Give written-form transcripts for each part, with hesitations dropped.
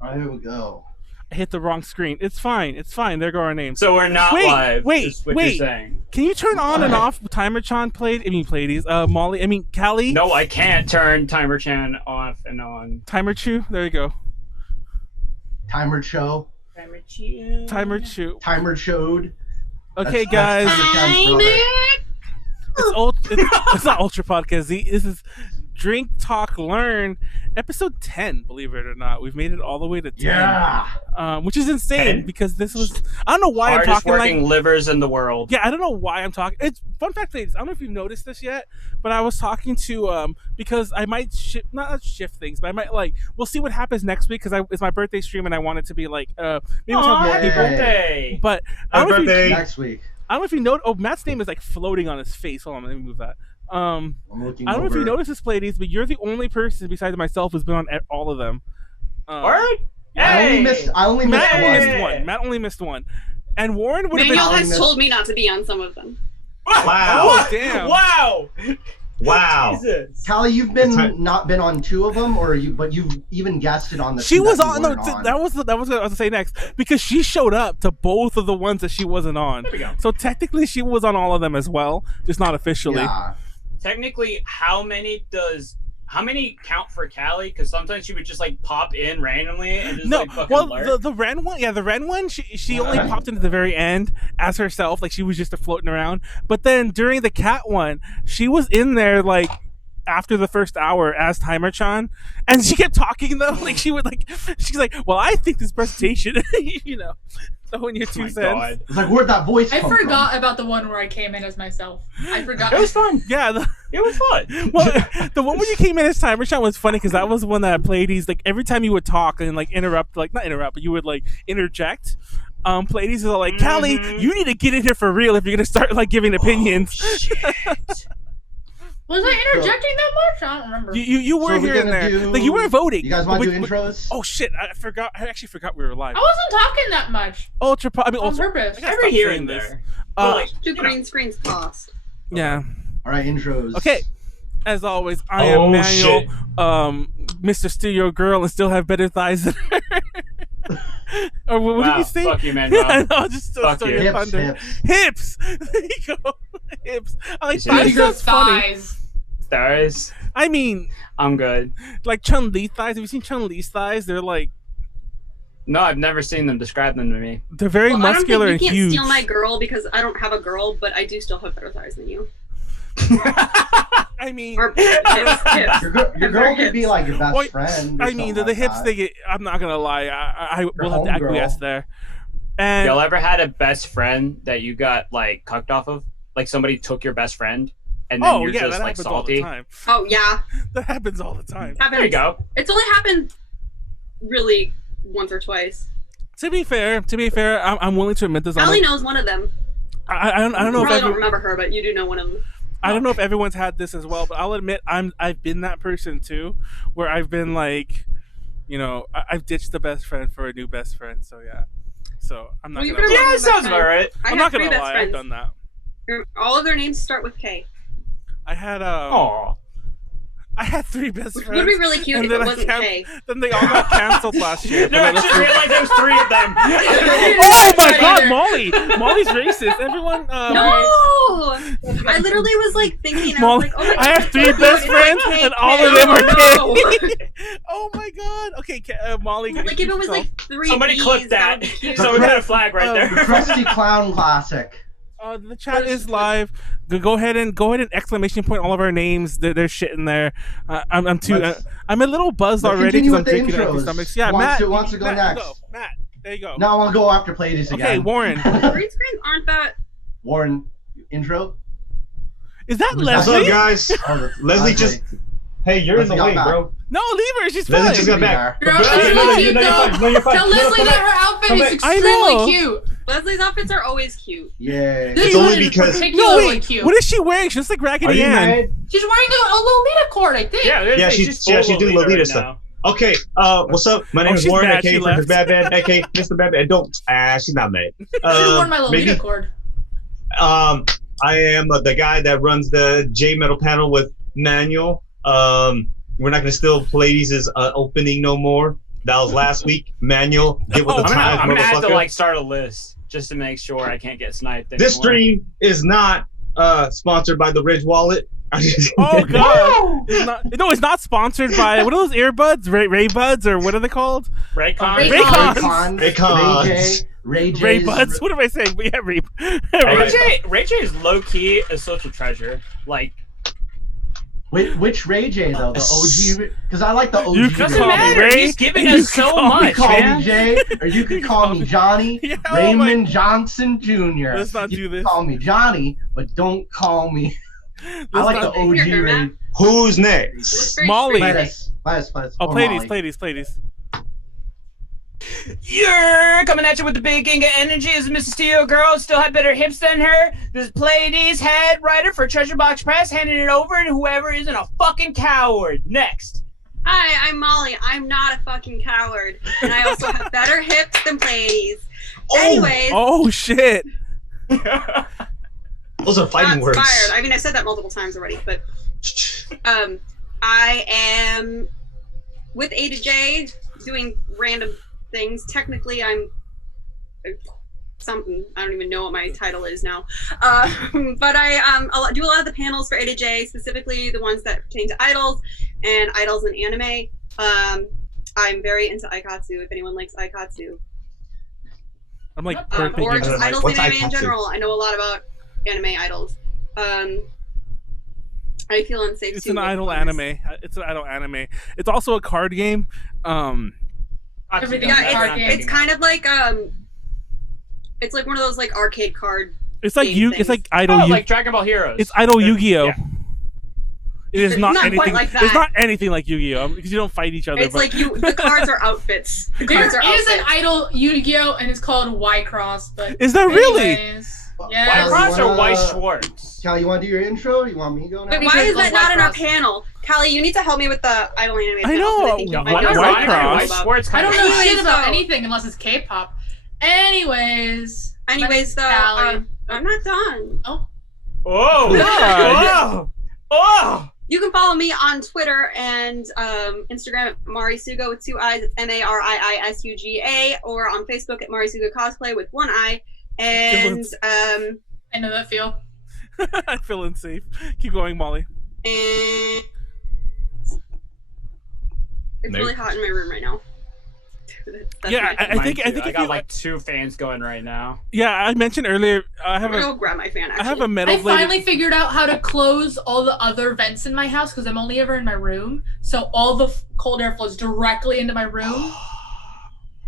All right, here we go. I hit the wrong screen. It's fine. It's fine. There go our names. So we're not live. Wait, is what wait. You're saying. Can you turn on and off Timer-chan Pleiades? Molly. I mean, Callie. No, I can't turn Timer-chan off and on. Timer-chu. There you go. Timer show. Timer-chu. Timer showed. Okay, guys. It's not Ultra Podcast Z. This is Drink, Talk, Learn, episode 10, believe it or not. We've made it all the way to 10. Yeah. Which is insane 10? because this was... I don't know why Hardest I'm talking working like... livers in the world. Yeah, I don't know why I'm talking... It's fun fact, ladies. I don't know if you've noticed this yet, but I was talking to... because I might not shift things, but I might like... We'll see what happens next week because it's my birthday stream and I want it to be like... maybe we'll have more Happy people. birthday! But I don't know if you, Next week. I don't know if you know... Oh, Matt's name is like floating on his face. Hold on, let me move that. I'm I looking don't know if you over. noticed this, Pleiades, but you're the only person besides myself who's been on all of them. Word? I only missed Matt only one. missed one. Matt only missed one. And Warren would have Manuel been... has told me not to be on some of them. Wow. Oh, damn. Wow! Wow. Jesus. Callie, you've not been on two of them, but you've even guessed it on the. She two was that you on... No, weren't on. that was what I was going to say next. Because she showed up to both of the ones that she wasn't on. There we go. So technically she was on all of them as well, just not officially. Yeah. Technically, how many count for Callie? Because sometimes she would just like pop in randomly and just No, like fucking well, lurk. the Ren one, yeah, the Ren one, she only popped into the very end as herself, like she was just floating around. But then during the cat one, she was in there like after the first hour as Timer-chan, and she kept talking though, like she's like, well, I think this presentation, you know, throwing your two cents. God. It's like, where'd that voice I come forgot about the one where I came in as myself. I forgot. It was fun. Yeah. It was fun. Well, the one where you came in as Timer-chan was funny because that was one that Pleiades, like every time you would talk and like interrupt, like not interrupt, but you would like interject. Pleiades is all like, Callie, you need to get in here for real if you're gonna start like giving opinions. Shit. Was I interjecting that much? I don't remember. You were So here we're and there. gonna Like you were voting. You guys want to But- do intros? Oh shit! I forgot. I actually forgot we were live. I wasn't talking that much. Ultra. I mean, On Ultra. purpose. I gotta Every stop here saying and this. there. Uh, Two green screens cost. yeah. All right, intros. Okay. As always, I am Manuel, shit. Mr. Studio Girl, and still have better thighs than her. Or what did Wow, you say? fuck you, Manuel. I know, just still Fuck you. your Hips, thunder. hips. There you go. Hips. I like You thighs. see? That's funny. Thighs. Stars. I mean, I'm good. like Chun-Li thighs. Have you seen Chun-Li's thighs? They're like, No, I've never seen them. Describe them to me. they're very Well, muscular I don't and think you huge. can't steal my girl because I don't have a girl, but I do still have better thighs than you. I mean, Or hips. Your girl could be like your best Wait, friend. or I mean, something the like hips that. they get. I'm not gonna lie. I will have to homegirl. acquiesce there. And Y'all ever had a best friend that you got like cucked off of? Like somebody took your best friend and then oh you're yeah, just that like happens all the salty? time. Oh yeah, That happens all the time. There you go. It's only happened really once or twice. To be fair, I'm willing to admit this. Allie knows one of them. I don't know You if probably every, don't remember her, but you do know one of them. I don't know if everyone's had this as well, but I'll admit I've been that person too, where I've been like, you know, I've ditched the best friend for a new best friend. So yeah, so I'm not Well, you gonna. could've Lie. Yeah, it best sounds friend. about right. I I'm have not gonna three best lie. I've friends. done that. All of their names start with K. I had Aw. I had three best Which friends. would be really cute and if then it I wasn't can't- K. Then they all got canceled last year. No, I just realized there was three of them. Oh my God, Molly! Molly's racist. Everyone. No! I literally was like thinking, I Molly, was like, oh my I have God, three it's best like friends, K, and all K. of them are Oh, K. Oh my God. Okay, Molly. no. Like if it was like three Somebody B's, clip that. would be cute. So we got a flag right The there. Krusty Clown classic. The chat is live. Go ahead and exclamation point all of our names. There's shit in there. I'm too. Let's- I'm a little buzzed let's already continue because I'm with the drinking empty intros. stomachs. Yeah, Who wants Matt. wants to go Matt, next? Go. Matt, there you go. No, I'll go after Pleiades again. Okay, Warren. Green screens aren't that. Warren, intro. Is that Who's What's Leslie? up, guys? Oh, that's Leslie just. Hey, you're in the Leslie got way, back. bro. No, leave her. She's Leslie fine. just got back. Your Okay, outfit's no, really you're cute, fine. though. No, you're fine. Tell No, Leslie come that back. her outfit Come is back. I know. extremely cute. Leslie's outfits are always cute. Yay. This It's one only is because- No, particularly wait. cute. What is she wearing? She's like Are Raggedy you Ann. mad? She's wearing a Lolita cord, I think. Yeah, she's full doing Lolita stuff. now. Okay, what's up? My name is she's Warren, mad. aka She Francis left. Batman, aka Mr. Batman. Don't, she's not mad. She wore my Lolita maybe, cord. I am the guy that runs the J Metal panel with Manuel. We're not gonna steal Pleiades' opening no more. That was last week. Manuel, get with the Oh, times, I'm gonna have to motherfucker. like start a list just to make sure I can't get sniped anymore. This stream is not sponsored by the Ridge Wallet. Oh god! It's not sponsored by what are those earbuds? Ray Buds or what are they called? Raycon. Raycons. Raycons. Ray Buds. What am I saying? But yeah, Ray. Ray J is low key a social treasure. Like, Which Ray J though? The OG? Because I like the OG. You can doesn't call me matter. Ray. He's giving You us can so call me- You much, can call man. me Jay, or you can call me Johnny. Yeah, oh Raymond my- Johnson Jr. Let's not You do can this. Call me Johnny, but don't call me. I Let's like not- the OG Here, Ray. Matt. Who's next? Very Molly. strange. Pleiades. Oh, Or Pleiades, Molly. Pleiades. You're coming at you with the big king of energy. Is Mrs. Steel Girl still have better hips than her? This is Pleiades head writer for Treasure Box Press, handing it over to whoever isn't a fucking coward. Next. Hi, I'm Molly. I'm not a fucking coward, and I also have better hips than Pleiades. Oh. Anyways, Oh shit! Those are fighting not words. inspired. I mean, I said that multiple times already, but I am with A to J doing random things. Technically, I'm something. I don't even know what my title is now. But I do a lot of the panels for A to J, specifically the ones that pertain to idols and idols in anime. I'm very into Aikatsu. If anyone likes Aikatsu, I'm like or burping. just into idols What's in anime in Aikatsu? general. I know a lot about anime idols. I feel unsafe. It's too an with idol performers. anime. It's an idol anime. It's also a card game. Everything Yeah, card game. it's kind of like it's like one of those like arcade card. It's like game It's like things. idol. like Dragon Ball Heroes. It's idol Yu-Gi-Oh. Yeah. It is It's not not quite anything. like that. It's not anything like Yu-Gi-Oh because you don't fight each other. It's but like the cards are outfits. The cards There are is an outfits. idol Yu-Gi-Oh and it's called Y Cross, but is that really? anyways, White yeah. Wow. Cross or wanna- White Schwartz? Cal, you want to do your intro? You want me to go now? Wait, me why sure is it's that called not in our White Cross. panel? Callie, you need to help me with the idol anime. I panel, 'cause know. think you Yeah, might White know White what I'm Cross. talking White about. Schwartz. I don't know Anyways, shit about though- anything unless it's K-pop. Anyways, Anyways, though, Callie. I'm not done. Oh. God. Oh. Oh. You can follow me on Twitter and Instagram at Marisuga with 2 I's. It's MARIISUGA, or on Facebook at Marisuga Cosplay with 1 I. And I know that feel. I feel unsafe. Keep going, Molly. and it's Nope. really hot in my room right now. That's Yeah, my thing. I Mine think- too. I think I if got you- like 2 fans going right now. Yeah, I mentioned earlier. I I'm have gonna a. go grab my fan. I Actually, have a metal I blade. finally figured out how to close all the other vents in my house because I'm only ever in my room. So all the cold air flows directly into my room.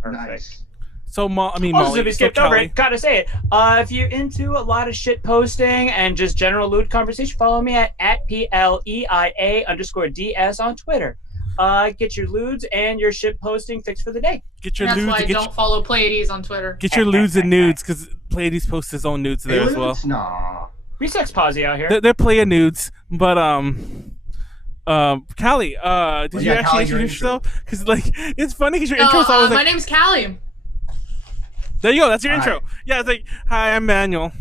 Perfect. Nice. So, Also, Molly. we So skipped over Callie. it. Gotta say it. If you're into a lot of shit posting and just general lewd conversation, follow me at @PLEIA_DS on Twitter. Get your lewds and your shit posting fixed for the day. Get your And that's why I nudes. don't follow Pleiades on Twitter. Get your nudes and nudes because Pleiades posts his own nudes there as well. Aliens? Nah. We sex posy out here. They're playing nudes, but Callie, did you yeah, actually Callie, your introduce intro. yourself? Because like it's funny because your intro's always my like, name's Callie. there you go, that's your All intro. right. Yeah, it's like, hi, I'm Manuel.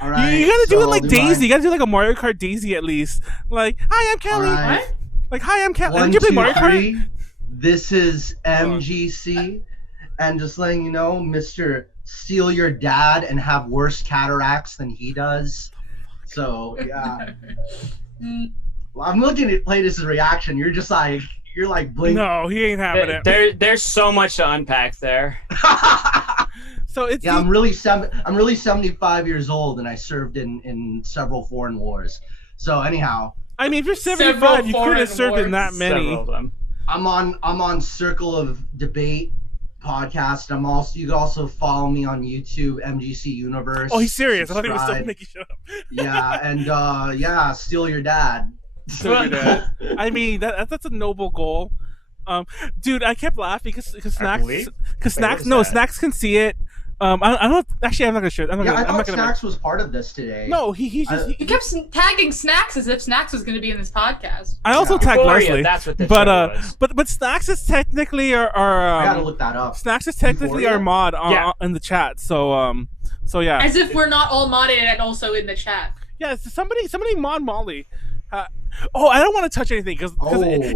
All right. You gotta do so it like I'll do Daisy. mine. You gotta do like a Mario Kart Daisy at least. Like, hi, I'm Callie. All right. What? Like, hi, I'm Callie. 1, Did you play 2, Mario Kart? 3. This is MGC, and just letting you know, Mr. Steal your dad and have worse cataracts than he does. So yeah, well, I'm looking at Pleiades' reaction. You're like blinking. No, he ain't having it. There's so much to unpack there. So it's Yeah, I'm really 75 years old, and I served in several foreign wars. So anyhow, I mean, if you're Several 75, you could foreign have served in wars. that many. Several of them. I'm on Circle of Debate podcast. You can also follow me on YouTube, MGC Universe. Oh, he's serious. I thought he was still Subscribe. making shit up. Yeah, and yeah, steal your dad. So good at it. I mean, that's a noble goal. Dude, I kept laughing because Snacks, believe- because Wait, Snacks, what no, was that? Snacks can see it. I don't actually. I'm not gonna show it. I'm not Yeah, I gonna. I'm thought not gonna. Snacks was part of this today. No, he's just. I- You kept tagging Snacks as if Snacks was going to be in this podcast. I also Yeah. tagged Euphoria, Leslie, that's what this but show was. but Snacks is technically I gotta our look that up. Snacks is technically our Euphoria? mod Yeah. in the chat. So yeah. As if we're not all modded and also in the chat. Yeah, so somebody mod Molly. I don't want to touch anything because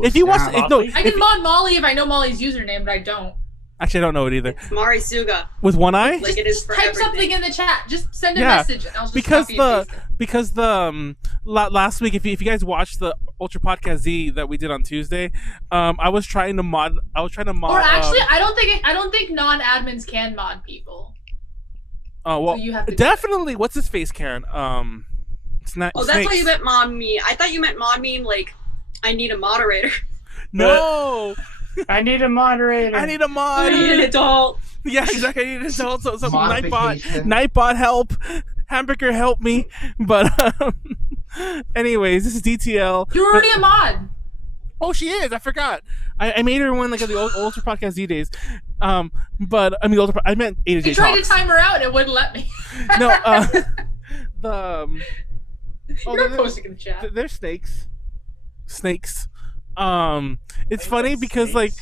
if you watch, I can mod Molly if I know Molly's username, but I don't. Actually, I don't know it either. It's Mari Suga. With one eye? Like it is for Type everything. something in the chat. Just send a message and I'll just copy and paste it. Because last week, if you guys watched the Ultra Podcast Z that we did on Tuesday, I was trying to mod. Or actually, I don't think non-admins can mod people. Oh well, so you have to definitely. What's his face, Karen? It's not. Oh, that's why you meant mod me. I thought you meant mod me like I need a moderator. No. I need a moderator. I need a mod. I need an adult. Yeah, exactly. I need an adult. So Nightbot, help. Hamburger, help me. But anyways, this is DTL. You're already a mod. Oh, she is. I forgot. I made her one like at the Ultra Podcast Z days. But I mean, I meant A to J. I tried to time her out. It wouldn't let me. No. You're posting in the chat. They're snakes. It's funny because like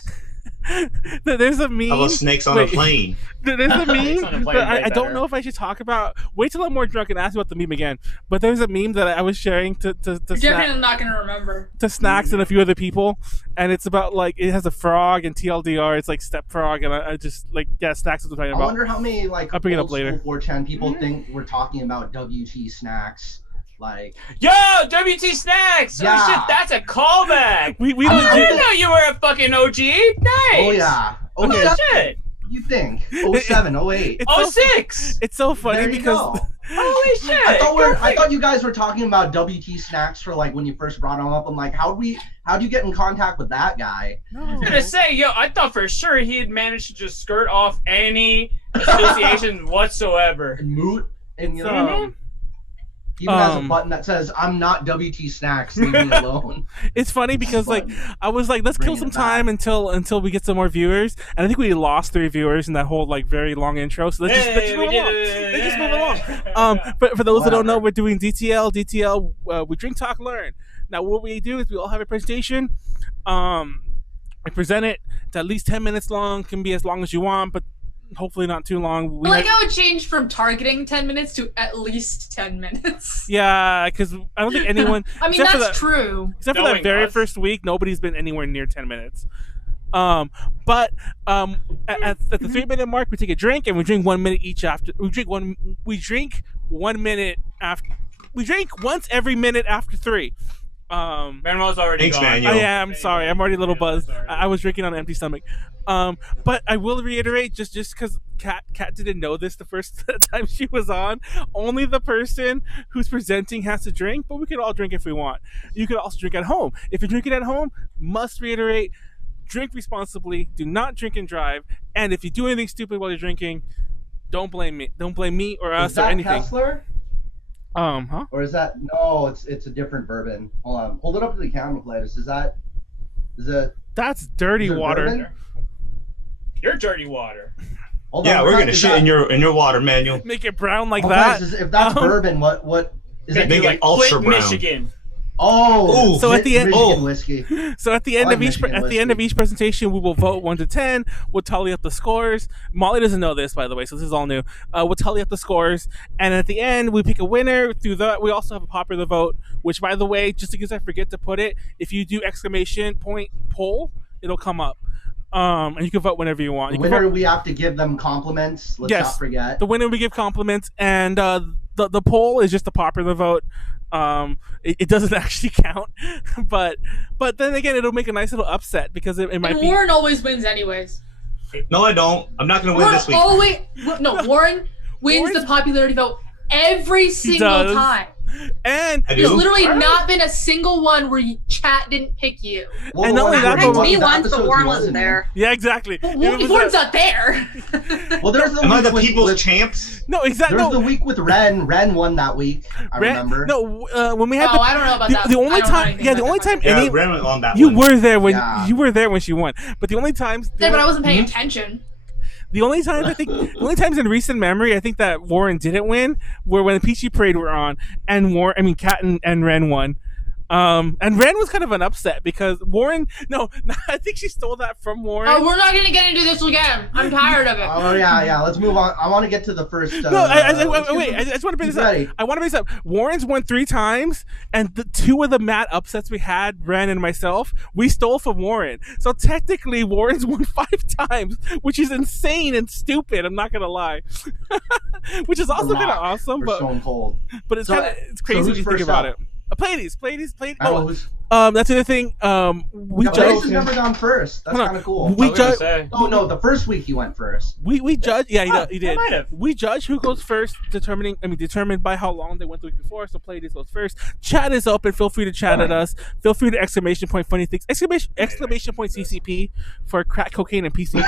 there's a meme. How about snakes on a plane? There's a meme that I don't know if I should talk about. Wait till I'm more drunk and ask about the meme again. But there's a meme that I was sharing to definitely not gonna remember. To Snacks and a few other people, and it's about like it has a frog and TLDR. It's like Step Frog, and I just like Snacks is what I'm talking about. I wonder how many like I'll bring it up later. 4chan people think we're talking about WT Snacks. Like, yo, WT Snacks! Yeah. Oh shit, that's a callback! We I legit. didn't know you were a fucking OG! Nice! oh yeah. Oh, Okay, yeah. shit! You think? 07, 08. It's so, 06! it's so funny There you because go. Holy shit! I thought you guys were talking about WT Snacks for like when you first brought him up. I'm like, how'd you get in contact with that guy? no. I was gonna say, yo, I thought for sure he had managed to just skirt off any association whatsoever. And Moot and you It's, know. He even has a button that says, "I'm not WT Snacks, leave me alone." It's funny because like I was like, let's kill Bringing some it back. time until we get some more viewers, and I think we lost 3 viewers in that whole like very long intro. So let's just move along. Let's just move along. But for those that don't know, we're doing DTL. We drink, talk, learn. Now what we do is we all have a presentation. We present it. It's at least 10 minutes long. Can be as long as you want, but hopefully not too long. I like how it changed from targeting 10 minutes to at least 10 minutes. Yeah, because I don't think anyone. I mean, that's true. Except for that very first week, nobody's been anywhere near 10 minutes. But at the 3-minute mark, we take a drink and we drink 1 minute each after. We drink 1 minute after. We drink once every minute after 3. Manuel's already Thanks, gone. Manuel. Yeah, I'm sorry. I'm already a little buzzed. I was drinking on an empty stomach. But I will reiterate, just because Kat didn't know this the first time she was on, only the person who's presenting has to drink, but we can all drink if we want. You can also drink at home. If you're drinking at home, must reiterate, drink responsibly, do not drink and drive, and if you do anything stupid while you're drinking, don't blame me. Don't blame me or us Is that or anything. Kessler? Huh? Or is that no? It's a different bourbon. Hold on, hold it up to the camera, Pleiades. Is it? That's dirty Is it water. bourbon? You're dirty water. Hold Yeah, on, we're is gonna that- shit in your water, Manuel. Make it brown like Oh, that. guys, if that's Um, bourbon, what is it? Make it ultra Flint, brown. Michigan. Oh, Ooh. So at the end- Michigan oh. whiskey. So at the end I of like each Michigan end of whiskey. each presentation, we will vote 1 to 10. We'll tally up the scores. Molly doesn't know this, by the way, so this is all new. We'll tally up the scores, and at the end, we pick a winner. Through that, we also have a popular vote. Which, by the way, just in case I forget to put it, if you do exclamation point poll, it'll come up, and you can vote whenever you want. The You can winner, vote- we have to give them compliments. Let's Yes. not forget. The winner we give compliments, and the poll is just a popular vote. It doesn't actually count, but then again, it'll make a nice little upset because it might And be. Warren always wins anyways. No, I don't. I'm not gonna win this week. Warren wins Warren's- the popularity vote every single does. time. And I There's do. literally not been a single one where chat didn't pick you. Well, And not only the that, one- but- Me the once, episodes but Warren he wasn't there. yeah, exactly. It was Warren's a- not there. Well, there's the Am I week the with- people's with- champs? No, exactly. There's No, the week with Ren. Ren won that week. I remember. No, when we had Oh, I don't know about the, that. the I only don't know time, anything yeah, about the only that time Yeah, any Ren went on that you one. were there when Yeah. she won. But the only times, Yeah, but I wasn't paying Hmm? attention. the only times I think, the only times in recent memory, I think that Warren didn't win were when the Peachy Parade were on, and Kat and Ren won. And Ren was kind of an upset because Warren. No, I think she stole that from Warren. Oh, we're not gonna get into this again. I'm tired of it. Oh yeah. Let's move on. I want to get to the first. No, wait. I just want to bring this up. I want to bring this up. Warren's won 3 times, and the 2 of the mad upsets we had, Ren and myself, we stole from Warren. So technically, Warren's won 5 times, which is insane and stupid. I'm not gonna lie. Which is also kind of awesome, but Stone Cold. But it's it's crazy when you think about it. Pleiades. Oh, that's the other thing. We Pleiades judge. has never gone first. That's kind of cool. We judge. Oh no, the first week he went first. We judge. Yeah, he did. might have. We judge who goes first, determined by how long they went the week before. So Pleiades goes first. Chat is open. Feel free to chat at us. Feel free to exclamation point funny things. Exclamation point CCP for crack cocaine and PCP.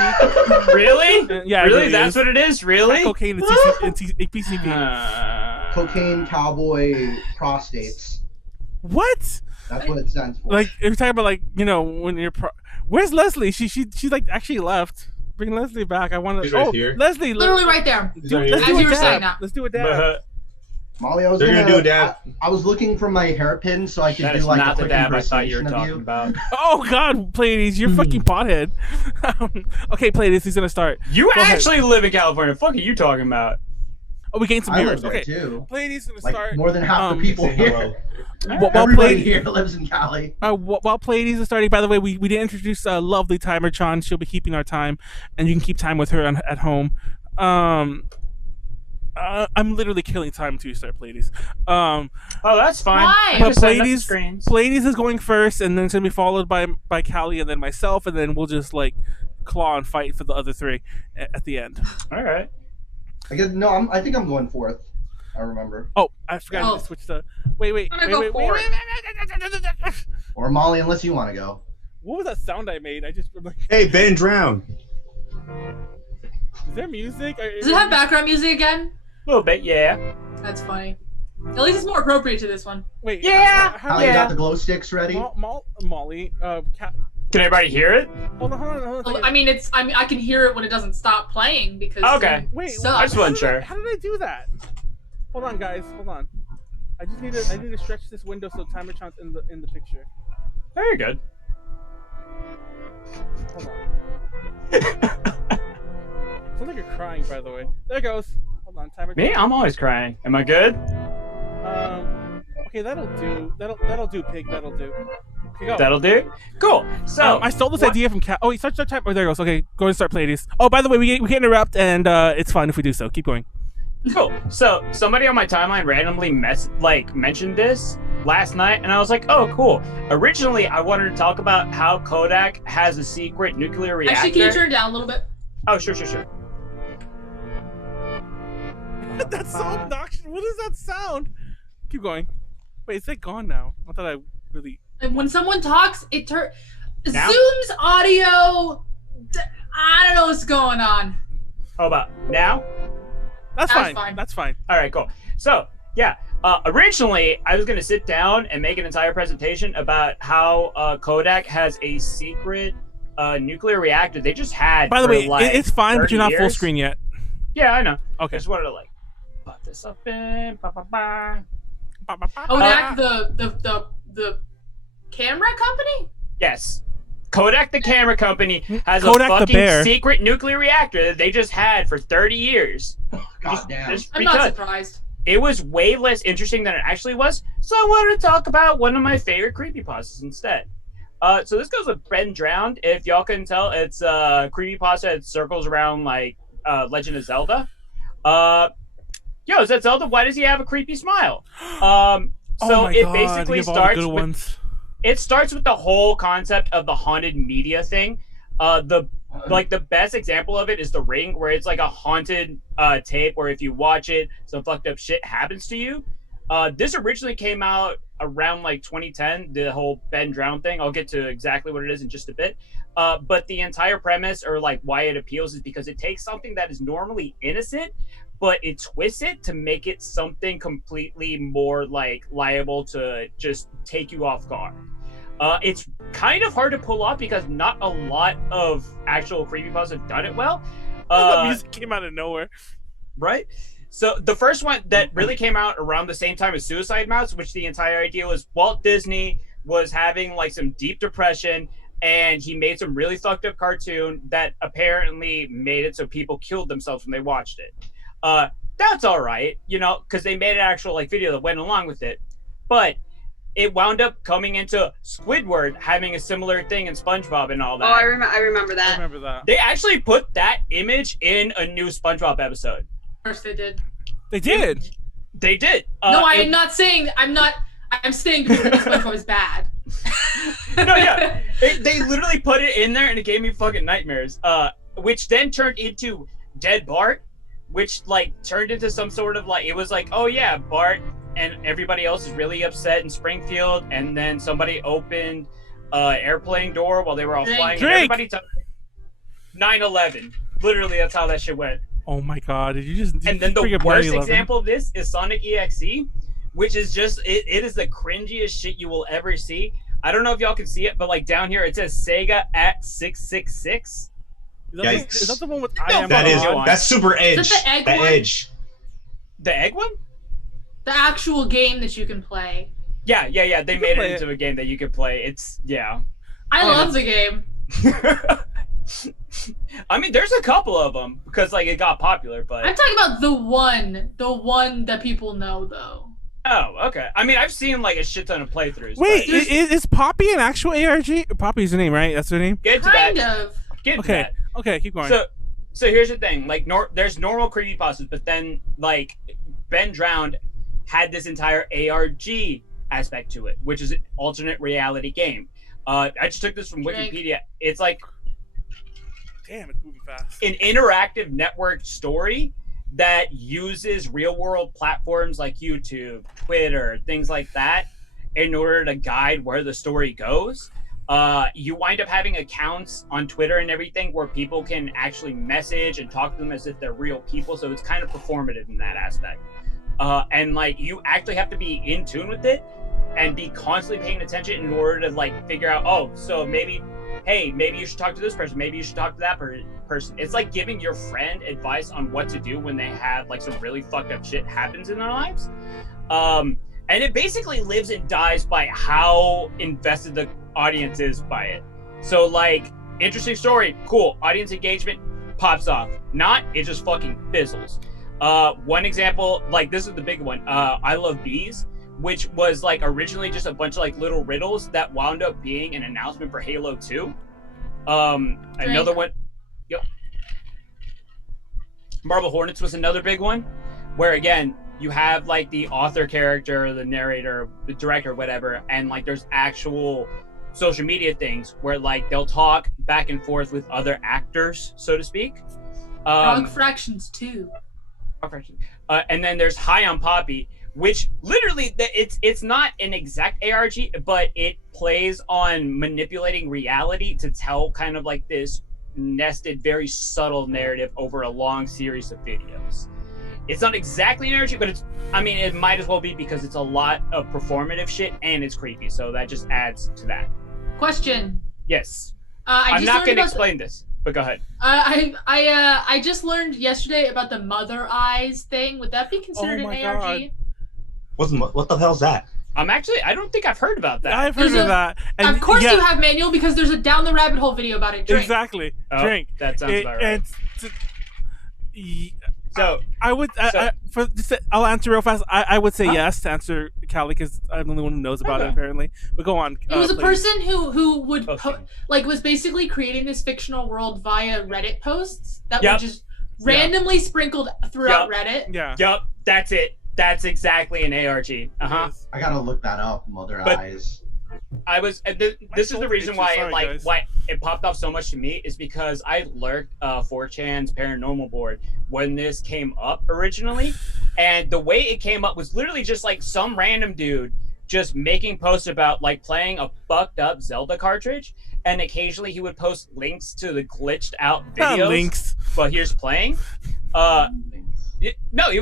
Really? Yeah, really? That's what it is? Really? Crack cocaine and PCP. Cocaine, cowboy, prostates. What? That's what it stands for. Like, if you're talking about, like, when you're where's Leslie? She like actually left. Bring Leslie back. I want to. She's right here. Leslie, Literally right there. She's right As here. you were saying that. Let's do a dab. Molly, I was They're gonna do that. I was looking for my hairpin so I could That do is like not a the quick dab I thought you were impersonation of talking you. about. Oh God, Pleiades, you're fucking pothead. Okay, Pleiades, he's gonna start. You Go ahead. actually live in California. What the fuck are you talking about? Oh, we gained some I viewers. live there Okay, too. Pleiades is gonna Like start. more than half the people Say here. hello. While Everybody Pleiades, here lives in Cali. while Pleiades is starting, by the way, we didn't introduce lovely Timer Chan. She'll be keeping our time, and you can keep time with her at home. I'm literally killing time to start Pleiades. Oh, that's fine. Why? But Just setting up the Pleiades, screens. Pleiades is going first, and then it's gonna be followed by Callie, and then myself, and then we'll just like claw and fight for the other 3 at the end. All right. I think I'm going 4th. I remember. Oh, I forgot Oh. to switch the. Wait. I'm gonna go for it. Or Molly, unless you want to go. What was that sound I made? I just like. Hey, Ben Drown. Is there music? Does it have background music again? A little bit, yeah. That's funny. At least it's more appropriate to this one. Wait. Yeah. How Molly, you got the glow sticks ready? Molly. Can everybody hear it? Hold on. I mean, I can hear it when it doesn't stop playing because. Okay. Wait. Sucks. I just wasn't how did sure. How did I do that? Hold on, guys. Hold on. I need to stretch this window so Timer Chan's in the picture. Very good. Hold on. Sounds like you're crying, by the way. There it goes. Hold on, Timer. Me? I'm always crying. Am I good? Okay, that'll do. That'll do, pig. That'll do. Okay, go. That'll do. Cool. So I stole this idea from Cat. Oh, wait, start time. Oh, there it goes. Okay, go and start Pleiades. Oh, by the way, we can interrupt, and it's fine if we do so. Keep going. Cool. So somebody on my timeline randomly mentioned this last night, and I was like, oh, cool. Originally, I wanted to talk about how Kodak has a secret nuclear reactor. Actually, can you turn it down a little bit? Oh, sure. That's so obnoxious. What is that sound? Keep going. Wait, is it gone now? I thought I really. And when someone talks, it Now? Zoom's audio. I don't know what's going on. How about now? That's That's fine. fine. That's fine. All right, cool. So, yeah, originally I was going to sit down and make an entire presentation about how Kodak has a secret nuclear reactor they just had. By the for, way, like, it's fine, but you're not 30 full years. screen yet. Yeah, I know. I Okay. just wanted to pop this up in. Oh, that the camera company? Yes. Kodak, the camera company, has Kodak a the bear. fucking secret nuclear reactor that they just had for 30 years. God damn. Just I'm not because surprised. it was way less interesting than it actually was, so I wanted to talk about one of my favorite creepypastas instead. So this goes with Ben Drowned. If y'all couldn't tell, it's a creepypasta that circles around like Legend of Zelda. Yo, is that Zelda? Why does he have a creepy smile? Oh So my it God, basically you have all the starts good with ones. it starts with the whole concept of the haunted media thing. The best example of it is The Ring, where it's like a haunted tape where if you watch it, some fucked up shit happens to you. This originally came out around like 2010, the whole Ben Drowned thing. I'll get to exactly what it is in just a bit. But the entire premise, or like why it appeals, is because it takes something that is normally innocent, but it twists it to make it something completely more like liable to just take you off guard. It's kind of hard to pull off because not a lot of actual creepypastas have done it well. The music came out of nowhere. Right? So the first one that really came out around the same time as Suicide Mouse, which the entire idea was Walt Disney was having like some deep depression, and he made some really fucked up cartoon that apparently made it so people killed themselves when they watched it. That's all right, you know, because they made an actual like video that went along with it. But it wound up coming into Squidward having a similar thing in SpongeBob and all that. Oh, I remember that. I remember that. They actually put that image in a new SpongeBob episode. Of course they did. They did. They did. No, I am not saying. I'm saying because SpongeBob is bad. No, yeah. They literally put it in there and it gave me fucking nightmares. Which then turned into Dead Bart, which like turned into some sort of like, it was like, oh yeah, Bart and everybody else is really upset in Springfield, and then somebody opened airplane door while they were all flying. And everybody 9/11. Literally, that's how that shit went. Oh my god! Did you just? And then the worst example of this is Sonic EXE, which is just it is the cringiest shit you will ever see. I don't know if y'all can see it, but like down here it says Sega at 666. Is that the one with I am? That's super edge. Is that the egg the one? edge. The egg one? The actual game that you can play. Yeah. They made it into a game that you could play. It's I love the game. I mean, there's a couple of them because like it got popular, but I'm talking about the one that people know though. Oh, okay. I mean, I've seen like a shit ton of playthroughs. Wait, is Poppy an actual ARG? Poppy's her name, right? That's her name. Get to Kind that. of. Get to that. Okay, keep going. So here's the thing. Like, there's normal creepypastas, but then like Ben Drowned had this entire ARG aspect to it, which is an alternate reality game. I just took this from Wikipedia. It's like, damn, it's moving fast. An interactive network story that uses real world platforms like YouTube, Twitter, things like that in order to guide where the story goes. You wind up having accounts on Twitter and everything where people can actually message and talk to them as if they're real people. So it's kind of performative in that aspect. And like you actually have to be in tune with it and be constantly paying attention in order to like figure out, oh, so maybe you should talk to this person. Maybe you should talk to that person. It's like giving your friend advice on what to do when they have like some really fucked up shit happens in their lives. And it basically lives and dies by how invested the audience is by it. So like, interesting story, cool. Audience engagement pops off. Not, it just fucking fizzles. One example, like this is the big one. I Love Bees, which was like originally just a bunch of like little riddles that wound up being an announcement for Halo 2. Another one. Yep. Marble Hornets was another big one, where again, you have like the author character, the narrator, the director, whatever, and like there's actual social media things where like they'll talk back and forth with other actors, so to speak. Frog Fractions 2. And then there's High on Poppy, which literally it's not an exact ARG, but it plays on manipulating reality to tell kind of like this nested, very subtle narrative over a long series of videos. It's not exactly an ARG, but it might as well be because it's a lot of performative shit and it's creepy, so that just adds to that. Question. Yes. I'm not going to explain this, but go ahead. I just learned yesterday about the mother eyes thing. Would that be considered an ARG? What the hell's that? I don't think I've heard about that. I've heard of that. And of course you have, Manuel, because there's a Down the Rabbit Hole video about it. Drink. Exactly. Drink. That sounds about right. So I would I'll answer real fast. I would say yes to answer Callie because I'm the only one who knows about it apparently. But go on. It was a person who would was basically creating this fictional world via Reddit posts that were just randomly sprinkled throughout Reddit. Yeah. Yep. That's it. That's exactly an ARG. I gotta look that up. Mother Eyes. I was. This is the reason why why it popped off so much to me is because I lurked 4chan's paranormal board when this came up originally, and the way it came up was literally just like some random dude just making posts about like playing a fucked up Zelda cartridge, and occasionally he would post links to the glitched out videos. Links. But here's playing. No, you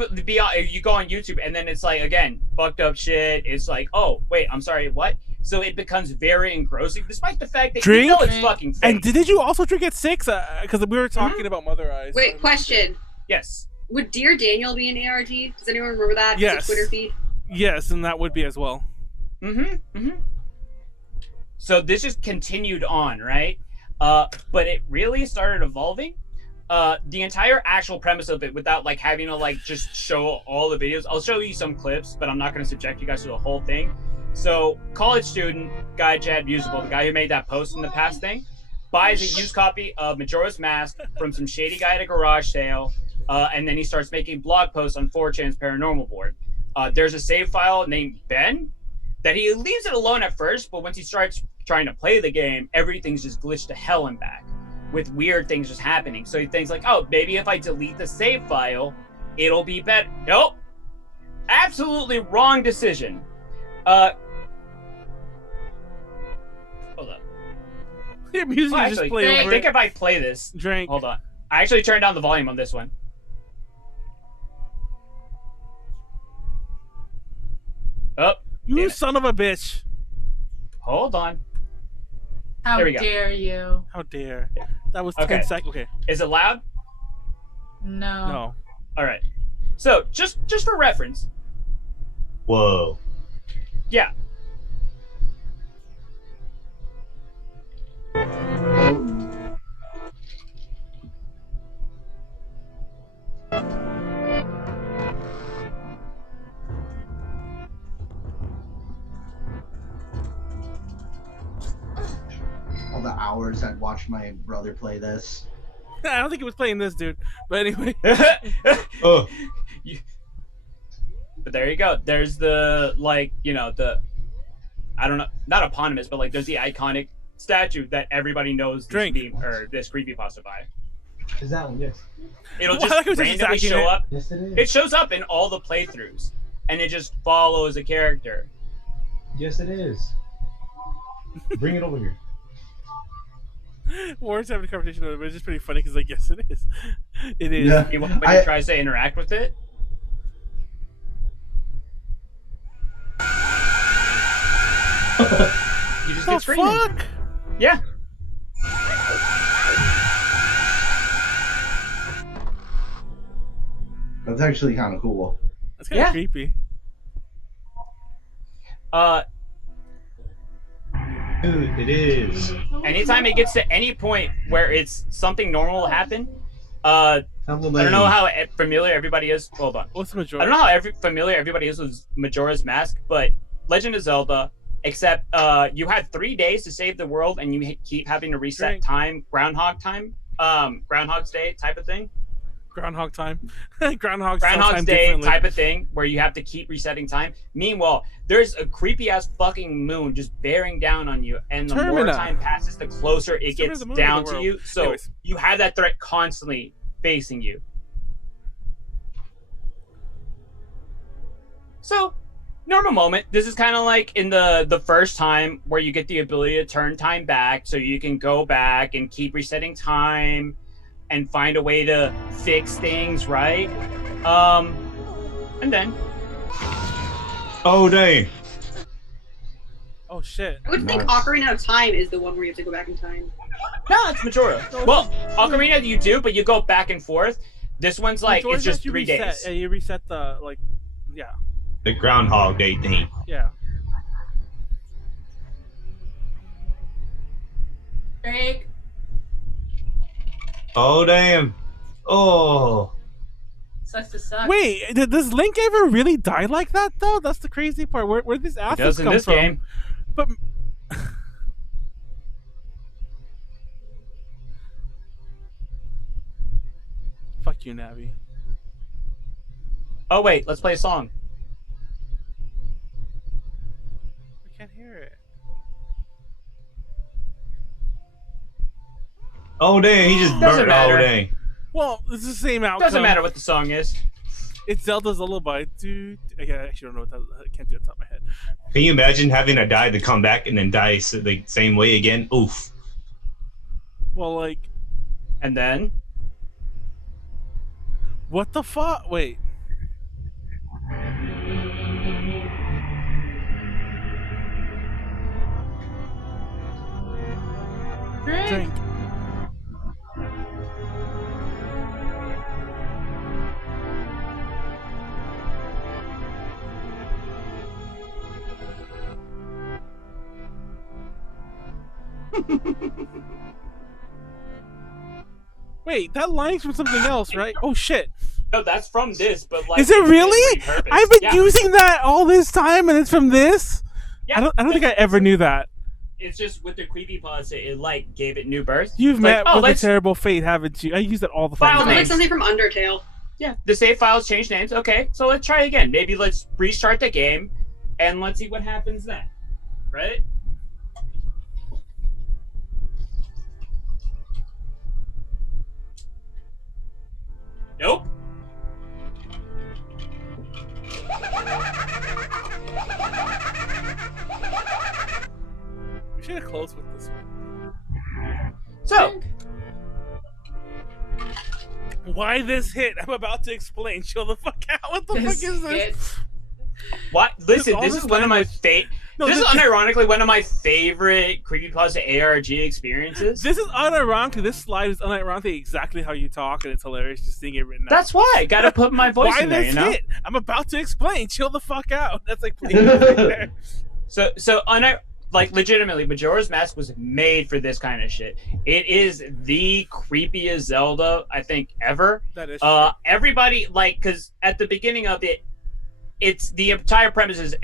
go on YouTube and then it's like again fucked up shit. It's like, oh wait, I'm sorry, what? So it becomes very engrossing, despite the fact that you know it's fucking fake. And did you also drink at 6? Because we were talking about Mother Eyes. Wait, question. Yes. Would Dear Daniel be an ARG? Does anyone remember that? Yes. It's a Twitter feed. Yes, and that would be as well. So this just continued on, right? But it really started evolving. The entire actual premise of it, without like having to like just show all the videos. I'll show you some clips, but I'm not going to subject you guys to the whole thing. So, college student, guy Chad Musical, the guy who made that post in the past thing, buys a used copy of Majora's Mask from some shady guy at a garage sale, and then he starts making blog posts on 4chan's paranormal board. There's a save file named Ben that he leaves it alone at first, but once he starts trying to play the game, everything's just glitched to hell and back with weird things just happening. So he thinks like, oh, maybe if I delete the save file, it'll be better. Nope. Absolutely wrong decision. Hold up. Your music Well, just actually, play I over think it. if I play this, Drink. hold on. I actually turned down the volume on this one. Oh, You damn it. son of a bitch. Hold on. How There we go. dare you? How dare. That was Okay. 10 seconds. Okay. Is it loud? No. No. All right. So just for reference, Whoa. yeah. All the hours I'd watch my brother play this. I don't think he was playing this, dude. But anyway. Oh. But there you go. There's the like, the I don't know, not eponymous, but like there's the iconic statue that everybody knows this Drink. meme or this creepypasta by. Is that one? Yes. It'll Well, I just was just randomly attacking show it. up. Yes, it is. It shows up in all the playthroughs, and it just follows a character. Yes, it is. Bring it over here. Warren's having a conversation with it, but it's just pretty funny because, like, yes, it is. It is. Yeah. When he tries to interact with it. You just The get screaming. fuck? Yeah. That's actually kind of cool. That's kind of Yeah. creepy. Dude, it is. Anytime it gets to any point where it's something normal will happen, I don't know how familiar everybody is. Hold on. What's the I majority? don't know how familiar everybody is with Majora's Mask, but Legend of Zelda, except you had 3 days to save the world, and you keep having to reset Drink. time, Groundhog's Day type of thing. Groundhog time. Groundhog's Groundhog's time Day differently. type of thing, where you have to keep resetting time. Meanwhile, there's a creepy ass fucking moon just bearing down on you, and the more Termina. time passes, the closer it Termina's gets the moon down of the to world. you. So Anyways. you have that threat constantly facing you. So, normal moment. This is kind of like in the first time where you get the ability to turn time back, so you can go back and keep resetting time and find a way to fix things, right? And then Oh, dang. Oh, shit. I would think Nice. Ocarina of Time is the one where you have to go back in time. no, it's Majora. Well, Ocarina you do, but you go back and forth. This one's like Majora's it's just Mask, you 3 reset. days. Yeah, you reset the, like, yeah. The Groundhog Day thing. Yeah. Drake. Oh, damn. Oh. Sucks to suck. Wait, does Link ever really die like that, though? That's the crazy part. Where did this It acid does in come this from? game. But fuck you, Navi. Oh wait, let's play a song. I can't hear it. Oh, dang. He just Doesn't burnt. matter. Oh, dang. Well, it's the same outcome. Doesn't matter what the song is. It's Zelda's Lullaby. Dude, I actually don't know what that. I can't do it off the top of my head. Can you imagine having to die to come back and then die the same way again? Oof. Well, like, And then what the fuck? Wait. Drake. Drink. Wait, that line's from something else, right? Oh shit! No, that's from this, but like. Is it really? repurposed. I've been Yeah. using that all this time, and it's from this. Yeah, I don't think I ever knew that. It's just with the creepypasta, it like gave it new birth. You've It's met like, with let's- a terrible fate, haven't you? I use that all the File fucking Sounds time. like something from Undertale. Yeah, the save files change names. Okay, so let's try again. Maybe let's restart the game, and let's see what happens then. Right? Nope. We should have closed with this one. So, Why this hit? I'm about to explain. Chill the fuck out. What the fuck This is this? hit. what? Listen, all this this is one of my language. No, this is unironically one of my favorite creepypasta ARG experiences. This is unironically. This slide is unironically exactly how you talk, and it's hilarious just seeing it written out. That's why I gotta put my voice Why in there, this you know. hit? I'm about to explain. Chill the fuck out. That's like please. Right there. Like legitimately, Majora's Mask was made for this kind of shit. It is the creepiest Zelda I think ever. That is. Everybody because at the beginning of it, it's the entire premise is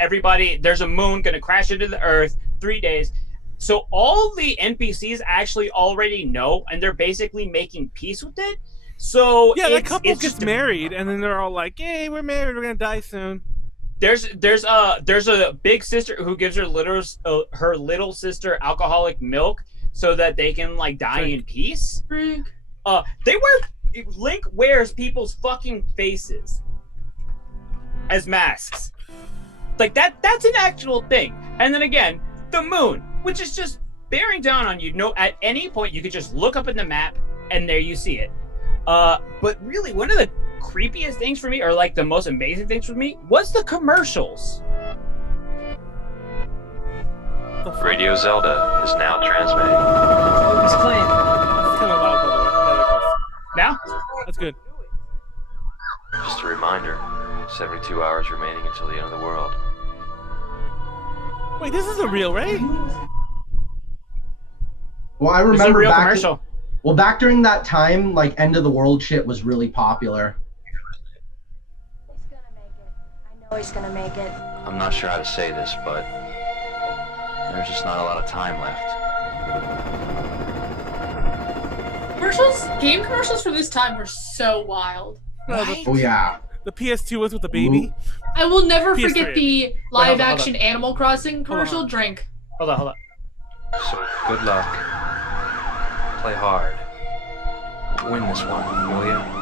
there's a moon gonna crash into the earth 3 days. So all the NPCs actually already know, and they're basically making peace with it. So yeah, the it's couple just gets married, and then they're all like, "Hey, we're married. We're gonna die soon." There's a big sister who gives her little sister alcoholic milk so that they can like die in peace. Frank. Link wears people's fucking faces as masks. Like that's an actual thing. And then again, the moon, which is just bearing down on you. No, at any point you could just look up in the map and there you see it. But really one of the creepiest things for me, or like the most amazing things for me, was the commercials. Radio Zelda is now transmitting. It's kind of loud, by the way. Yeah, there it goes. Now? That's good. Just a reminder, 72 hours remaining until the end of the world. Wait, this isn't real, right? Well, I It's a remember real back. commercial. Back during that time, like end of the world shit was really popular. He's gonna make it. I'm not sure how to say this, but there's just not a lot of time left. Game commercials for this time were so wild. Oh yeah. The PS2 was with the baby. I will never PS3. forget the hold live on. action Animal Crossing commercial. Drink. Hold on. So, good luck. Play hard. Win this one, will ya?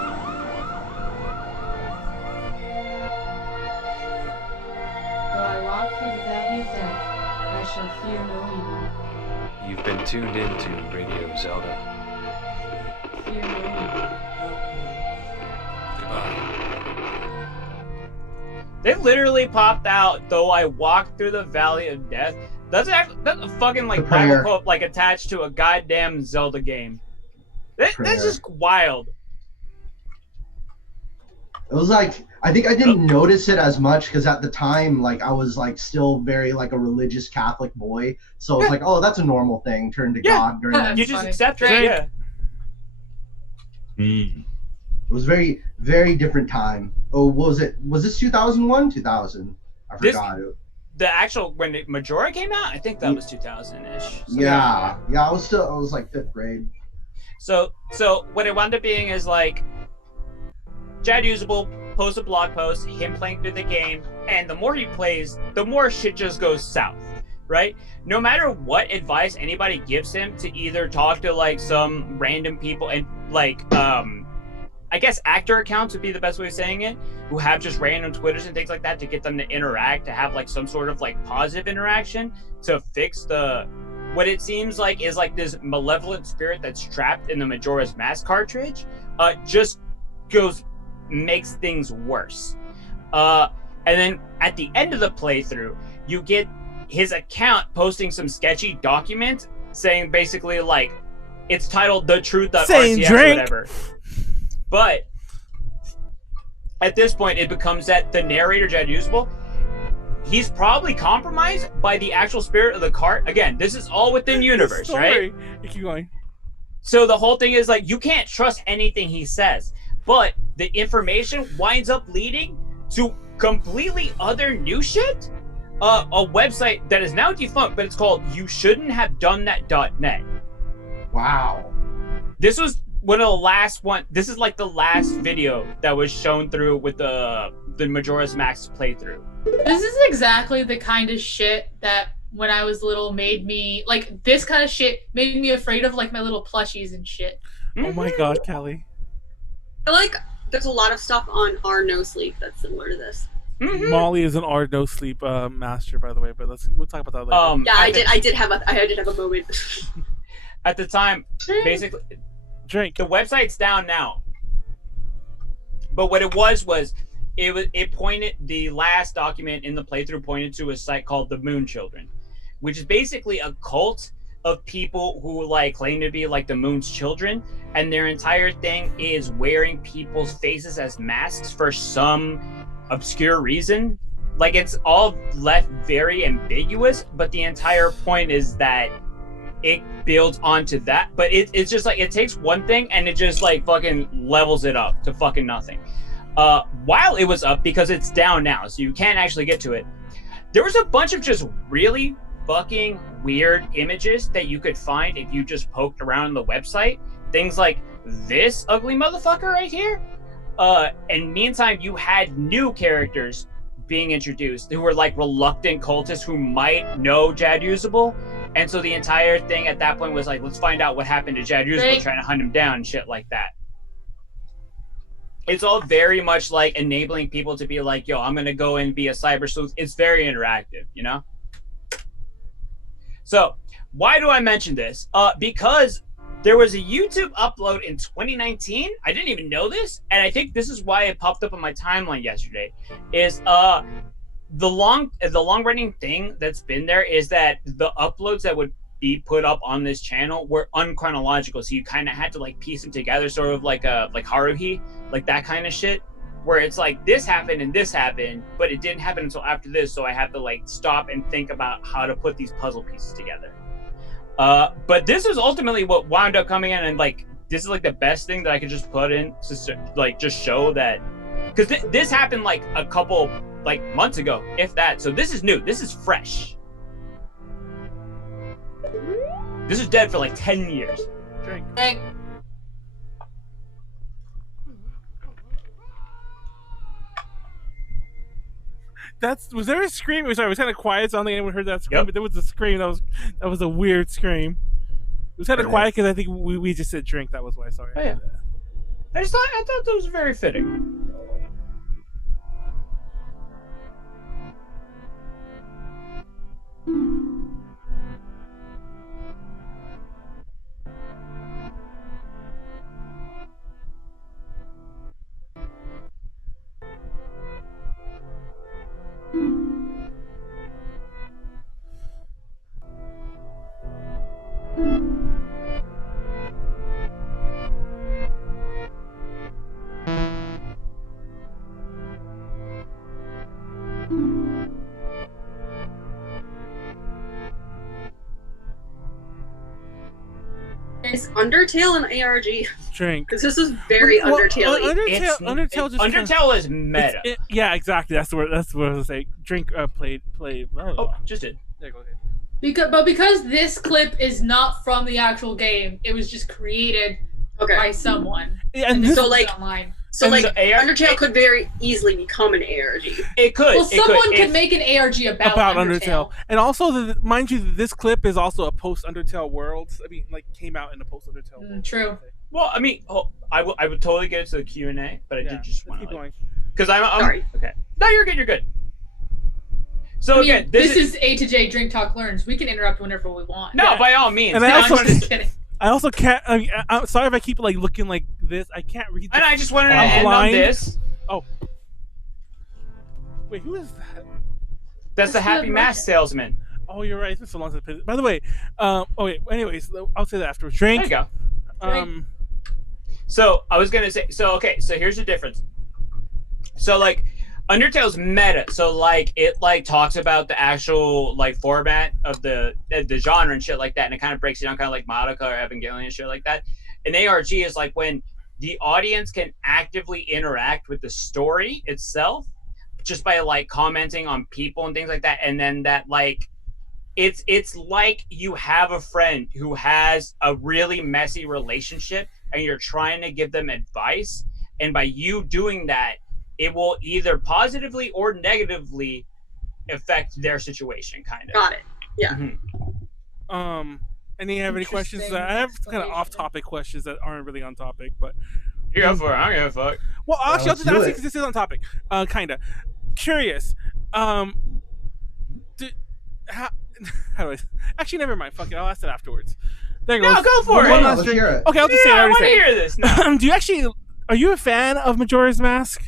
Though I walk through the valley of death, I shall fear no evil. You've been tuned into Radio Zelda. Fear no evil. Goodbye. They literally popped out, though I walk through the valley of death. That's a fucking like The prayer. Bible quote like attached to a goddamn Zelda game. That's Prayer. just wild. It was like I think I didn't notice it as much because at the time, like I was like still very like a religious Catholic boy, so it's like, oh, that's a normal thing. Turn to Yeah. God during that. You That's just funny. accept it. Drink. Yeah. It was very, very different time. Oh, what was it? Was this 2001? 2000? I This- forgot. The actual when Majora came out, I think that was 2000-ish. So, Yeah, I was like 5th grade. So what it wound up being is like Jad Usable posts a blog post, him playing through the game, and the more he plays, the more shit just goes south, right? No matter what advice anybody gives him to either talk to like some random people and like I guess actor accounts would be the best way of saying it, who have just random Twitters and things like that to get them to interact, to have like some sort of like positive interaction to fix what it seems like is like this malevolent spirit that's trapped in the Majora's Mask cartridge, just makes things worse. And then at the end of the playthrough, you get his account posting some sketchy documents saying basically like it's titled "The Truth of Saying RCX" drink. or whatever. But at this point, it becomes that the narrator, Jad Usable, he's probably compromised by the actual spirit of the cart. Again, this is all within universe, right? You keep going. So the whole thing is like, you can't trust anything he says, but the information winds up leading to completely other new shit. A website that is now defunct, but it's called youshouldn'thavedonethat.net. Wow. This was one of the last one. This is like the last video that was shown through with the Majora's Mask playthrough. This is exactly the kind of shit that when I was little made me like. This kind of shit made me afraid of like my little plushies and shit. Oh my god, Callie. I feel like there's a lot of stuff on our No Sleep that's similar to this. Mm-hmm. Molly is an our no sleep master, by the way, but we'll talk about that later. Yeah, I did have a moment. At the time, basically, drink. The website's down now. But what it was it pointed, the last document in the playthrough pointed to a site called the Moon Children, which is basically a cult of people who like claim to be like the Moon's children, and their entire thing is wearing people's faces as masks for some obscure reason. Like, it's all left very ambiguous, but the entire point is that it builds onto that. But it's just like, it takes one thing and it just like fucking levels it up to fucking nothing. While it was up, because it's down now, so you can't actually get to it, there was a bunch of just really fucking weird images that you could find if you just poked around the website. Things like this ugly motherfucker right here. And meantime, you had new characters being introduced who were like reluctant cultists who might know Jad Usable. And so the entire thing at that point was like, let's find out what happened to Jad Usable, trying to hunt him down and shit like that. It's all very much like enabling people to be like, yo, I'm going to go and be a cyber sleuth. It's very interactive, you know? So why do I mention this? Because there was a YouTube upload in 2019. I didn't even know this, and I think this is why it popped up on my timeline yesterday. Is the long running thing that's been there is that the uploads that would be put up on this channel were unchronological, so you kind of had to like piece them together, sort of like Haruhi, like that kind of shit, where it's like this happened and this happened, but it didn't happen until after this, so I had to like stop and think about how to put these puzzle pieces together. But this is ultimately what wound up coming in, and like this is like the best thing that I could just put in to like just show that, because this happened like a couple like months ago, if that. So this is new. This is fresh. This is dead for like 10 years. Drink. Was there a scream? Sorry, it was kind of quiet, so I don't think anyone heard that scream. Yep. But there was a scream. That was a weird scream. It was kind of quiet because I think we just said drink. That was why. Sorry. Oh, yeah. I thought that was very fitting. Is Undertale an ARG? Drink. Because this is very Undertale. Undertale is meta. Yeah, exactly. That's what I was gonna say. Drink. Play. Oh, just did. Yeah, go ahead. Because this clip is not from the actual game, it was just created by someone. Yeah, and online. So Undertale could very easily become an ARG. It could. Well, someone could make an ARG about Undertale. And also, mind you, this clip is also a post Undertale world. I mean, like came out in a post Undertale world. True. Well, I mean, I would totally get into the Q&A, but I did just want to keep going. Because I'm sorry. Okay. No, you're good. You're good. So I mean, again, this is A to J Drink Talk Learns. We can interrupt whenever we want. No, by all means. And I also can't. I mean, I'm sorry if I keep like looking like this. I can't read. And I just wanted to end on this. Oh, wait, who is that? That's the Happy Mask salesman. Oh, you're right. It's been so long since I played it. By the way, wait. Anyways, I'll say that afterwards. Drink. There you go. So I was gonna say. So okay. So here's the difference. So like, Undertale's meta, so like it like talks about the actual like format of the genre and shit like that, and it kind of breaks it down, kind of like Madoka or Evangelion and shit like that. And ARG is like when the audience can actively interact with the story itself, just by like commenting on people and things like that, and then that like it's like you have a friend who has a really messy relationship, and you're trying to give them advice, and by you doing that, it will either positively or negatively affect their situation, kind of. Got it. Yeah. Mm-hmm. And you have any questions? I have kind of off-topic questions that aren't really on topipic, but you go for it. I don't give a fuck. Well, actually, I'll just ask you because this is on topic. Kind of curious. How do I? Actually, never mind. Fuck it. I'll ask it afterwards. There you go. No, go for it. Let's hear it. Okay, I'll just say it. I want to hear this. No. Do you actually? Are you a fan of Majora's Mask?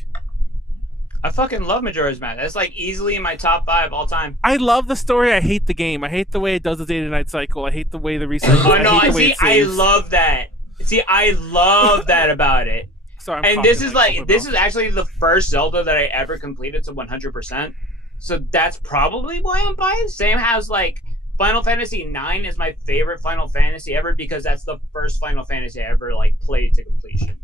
I fucking love Majora's Mask. That's like easily in my top 5 all time. I love the story. I hate the game. I hate the way it does the day-to-night cycle. I hate the way the recycle. Oh no! I love that. See, I love that about it. Sorry, and this is actually the first Zelda that I ever completed to 100%. So that's probably why I'm biased. Same as like Final Fantasy IX is my favorite Final Fantasy ever because that's the first Final Fantasy I ever like played to completion.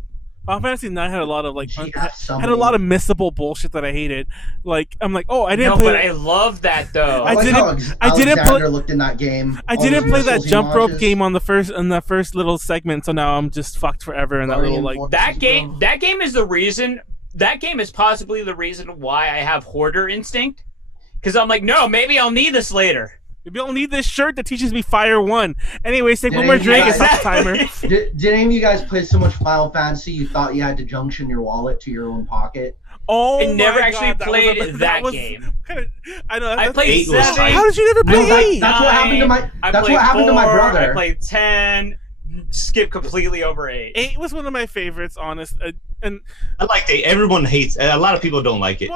Final Fantasy IX had a lot of like had a lot of missable bullshit that I hated. Like I'm like, oh, I didn't. No, but I love that though. I didn't play. Looked in that game. I didn't play that jump rope game on the first little segment, so now I'm just fucked forever in that little like. That game is the reason. That game is possibly the reason why I have hoarder instinct. Because I'm like, no, maybe I'll need this later. Maybe I'll need this shirt that teaches me Fire 1. Anyways, take one more drink and stop the timer. Did any of you guys play so much Final Fantasy you thought you had to junction your wallet to your own pocket? Oh, I never actually played that game. I know. I played 7. How did you never play 8? That's what happened to my. That's what happened to my brother. I played 10. Skip completely over 8. 8 was one of my favorites, honest. And I liked 8. Everyone hates. A lot of people don't like it.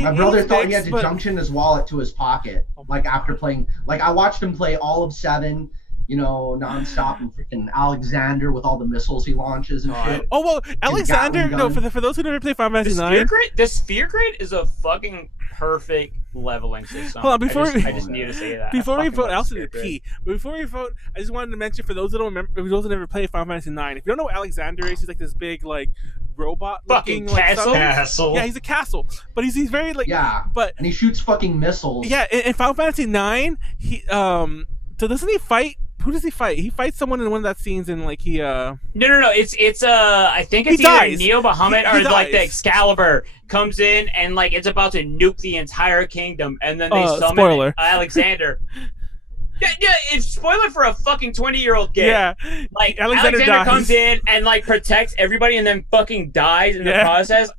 My brother thought he had to junction his wallet to his pocket, like after playing. Like I watched him play all of 7, you know, nonstop, and freaking Alexander with all the missiles he launches and shit. Oh well, Alexander. No, for those who never played Final Fantasy 9, the sphere grid is a fucking perfect leveling system. Hold on, I just need to say that. Before we vote, also the P. But before we vote, I just wanted to mention for those that don't remember, for those that never played Final Fantasy 9, if you don't know what Alexander is, he's like this big like robot fucking like, castle. Yeah, he's a castle, but he's very like and he shoots fucking missiles. Yeah, in Final Fantasy 9, he so doesn't he fight? Who does he fight? He fights someone in one of that scenes, and like he No. It's I think it's either Neo Bahamut or like the Excalibur comes in and like it's about to nuke the entire kingdom, and then they summon Alexander. Yeah, it's spoiler for a fucking 20-year-old game. Yeah, like Alexander comes in and like protects everybody, and then fucking dies in the process.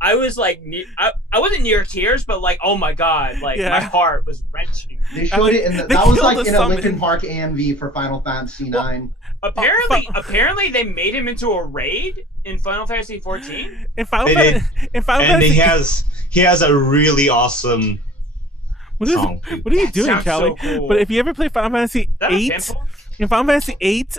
I was like, I wasn't near tears, but like, oh my god, like my heart was wrenching. They showed it in that was like in a Linkin Park AMV for Final Fantasy 9. Apparently, they made him into a raid in Final Fantasy 14. In Final Fantasy, he has a really awesome. What are you doing, Callie? So cool. But if you ever play Final Fantasy 8, in Final Fantasy 8,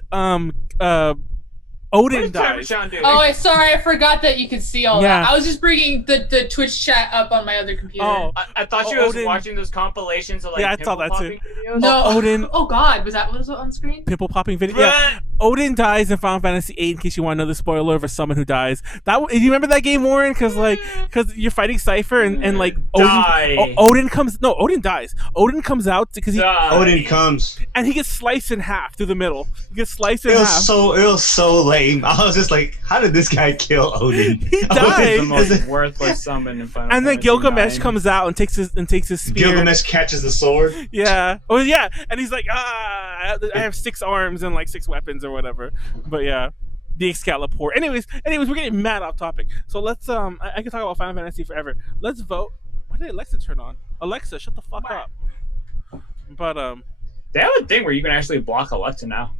Odin dies. Oh, sorry, I forgot that you could see all that. I was just bringing the Twitch chat up on my other computer. Oh, I thought you was watching those compilations of like I saw that too. Videos. No, Odin. Oh God, was that on screen? Pimple popping video. Yeah, Odin dies in Final Fantasy 8. In case you want to know the spoiler of someone who dies. Do you remember that game, Warren? Because you're fighting Cypher and like Odin comes. No, Odin dies. Odin comes out because Odin comes and he gets sliced in half through the middle. He gets sliced in half. It was so lame. I was just like, how did this guy kill Odin? He died. The most worthless summon in Final And then Fantasy Gilgamesh 9. comes out and takes his spear. Gilgamesh catches the sword. Yeah. Oh yeah. And he's like, I have 6 arms and like 6 weapons or whatever. But yeah, the Excalibur. Anyways, we're getting mad off topic. So let's I can talk about Final Fantasy forever. Let's vote. Why did Alexa turn on? Alexa, shut the fuck up. But they have a thing where you can actually block Alexa now.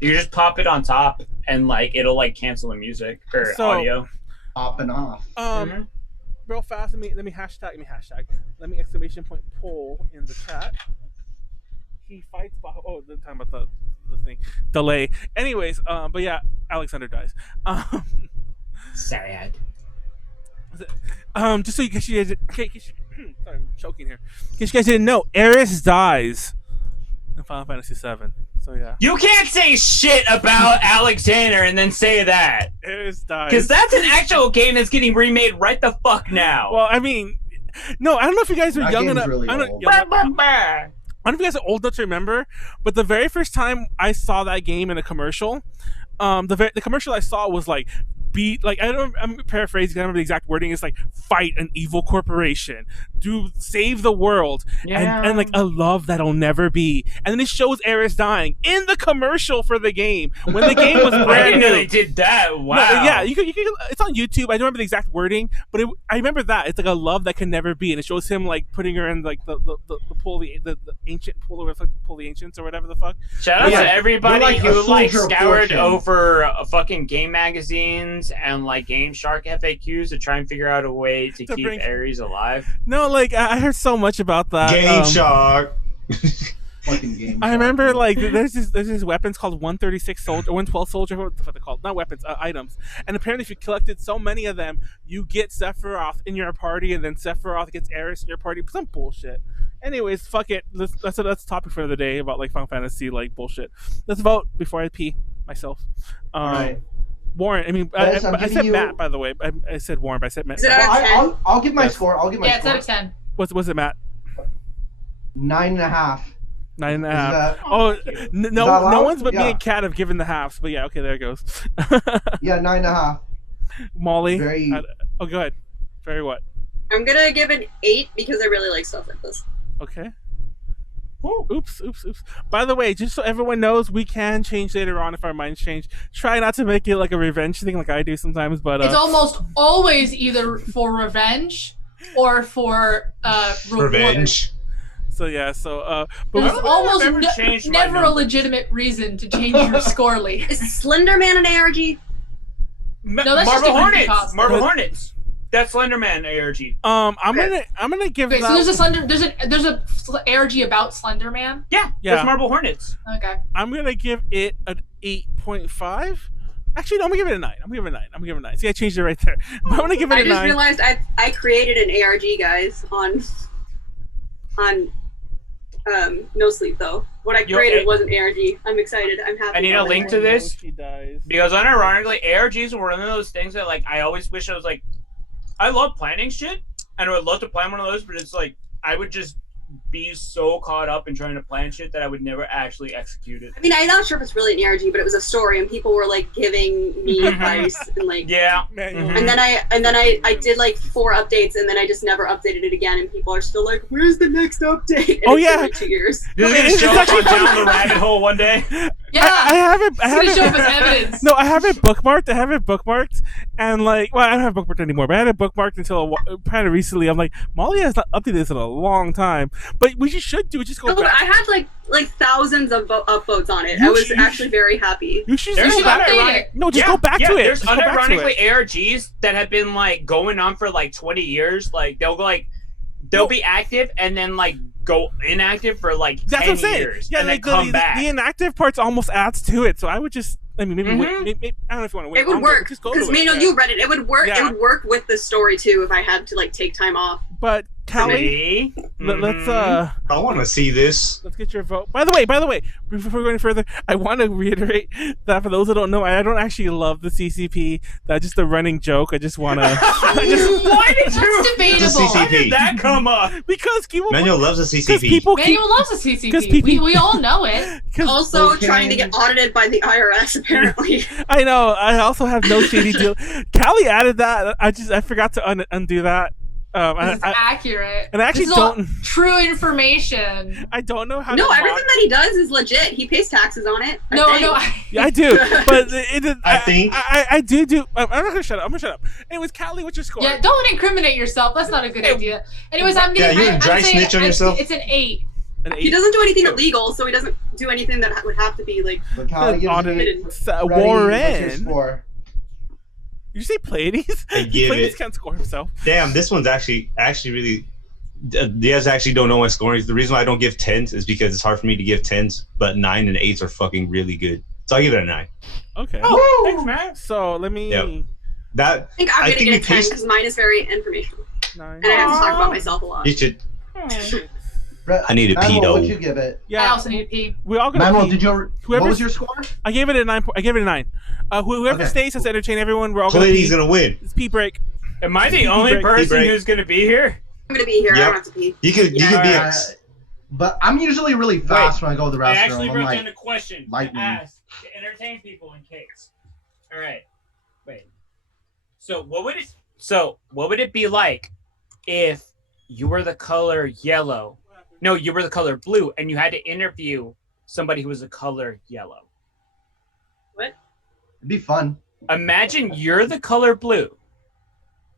You just pop it on top and like it'll like cancel the music or audio. Off and off. Real fast, let me hashtag. Let me exclamation point poll in the chat. He fights. The time about the thing delay. Anyways, but yeah, Alexander dies. Sad. Just so you guys, okay, sorry, I'm choking here. In case you guys didn't know, Ares dies in Final Fantasy VII. So yeah, You can't say shit about Alexander and then say that. Ares dies. Because that's an actual game that's getting remade right the fuck now. Well, I mean, no, I don't know if you guys are That young game's enough. really I don't, old. young enough- I don't know if you guys are old enough to remember, but the very first time I saw that game in a commercial, the commercial I saw was like, I'm paraphrasing, I don't remember the exact wording. It's like, fight an evil corporation, save the world, and like a love that'll never be. And then it shows Ares dying in the commercial for the game when the game was I brand didn't know new. they did that. Wow. No, yeah, you can. It's on YouTube. I don't remember the exact wording, but I remember that it's like a love that can never be, and it shows him like putting her in like the pool, the ancient pool, or pool of the ancients, or whatever the fuck. Shout out to everybody like a who like soldier of scoured fortune. over fucking game magazines and like Game Shark FAQs to try and figure out a way to keep bring- Ares alive. No, like I heard so much about that. Game Shark. Fucking game. I remember like there's these weapons called 136 soldier, 112 soldier, what the fuck they're called? Not weapons, items. And apparently, if you collected so many of them, you get Sephiroth in your party, and then Sephiroth gets Ares in your party. Some bullshit. Anyways, fuck it. That's the topic for the day about like Final Fantasy like bullshit. Let's vote before I pee myself. Right. Warren. I mean, Guys, I'm I giving said you- Matt, by the way. I said Warren, but I said Matt. Is it out of 10? I'll give my Yes. score. I'll give my Yeah, it's score. out of 10. Was it Matt? 9.5. 9.5. that- Oh, that no allowed? one's but me Yeah. and Kat have given the halves. But yeah, okay, there it goes. Yeah, 9.5. Molly. Very. Oh, go ahead. Very what? I'm gonna give an 8 because I really like stuff like this. Okay. Oops. By the way, just so everyone knows, we can change later on if our minds change. Try not to make it like a revenge thing like I do sometimes, but It's almost always either for revenge or for reward. Revenge. so yeah, but There's I don't think almost I've ever changed my never a number. legitimate reason to change your score, Lee. Is Slender Man an ARG? No, that's just Marble a Hornets. costume. Marble Hornets. That's Slenderman ARG. I'm gonna give Okay, that. so there's a ARG about Slender Man. Yeah, Yeah. that's Marble Hornets. Okay. I'm gonna give it an 8.5. Actually, no, I'm gonna give it a 9. I'm gonna give it a 9. See, I changed it right there. But I'm gonna give it I a just 9. realized I created an ARG, guys, on No Sleep though. What I created was an ARG. I'm excited. I'm happy. I need a about link it. to this She dies. because unironically, ARGs were one of those things that like I always wish I was like. I love planning shit, and I would love to plan one of those, but it's like I would just be so caught up in trying to plan shit that I would never actually execute it. I mean, I'm not sure if it's really an ARG, but it was a story, and people were like giving me advice and like. Yeah. Manuel. Mhm. And then I did like 4 updates, and then I just never updated it again, and people are still like, "Where's the next update?" And Oh, it's been, yeah. like 2 years. You're No, gonna it's show up actually on down the rabbit hole one day. Yeah. I have it. I It's have gonna it. show up as evidence. No, I have it bookmarked. And like, well, I don't have it bookmarked anymore, but I had it bookmarked until kind of recently. I'm like, Molly has not updated this in a long time. But what you should do is just go No, but back. I had like thousands of upvotes on it. You I was should- actually very happy. You should There's just go back. update it. No, just go back to it. There's Just go back to unironically it. ARGs that have been like going on for like 20 years. Like they'll go like they'll be active and then like go inactive for like That's 10 what I'm saying. years Yeah, and like then come back. the inactive parts almost adds to it. So I would just, I mean, maybe, Mhm. maybe I don't know if you want to wait. It would longer, work Just go because to it. Manuel, Yeah. you read it. It would work. Yeah. It would work with the story too if I had to like take time off. But Callie, See? let's I want to see this. let's get your vote. By the way, before we go any further, I want to reiterate that for those that don't know, I don't actually love the CCP. That's just a running joke. I just want to. Why did That's you? debatable. Why did that come up? because people. Manuel loves the Because CCP. people keep. Manuel loves the CCP. 'Cause people- we all know it. 'cause- Also, Okay. trying to get audited by the IRS apparently. I know. I also have no shady deal. Callie added that. I forgot to undo that. This is accurate. and I actually This is all don't. true information. I don't know how. No, to everything that he does is legit. He pays taxes on it. I No, think. no. Yeah, I do, but I think- I do. I'm not gonna shut up. I'm gonna shut up. Anyways, Callie, what's your score? Yeah, don't incriminate yourself. That's not a good idea. Anyways, I'm Yeah, getting. you're a dry snitch on yourself. It's an 8. An He 8. doesn't do anything illegal, so he doesn't do anything that would have to be like. But Callie gives Audit- me Ready, what's your Warren. score? Did you say Pleiades? I give Pleiades it- can't score himself. Damn, this one's actually really. You guys actually don't know my scoring. The reason why I don't give 10s is because it's hard for me to give 10s, but 9 and 8s are fucking really good. So I give it a 9. Okay. Oh, thanks, man. So let me. Yep. That I think I'm gonna think get a we 10 paced- because mine is very informational, 9. and I have to talk about myself a lot. You should. Brett, I need a Manuel, pedo. what'd you give it? I Yeah, also need to pee. we all gonna Manuel, pee. did you? What Whoever's- was your score? I gave it a 9. I gave it a 9. Whoever Okay. stays has to entertain everyone. We're all gonna Pleiades pee. gonna win. It's pee break. Am I the only break. person break. who's gonna be here? I'm gonna be here. I Yep. don't have to pee. You could be. Uh, but I'm usually really fast when I go to the I restroom. actually I'm wrote like, down a question lightning. to ask to entertain people in case. All right, wait. So what would it be like if you were the color yellow? No, you were the color blue, and you had to interview somebody who was the color yellow. What? it'd be fun. Imagine you're the color blue,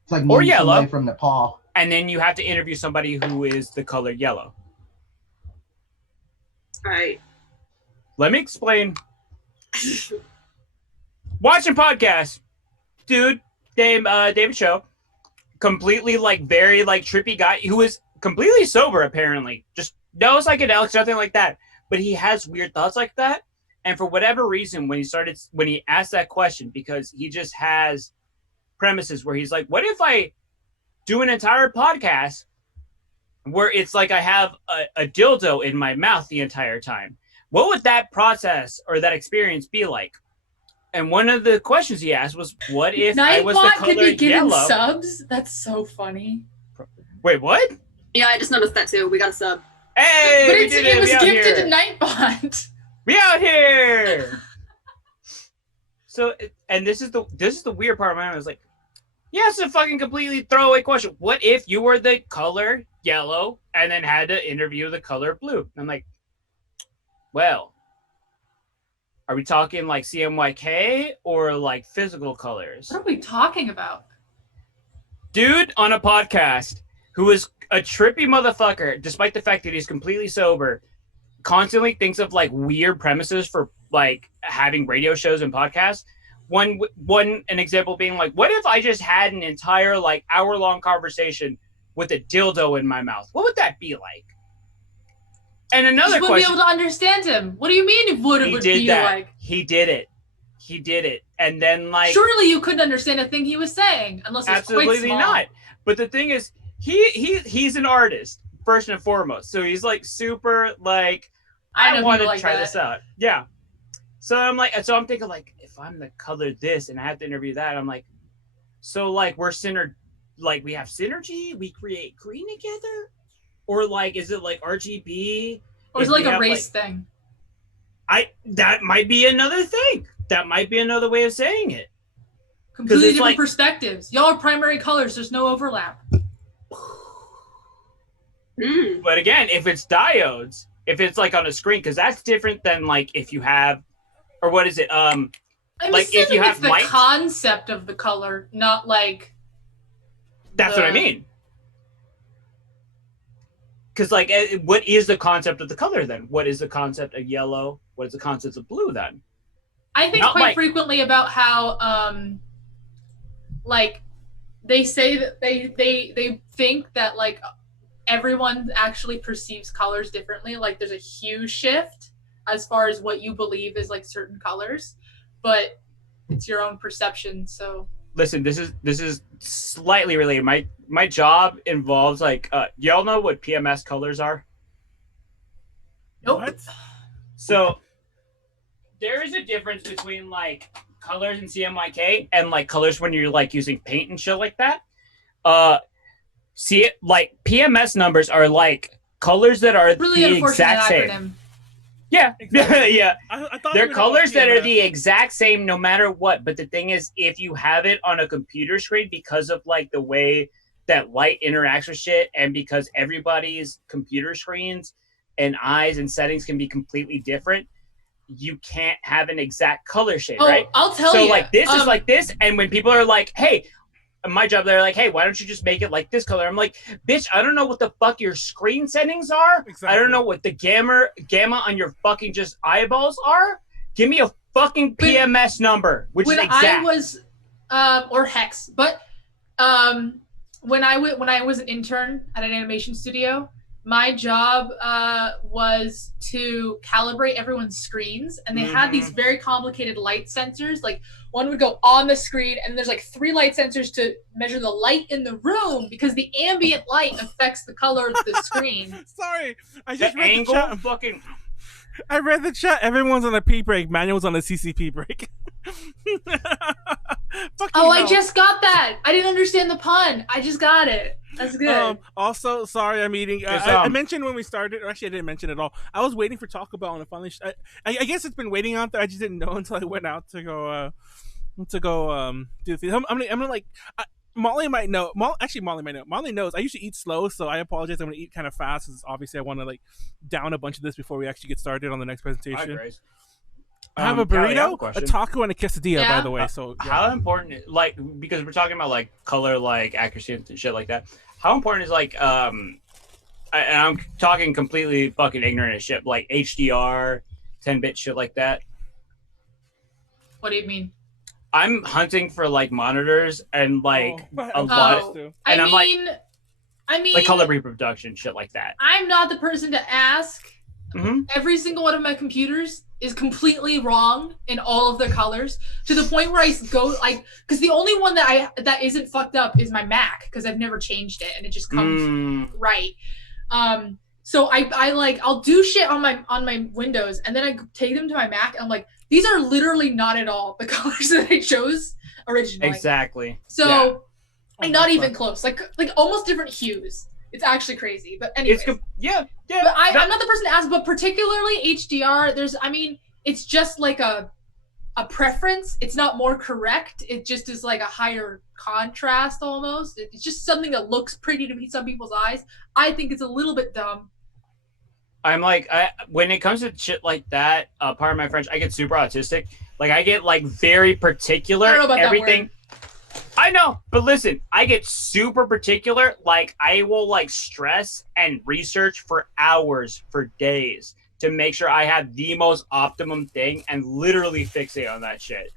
It's like Or meeting yellow. somebody from Nepal. and then you have to interview somebody who is the color yellow. All right. Let me explain. Watching podcasts, dude, David Cho, completely like very like trippy guy who is completely sober apparently, just no psychedelics, nothing like that. But he has weird thoughts like that, and for whatever reason, when he asked that question, because he just has premises where he's like, "What if I do an entire podcast where it's like I have a dildo in my mouth the entire time? What would that process or that experience be like?" And one of the questions he asked was, "What if I was the Nightbot color could be given yellow?" subs. That's so funny. Wait, what? Yeah, I just noticed that too. We got a sub. Hey, But we it did it. was We out gifted here. to Nightbot. We out here. So, and this is the weird part of my mind. I was like, yeah, it's a fucking completely throwaway question. What if you were the color yellow and then had to interview the color blue? And I'm like, well, are we talking like CMYK or like physical colors? What are we talking about? Dude on a podcast who is a trippy motherfucker, despite the fact that he's completely sober, constantly thinks of like weird premises for like having radio shows and podcasts. One an example being like, what if I just had an entire like hour-long conversation with a dildo in my mouth? What would that be like? And another Just wouldn't be question. able to understand him. What do you mean it would be like? He did it. And then like Surely you couldn't understand a thing he was saying unless it's quite absolutely small. not. But the thing is, he's an artist first and foremost. So he's like super like I know want to people like try that. this out. Yeah. So I'm thinking like if I'm the color this and I have to interview that, I'm like, so like we have synergy, we create green together, or like is it like RGB? Or is If it like we a have, race thing? That might be another thing. That might be another way of saying it. Completely it's different like- perspectives. Y'all are primary colors. There's no overlap. Mm. But again, if it's diodes, if it's like on a screen, because that's different than like if you have, or what is it? I'm Like, if assuming you it's have the light- concept of the color, not like That's what I mean. Because like, what is the concept of the color then? What is the concept of yellow? What is the concept of blue then? I think Not quite like- frequently about how like they say that they think that like everyone actually perceives colors differently. Like there's a huge shift as far as what you believe is like certain colors, but it's your own perception. So Listen, this is slightly related. My job involves like, y'all know what PMS colors are? nope. What? So there is a difference between like colors in CMYK and like colors when you're like using paint and shit like that. See it like PMS numbers are like colors that are Really the unfortunate exact same. acronym. Yeah, Exactly. yeah. I thought They're you were talking colors that are PMS. the exact same no matter what. But the thing is, if you have it on a computer screen, because of like the way that light interacts with shit, and because everybody's computer screens and eyes and settings can be completely different, you can't have an exact color shade, Oh, right? I'll tell So you. like this is like this, and when people are like, "Hey," my job, they're like, "Hey, why don't you just make it like this color?" I'm like, "Bitch, I don't know what the fuck your screen settings are. I Exactly. don't know what the gamma on your fucking just eyeballs are. Give me a fucking When- PMS number, which when is exact." I was or hex, but when I was an intern at an animation studio, my job was to calibrate everyone's screens, and they had these very complicated light sensors. Like one would go on the screen, and there's like 3 light sensors to measure the light in the room because the ambient light affects the color of the screen. Sorry, I just The read angle the chat. fucking. I read the chat. Everyone's on a pee break. Manuel's on a CCP break. Oh, I just got that. I didn't understand the pun. I just got it. That's good. Also, sorry, I'm eating. I mentioned when we started, or actually, I didn't mention it at all. I was waiting for Taco Bell, and it finally. I guess it's been waiting out there. I just didn't know until I went out to go do the thing. I'm gonna like. Molly might know. Actually, Molly might know. Molly knows. I usually eat slow, so I apologize. I'm gonna eat kind of fast because obviously I want to like down a bunch of this before we actually get started on the next presentation. I have a burrito, a taco, and a quesadilla, by the way. So how important, like, because we're talking about like color, like accuracy and shit like that. How important is like and I'm talking completely fucking ignorant as shit, like HDR, 10-bit shit like that. What do you mean? I'm hunting for like monitors and like a lot. And I mean, like color reproduction, shit like that. I'm not the person to ask. Every single one of my computers is completely wrong in all of their colors, to the point where I go like, because the only one that isn't fucked up is my Mac, because I've never changed it and it just comes right. So I'll do shit on my Windows, and then I take them to my Mac, and I'm like, these are literally not at all the colors that I chose originally. Exactly. So not even close. Like almost different hues. It's actually crazy. But anyways. But I'm not the person to ask, but particularly HDR, it's just like a preference. It's not more correct. It just is like a higher contrast almost. It's just something that looks pretty to some people's eyes. I think it's a little bit dumb. I'm like, when it comes to shit like that, part of my French, I get super autistic. Like, I get like very particular. I don't know about everything. That word. I know, but listen, I get super particular. Like, I will like stress and research for hours, for days, to make sure I have the most optimum thing, and literally fixate on that shit.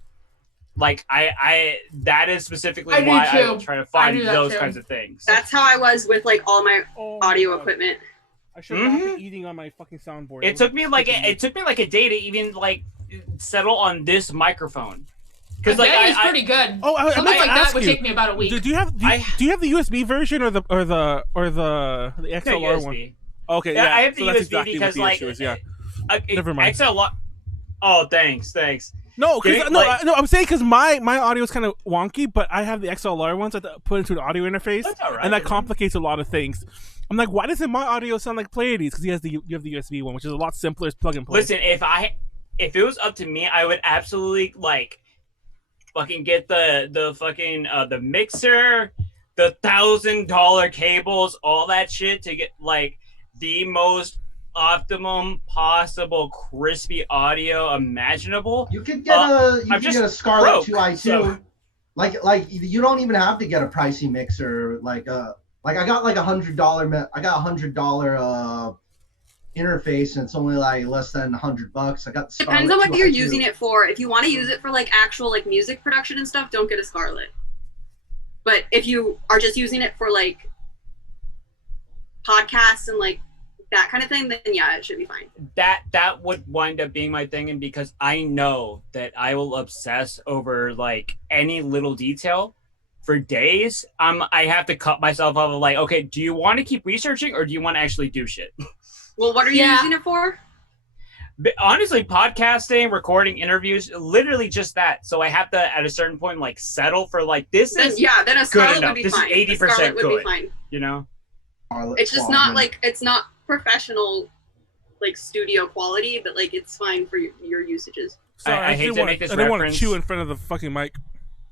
Like, that is specifically why I will try to find those kinds of things. That's how I was with like all my audio equipment. I should not be eating on my fucking soundboard. It took me like a day to even like settle on this microphone. Because like it's pretty good. Something like that would take me about a week. Do you have the USB version or the XLR one? Okay, yeah. I have the so that's USB exactly because what the like issue is, never mind. XLR. Oh, thanks. No, I'm saying because my audio is kind of wonky, but I have the XLR ones that I put into an audio interface, and that complicates a lot of things. I'm like, why doesn't my audio sound like Pleiades? Because you have the USB one, which is a lot simpler. It's plug and play. Listen, if it was up to me, I would absolutely like fucking get the fucking the mixer, the $1,000 cables, all that shit to get like the most optimum possible crispy audio imaginable. You could get get a Scarlett 2i2. So. Like you don't even have to get a pricey mixer. Like I got like $100 interface, and it's only like less than $100. I got the Scarlett. Depends on what you're using it for. If you want to use it for like actual like music production and stuff, don't get a Scarlett. But if you are just using it for like podcasts and like that kind of thing, then yeah, it should be fine. That would wind up being my thing, and because I know that I will obsess over like any little detail for days, I have to cut myself off of like, okay, do you want to keep researching or do you want to actually do shit? Well, what are you using it for? But honestly, podcasting, recording interviews, literally just that. So I have to, at a certain point, like settle for like this then, is then a Scarlett would be this fine. Is 80% would good. Be fine. You know, it's just not like it's not professional, like studio quality, but like it's fine for your usages. Sorry, I hate to make this I don't want to chew in front of the fucking mic.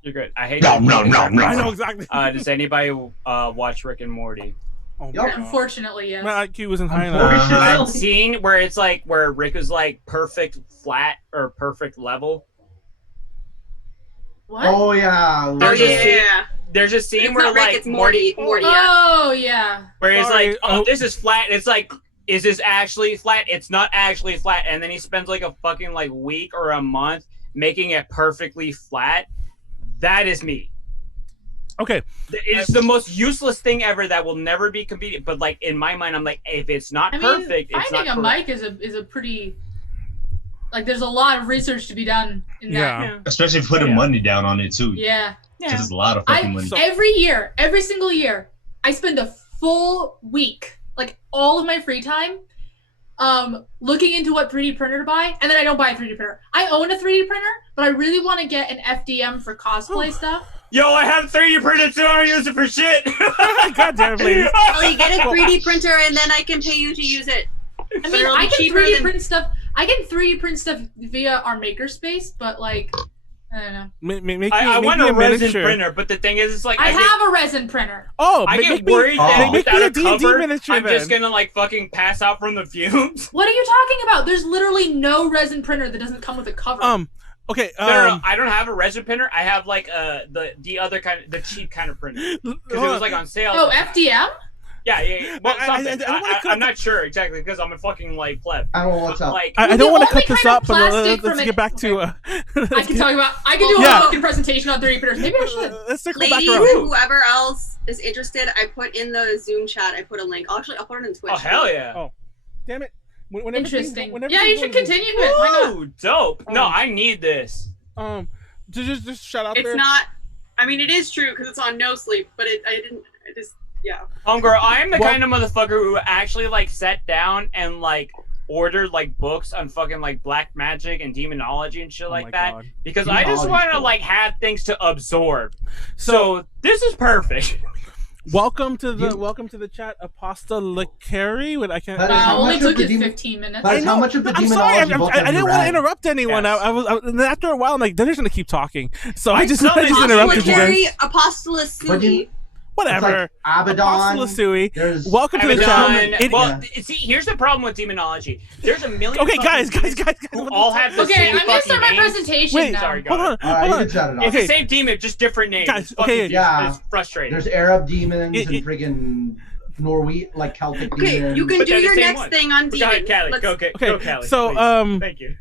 You're good. I hate. No. I know exactly. Does anybody watch Rick and Morty? Oh, unfortunately, yes. My IQ wasn't high enough. That scene where it's like where Rick is like perfect flat or perfect level. What? Oh yeah. There's a scene where Rick, like it's Morty. Oh yeah. Where it's like, this is flat. And it's like, is this actually flat? It's not actually flat. And then he spends like a fucking like week or a month making it perfectly flat. That is me. Okay. It's the most useless thing ever that will never be competed. But like in my mind, I'm like, if it's not perfect, it's not finding a correct. mic is a pretty like. There's a lot of research to be done in that. Yeah. Especially putting money down on it too. Yeah. Because it's a lot of fucking money. Every single year, I spend a full week, like all of my free time, looking into what 3D printer to buy, and then I don't buy a 3D printer. I own a 3D printer, but I really want to get an FDM for cosplay stuff. Yo, I have 3D printed too. I don't use it for shit. God damn it, ladies. Callie, get a 3D printer and then I can pay you to use it. I mean, I can 3D print stuff. I can 3D print stuff via our makerspace, but like, I don't know. I want a resin printer, but the thing is, it's like I have a resin printer. Oh, I get worried that make without me a a D&D cover, miniature I'm just then. gonna like fucking pass out from the fumes. What are you talking about? There's literally no resin printer that doesn't come with a cover. Okay. No, I don't have a resin printer. I have like the other kind, the cheap kind of printer, because it was like on sale. Oh, FDM? Yeah. Well, something. I I'm not sure exactly because I'm a fucking like pleb. I don't know what's up. Like, I don't want to cut only this kind of up, but plastic let's from get back to. I can talk about. I can do a whole fucking presentation on 3D printers. Maybe I should. Let's circle Ladies, back around. whoever else is interested, I put in the Zoom chat. I put a link. I'll put it in Twitch. Oh hell yeah! Oh, damn it! Interesting. Yeah, you should continue it. Why not? Ooh, dope. No, I need this. Just shout out It's there. not. I mean, it is true because it's on no sleep, but yeah. Homegirl, I am the kind of motherfucker who actually like sat down and like ordered like books on fucking like black magic and demonology and shit like that because I just want to like have things to absorb. So this is perfect. Welcome to the chat, Aposta Lecari. What I can't. Only took it 15 minutes. That is how much of the I'm sorry. demonology book I have you didn't want to read? interrupt anyone. Yes. I was after a while. I'm like, they're just gonna keep talking. So I just Apostolus interrupted you guys. Apostolus Sui. Whatever. It's like Abaddon. Apostola Sui. Welcome to the Abaddon. chat. Well, see, here's the problem with demonology. There's a million. Okay, guys. who all have the Okay, same I'm gonna fucking start my names. presentation Wait, now. Sorry, hold on. You can shut it off. It's the same demon, just different names. Guys, It's fucking yeah. it's frustrating. There's Arab demons and friggin' Norwegian, like Celtic demons. Okay, you can But do they're the your same next one. thing on Go ahead, demons. Callie. Let's- Go, Callie. So, please. Thank you.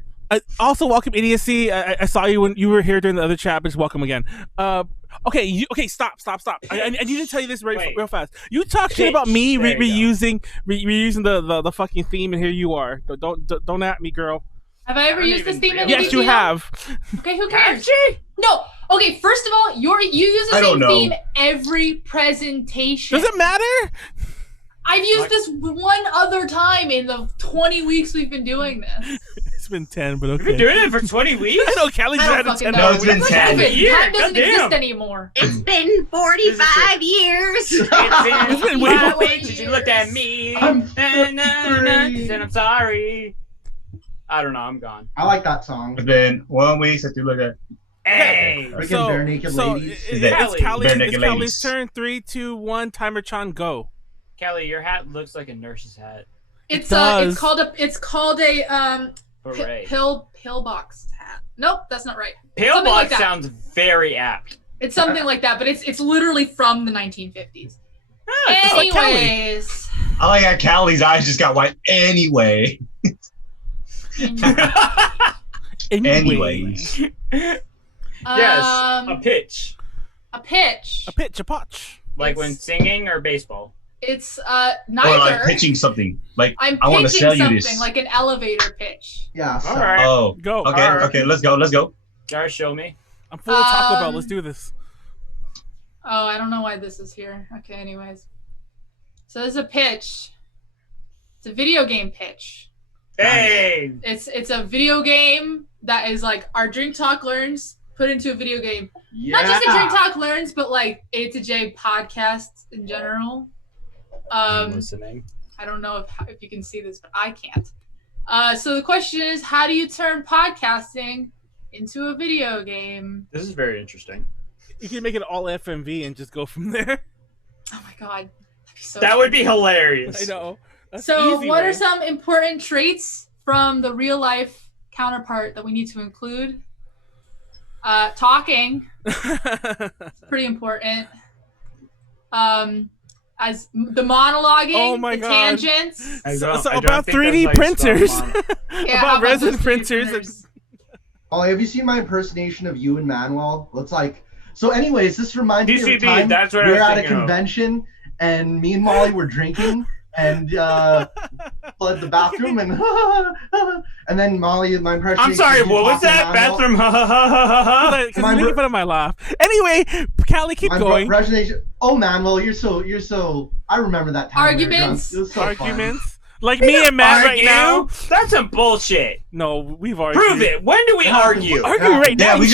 Also, welcome idiocy. I saw you when you were here during the other chat, but just welcome again. Okay, stop. I need to tell you this real fast. You talk shit about me There you reusing the fucking theme, and here you are. Don't at me, girl. Have I ever used this theme in Yes, you DTL? have. Okay, who cares? No. Okay, first of all, you use the I don't same know. theme every presentation. Does it matter? I've used this one other time in the 20 weeks we've been doing this. It's been 10, but okay. We've been doing it for 20 weeks. I know Callie's I had don't it fucking 10 know. No, it's been Like, 10. Time doesn't Goddamn. exist anymore. It's been 45 years. It's been way Why more did you look at me? I'm And I'm sorry. I don't know. I'm gone. I like that song. But then 1 week since you look at Hey. Freaking bare naked ladies. It's Callie. Bare naked Callie's ladies. turn. 3, 2, 1. Timer Chan, go. Callie, your hat looks like a nurse's hat. It's does. it's called a Hooray. pillbox hat. Nope, that's not right. Pillbox Something like that. sounds very apt. It's something like that, but it's literally from the 1950s. just like Callie. Anyways, I like how Callie's eyes just got white anyway. Anyways. Yes, a pitch. a pitch. A pitch, a potch. Like when singing or baseball. It's Or neither. like pitching something. Like I'm I want to pitching sell you something this. like an elevator pitch. Yeah. So. All right. Oh. Go. Okay. Alright. Okay. Let's go. Guys, show me. I'm full of Taco Bell. Let's do this. Oh, I don't know why this is here. Okay, anyways. So there's a pitch. It's a video game pitch. Hey. It's a video game that is like our Drink Talk Learns put into a video game. Yeah. Not just a Drink Talk Learns, but like A to J podcasts in general. I'm listening. I don't know if you can see this, but I can't. So the question is, how do you turn podcasting into a video game? This is very interesting. You can make it all FMV and just go from there. Oh my god, that'd be so. That would be hilarious. I know. That's So, easy, what are man. some important traits from the real life counterpart that we need to include? Talking, pretty important. As the monologuing, Oh my the God. tangents. So I don't about think 3D that's, like, printers. strong Yeah, About how resin those 3D printers. printers? Ollie, have you seen my impersonation of you and Manuel? It's like So, anyways, this reminds me of DCB, the time that's what I we was were at a thinking of. convention and me and Molly were drinking and fled the bathroom and then Molly, my impression. I'm sorry, what was that? Bathroom? Because you're making fun of my laugh. Anyway, Callie, keep going. Oh, Manuel, you're so. I remember that time. Arguments? It was so Arguments? Fun. Like me and Matt right now? That's some bullshit. No, we've argued. Prove it. When do we argue? Argue right now. Yeah, we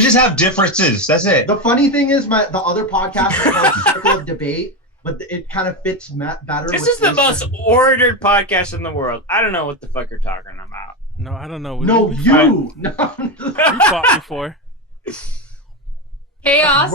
just have differences. That's it. The funny thing is, the other podcast is called Circle of Debate, but it kind of fits better. This is the most ordered podcast in the world. I don't know what the fuck you're talking about. No, I don't know. No, you. No. We fought before. Chaos.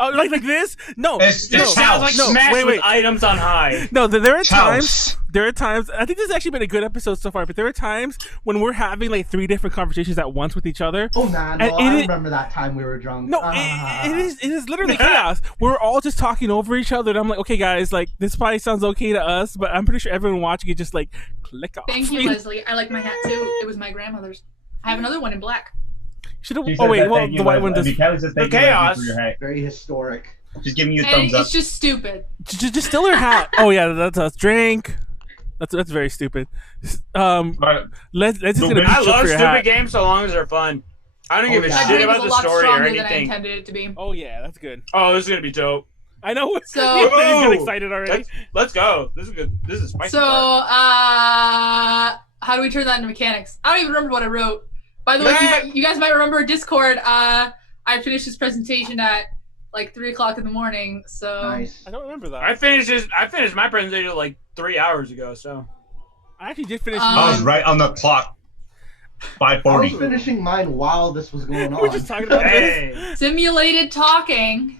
Oh, like this? No. This sounds like Smash with items on high. No, there are times. There are times. I think this has actually been a good episode so far. But there are times when we're having like 3 different conversations at once with each other. Oh man, no, I remember that time we were drunk. No, it is literally chaos. We're all just talking over each other, and I'm like, okay, guys, like this probably sounds okay to us, but I'm pretty sure everyone watching it just like click off. Thank you, Leslie. I like my hat too. It was my grandmother's. I have another one in black. Oh wait, well the white one does. The chaos. Very historic. Just giving you a And thumbs up. it's just stupid. Just steal her hat. Oh yeah, that's us. Drink. That's very stupid. Let's just gonna I love stupid hat. games so long as they're fun. I don't give a That shit game about was a the lot story or stronger than I anything. intended it to be. Oh yeah, that's good. Oh, this is gonna be dope. I know. So He's getting excited already. Let's go. This is good. This is spicy. So how do we turn that into mechanics? I don't even remember what I wrote. By the way, you guys might remember Discord. I finished this presentation at like 3 o'clock in the morning. So nice. I don't remember that. I finished my presentation like 3 hours ago. So I actually did finish. I was right on the clock. I was 5:40. finishing mine while this was going on. We're just talking about this. hey, simulated talking.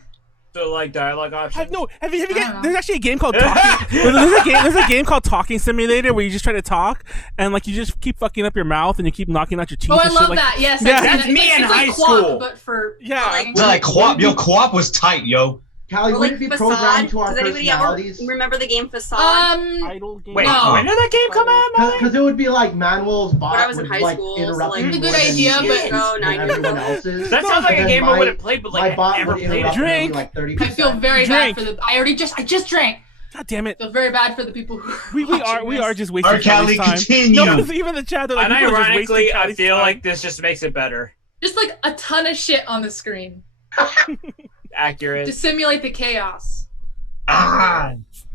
so like dialogue options. Have you guys? know. There's actually a game called Talking. there's a game called Talking Simulator where you just try to talk and like you just keep fucking up your mouth and you keep knocking out your teeth. Oh, I and love shit, like, that. Yes, Yeah. That's it's me in it's high like co-op, school. but for Yeah. like, They're like co-op. Yo, co-op was tight, yo. Callie, Or would like it be Facade. programmed to our Does anybody ever personalities? remember the game Facade? Idle game. Wait, No. when did that game come out? Molly? Because it would be like Manuel's bot When I was in would, high like, school, so, interrupt like, me It's a good more than idea, you but- did No, than 9 years everyone old. else's. That sounds like And a then game I would have played, but my like I bot never would played interrupt it. me Drink. like 30%. I feel very Drink. bad for the. I just drank. God damn it. I feel very bad for the people who. We are just wasting Alright, Callie, Callie's time. continue. No, because even the chat, they're like, And people are just wasting ironically, I Callie's feel time. like this just makes it better. Just like a ton of shit on the screen Accurate. to simulate the chaos. Ah,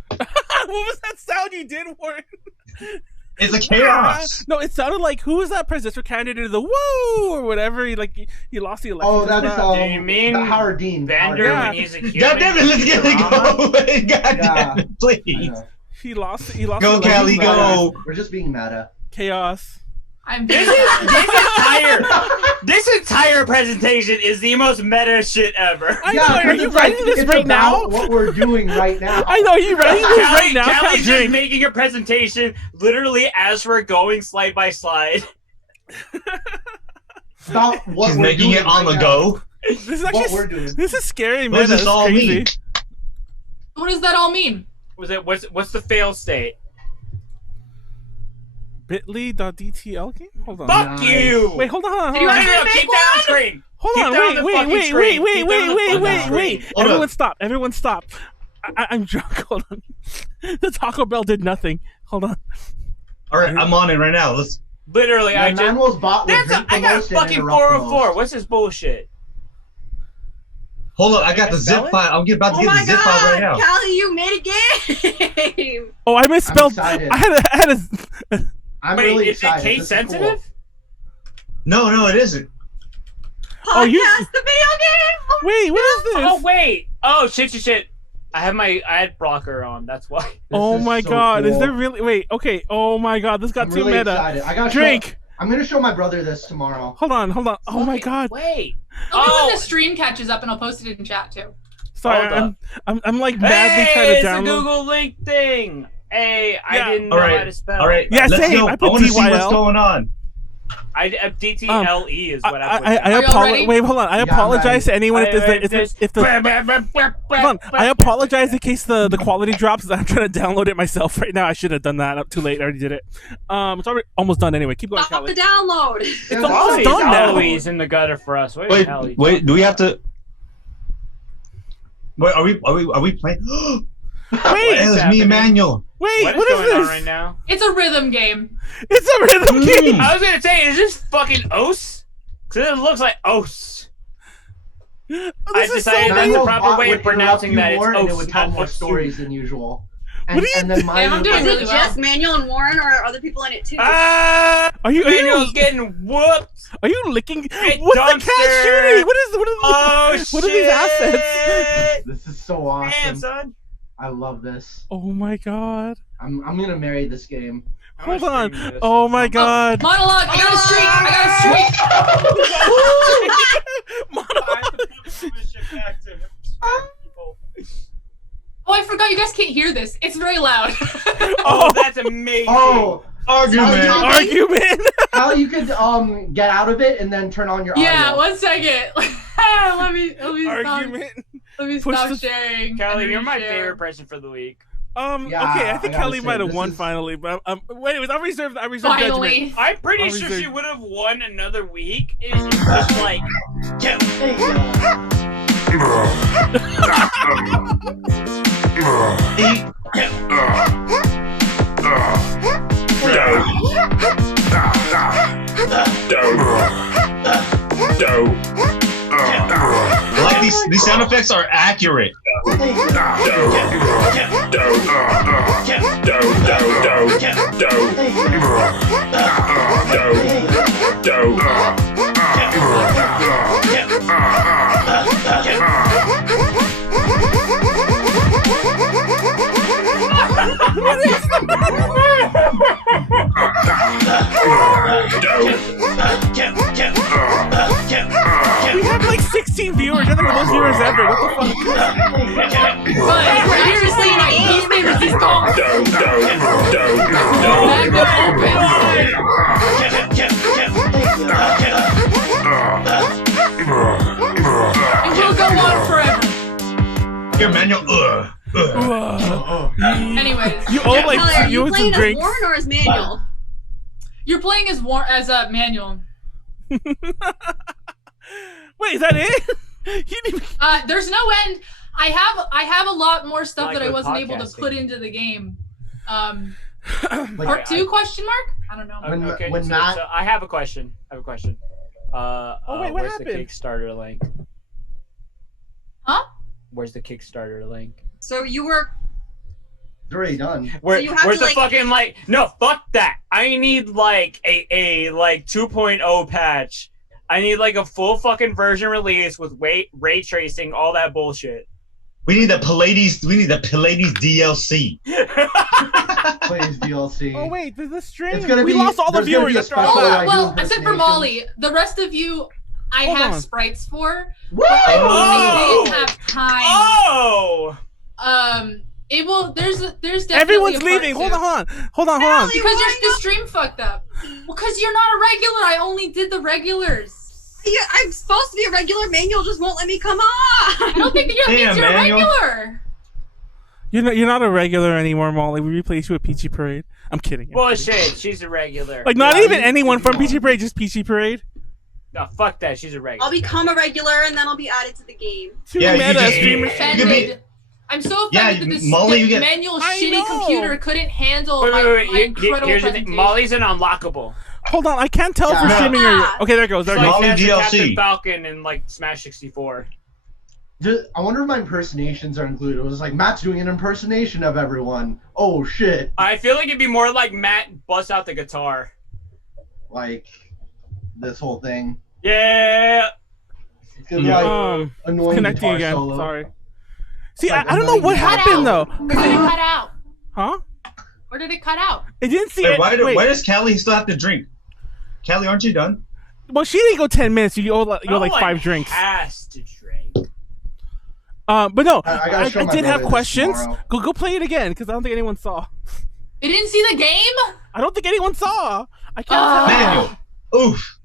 What was that sound you did, Warren? it's a chaos. No, it sounded like who was that presidential candidate? The woo or whatever. He lost the election. Oh, that is Do you mean Howard Dean. Vander Yeah. when he's a human? God damn it, let's get it Drama? going. God damn it, I please. know. He lost. Go, the Callie, election. go. We're just being meta. Chaos. I'm very This bad. this entire presentation is the most meta shit ever. I know. Are because you it's like- writing this it's right now? about what we're doing right now. I know. Are you writing this right now? Can't Callie's just drink. making a presentation literally as we're going slide by slide. About what She's we're making doing it on right the now. go. This is What actually we're doing. this is scary, What man. does this That's all crazy. mean? What does that all mean? What's the fail state? Bit.ly.DTL game. Hold on. Fuck Nice. you! Wait, hold on. Did you No, want no, to no, make keep that on one? screen. Hold Keep on, that on the fucking screen. Keep that on the fucking wait. screen. Hold Everyone up. stop. Everyone stop. I'm drunk. Hold on. The Taco Bell did nothing. Hold on. All right, I'm on it right now. Let's. Literally, Yeah, I just. Manuel's bot would That's drink the I got most and fucking interrupt the 404. most. What's this bullshit? Hold up, I got Did I the spell zip it? file. I'm about to Oh get my the zip file right god, now. Callie, you made a game! Oh, I misspelled. I'm excited. I had a. I'm Wait, really is it excited. case This is cool. sensitive? No, it isn't. Oh, Podcast, you- the video game! Wait, what is this? Oh wait! Oh shit! I had blocker on. That's why. This Oh is my so god, is cool. there really? Wait, okay. Oh my god, this got I'm too really meta. excited. I gotta Drink. I'm gonna show my brother this tomorrow. Hold on. Oh my Fucking god. Wait. Tell me Oh. when the stream catches up and I'll post it in chat too. Sorry, Hold I'm like madly Hey, trying to it's a download. Google link thing. Hey, Yeah. I didn't know All right, how to spell. All right, Yeah, let's same. go. I I put want to see what's DYL. going on. DTLE is what I put. I Are y'all apologize. ready? Wait, hold on. I Yeah, apologize I'm to anyone if the. Hold on. I apologize in case the quality drops. I'm trying to download it myself right now. I should have done that. I'm too late. I already did it. It's already almost done anyway. Keep going, Stop Callie. the download! It's almost Always, done now. always in the gutter for us. Wait, do we have to? Wait, are we playing? Wait, it's me and Manuel. Wait, what what is is going on this? right now? It's a rhythm game. It's a rhythm game. I was gonna say, is this fucking Os? Because it looks like Os. I decided that's the proper way of pronouncing that. It's and it Os, would tell not more Os. stories than usual. And, What do you and then mine I'm would doing be- Is really it well. just Manuel and Warren, or are other people in it too? Ah! Are you Manuel's getting whooped. Are you licking? Hey, What's the dumpster. cat shooting? What are Oh what are these assets? shit! This is so awesome. Damn, son. I love this. Oh my god. I'm gonna marry this game. I'm Hold gonna on. stream this. Oh my god. Monologue. I got a streak. I got a streak. Oh, I forgot. You guys can't hear this. It's very loud. Oh, that's amazing. Oh, Argument. Argument. how you could get out of it and then turn on your Yeah, audio. 1 second. let me stop. Argument. Let me Push stop the- sharing. Callie, and you're my reshare. favorite person for the week. Yeah, Okay, I think I gotta Callie say, might have this won is- finally, but wait, I reserved judgment. Finally. I'm pretty I'll sure reserve- she would have won another week if it was just like, Like these sound effects are accurate. We have like 16 viewers. I think the most viewers ever. What the fuck? But seriously, my his name is this dog. It will go on forever. Here, Manuel. Anyways, You owe Kelly, are like you you playing some as drinks. Warren or as Manuel? you're playing as Manuel. Wait, is that it? You didn't even- There's no end. I have a lot more stuff Like that I with wasn't able to podcasting. put into the game. Like, Part 2 question mark? I don't know. When- okay, when so, Matt- so I have a question. wait, what where's happened? the Kickstarter link? Huh? Where's the Kickstarter link? So you were. It's already done. Where, you have where's to, the like- fucking like? No, fuck that. I need like a like 2.0 patch. I need like a full fucking version release with ray tracing, all that bullshit. We need the Pleiades. We need the Pleiades DLC. Plays DLC. Oh wait, there's this stream. It's gonna We be- lost all the there's gonna be viewers. a After all special, that. like, Well, do except for Molly, the rest of you, I Hold have on. sprites for. What? Oh! I didn't have time. Oh! It will. There's definitely Everyone's a part leaving. 2. Hold on. Callie, Because why the stream fucked up. Because you're not a regular. I only did the regulars. Yeah, I'm supposed to be a regular. Manuel just won't let me come on. I don't think that you're, Damn, you're a Manuel. regular. You're not a regular anymore, Molly. We replaced you with Peachy Parade. I'm kidding. Bullshit. She's a regular. Like not Yeah, even you- anyone from Peachy Parade, just Peachy Parade. No, fuck that. She's a regular. I'll become a regular and then I'll be added to the game. Too Yeah, you meta just- streamer. You could be- Offended. I'm so Yeah, offended that this Molly, you get- manual I shitty know. computer couldn't handle Wait, my, wait, wait. my incredible Here's the thing. presentation. Molly's an unlockable. Hold on, I can't tell for Yeah. streaming or. Okay, there it goes. There it Like goes. Molly Captain DLC. Falcon and like Smash 64. I wonder if my impersonations are included. It was like Matt's doing an impersonation of everyone. Oh shit! I feel like it'd be more like Matt busts out the guitar. Like this whole thing. Yeah. It's gonna be like annoying Connecting guitar again. solo. Sorry. See, Like I don't know what annoying happened though. Where did it cut out? Huh? Where did it cut out? It didn't see Hey, it. why Wait. does Callie still have to drink? Callie, aren't you done? Well, she didn't go 10 minutes. You go like No 5 one drinks. has to drink. But no, I gotta show I my did have brother this questions. tomorrow. Go play it again because I don't think anyone saw. It didn't see the game? I don't think anyone saw. I can't tell. Manuel. Oof.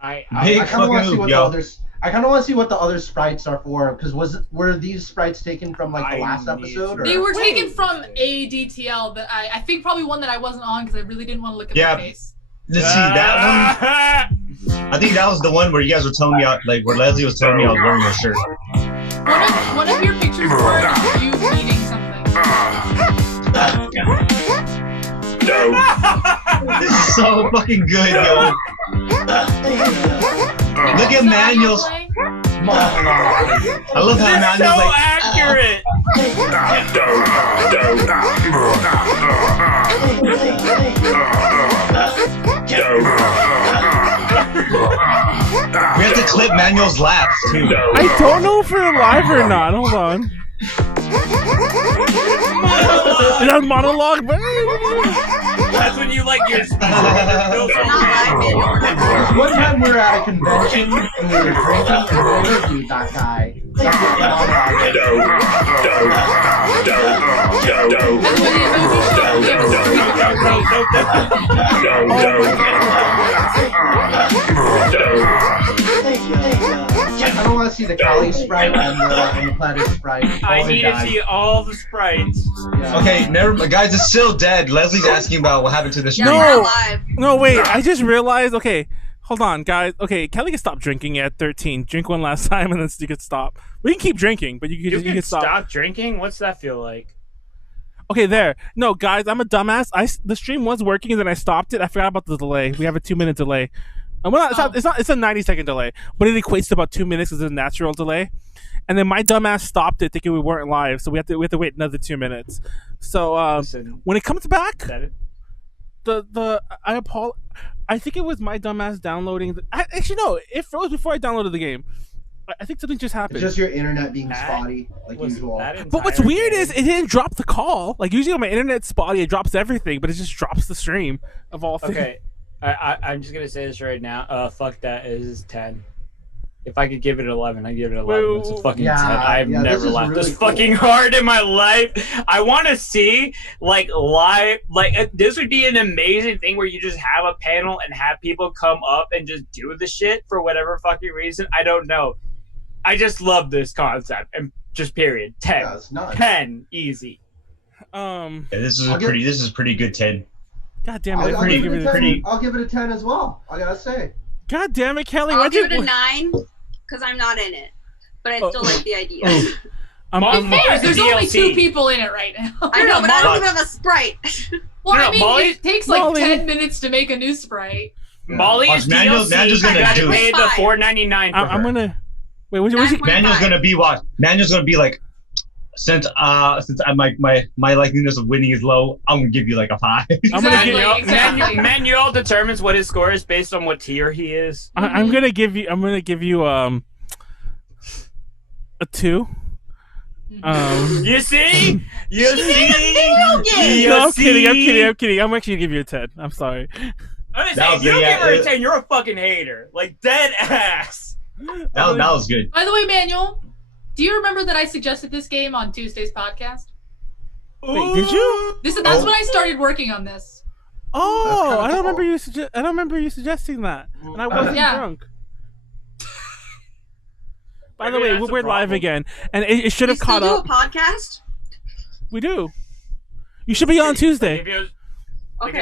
I Big I kind of want to see fucking what yo. the others. I kind of want to see what the other sprites are for. Because were these sprites taken from like the I last need episode? to- Or? They were taken from a DTL that I think probably one that I wasn't on because I really didn't want to look at Yeah. my face. Let's see that one. I think that was the one where you guys were telling me, like, where Leslie was telling me I was wearing her shirt. One of your pictures This is so fucking good, yo. Look at Manuel's. I love how That's Manuel's so like. accurate. We have to clip Manuel's laugh too. I don't know if we're live or not. Hold on. Is that monologue? That's when you like your speech. One time we were at a convention and we were drinking and we interviewed that guy. I don't want to see the Callie sprite and the Pleiades sprite. I need to see all the sprites. Yeah. Okay, guys, it's still dead. Leslie's asking about what happened to the stream. No. live. No, wait. I just realized. Okay, hold on, guys. Okay, Kelly can stop drinking at 13. Drink one last time, and then you can stop. We can keep drinking, but you can stop. Stop drinking? What's that feel like? Okay, there. No, guys, I'm a dumbass. The stream was working, and then I stopped it. I forgot about the delay. We have a 2-minute delay. Well, it's not. It's a 90-second delay, but it equates to about 2 minutes as a natural delay. And then my dumbass stopped it, thinking we weren't live, so we have to wait another 2 minutes. So when it comes back, I think it was my dumbass downloading. Actually, no, it froze before I downloaded the game. I think something just happened. It's just your internet being spotty, like usual. But what's weird is it didn't drop the call. Like usually on my internet's spotty, it drops everything, but it just drops the stream of all things. Okay, I'm just gonna say this right now. Fuck that is 10. If I could give it 11, I'd give it 11. It's a fucking 10. I've never laughed this fucking hard in my life. I want to see like live, like this would be an amazing thing where you just have a panel and have people come up and just do the shit for whatever fucking reason. I don't know. I just love this concept and just period. 10. Yeah, it's nuts. 10 easy. Yeah, this is pretty good 10. God damn it! I'll give it a 10 as well. I gotta say. God damn it, Kelly! I'll give it a 9 because I'm not in it, but I still like the idea. There's only 2 people in it right now. I know, but I don't even have a sprite. Well, I mean, Molly, it takes like 10 minutes to make a new sprite. Molly is Manuel's DLC. gonna I do paid it. the $4.99. I'm gonna wait. What's Manuel's gonna be what? Manuel's gonna be like, since my likeliness of winning is low, I'm gonna give you like a 5. Manuel determines what his score is based on what tier he is. I'm gonna give you a 2. You see? You see? No, I'm kidding. I'm actually gonna give you a 10. I'm sorry. I'm saying, if you don't give her a 10, you're a fucking hater. Like, dead ass. That was good. By the way, Manuel, do you remember that I suggested this game on Tuesday's podcast? Wait, did you? That's when I started working on this. Oh, I don't remember you suggesting that, and I wasn't drunk. By the way, we're live again, and it should have caught up. Do a podcast? We do. You should be on Tuesday. If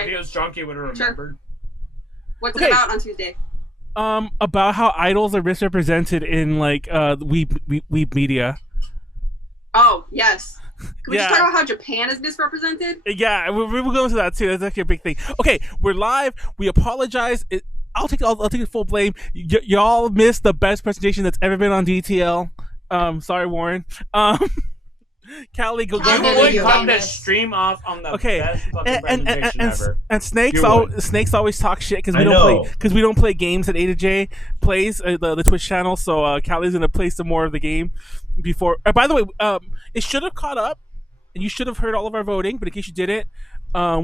he was drunk, he would have remembered. What's it about on Tuesday? About how idols are misrepresented in like weeb media. Oh yes. Can we just talk about how Japan is misrepresented? Yeah, we'll go into that too. That's actually a big thing. Okay, we're live. We apologize. I'll take the full blame. Y'all missed the best presentation that's ever been on DTL. Sorry, Warren. Callie, go cut the stream off on the best fucking presentation ever. And Snakes always talk shit because we don't play games that A to J plays the Twitch channel. So Callie's gonna play some more of the game before. By the way, it should have caught up, and you should have heard all of our voting. But in case you didn't,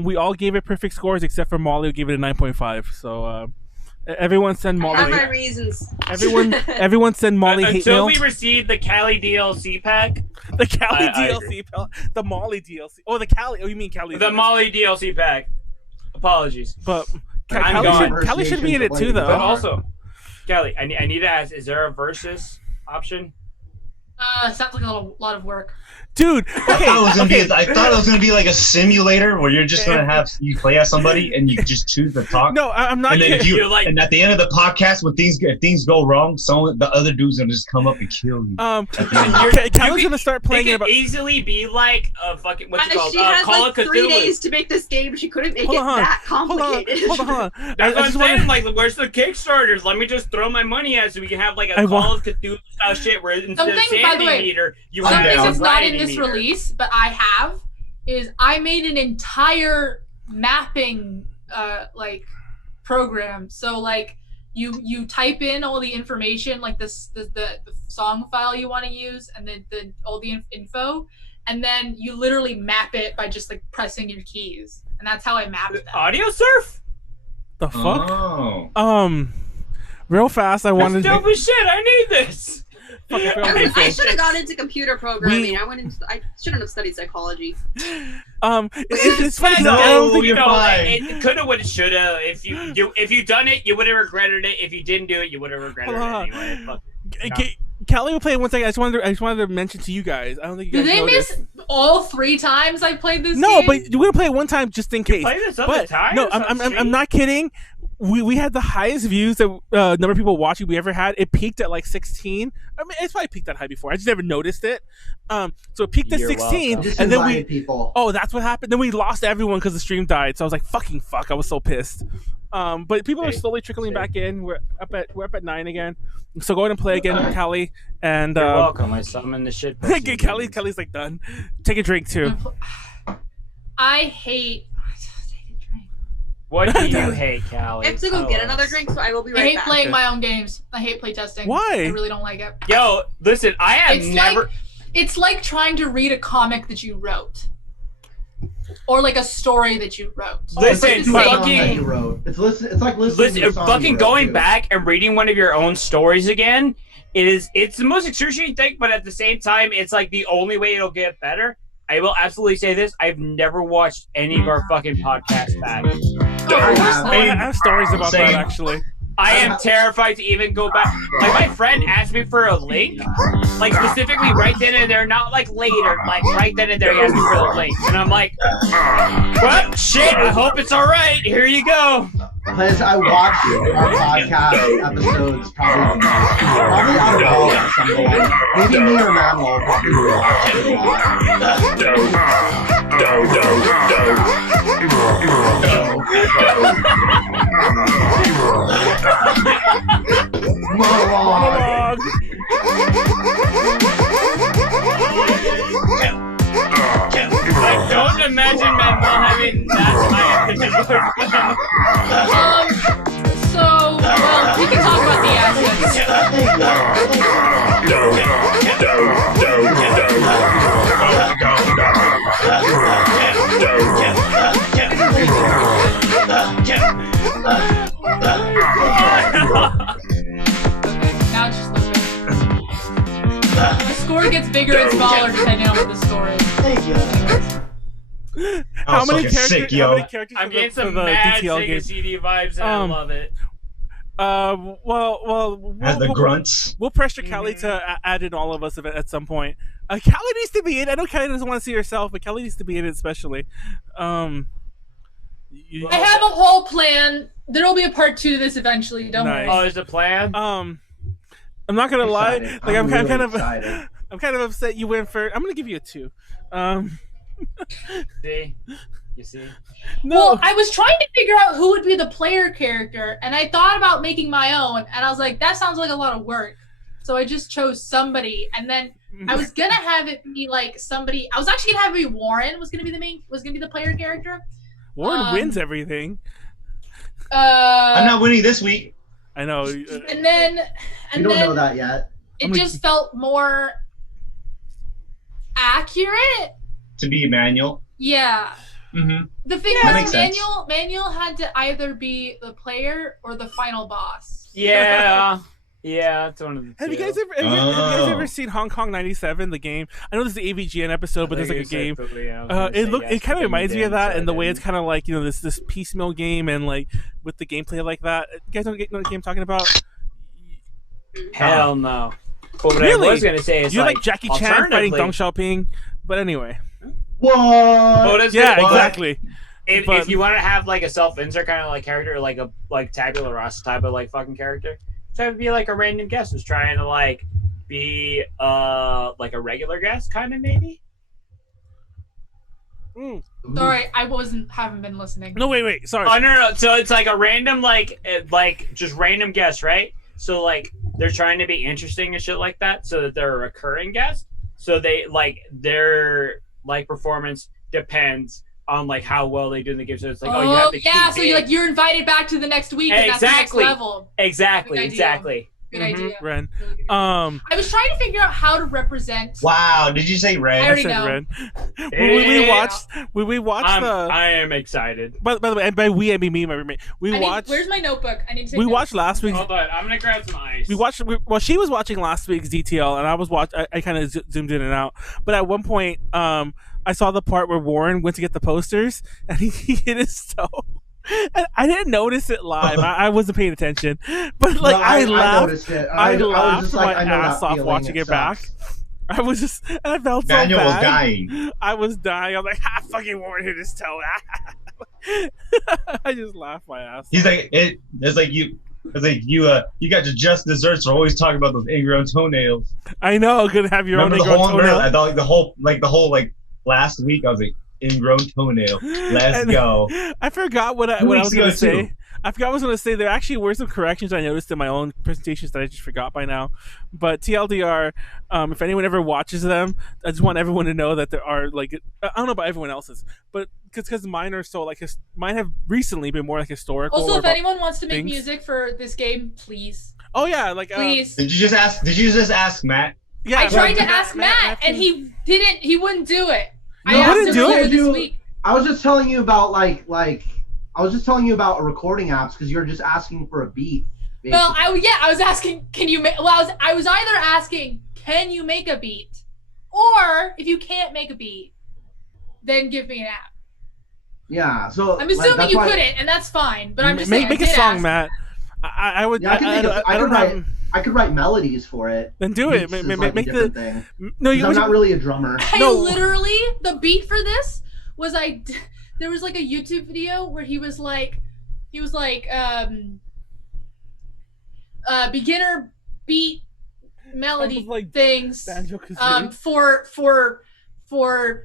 we all gave it perfect scores except for Molly, who gave it a 9.5. So. Everyone send Molly. I have my reasons. Everyone send Molly hate mail. Until we receive the Callie DLC pack. The Callie DLC pack. The Molly DLC. Oh, the Callie. Oh, you mean Callie? The Molly DLC pack. Apologies. But Callie should be in it too, though. But also, Callie, I need to ask: is there a versus option? Sounds like a lot of work. Dude, I thought it was gonna be like a simulator where you're just gonna have you play as somebody and you just choose to talk. No, I'm not. And then kidding. and at the end of the podcast, when if things go wrong, the other dude's gonna just come up and kill you. Callie's gonna start playing it. It Could easily be like a fucking what's it called? She has Call like of 3 Cthulhu. days to make this game. She couldn't make it that complicated. Hold on. That's what I'm saying. Like, where's the Kickstarters? Let me just throw my money at it so we can have like a Call of Cthulhu style shit where instead of sanity meter, you something that's not in variety this meter. release, but I made an entire mapping program. So like you type in all the information, like the song file you want to use, and then all the info, and then you literally map it by just like pressing your keys, and that's how I mapped them. Audio surf? The fuck? Oh. Real fast, I wanted. That's dope as shit. I need this. I should have gone into computer programming. I shouldn't have studied psychology. It's funny. It coulda, woulda, shoulda. If you done it, you would have regretted it. If you didn't do it, you would have regretted it anyway. Callie will play one second. I just wanted to mention to you guys. I don't think you guys Did they noticed. miss all 3 times I played this game? No, but you're gonna play it one time just in case. Play this other time? No, I'm not kidding. We had the highest views that number of people watching we ever had. It peaked at like 16. I mean, it's probably peaked that high before. I just never noticed it. So it peaked at 16, and then people. Oh, that's what happened. Then we lost everyone because the stream died. So I was like, "Fucking fuck!" I was so pissed. But people are slowly trickling back in. We're up at 9 again. So go ahead and play again, Callie. And you're welcome. I summoned the shit. Callie's like done. Take a drink too. I hate. What do you hate, Callie? I have to go get another drink, so I will be right back. I hate playing my own games. I hate playtesting. Why? I really don't like it. Yo, listen, I have never. It's like trying to read a comic that you wrote, or like a story that you wrote. Listen, It's like listening to a song fucking you wrote, going too. back and reading one of your own stories again. It's the most excruciating thing, but at the same time, it's like the only way it'll get better. I will absolutely say this: I've never watched any of our fucking podcasts back. I have stories about that actually. I am terrified to even go back. Like, my friend asked me for a link, like specifically right then and there, not like later, like right then and there. He asked me for the link, and I'm like, "Well, shit. I hope it's all right. Here you go." Because I watched our podcast episodes probably out of all of them. Maybe me or Manuel probably watched Monologue. I don't imagine Manuel having that high of So, well, we can talk about the assets. Now it's just looping. The score gets bigger and smaller depending on what the score is. How many characters? I'm getting for some the mad DTL Sega game? CD vibes, and I love it. We'll grunts. We'll pressure Callie to add in all of us at some point. Callie needs to be in. I know Callie doesn't want to see herself, but Callie needs to be in it especially. I have a whole plan. There will be a part 2 to this eventually. Don't worry. Oh, there's a plan. I'm not gonna lie. Like I'm really kind of excited. I'm kind of upset you went for. I'm gonna give you a 2. See, you see. No. Well, I was trying to figure out who would be the player character, and I thought about making my own, and I was like, that sounds like a lot of work. So I just chose somebody, and then I was gonna have it be like somebody. I was actually gonna have it be Warren was gonna be the player character. Warren wins everything. I'm not winning this week. I know. And then You don't know that yet. It just felt more accurate. To be Manuel. Yeah. Mm-hmm. The thing That was, makes sense. Manuel had to either be the player or the final boss. Yeah. Yeah, that's one of the Have you two. guys ever seen Hong Kong 97, the game? I know this is an AVGN episode, but there's like a game. It kind of reminds me of that, and the way it's kind of like, you know, this piecemeal game, and like with the gameplay like that. You guys know what game I'm talking about? Hell no. But what I was gonna say is you're like Jackie Chan fighting Deng Xiaoping, but anyway. What? Yeah, exactly. If you want to have like a self-insert kind of like character, like a Tabula Rasa type of like fucking character, so it would be like a random guest who's trying to like be like a regular guest, kind of maybe. Sorry, I haven't been listening. No, wait, sorry. Oh no. So it's like a random like just random guest, right? So like they're trying to be interesting and shit like that, so that they're a recurring guest. So they like their like performance depends on like how well they do in the game. So it's like you have to keep so you're invited back to the next week. And that's the next level. Exactly. Good idea. Ren. I was trying to figure out how to represent. Wow, did you say Ren? I already know. Ren. We watched I am excited. By the way, and by we I mean me and my roommate. Where's my notebook? I need to. We watched last week's. Hold on, I'm gonna grab some ice. She was watching last week's DTL, and I was I kind of zoomed in and out. But at one point, I saw the part where Warren went to get the posters, and he hit his toe. And I didn't notice it live. I wasn't paying attention, but like I laughed. I noticed it. I laughed like, my ass off watching it back. I was just, and I felt so Manuel bad. was dying. I was dying. I was like, fucking Warren hit his toe. I just laughed my ass. He's like, it's like you got your just desserts for always talking about those ingrown toenails. I know, gonna have your own ingrown toenail. I thought the whole last week I was like, ingrown toenail. Let's go. I forgot what I was going to say. I forgot what I was going to say. There actually were some corrections I noticed in my own presentations that I just forgot by now. But TLDR, if anyone ever watches them, I just want everyone to know that there are like, I don't know about everyone else's, but because mine are so like, mine have recently been more like historical. Also, if anyone wants to make music for this game, please. Oh yeah, like please. Did you just ask Matt? Yeah, I tried to ask Matt, and he wouldn't do it. No, I wouldn't do it this week. I was just telling you about I was just telling you about recording apps because you're just asking for a beat. Basically. Well, I was asking, can you make? Well, I was either asking, can you make a beat, or if you can't make a beat, then give me an app. Yeah, so I'm assuming you couldn't, and that's fine. But I'm just saying, make a song, Matt. I would. Yeah, I could write melodies for it. Then do it. Make the thing. No, I'm not really a drummer. Literally, the beat for this was there was like a YouTube video where he was like beginner beat melody things for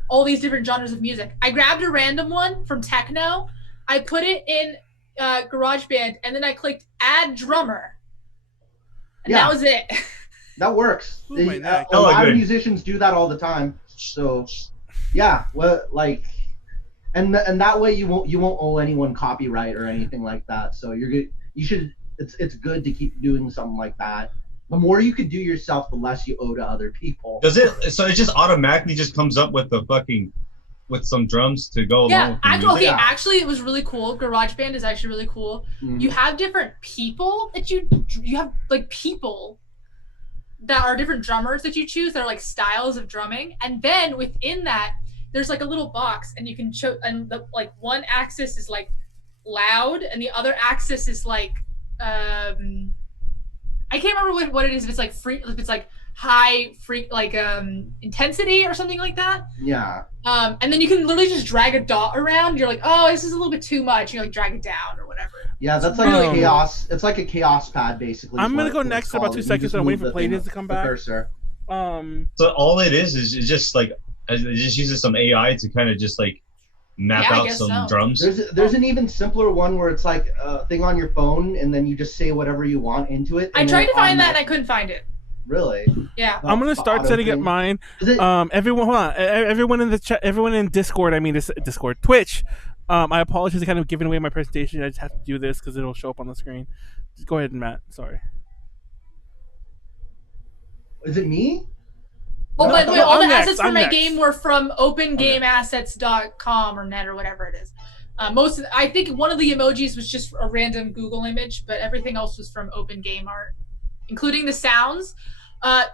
all these different genres of music. I grabbed a random one from techno, I put it in GarageBand, and then I clicked add drummer. And that was it. That works. A lot of musicians do that all the time. So, yeah, and that way you won't owe anyone copyright or anything like that. So you're good. You should. It's good to keep doing something like that. The more you could do yourself, the less you owe to other people. Does it? So it just automatically just comes up with with some drums to go along. Yeah, actually, it was really cool. GarageBand is actually really cool. Mm-hmm. You have different people that you have like people that are different drummers that you choose that are like styles of drumming, and then within that, there's like a little box, and you can show, and like one axis is like loud, and the other axis is like I can't remember what it is. If it's like free, if it's like high intensity or something like that. Yeah. And then you can literally just drag a dot around. You're like, oh, this is a little bit too much. You like drag it down or whatever. Yeah, that's like a chaos. It's like a chaos pad basically. I'm gonna go next for about 2 seconds and wait for Pleiades to come back. Cursor. So all it is just like it just uses some AI to kind of just like map out some drums. There's an even simpler one where it's like a thing on your phone, and then you just say whatever you want into it. I tried to find that and I couldn't find it. Really? Yeah. I'm gonna start setting up mine. Everyone, hold on. Everyone in the chat, everyone in Discord. I mean, Discord, Twitch. I apologize for kind of giving away my presentation. I just have to do this because it'll show up on the screen. Just go ahead, Matt. Sorry. Is it me? Oh, by the way, all the assets for my game were from OpenGameAssets.com or net or whatever it is. I think one of the emojis was just a random Google image, but everything else was from Open Game Art, including the sounds.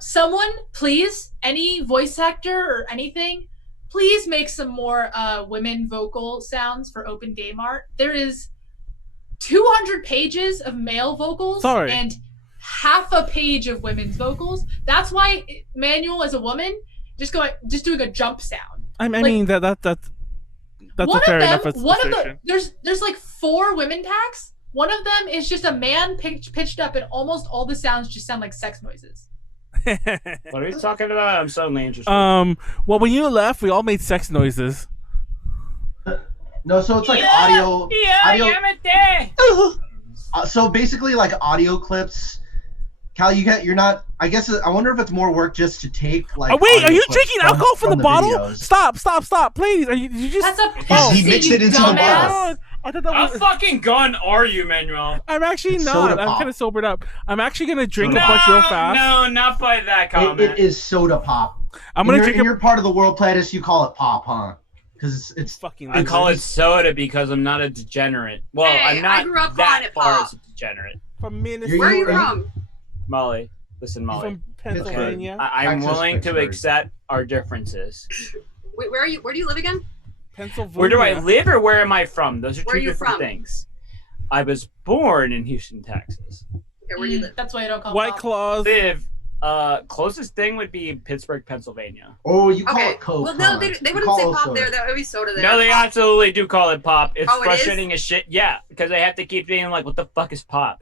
Someone, please, any voice actor or anything, please make some more women vocal sounds for Open Game Art. There is 200 pages of male vocals and half a page of women's vocals. That's why Manuel, as a woman, just doing a jump sound. I mean that's One a fair of them, enough one of assertion. there's like 4 women tags. One of them is just a man pitched up, and almost all the sounds just sound like sex noises. What are you talking about? I'm suddenly interested. Well, when you left, we all made sex noises. No, so it's like audio. Yamete! So basically, like audio clips. Callie, you're not. I guess I wonder if it's more work just to take like. Oh, wait, audio are you clips drinking alcohol from the bottle? videos. Stop, please. Are you just? That's a He Pepsi, mixed you it into the dumbass. bottle. I thought that How was. fucking gone are you, Manuel? I'm actually It's not. soda I'm pop. kind of sobered up. I'm actually gonna drink Soda a bunch real fast. No, not by that comment. It is soda pop. I'm gonna in drink your part of the world, Pleiades, you call it pop, huh? Because it's fucking. I call it soda because I'm not a degenerate. Well, Hey, I'm not I grew up that calling it far pop. as a degenerate. from Minnesota. Where are you from? Molly, listen, Molly. From Pennsylvania. I'm Texas, willing to Pittsburgh. accept our differences. Wait, where do you live again? Pennsylvania. Where do I live or where am I from? Those are Where two are you different from? things. I was born in Houston, Texas. Okay, where do you live? That's why I don't call White pop. Claws. Live. Closest thing would be Pittsburgh, Pennsylvania. Oh, you call Okay. it Coke. Well, no, huh? they You wouldn't call say it pop soda. there. That would be soda there. No, they Pop. absolutely do call it pop. It's Oh, it is? frustrating as shit. Yeah, because they have to keep being like, "What the fuck is pop?"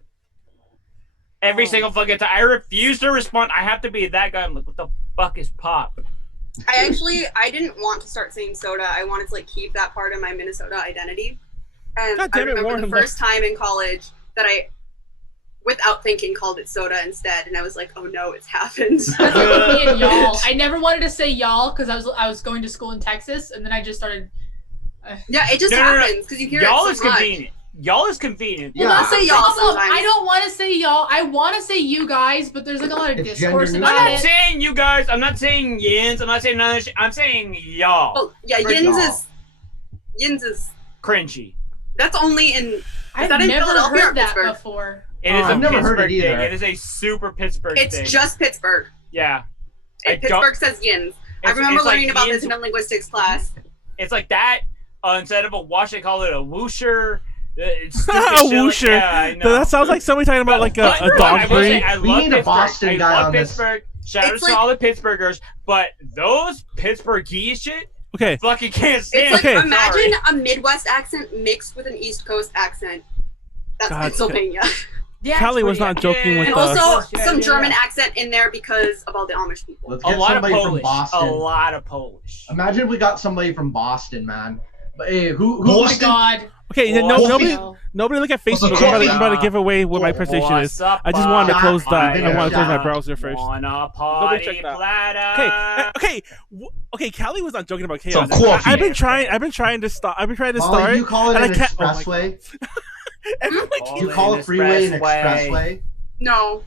Every Oh. single fucking time. I refuse to respond. I have to be that guy. I'm like, "What the fuck is pop?" I didn't want to start saying soda. I wanted to like keep that part of my Minnesota identity. And God I damn it, remember Warren, the first time in college that I, without thinking, called it soda instead, and I was like, "Oh no, it's happened." That's like me and y'all. I never wanted to say y'all because I was going to school in Texas, and then I just started. Yeah, it just No, no, no. happens because you hear Y'all it is so much. convenient. Y'all is convenient. Yeah. Well, I'll say y'all Also, sometimes. I don't want to say y'all. I want to say you guys, but there's like a lot of It's discourse gender I'm about not it. saying you guys. I'm not saying yins. I'm not saying none of this shit. I'm saying y'all. Oh, yeah, For Yins y'all. is. Cringy. That's only in. I've that in never Philadelphia or heard that Pittsburgh? before. It is a I've never heard it Pittsburgh thing. either. It is a super Pittsburgh It's thing. just Pittsburgh. Yeah. And Pittsburgh says Yins. I It's- remember it's like learning about yins- this in a linguistics class. It's like that. Instead of a wash, they call it a whoosher. It's stupid A shit like- whoosher. Yeah, I know. That sounds like somebody talking about like But a dog I will say, breed. I We love need a Pittsburgh. Boston I guy love on this. Pittsburgh. Shout out It's to like- all the Pittsburghers, but those Pittsburghese shit, Okay. fucking can't stand. It's like Okay. imagine a Midwest accent mixed with an East Coast accent. That's God. Pennsylvania. Yeah, Callie was it's not joking with And the. also Yeah, some yeah, German yeah. accent in there because of all the Amish people. Let's A get lot of somebody from Polish. A Boston. lot of Polish. Imagine if we got somebody from Boston, man. But hey, who Oh my Boston? god. Okay, no, What? nobody look at What's the Facebook. I'm coffee? about to give away what my PlayStation is. What's up, I just wanted to close that. I want to close my wanna browser first. Wanna party check that. platter. Okay, Callie was not joking about chaos. Some coffee. I've been trying to stop. I've been trying to Molly, start. you call it and an I can't- oh my expressway? Everyone Call You it call an a freeway an expressway. expressway? No.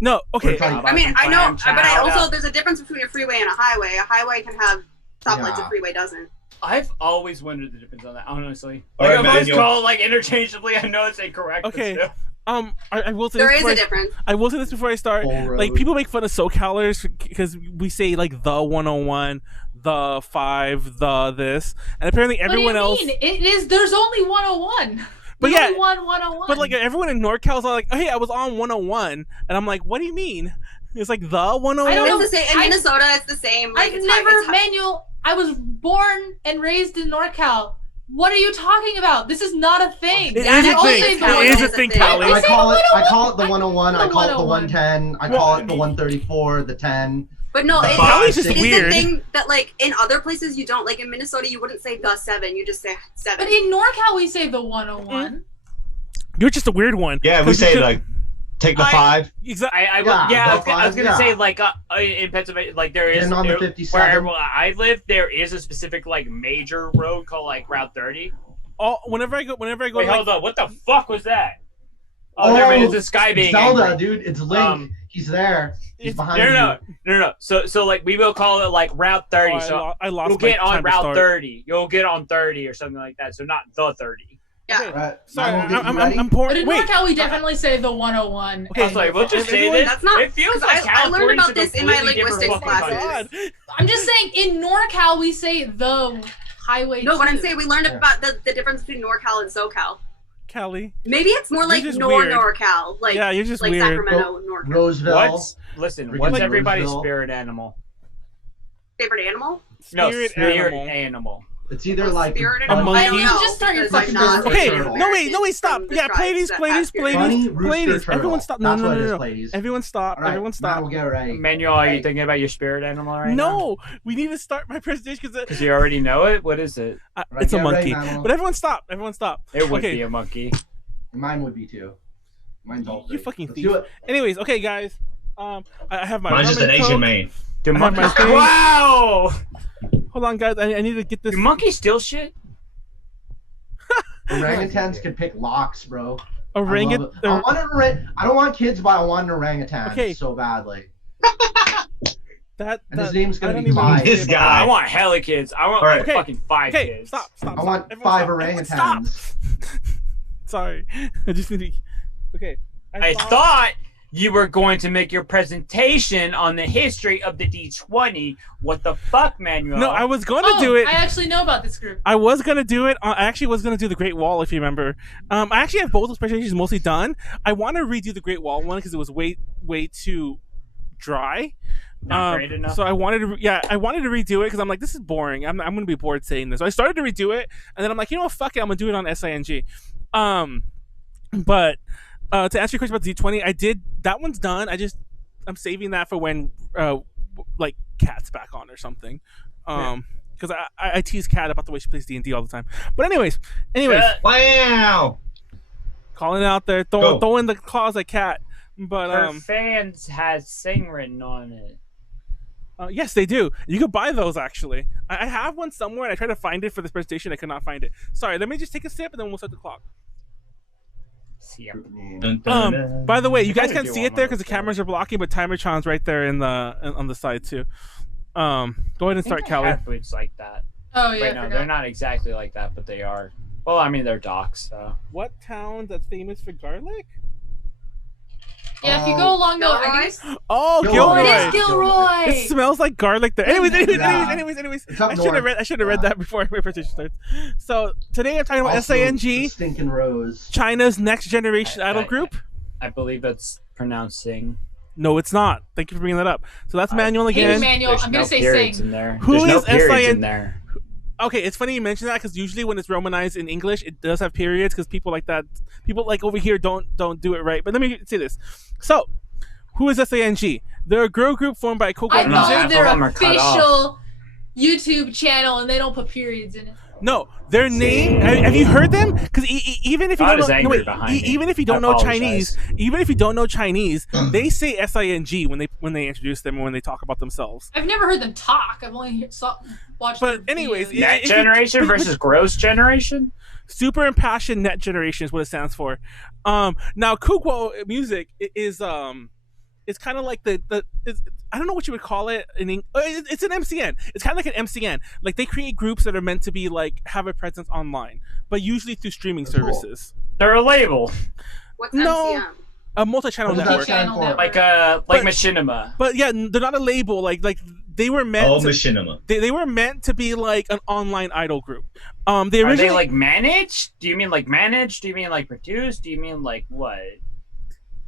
No, okay. We're talking- I mean, I know, Clam but I chowder. also, there's a difference between a freeway and a highway. A highway can have stoplights, Yeah. a freeway doesn't. I've always wondered the difference on that, honestly. All Like, right, I've always Manuel. called like interchangeably. I know it's incorrect. but Okay. still. I will say There this is before a difference. I will say this before I start. Full Like road. people make fun of SoCalers because we say like the 101, the 5, the this, and apparently everyone else. What do you mean? It is. There's only 101. But There's yeah, only 101. But like everyone in NorCal is all like, "Oh, hey, I was on 101," and I'm like, "What do you mean?" It's like the 101. I don't know. It's the same. In I- Minnesota, it's the same. Like, I've it's never, it's Manuel. I was born and raised in NorCal. What are you talking about? This is not a thing. It Yeah, is they a always thing. say It the is a 101 thing, is a Callie. thing. I say call the it 101. the 101, I The call it the 101. 110, I Well, call it the 134, the 10. But no, The it, Callie's five, just it is weird. the thing that like in other places you don't. Like in Minnesota, you wouldn't say the 7. You just say 7. But in NorCal, we say the 101. You're just a weird one. Yeah, we 'Cause you say could- like take the I- 5. Exactly. I Yeah, was gonna yeah. say like in Pennsylvania, like there is And on the there- 57. where I live, there is a specific like major road called like Route 30. Whenever I go, Wait, like, hold up, what the fuck was that? Oh, never mind, it's the sky being Zelda, angry. dude, it's Link. He's there. He's It's- behind No. So like we will call it like Route 30. oh, so I lost you'll my get on time to Route start. 30. You'll get on 30 or something like that. So not the 30. Yeah. you. Right. Sorry, Manuel, get you I'm ready? poor. But in Wait, NorCal, we definitely say the 101. Okay, I was like, we'll just say everyone- this. That's not- It feels 'cause like I learned California's about a this in my completely different linguistics fucking classes. country. I'm just saying, in NorCal, we say the highway. No, but I'm too. saying we learned Yeah. about the difference between NorCal and SoCal. Callie. Maybe it's more like just Nor weird. NorCal, like Yeah, you're just like weird. Sacramento, NorCal. Roseville. What's Freaking everybody's Roseville. spirit animal? Favorite animal? No, Spirit spirit animal. animal. It's either like Spirit a animal? I don't monkey. know, Just start your because I'm fucking not Okay, American no wait, stop. from the Yeah, tribes Pleiades, that Pleiades, have spirit Pleiades, Bunny, rooster, Pleiades. turtle. Everyone stop. That's No, what no, it is, no. Pleiades. Everyone stop. All right, Everyone Matt stop. will get it right. Manuel, are you Hey. thinking about your spirit animal right now? No, we need to start my presentation Because you already know it? What is it? it's a Get ready, monkey. Manuel. But everyone stop. Everyone stop. It would Okay. be a monkey. Mine would be too. Mine's all You three. fucking Let's thief. do it. Anyways, okay, guys. I have my. Mine's just an rum and Asian Coke. man. Do I have monkeys? my thing. Wow! Hold on, guys. I need to get this. Do monkeys steal shit? Orangutans could pick locks, bro. Orangutan. I don't want kids, but I want an orangutan Okay. so badly. That. And his name's I gonna don't be even know Five. what to say This about guy. I want hella kids. I want Alright. like Okay. fucking 5 Okay, kids. stop. I want Everyone 5 stop. Everyone stop. orangutans. Sorry, I just need to. Okay. I thought you were going to make your presentation on the history of the D20. What the fuck, Manuel? No, I was going to do it. I actually know about this group. I was gonna do it. I actually was gonna do the Great Wall, if you remember. I actually have both those presentations mostly done. I want to redo the Great Wall one because it was way too dry. Not great enough. So I wanted to, I wanted to redo it because I'm like, this is boring. I'm gonna be bored saying this. So I started to redo it, and then I'm like, you know what, fuck it, I'm gonna do it on SING. But to answer your question about the D20, I did that one's done. I'm saving that for when like Kat's back on or something. Because I tease Kat about the way she plays D&D all the time. But anyways, Wow. calling it out there, Go. throwing the claws at Kat. But Her fans has Sing written on it. yes, they do. You could buy those actually. I have one somewhere, and I tried to find it for this presentation. I could not find it. Sorry, let me just take a sip, and then we'll start the clock. Dun, dun, dun. By the way, you guys kinda can't do see one it there of because the those cameras are blocking, but Timertron's right there on the side too. Go ahead and I start, think I Callie. have boots like that. Oh yeah, Wait, I no, forgot. they're not exactly like that, but they are. Well, I mean, they're docks, so. What town that's famous for garlic? Yeah, if you go along the, I Gilroy? guess. Oh, Gilroy. Oh, it Gilroy. is Gilroy. It smells like garlic there. Anyways. It's up I should have north. read that before my presentation starts. So today I'm talking about Also, the SING, Stinking Rose. China's next generation idol group. I believe that's pronounced Sing. No, it's not. Thank you for bringing that up. So that's Manuel Hey, again. Manuel, There's I'm no gonna say periods Sing. in there. Who There's no is periods SIN? in there. Okay, it's funny you mention that because usually when it's romanized in English, it does have periods because people like that, people like over here don't do it right. But let me say this. So, who is SING? They're a girl group formed by Coco I know, know half Music. of their them are cut official YouTube channel, and they don't put periods in it. No, their name. Have you heard them? Because even if you God don't is know, angry behind me. even if you don't I know apologize. Chinese, they say SING when they introduce them and when they talk about themselves. I've never heard them talk. I've only watched. But their anyways, videos. Net if you- generation but- versus gross generation? Super Impassioned Net Generation is what it stands for. Now Kugwo Music is it's kind of like I don't know what you would call it it's an MCN. It's kind of like an MCN. Like they create groups that are meant to be like have a presence online, but usually through streaming Cool. services. They're a label. What's No. MCM? A multi-channel What does network. that stand Channel for? network. Like But- Machinima. But yeah, they're not a label. Like they were meant. Oh, to, machinima. they were meant to be like an online idol group. They Are originally they like managed? Do you mean like managed? Do you mean like produced? Do you mean like what?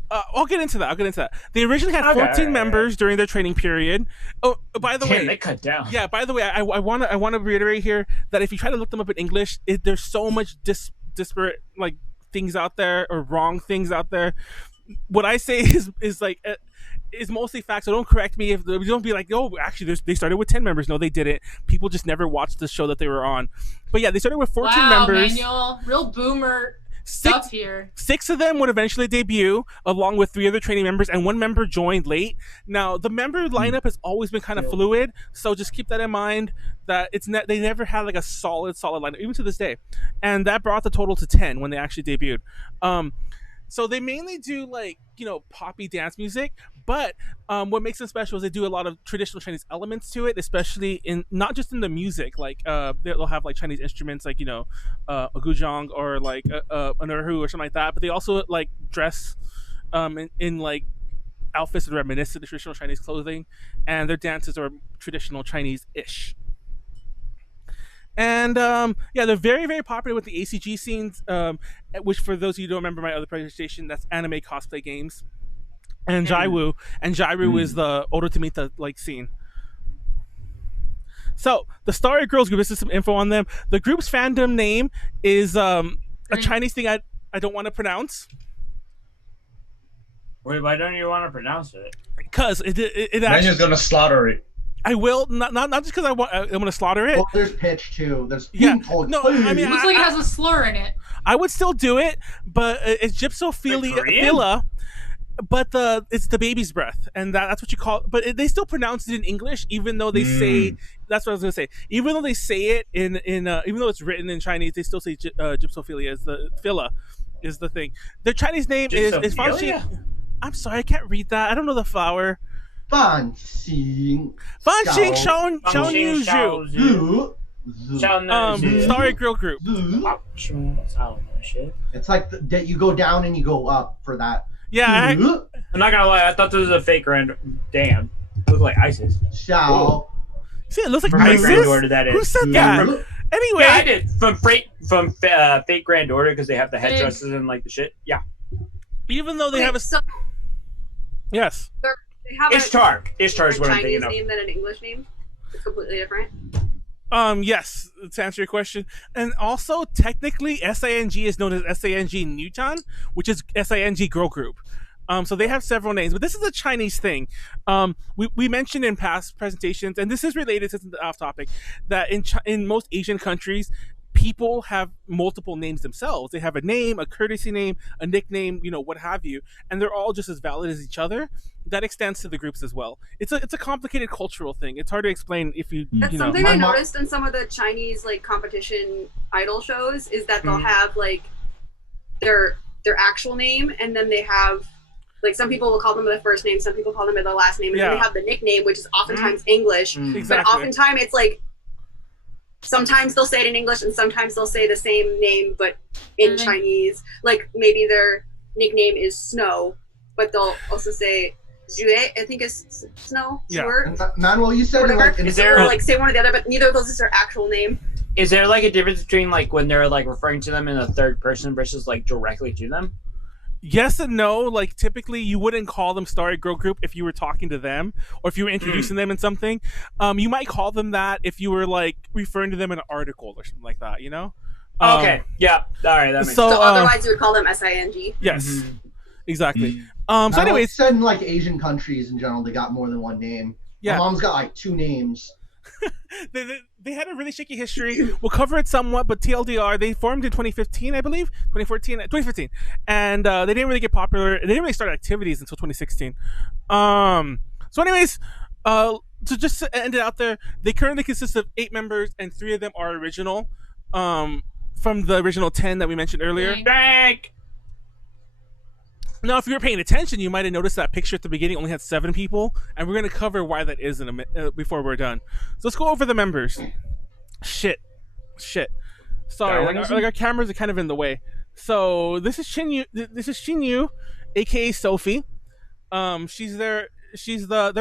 I'll get into that. They originally had Okay, 14 alright. members during their training period. Oh, by the Damn, way, they cut down. yeah. By the way, I want to reiterate here that if you try to look them up in English, there's so much disparate like things out there or wrong things out there. What I say is like is mostly facts. So don't correct me if don't be like, oh, actually, they started with 10 members. No, they didn't. People just never watched the show that they were on. But yeah, they started with 14 wow, members. Manuel, real boomer stuff here. Six of them would eventually debut, along with 3 other training members, and 1 member joined late. Now, the member lineup has always been kind of fluid, so just keep that in mind. That they never had like a solid lineup, even to this day, and that brought the total to 10 when they actually debuted. So they mainly do like poppy dance music, but what makes them special is they do a lot of traditional Chinese elements to it, especially in not just in the music. Like they'll have like Chinese instruments, like a guzheng or like an erhu or something like that. But they also like dress in like outfits that are reminiscent of traditional Chinese clothing, and their dances are traditional Chinese-ish. And yeah, they're very, very popular with the ACG scenes, which for those of you who don't remember my other presentation, that's anime cosplay games. And Jaiwoo, is the Orotomita like scene. So the Starry Girls group, this is some info on them. The group's fandom name is a Chinese thing I don't want to pronounce. Wait, why don't you want to pronounce it? Because it actually, Manuel's gonna slaughter it. I will not just because I'm gonna slaughter it. Well, there's pitch too. There's No, I mean, It looks like it has a slur in it. I would still do it, but it's gypsophilia. But it's the baby's breath, and that's what you call it. But they still pronounce it in English, even though they say that's what I was gonna say. Even though they say it in even though it's written in Chinese, they still say gypsophilia is the phila, is the thing. Their Chinese name is Fanxing. I'm sorry, I can't read that. I don't know the flower. Fanxing Xiaoyu Zhu. Starry Girl Group. It's like that you go down and you go up for that. Yeah, I'm not gonna lie. I thought this was a fake grand. Damn, it looked like ISIS. Xiao. See, it looks like Fake Grand ISIS. Order, that is. Who said that? Anyway, Yeah, I did from fake Grand Order because they have the headdresses and like the shit. Yeah. Even though they have a yes. They have Ishtar is what I'm Chinese thinking of. name than an English name. It's completely different. Yes, to answer your question. And also, technically, SING is known as SING Nutan, which is SING Girl Group. So they have several names, but this is a Chinese thing. We mentioned in past presentations, and this is related to the off topic, that in most Asian countries, people have multiple names themselves. They have a name, a courtesy name, a nickname, what have you, and they're all just as valid as each other. That extends to the groups as well. It's a complicated cultural thing. It's hard to explain if you. That's something I noticed in some of the Chinese like competition idol shows is that they'll have like their actual name, and then they have like some people will call them the first name, some people call them their last name, and then they have the nickname, which is oftentimes English. Exactly. But oftentimes it's like sometimes they'll say it in English and sometimes they'll say the same name but in Chinese. Like maybe their nickname is Snow, but they'll also say Jue, I think is Snow. Yeah. Manuel, you said Is there or like say one or the other, but neither of those is their actual name. Is there like a difference between like when they're like referring to them in a third person versus like directly to them? Yes and no. Like typically, you wouldn't call them Starry Girl Group if you were talking to them or if you were introducing them in something. You might call them that if you were like referring to them in an article or something like that. Okay. Yeah. All right. That makes sense. So otherwise, you would call them SING. Yes. Exactly. So anyways, said in like Asian countries in general, they got more than one name. Yeah. My mom's got like 2 names. they had a really shaky history. We'll cover it somewhat, but TLDR, they formed in 2015, I believe, 2015, and they didn't really get popular. They didn't really start activities until 2016. So anyways, to just end it out there, they currently consist of 8 members, and 3 of them are original, from the original 10 that we mentioned earlier. Bank. Now, if you were paying attention, you might have noticed that picture at the beginning only had 7 people, and we're going to cover why that is in a minute before we're done. So let's go over the members. Shit. Sorry, our cameras are kind of in the way. So this is Xinyu, aka Sophie. She's their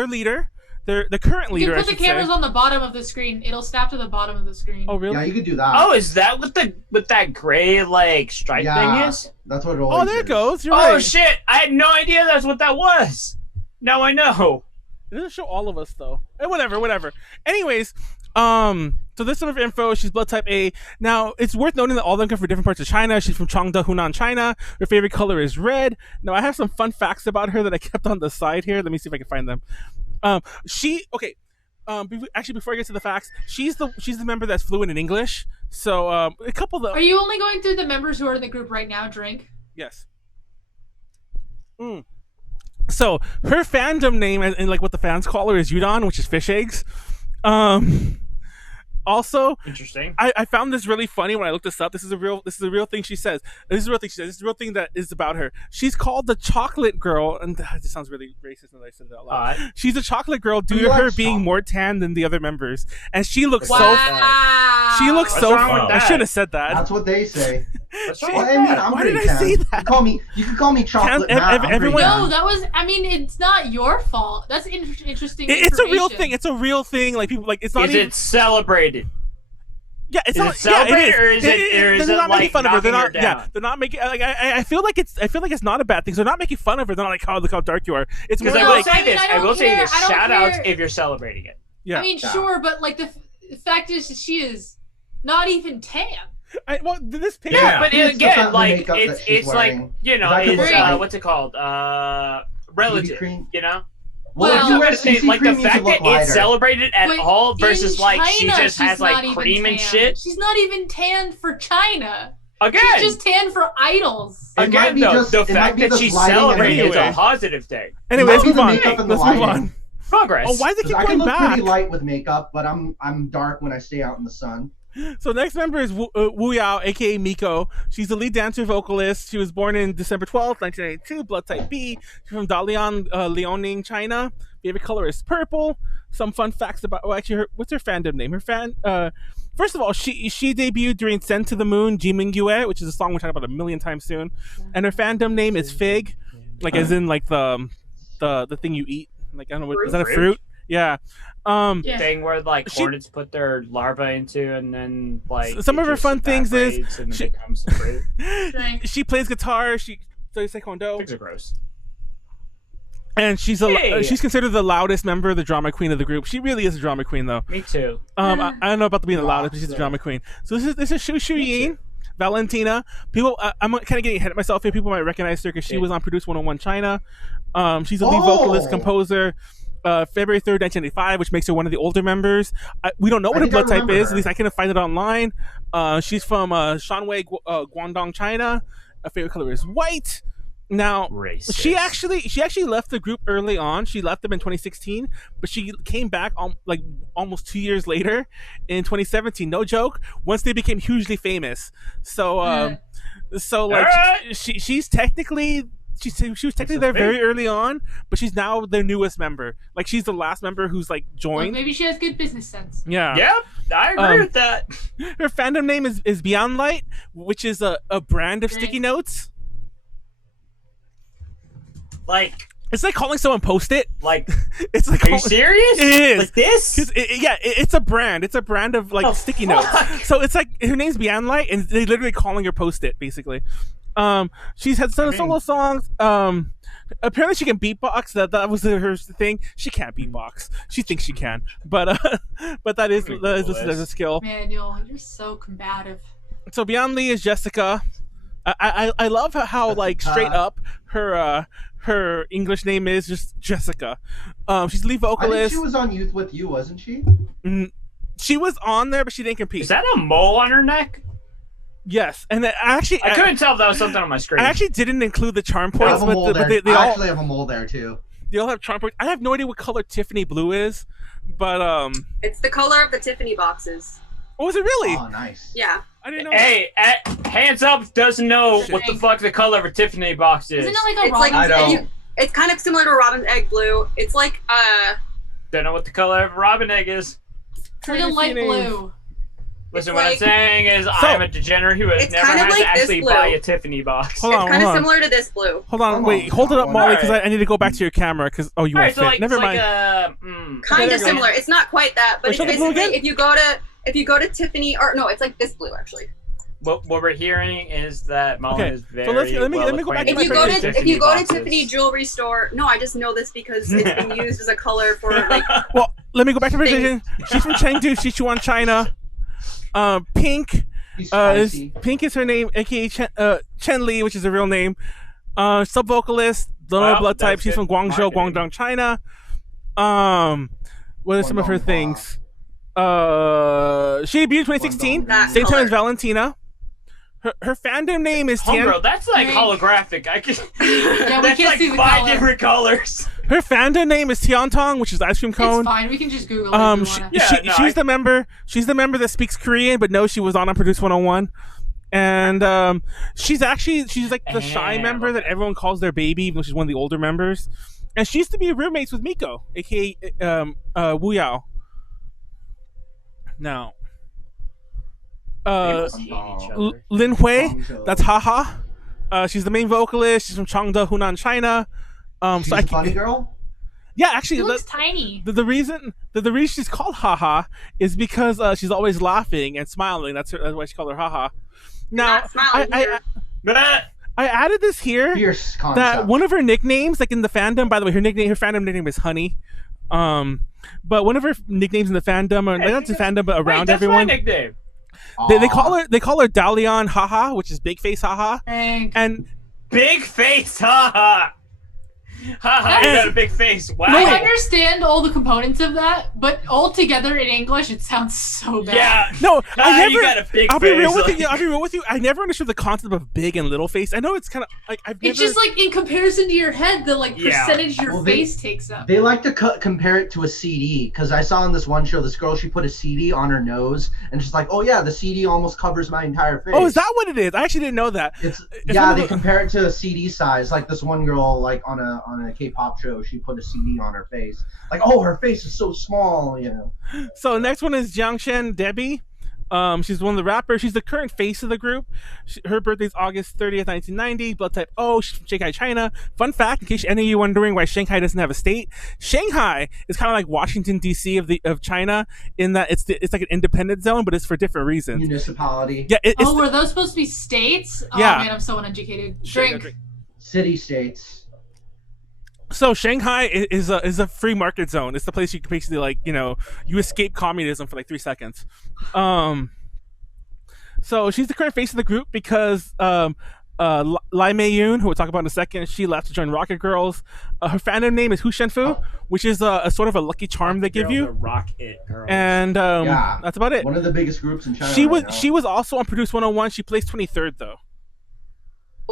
leader. The current leader. You can put the cameras on the bottom of the screen. It'll snap to the bottom of the screen. Oh really? Yeah, you could do that. Oh, is that what that gray like stripe thing is? That's what it always Oh, there it is. goes. You're Oh right. shit! I had no idea that's what that was. Now I know. It doesn't show all of us though. Whatever. Anyways, so this sort of info. She's blood type A. Now it's worth noting that all of them come from different parts of China. She's from Changde, Hunan, China. Her favorite color is red. Now I have some fun facts about her that I kept on the side here. Let me see if I can find them. Actually, before I get to the facts, she's the member that's fluent in English. So a couple of Are you only going through the members who are in the group right now? Drink. Yes. So her fandom name and like what the fans call her is Yudon, which is fish eggs. Also, interesting. I found this really funny when I looked this up. This is a real thing she says. This is a real thing that is about her. She's called the chocolate girl, and this sounds really racist when I said that out loud. She's a chocolate girl due to her being more tan than the other members, and she looks so. She looks so. I should have said that. That's what they say. What's Well, I mean, I'm Why pretty did I tan. say that? You could call me chocolate. Matt. I'm everyone- pretty No, tan. that was. I mean, it's not your fault. That's interesting. It's a real information. thing. It's a real thing. Like people like it's not. Is it celebrated? Yeah, it's Is not it celebrated, or is they're it not making like fun of her. They're knocking her not. Yeah, down? they're not making. Like I feel like it's not a bad thing. So they're not making fun of her. They're not like, oh, look how dark you are. It's more Because I will like, say this. I I will don't say care, this. I don't Shout outs care. if you're celebrating it. yeah. I mean, Yeah. sure, but like the fact is that she is not even tan. Well, this picture. Yeah, but It's the again, like makeup that she's it's like wearing. you know, If I could it's look like what's it called? BB Relative. cream. You know. Well, Well, if you wear I'm saying, CC like the cream, you fact should look that lighter. it's celebrated at But all in versus like she China, just she's has not like even cream and tan. shit. She's not even tan for China. Again, She's just tan for idols. It might again be though, just- the it might fact be that the she's lighting and celebrating is a anyway. positive thing. Anyway, Might let's be move the on. makeup and the Let's move lighting. on. Progress. Oh, why does it 'Cause keep I can going look back? pretty light with makeup, but I'm dark when I stay out in the sun. So next member is Wu Yao, aka Miko. She's the lead dancer vocalist. She was born in December 12th, 1992, blood type B. She's from Dalian, Liaoning, China. Favorite color is purple. Some fun facts about what's her fandom name? First of all, she debuted during Send to the Moon, Jimin Yue, which is a song we'll talk about a million times soon. And her fandom name is Fig, like as in like the thing you eat. Like I don't know, is that a fruit? Yeah. Yeah. Thing where like She- hornets put their larvae into, and then like Some it of her just fun things is evaporates and then she- becomes the fruit. Drink. she plays guitar. She plays taekwondo. Pigs are gross. And she's Hey! she's considered the loudest member, the drama queen of the group. She really is a drama queen, though. Me too. I don't know about being the loudest, but she's a drama queen. So this is Shu Yin, Valentina. People, I'm kind of getting ahead of myself here. People might recognize her because she was on Produce 101 China. She's a lead vocalist, composer. February 3rd, 1995, which makes her one of the older members. We don't know what her blood type is. At least I couldn't find it online. She's from Shanwei, Guangdong, China. Her favorite color is white. Now, Racist. she actually left the group early on. She left them in 2016, but she came back like almost 2 years later in 2017. No joke. Once they became hugely famous. So like Alright. she was technically there very early on, but she's now their newest member. Like she's the last member who's like Look, joined. maybe she has good business sense. Yeah. Yep, I agree with that. Her fandom name is Beyond Light, which is a brand of sticky notes. Like, It's like calling someone Post-it. like, It's like are you serious? It is. Like this? 'Cause it's a brand. It's a brand of like Oh, sticky fuck. notes. So it's like her name's Beyond Light, and they literally calling her Post-it basically. She's had some solo songs. Apparently she can beatbox. That was her thing. She can't beatbox. She thinks she can, but that is listed as a skill. Manuel, you're so combative. So Beyond Lee is Jessica. I love how like straight up her English name is just Jessica. She's the lead I think vocalist. she was on Youth with You, wasn't she? She was on there, but she didn't compete. Is that a mole on her neck? Yes, and I couldn't tell if that was something on my screen. I actually didn't include the charm I points, have a mole but there. they I all actually have a mole there too. they all have charm points. I have no idea what color Tiffany blue is, but It's the color of the Tiffany boxes. oh, is it really? Oh, nice. Yeah. I didn't know. Hey, hands up doesn't know what the fuck the color of a Tiffany box is. Isn't it like a It's like robin's I don't. egg? it's kind of similar to a robin's egg blue. It's like Don't know what the color of a robin egg is. It's like a light blue. Listen, It's what I'm like- saying is I'm a degenerate who has It's never kind of had like to this actually blue. buy a Tiffany box. Hold it's on, kind of hold on. similar to this blue. Hold on, Come wait, on, hold it up, come Molly, on. because I need to go back to your camera. Because you Alright, won't so fit. like, Never it's mind. like a Kind there of you go. similar. It's not quite that, but Wait, it's show the blue basically again? if you go to Tiffany or no, it's like this blue actually. what we're hearing is that Mullen Okay, is so very let me well go back acquainted to If you my go with to presentation. if you go to boxes. Tiffany jewelry store, no, I just know this because it's been used as a color for like Well, let me go back to presentation. She's from Chengdu, Sichuan, China. Pink. He's spicy. Pink is her name, aka Chen Li, which is her real name. Sub vocalist, don't know Wow, blood type. that's She's from good Guangzhou, marketing. Guangdong, China. What are some of her Guangdong, things? She debuted in 2016, That same time color. as Valentina. Her fandom name is Tian. Homegirl, that's like Right. holographic. I can. Yeah, we that's can't like see the 5 color. different colors. Her fandom name is Tiantong, which is ice cream cone. It's fine. We can just Google it if we She, wanna. Yeah, no, she's the member. She's the member that speaks Korean, but no, she was on Produce 101. And she's like the shy member that everyone calls their baby, even though she's one of the older members. And she used to be roommates with Miko, aka Wu Yao. Now, They must hate each other. Lin Hui, Guangzhou. that's Haha. She's the main vocalist. She's from Chengde, Hunan, China. She's So a funny girl. Yeah, actually, She looks tiny. the reason she's called Haha is because she's always laughing and smiling. That's why she called her Haha. Now, Not smiling here. I added this here. Fierce concept. That one of her nicknames, like in the fandom, by the way, her fandom nickname is Honey. But one of her nicknames in the fandom, or not the fandom, but around that's everyone, my nickname. they call her Dalian Haha, which is big face Haha. And Big face, haha. Haha, you got a big face. Wow. I understand all the components of that, but all together in English, it sounds so bad. Yeah. No, I never. You got a big I'll be face, real with like- you. I'll be real with you. I never understood the concept of big and little face. I know it's kind of like It's just like in comparison to your head, the like Yeah. percentage your Well, face takes up. They like to compare it to a CD because I saw in this one show this girl, she put a CD on her nose and she's like, oh yeah, the CD almost covers my entire face. Oh, is that what it is? I actually didn't know that. It's one yeah, of they the- compare it to a CD size. Like this one girl, like on a K-pop show, she put a CD on her face. Like, oh, her face is so small, you know. So next one is Jiangshen Debbie. She's one of the rappers. She's the current face of the group. Her birthday's August 30th, 1990. Blood type O. She's from Shanghai, China. Fun fact, in case any of you wondering why Shanghai doesn't have a state, Shanghai is kind of like Washington D.C. of China in that it's like an independent zone, but it's for different reasons. Municipality. Yeah, it's Were those supposed to be states? Yeah. Oh man, I'm so uneducated. Sure, Drink. City states. So Shanghai is a free market zone. It's the place you can basically you escape communism for like 3 seconds. So she's the current face of the group because Lai Mei-yoon, who we'll talk about in a second, she left to join Rocket Girls. Her fandom name is Hu Shenfu, which is a sort of a lucky charm they give you. Rock it, girl. And Yeah. that's about it. One of the biggest groups in China. She was also on Produce 101. She placed 23rd though.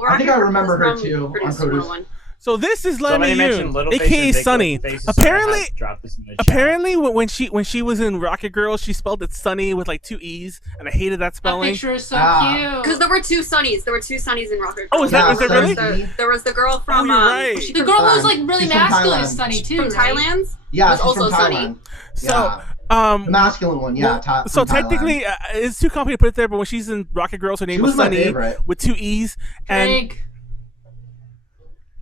I think I remember her too on Produce Produce. 101. So this is Lai Somebody Mei-yoon, mentioned little aka faces, big Sunny. faces, so I Apparently, had to drop this in the chat. Apparently, when she was in Rocket Girls, she spelled it Sunny with like 2 E's, and I hated that That spelling. picture is so Because cute. there were two Sunnies. There were two Sunnies in Rocket. Oh, is that- is there There was really? There was the girl from. you're right. was she The from girl Thailand. who's like really She's from masculine Thailand. is Sunny too, From right? Thailand. Yeah, was she's also from Sunny. Thailand. So, The masculine one, yeah. so from Thailand. technically, it's too complicated to put it there. But when she's in Rocket Girls, her name She was was my Sunny favorite. with 2 E's, and Drink.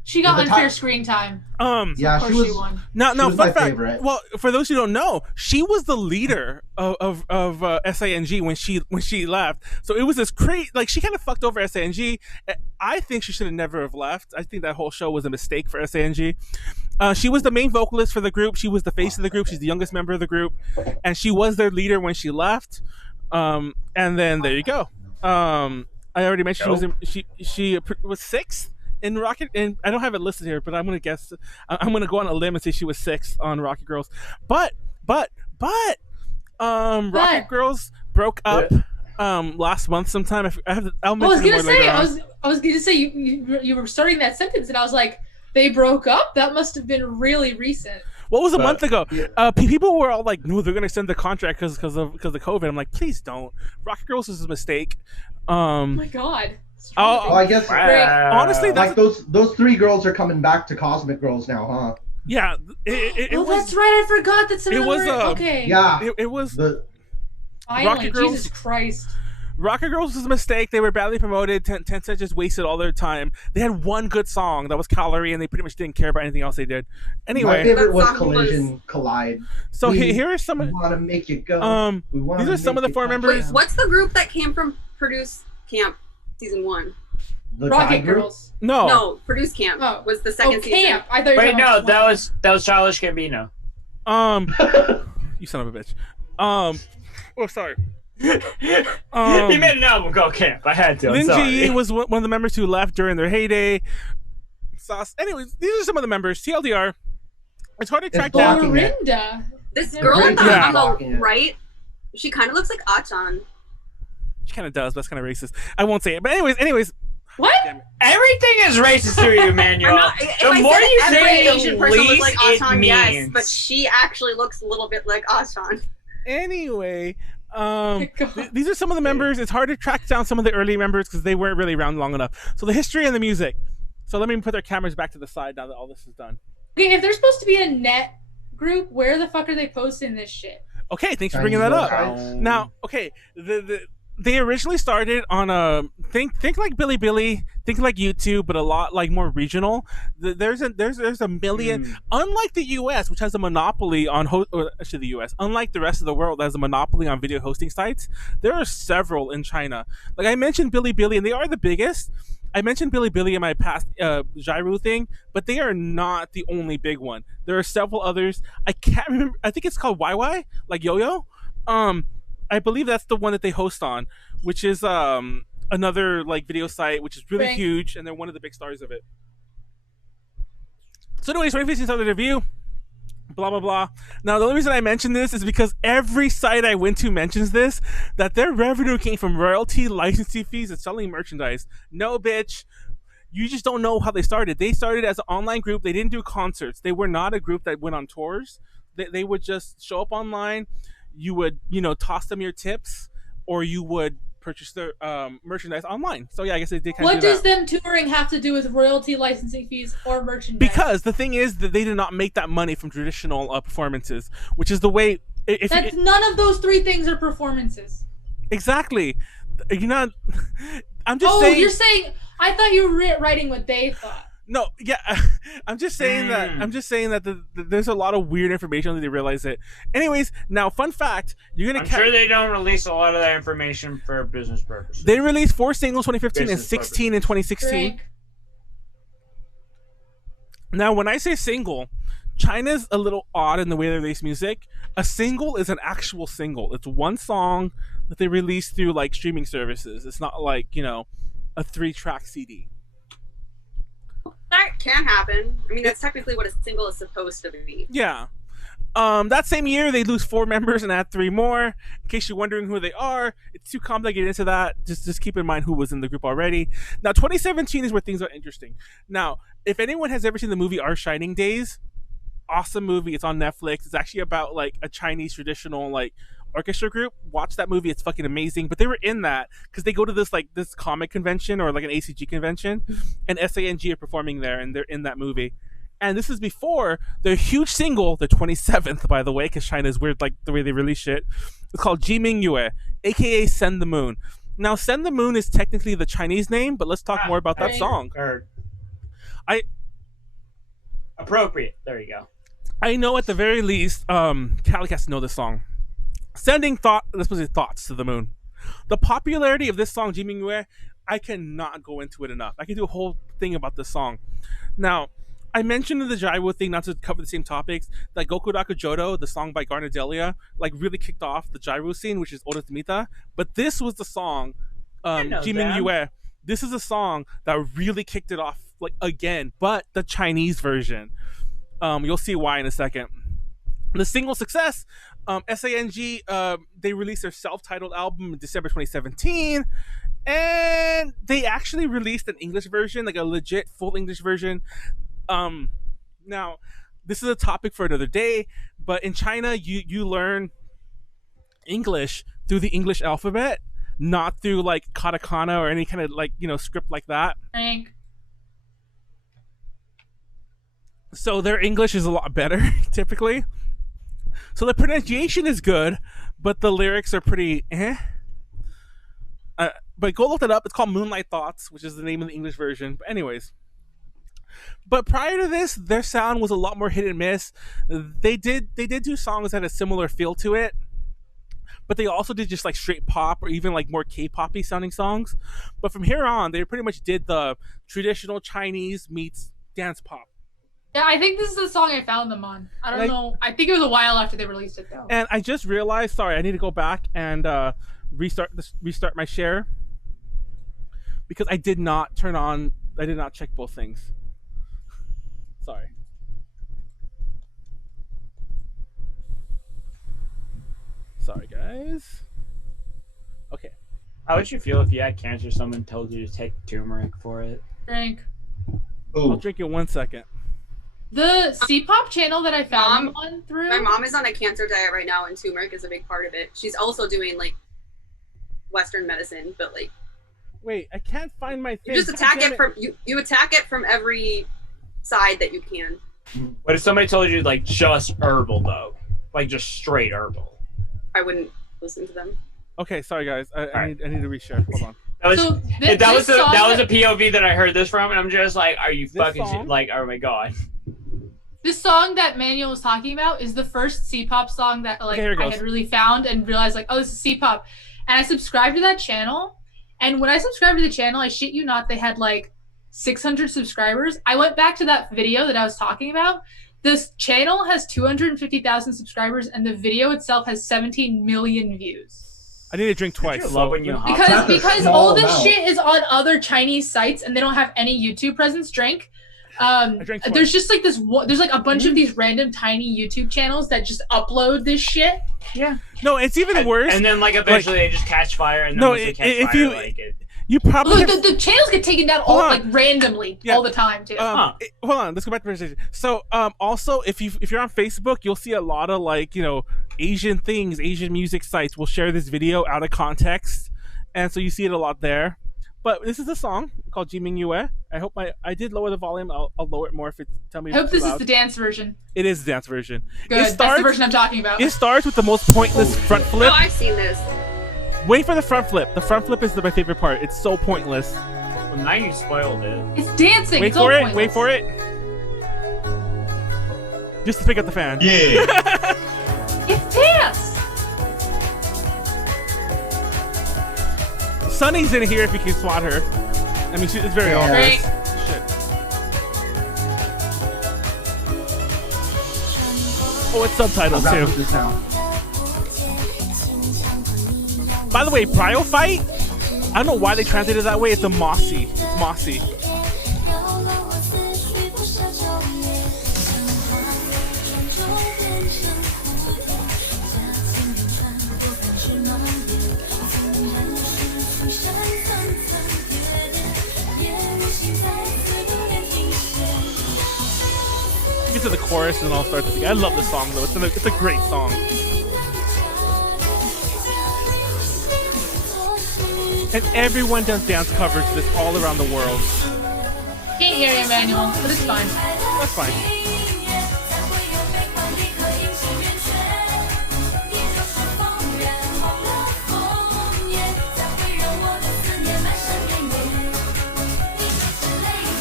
She got With the unfair ti- screen time. Yeah, Of course she was. won. no, She was fun my fact. favorite. Well, for those who don't know, she was the leader of SING when she left. So it was this crazy. Like she kind of fucked over SING. I think she should have never have left. I think that whole show was a mistake for SING. She was the main vocalist for the group. She was the face of the group. She's the youngest member of the group, and she was their leader when she left. And then there you go. I already mentioned she was 6th in Rocket, and I don't have it listed here, but I'm gonna guess. I'm gonna go on a limb and say she was 6th on Rocket Girls. But Rocket Girls broke up last month sometime. I'll mention I was it more gonna say, later I on. was gonna say you were starting that sentence, and I was like, they broke up. That must have been really recent. What was a month ago? yeah. People were all like, "No, they're gonna extend the contract because of COVID." I'm like, "Please don't." Rocket Girls is a mistake. Oh my god. Well, I guess Honestly, like those 3 girls are coming back to Cosmic Girls now, huh? Yeah, it Oh, was. that's right. I forgot. That's it another was, word. Okay. Yeah. It was. The Finally, Rocket Girls- Jesus Christ. Rocket Girls was a mistake. They were badly promoted. Tencent just wasted all their time. They had one good song that was Callie, and they pretty much didn't care about anything else they did. my Anyway, favorite was That song was- Collision Collide. so we- here are some. We want to make you go. We wanna these are some make of the you 4 come members. down. What's the group that came from Produce Camp season 1? The Rocket Tide Group? Girls. No, No, Produce Camp Oh. was the Oh, second season. camp. I thought you were Wait, talking no, about that was Childish Gambino. you son of a bitch. Oh, sorry. He made an album called Camp. I had to. I'm Lin sorry. Ji was one of the members who left during their heyday. Sauce. Anyways, these are some of the members. TLDR. It's hard to It's track down. blocking it. Dorinda. This Yeah. girl on the, Yeah. on the right, she kind of looks like Achan. She kind of does, but that's kind of racist. I won't say it. But anyways. What? Everything is racist to you, Manuel. I'm not, if The I more said you every say, Asian person looks least like it Achan, yes, means. but she actually looks a little bit like Achan. Anyway, God. these are some of the members. It's hard to track down some of the early members because they weren't really around long enough. So the history and the music. So let me put their cameras back to the side now that all this is done. Okay, if they're supposed to be a net group, where the fuck are they posting this shit? Okay, thanks for Chinese bringing that up. websites. Now, okay, they originally started on a think like Bilibili, think like YouTube, but a lot like more regional. There's a million. Unlike the U.S., which has a monopoly on actually the U.S. Unlike the rest of the world that has a monopoly on video hosting sites, there are several in China. Like I mentioned Bilibili, and they are the biggest. I mentioned Bilibili in my past Gyro thing, but they are not the only big one. There are several others. I can't remember. I think it's called YY, like Yo-Yo. I believe that's the one that they host on, which is another like video site, which is really huge, and they're one of the big stars of it. So anyways, 2015 started the review. Blah blah blah. Now the only reason I mention this is because every site I went to mentions this, that their revenue came from royalty, licensing fees, and selling merchandise. No, bitch. You just don't know how they started. They started as an online group. They didn't do concerts. They were not a group that went on tours. They would just show up online. You would, toss them your tips, or you would purchase their merchandise online. So yeah, I guess they did kind of do that. What does them touring have to do with royalty, licensing fees, or merchandise? Because the thing is that they did not make that money from traditional performances, which is the way. None of those three things are performances. Exactly. You're not. I'm just saying. Oh, you're saying. I thought you were writing what they thought. No, yeah, I'm just saying that. I'm just saying that there's a lot of weird information that they realize it. Anyways, now fun fact: you're gonna. I'm sure they don't release a lot of that information for business purposes. They released 4 singles, 2015 and 16 in 2016. Drink. Now, when I say single, China's a little odd in the way they release music. A single is an actual single. It's one song that they release through like streaming services. It's not like a 3-track CD. That can happen. I mean, that's technically what a single is supposed to be. Yeah. That same year, they lose 4 members and add 3 more. In case you're wondering who they are, it's too complicated to get into that. Just keep in mind who was in the group already. Now, 2017 is where things are interesting. Now, if anyone has ever seen the movie Our Shining Days, awesome movie. It's on Netflix. It's actually about like a Chinese traditional like orchestra group. Watch that movie. It's fucking amazing. But they were in that because they go to this comic convention or like an ACG convention, and SING are performing there, and they're in that movie. And this is before their huge single, the 27th, by the way, because China is weird like the way they release shit. It's called Jiming Yue, aka Send the Moon. Now, Send the Moon is technically the Chinese name, but let's talk more about that song. Appropriate. There you go. I know at the very least, Callie has to know this song. Sending thoughts to the moon. The popularity of this song, Jiming Yue, I cannot go into it enough. I can do a whole thing about this song. Now, I mentioned in the Jaiwo thing, not to cover the same topics, that Gokuraku Jodo, the song by Garnadelia, like really kicked off the Jaiwo scene, which is Ora Tamita. But this was the song, Jiming Yue. This is a song that really kicked it off, like again, but the Chinese version. You'll see why in a second. The single success, SING, they released their self-titled album in December 2017, and they actually released an English version, like a legit full English version. Now, this is a topic for another day, but in China, you learn English through the English alphabet, not through like katakana or any kind of like script like that. Frank. So their English is a lot better, typically. So the pronunciation is good, but the lyrics are pretty but go look that up. It's called Moonlight Thoughts, which is the name of the English version. But anyways. But prior to this, their sound was a lot more hit and miss. They did do songs that had a similar feel to it. But they also did just like straight pop or even like more K-poppy sounding songs. But from here on, they pretty much did the traditional Chinese meets dance pop. Yeah, I think this is the song I found them on. I don't know. I think it was a while after they released it, though. And I just realized, sorry, I need to go back and restart my share because I did not check both things. Sorry. Sorry, guys. Okay. How would you feel if you had cancer, someone told you to take turmeric for it? Drink. I'll drink it 1 second. The C-pop channel that I found on through. My mom is on a cancer diet right now, and turmeric is a big part of it. She's also doing like Western medicine, but like. Wait, I can't find my thing. You just attack it from you attack it from every side that you can. What if somebody told you like just herbal though, like just straight herbal? I wouldn't listen to them. Okay, sorry guys. I need to reshare. Hold on. That was a POV that I heard this from, and I'm just like, are you fucking shit? Like, oh my god. This song that Manuel was talking about is the first C-pop song that like I had really found and realized like, oh, this is C-pop. And I subscribed to that channel. And when I subscribed to the channel, I shit you not, they had like 600 subscribers. I went back to that video that I was talking about. This channel has 250,000 subscribers, and the video itself has 17 million views. I need to drink twice. Because all this shit is on other Chinese sites, and they don't have any YouTube presence. There's just like there's like a bunch of these random tiny YouTube channels that just upload this shit. Yeah. No, it's even worse. And then like eventually they just catch fire, and then once they catch fire, you probably the channels get taken down all like randomly all the time too. Hold on, let's go back to the presentation. So also if you're on Facebook, you'll see a lot of like, you know, Asian music sites will share this video out of context, and so you see it a lot there. But this is a song called Jiming Yue. I hope I did lower the volume. I'll lower it more if it tell me. I hope this is the dance version. It is the dance version. Good. That's the version I'm talking about. It starts with the most pointless front flip. Oh, I've seen this. Wait for the front flip. The front flip is my favorite part. It's so pointless. Well, now you spoiled it. It's dancing. Wait for it. Wait for it. Just to pick up the fan. Yeah. It's dance. Sunny's in here if you can spot her. I mean, it's very obvious. Shit. Oh, it's subtitles too. By the way, Prio Fight, I don't know why they translated it that way. It's a mossy. It's mossy. Get to the chorus and then I'll start to sing. I love this song though. It's a great song. And everyone does dance covers of this all around the world. Can't hear you, Manuel, but it's fine. That's fine.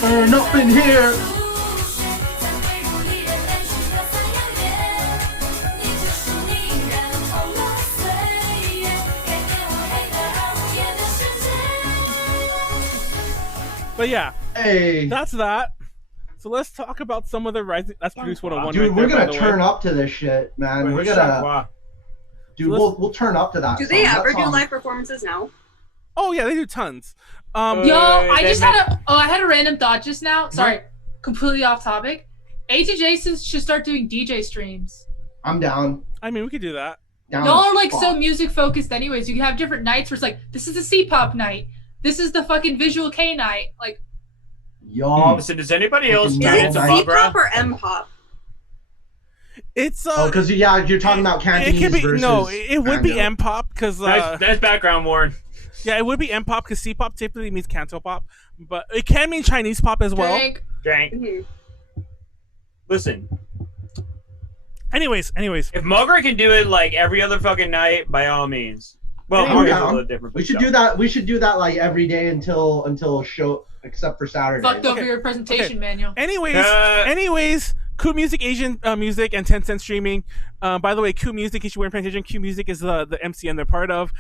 Burn up in here. But yeah, hey, that's that. So let's talk about some of the rising. That's Produce 101. Dude, right we're there, gonna turn up to this shit, man. We're gonna. Dude, we'll turn up to that. Do they ever do live performances now? Oh yeah, they do tons. I had a random thought just now. Sorry, completely off topic. ATJ should start doing DJ streams. I'm down. I mean, we could do that. Y'all are like so music focused, anyways. You can have different nights where it's like, this is the C-pop night. This is the fucking Visual K night. Like, y'all. Listen, does anybody else Is it C-pop or M-pop? It's because you're talking about Cantonese versus. No, it would be M-pop because that's background, Warren. Yeah, it would be M-pop because C-pop typically means Cantopop, but it can mean Chinese pop as well. Drank. Mm-hmm. Listen. Anyways, if Mogra can do it like every other fucking night, by all means. Well, Mogra's a little different. We should do that. We should do that like every day until show, except for Saturday. Fucked over your presentation, Manuel. Anyways, Q Music, Asian music, and Tencent streaming. By the way, Q Music, if you weren't paying attention, Q Music is the MCN they're part of.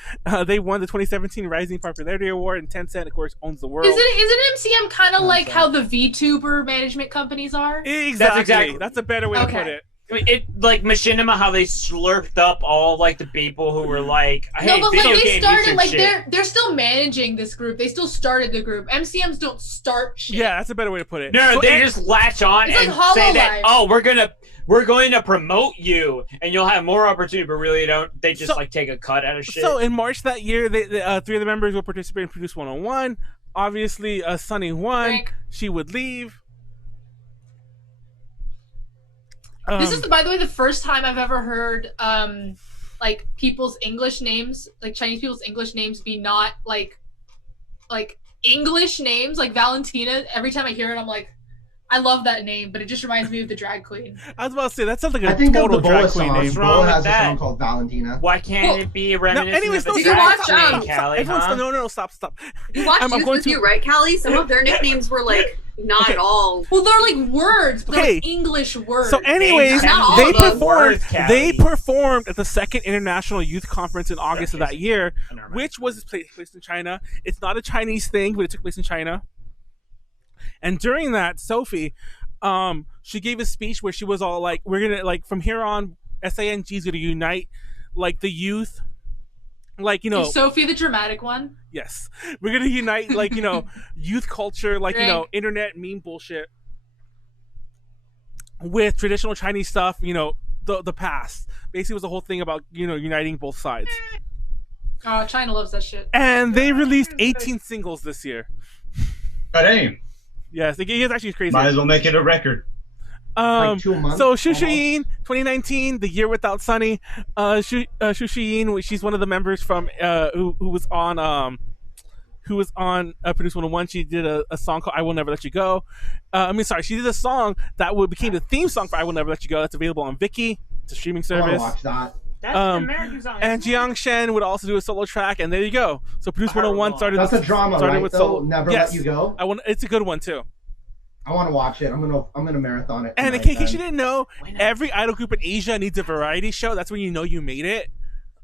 They won the 2017 Rising Popularity Award, and Tencent, of course, owns the world. Isn't MCM kind of like how the VTuber management companies are? Exactly. That's a better way to put it. It like Machinima, how they slurped up all like the people who were like, "Hey, no, but video like they game started, like shit. they're still managing this group. They still started the group. MCMs don't start shit. Yeah, that's a better way to put it. No, so they just latch on and like say that, oh, we're going to promote you, and you'll have more opportunity. But really, they just like take a cut out of shit. So in March that year, three of the members will participate in Produce 101. Obviously, Sunny won. She would leave. This is, by the way, the first time I've ever heard like people's English names, like Chinese people's English names, be not like English names, like Valentina. Every time I hear it, I'm like, I love that name, but it just reminds me of the drag queen. I was about to say that sounds like I a think of total the drag Boa queen song. name. What's wrong Boa with has a that? song called Valentina. Why can't it be reminiscent anyways, of no, the Did you drag watch, queen, Callie, Everyone's huh? no, stop. You watched I'm Youth going with to- You, right, Callie? Some of their nicknames were like not Okay. at all. Well, they're like words, but they're Okay. like English words. So, anyways, Not all they of them. performed. Words, They Callie. performed at the second International Youth Conference in August of that year, which was placed in China. It's not a Chinese thing, but it took place in China. And during that, Sophie, she gave a speech where she was all like, "We're gonna like from here on, SING is gonna unite like the youth, like you know." Is Sophie the dramatic one? Yes, we're gonna unite like youth culture, like internet meme bullshit with traditional Chinese stuff. The past basically was the whole thing about uniting both sides. Oh, China loves that shit. And they released 18 singles this year. God damn. Yes, it is actually crazy. Might as well make it a record. Like 2 months. So Shushiyin, 2019, the year without Sunny. Shushiyin, she's one of the members from who was on Produce 101. She did a song called "I Will Never Let You Go." She did a song that became the theme song for "I Will Never Let You Go." That's available on Viki. It's a streaming I want service. to watch that. That's an American song. And Jiang Shen would also do a solo track, and there you go. So Produce 101 started. That's a drama, right? with Though? solo. Never Yes. Let You Go. It's a good one too. I want to watch it. I'm gonna marathon it. And in tonight, case you then. didn't know, every idol group in Asia needs a variety show. That's when you know you made it.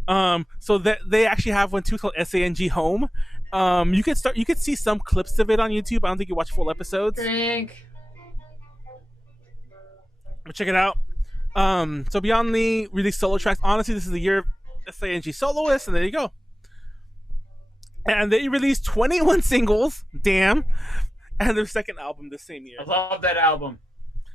So that they actually have one too called SANG Home. You could see some clips of it on YouTube. I don't think you watch full episodes. Drink. But check it out. So beyond the released solo tracks, honestly, this is the year of SANG soloists, and there you go. And they released 21 singles. Damn. And their second album the same year. I love that album.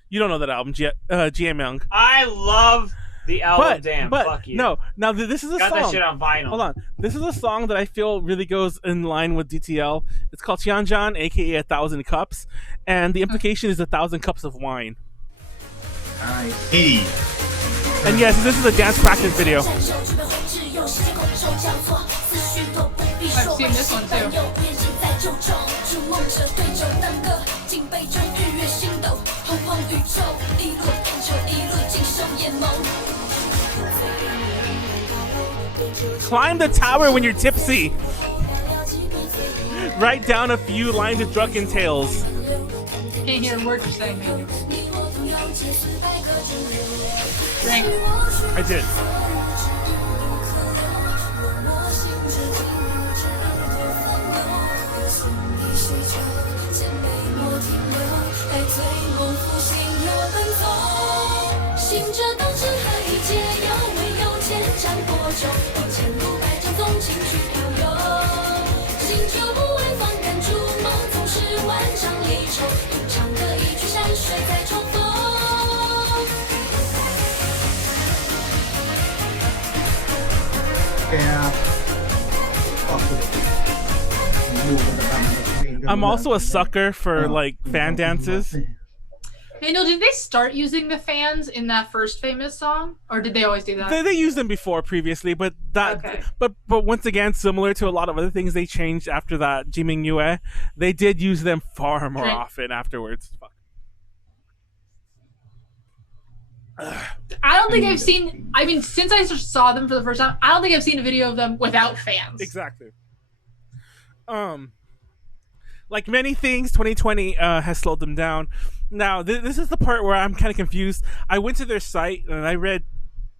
You don't know that album, GM Young. I love the album. But Fuck you. no. Now this is a Got song. that shit on vinyl. Hold on. This is a song that I feel really goes in line with DTL. It's called Tianjan, aka 1,000 Cups, and the implication is 1,000 cups of wine. Nice. Hey. And yes, this is a dance practice video. I've seen this one too. Climb the tower when you're tipsy. Write down a few lines of drunken tales. Can't hear a word you're saying, man. Drink. I did. Yeah. I'm also a sucker for like fan dances. Daniel, did they start using the fans in that first famous song, or did they always do that? They used them before previously, but Okay. but once again, similar to a lot of other things they changed after that Jiming Yue, they did use them far more Right. often afterwards. Fuck. I don't think I've seen. I mean, since I saw them for the first time, I don't think I've seen a video of them without fans. Exactly. Like many things, 2020 has slowed them down. Now, this is the part where I'm kind of confused. I went to their site and I read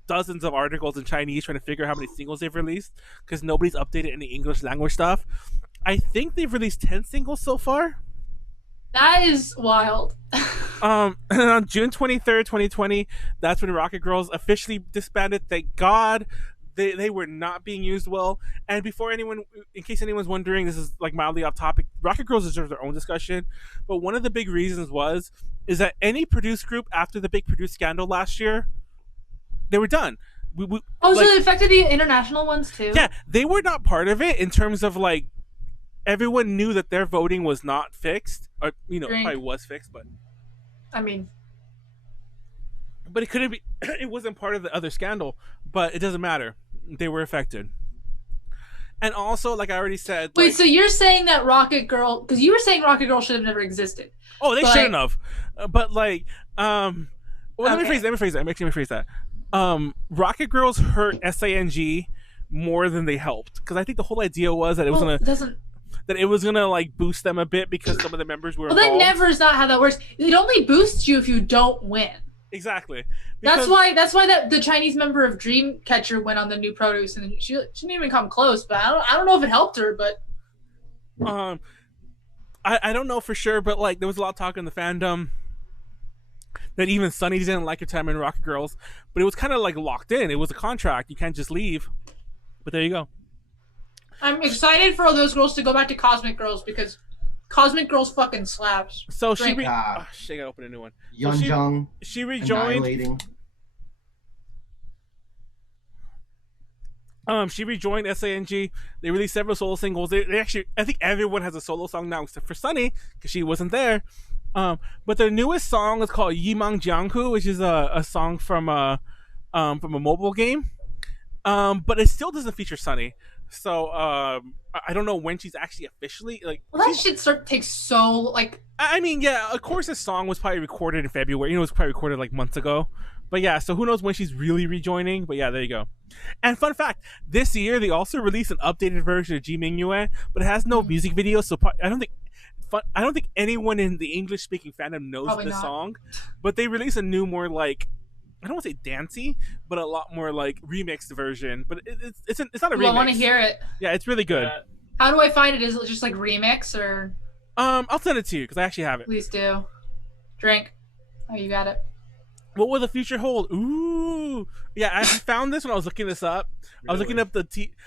dozens of articles in Chinese trying to figure out how many singles they've released because nobody's updated any English language stuff. I think they've released 10 singles so far. That is wild. And on June 23rd, 2020, that's when Rocket Girls officially disbanded. Thank God. They were not being used well. And before anyone, in case anyone's wondering, this is like mildly off topic. Rocket Girls deserve their own discussion. But one of the big reasons is that any Produce group after the big Produce scandal last year, they were done. So it affected the international ones too? Yeah, they were not part of it in terms of like, everyone knew that their voting was not fixed. Or, probably was fixed, but. I mean. But it couldn't be, it wasn't part of the other scandal, but it doesn't matter. They were affected. And also, like I already said, Wait, like, so you're saying that Rocket Girl, because you were saying Rocket Girl should have never existed. oh, they but- shouldn't have. But like, well, let me Okay. rephrase that. Rocket Girls hurt SING more than they helped, because I think the whole idea was that it was Well, gonna like boost them a bit because some of the members were Well, that involved. never is not how that works. It only boosts you if you don't win. Exactly. That's why the Chinese member of Dreamcatcher went on the new produce, and she didn't even come close. But I don't know if it helped her. But I don't know for sure, but like there was a lot of talk in the fandom that even Sunny didn't like her time in Rocket Girls, but it was kind of like locked in. It was a contract. You can't just leave. But there you go. I'm excited for all those girls to go back to Cosmic Girls because Cosmic Girls fucking slaps. So Drink. shit, I gotta open a new one. So Yeonjung she rejoined. annihilating. She rejoined SING. They released several solo singles. They actually, I think everyone has a solo song now except for Sunny because she wasn't there. But their newest song is called Yimang Jianghu, which is a song from a mobile game. But it still doesn't feature Sunny. So I don't know when she's actually officially like. Well, that shit takes so like. I mean, yeah, of course, this song was probably recorded in February. You know, it was probably recorded like months ago. But yeah, so who knows when she's really rejoining? But yeah, there you go. And fun fact: this year they also released an updated version of Ji Mingyue, but it has no music video. So I don't think anyone in the English-speaking fandom knows Probably the not. song. But they released a new, more like, I don't want to say dancey, but a lot more like remixed version. But it's not a remix. I want to hear it. Yeah, it's really good. How do I find it? Is it just like remix or? I'll send it to you because I actually have it. Please do. Drink. Oh, you got it. What will the future hold? Ooh, yeah, I found this when I was looking this up. I was looking up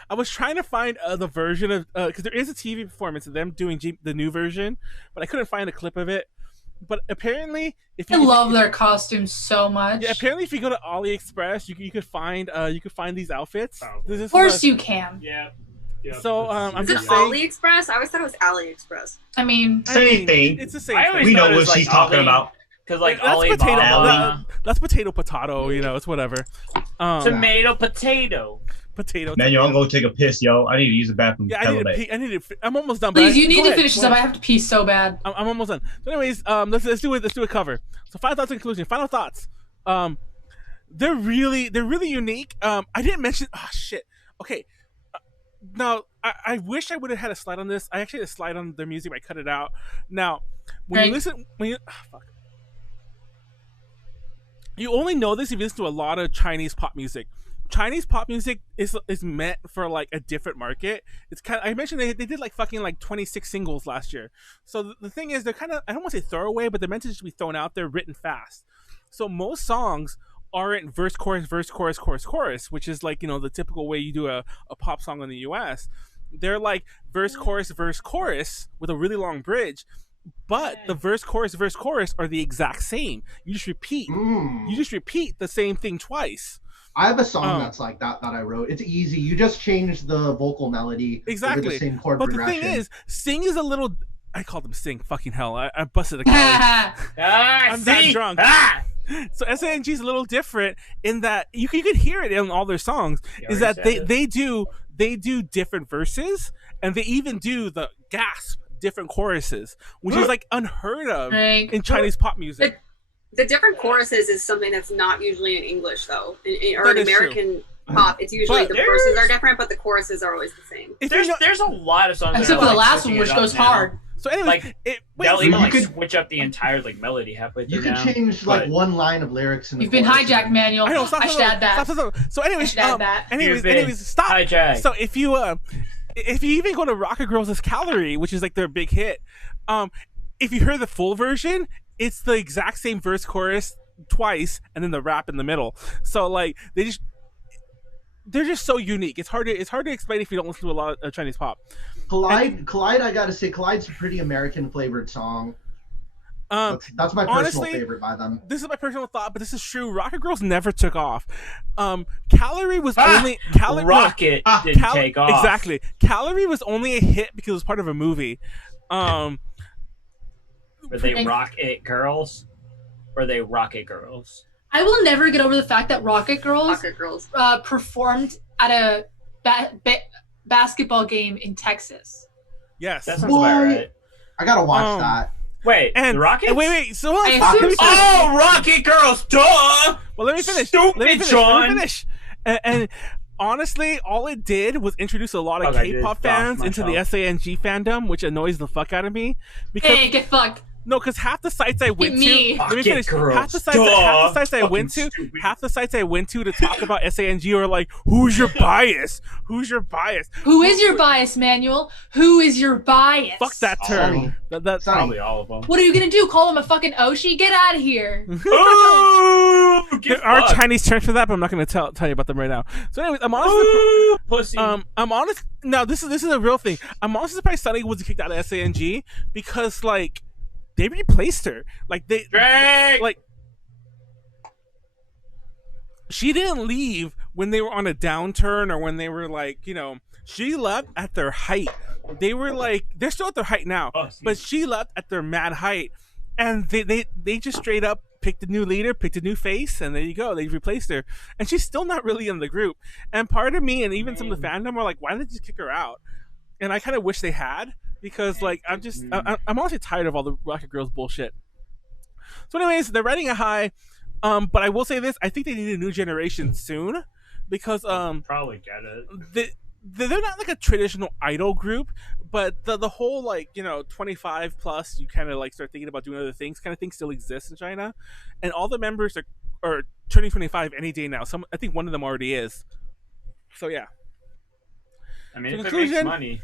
I was trying to find the version of because there is a TV performance of them doing the new version, but I couldn't find a clip of it. But apparently, I love their costumes so much. Yeah, apparently, if you go to AliExpress, you could find these outfits. Of course, you can. Yeah. So I'm Is it just saying. AliExpress? I always thought it was AliExpress. I mean, Same thing. It's the same I thing. always We know thought it what was, she's like, talking Ali. about. Because like That's Alibaba, That's potato. You know, it's whatever. tomato, potato. Potato. Manuel, I'm going to take a piss, yo. I need to use the bathroom. Yeah, Hella I bad. need to. I'm almost done. please, but you need go to ahead, finish go this up. I ahead. have to pee so bad. I'm almost done. So, anyways, let's do a cover. So, final thoughts in conclusion. Final thoughts. They're really unique. I didn't mention. Oh shit. Okay. Now, I wish I would have had a slide on this. I actually had a slide on their music, but I cut it out. Now, when you fuck. You only know this if you listen to a lot of Chinese pop music. Chinese pop music is meant for like a different market. It's kind of, I mentioned they did like fucking like 26 singles last year. So the thing is, they're kind of, I don't want to say throwaway, but they're meant to just be thrown out there, written fast. So most songs aren't verse, chorus, chorus, which is like, you know, the typical way you do a pop song in the US. They're like verse, chorus with a really long bridge. But the verse, chorus are the exact same. You just repeat. You just repeat the same thing twice. I have a song that's like that I wrote. It's easy. You just change the vocal melody. Exactly. Over the same chord but progression. the thing is, Sing is a little. I called them Sing. Fucking hell! I busted a Callie. I'm that drunk. So SING is a little different in that you can hear it in all their songs. Is that they do different verses, and they even do the gasp different choruses, which is like unheard of in Chinese pop music. The different choruses is something that's not usually in English, though. Or in American pop, it's usually the verses are different, but the choruses are always the same. There's a lot of songs. Except for the last one, which goes hard. So anyway, like they'll even like switch up the entire like melody halfway through. You can change like one line of lyrics in the You've been hijacked, Manuel. I should add that. Stop. So anyways, anyways, stop. Hijacked. So if you even go to Rocket Girls' Callie, which is like their big hit, if you hear the full version, it's the exact same verse chorus twice and then the rap in the middle. So like they're just so unique. It's hard to explain if you don't listen to a lot of Chinese pop. Collide, I gotta say, Collide's a pretty American flavored song. That's my personal honestly, favorite by them. This is my personal thought, but this is true. Rocket Girls never took off. Callie was only Rocket didn't take off. Exactly. Callie was only a hit because it was part of a movie. Were they Rocket Girls? Or they Rocket Girls? I will never get over the fact that Rocket Girls performed at a basketball game in Texas. Yes. That sounds about right. I gotta watch that. Wait, And the Rockets? wait. So I let me assume so. finish. Oh, Rocket Girls, duh! Well, let me finish. Stupid, Let me Sean. finish. And honestly, all it did was introduce a lot of Okay, K-pop dude, fans stop, into the myself. SING fandom, which annoys the fuck out of me. Because Hey, get fucked. no, because half the sites I went me. to, let me Rocket finish. Girls, Half the sites I duh. went to, Fucking stupid. half the sites I went to talk about SING are like, who's your bias? Who's your bias? Who is your bias, Manuel? Who is your bias? Fuck that term. That's Probably all of them. What are you gonna do? Call him a fucking Oshi? Get out of here. Ooh, get There are fucked. Chinese terms for that, but I'm not going to tell you about them right now. So, anyways, I'm honestly. Ooh, pussy. I'm honest. No, this is a real thing. I'm honestly surprised Sunny wasn't kicked out of SING because like they replaced her. Like they Drake! like she didn't leave when they were on a downturn or when they were like, you know, she left at their height. They were like they're still at their height now, but she left at their mad height, and they just straight up picked a new leader, picked a new face, and there you go. They replaced her, and she's still not really in the group. And part of me, and even some of the fandom, are like, why did they just kick her out? And I kind of wish they had, because like I'm honestly tired of all the Rocket Girls bullshit. So, anyways, they're riding a high. But I will say this: I think they need a new generation soon, because Probably get it. they're not like a traditional idol group, but the whole like, you know, 25 plus, you kind of like start thinking about doing other things kind of thing still exists in China, and all the members are turning 25 any day now. I think one of them already is. So yeah. I mean, So if it conclusion, makes money.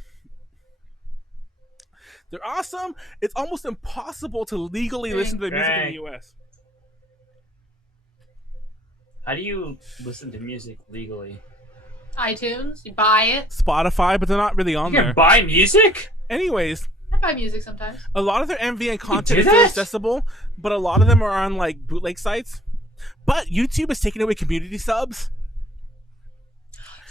they're awesome. It's almost impossible to legally listen to their music in the US. How do you listen to music legally? iTunes, you buy it. Spotify, but they're not really on You can there. buy music? Anyways, I buy music sometimes. a lot of their MV and content do is still that? accessible, but a lot of them are on like bootleg sites. But YouTube is taking away community subs.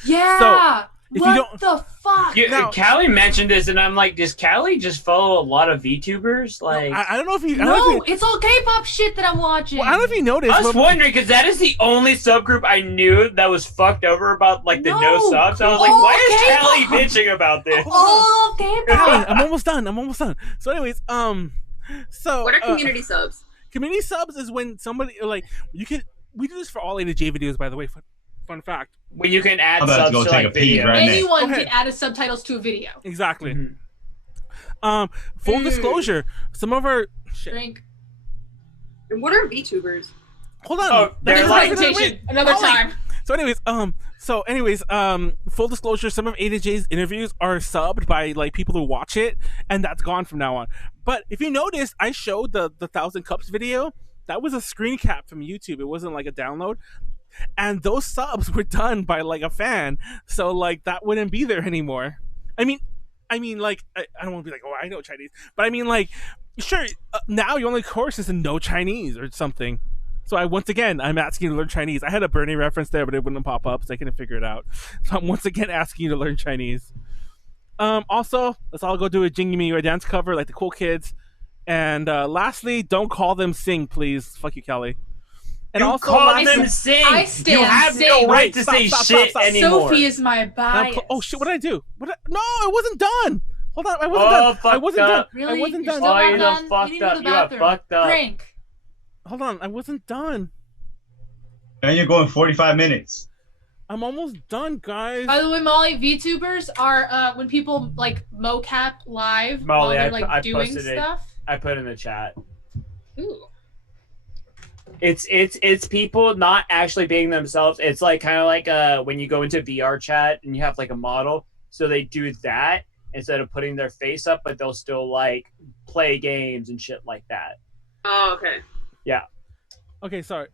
Yeah. if you what don't- the fuck? Now- Callie mentioned this, and I'm like, does Callie just follow a lot of VTubers? Like, I don't know if you. I don't know No, if you, it's all K-pop shit that I'm watching. well, I don't know if you noticed. I was but- wondering because that is the only subgroup I knew that was fucked over about like the no No, subs. I was like, all why is K-pop. Callie bitching about this? All K-pop. I'm almost done. So, anyways, so What are community subs? community subs is when somebody like you can. We do this for all A to J videos, by the way. Fun fact. When you can add I'm about to subs go to take like a pee video. right now. Anyone Go can ahead. add subtitles to a video. Exactly. Mhm. Full disclosure. Some of our shit. Drink. And what are VTubers? Hold on. Oh, they're Wait, like- wait, Presentation. Another Holly. time. So anyways, full disclosure, some of A to J's interviews are subbed by like people who watch it, and that's gone from now on. But if you noticed, I showed the 1,000 Cups video. That was a screen cap from YouTube. It wasn't like a download. And those subs were done by like a fan. So like that wouldn't be there anymore. I mean like I don't want to be like, oh, I know Chinese, but I mean like, sure, now your only course is to know Chinese or something. So I'm asking you to learn Chinese. I had a Bernie reference there, but it wouldn't pop up, so I couldn't figure it out. So I'm once again asking you to learn Chinese. Also, let's all go do a Jing Me dance cover like the cool kids. And lastly, don't call them Sing, please. Fuck you, Callie. And You also, call lastly- them Sing. I You stand have Sing. no right Wait, to stop, say stop, shit stop. anymore. Sophie is my bias. Oh shit! What did I do? No, I wasn't done. Hold on, I wasn't Oh, done. I fucked wasn't done. up. Really? I wasn't You're done. still Oh, not you done? done fucked You need to go up. to the You got bathroom. fucked up. Drink. Hold on, I wasn't done. And you're going 45 minutes. I'm almost done, guys. By the way, Molly, VTubers are when people like mocap live while Molly, they're like I doing posted it. stuff. I put in the chat. Ooh. It's people not actually being themselves. It's like kind of like when you go into VR chat and you have like a model, so they do that instead of putting their face up, but they'll still like play games and shit like that. Oh, okay. Okay, sorry,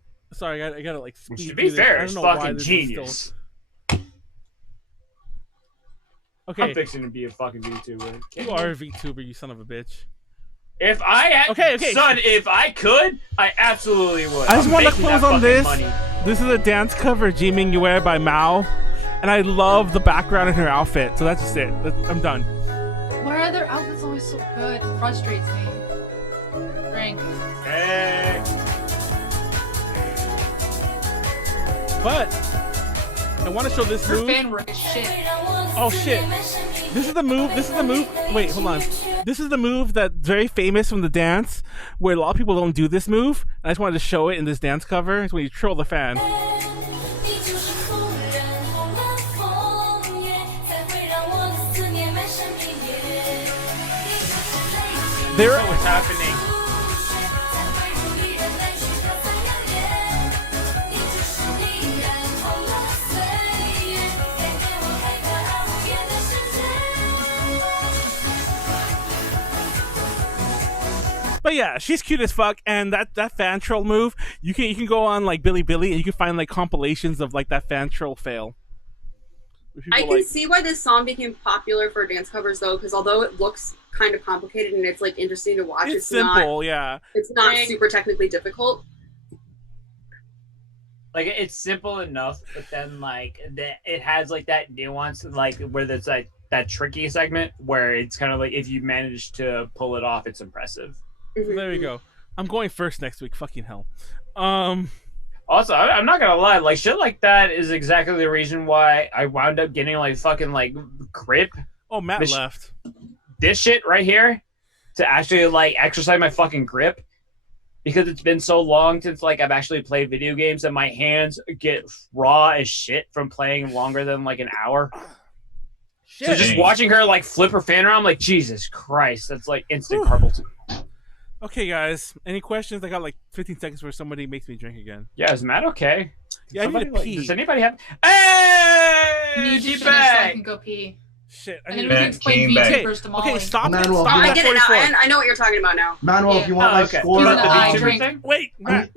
I gotta like speed Which, to through be this. fair, I is don't know why fucking this is genius. Okay, I'm fixing to be a fucking VTuber. you are a VTuber, you son of a bitch. If I had, Okay. son, if I could, I absolutely would. I just I'm want to making close that on fucking this. money. This is a dance cover, Jiming Yue by Mao, and I love the background in her outfit. So that's just it. I'm done. Why are their outfits always so good? It frustrates me. Drink. Hey. But I want to show this Her move. fan work is shit. Oh shit! This is the move. Wait, hold on. This is the move that's very famous from the dance, where a lot of people don't do this move. And I just wanted to show it in this dance cover. It's when you troll the fan. There. What's happening? But yeah, she's cute as fuck, and that fan troll move, you can go on like Billy and you can find like compilations of like that fan troll fail. I can see why this song became popular for dance covers though, because although it looks kind of complicated and it's like interesting to watch, it's simple, yeah. It's not super technically difficult. Like it's simple enough, but then like it has like that nuance, like where there's like that tricky segment where it's kind of like if you manage to pull it off, it's impressive. There we go. I'm going first next week. Fucking hell. Also, I'm not gonna lie, like shit like that is exactly the reason why I wound up getting like fucking like grip. Oh, Matt left. This shit right here to actually like exercise my fucking grip, because it's been so long since like I've actually played video games and my hands get raw as shit from playing longer than like an hour. Shit. So just watching her like flip her fan around, I'm like, Jesus Christ, that's like instant carpal tunnel. Okay, guys. Any questions? I got like 15 seconds where somebody makes me drink again. Yeah, is Matt okay? Yeah, I need to pee. Does anybody have? Hey, You just back. So I can go pee. Shit. And then we can explain VTubers first to Molly. Okay, stop Manuel, it. Stop I it. get it now. I know what you're talking about now. Manuel, if you want my score, He's an eye drink. Wait, Matt.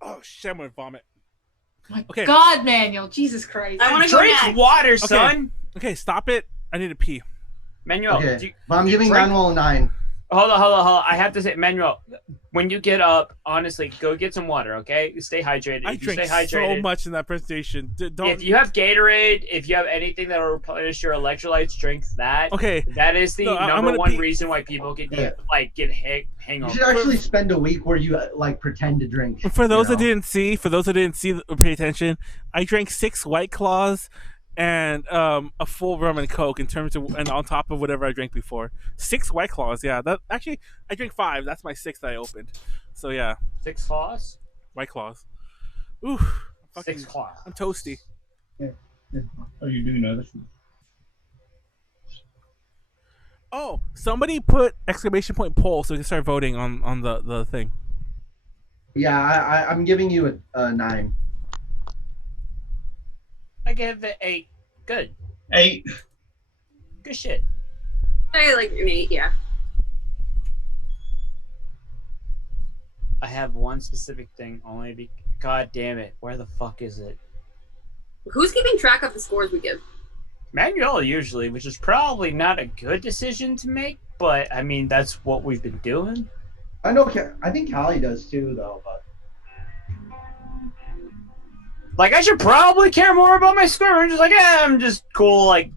Oh shit, I'm gonna vomit. My Okay. God, Manuel, Jesus Christ! I want to drink water, son. Okay, stop it. I need to pee. Manuel, okay. But I'm giving Manuel a 9. Hold on. I have to say, Manuel, when you get up, honestly, go get some water, okay? Stay hydrated. I drank so much in that presentation. Don't. If you have Gatorade, if you have anything that will replenish your electrolytes, drink that. Okay. That is the number one reason why people get hangovers. You should actually spend a week where you like pretend to drink. For those that didn't see, or pay attention, I drank 6 White Claws and a full rum and Coke and on top of whatever I drank before. 6 White Claws, yeah. That actually I drank 5. That's my 6th I opened. So yeah. 6 claws? White Claws. Ooh. 6 claws. I'm toasty. Yeah. Oh, you do know this. Oh, somebody put exclamation point poll so we can start voting on the thing. Yeah, I'm giving you a 9. I give it 8. Good. 8. Good shit. I like an 8, yeah. I have one specific thing only God damn it. Where the fuck is it? Who's keeping track of the scores we give? Manuel usually, which is probably not a good decision to make, but I mean, that's what we've been doing. I think Callie does too, though, but. Like, I should probably care more about my score. I'm just like, I'm just cool. Like,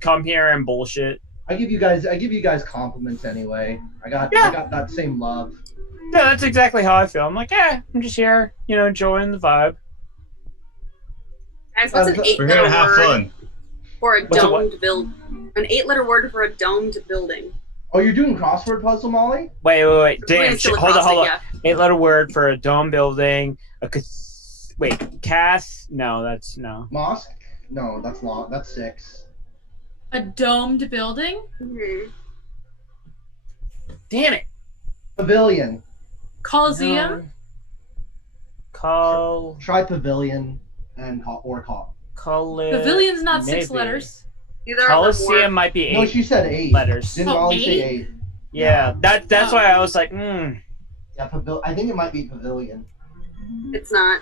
come here and bullshit. I give you guys compliments anyway. I got that same love. Yeah, that's exactly how I feel. I'm like, I'm just here, enjoying the vibe. Guys, what's an 8-letter We're gonna have fun. For a domed build? An 8-letter word for a domed building. Oh, you're doing crossword puzzle, Molly? Wait. Damn, shit. Hold on. Yeah. 8-letter word for a dome building. Cath? No, that's no. Mosque? No, that's long. That's 6. A domed building? Mm-hmm. Damn it. Pavilion. Coliseum? Try pavilion and call. Pavilion's not 6 letters. Either Coliseum might be 8. No, she said 8 letters. Didn't Molly say 8? Yeah, that's why I was like, Yeah, I think it might be pavilion. It's not.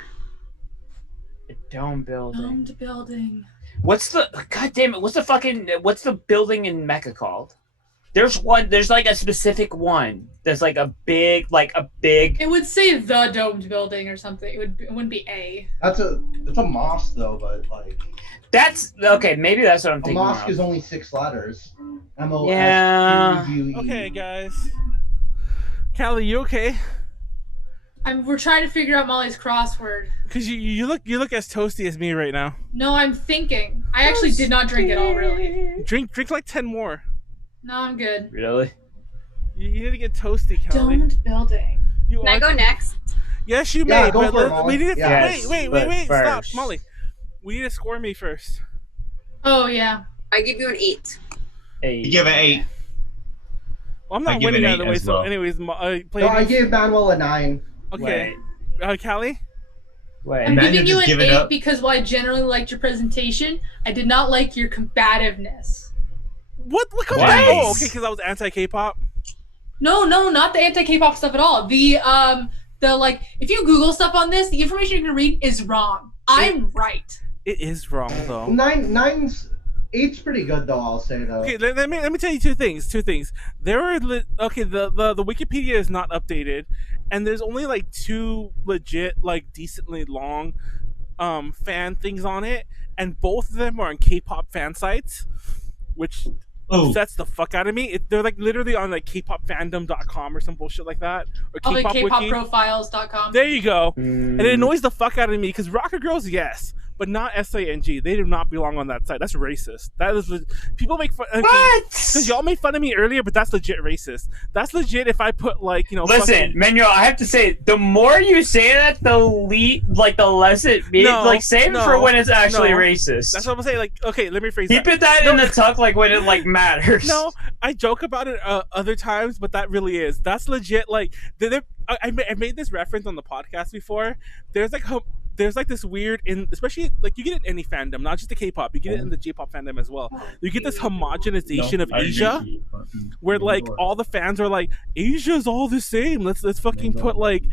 A dome building. Domed building. What's the building in Mecca called? There's like a specific one. There's like a big. It would say the domed building or something. It wouldn't be a. It's a mosque though, but like. That's okay. Maybe that's what I'm thinking. A mosque of. is only 6 letters. MOSQUE. Yeah. Okay, guys. Callie, you okay? We're trying to figure out Molly's crossword. Because you look as toasty as me right now. No, I'm thinking. I actually did not drink it all, really. Drink like 10 more. No, I'm good. Really? You need to get toasty, Callie. Domed building. Can I go next? Yes, you Yeah, may. go But for it, Molly. we need to Yes, wait. Stop, first. Molly. We need to score me first. Oh, yeah. I give you an 8. Hey. You give it 8. Well, I'm I not give winning it out of the 8 way, as so well. anyways, No, I gave Manuel a 9. Okay. Callie? Wait. I'm Manuel giving you just an give it 8 up. because while I generally liked your presentation, I did not like your combativeness. What comes Nice. Oh, okay, because I was anti-K-pop. No, not the anti-K-pop stuff at all. The like, if you Google stuff on this, the information you're gonna read is wrong. I'm right. It is wrong, though. 8's pretty good though. I'll say though. Okay, let me tell you two things. There are the Wikipedia is not updated, and there's only like 2 legit, like decently long, fan things on it, and both of them are on K-pop fan sites, which upsets the fuck out of me. They're like literally on like kpopfandom.com or some bullshit like that, or Probably K-pop wiki. kpopprofiles.com. There you go. And it annoys the fuck out of me because Rocker Girls, yes, but not SING. They do not belong on that site. That's racist. That is people make fun. What? Because y'all made fun of me earlier, but that's legit racist. That's legit. If I put like Listen, fucking, Manuel, I have to say, the more you say that, the less it means. No, Like, save it for when it's actually racist. That's what I'm saying. Like, okay, let me phrase Keep that. it that in the tuck, like when it like matters. No, I joke about it other times, but that really is. That's legit. Like, I made this reference on the podcast before. There's like this weird, especially like you get it in any fandom, not just the K-pop. You get it in the J-pop fandom as well. You get this homogenization of Asia, where like all the fans are like, Asia's all the same. Let's fucking put like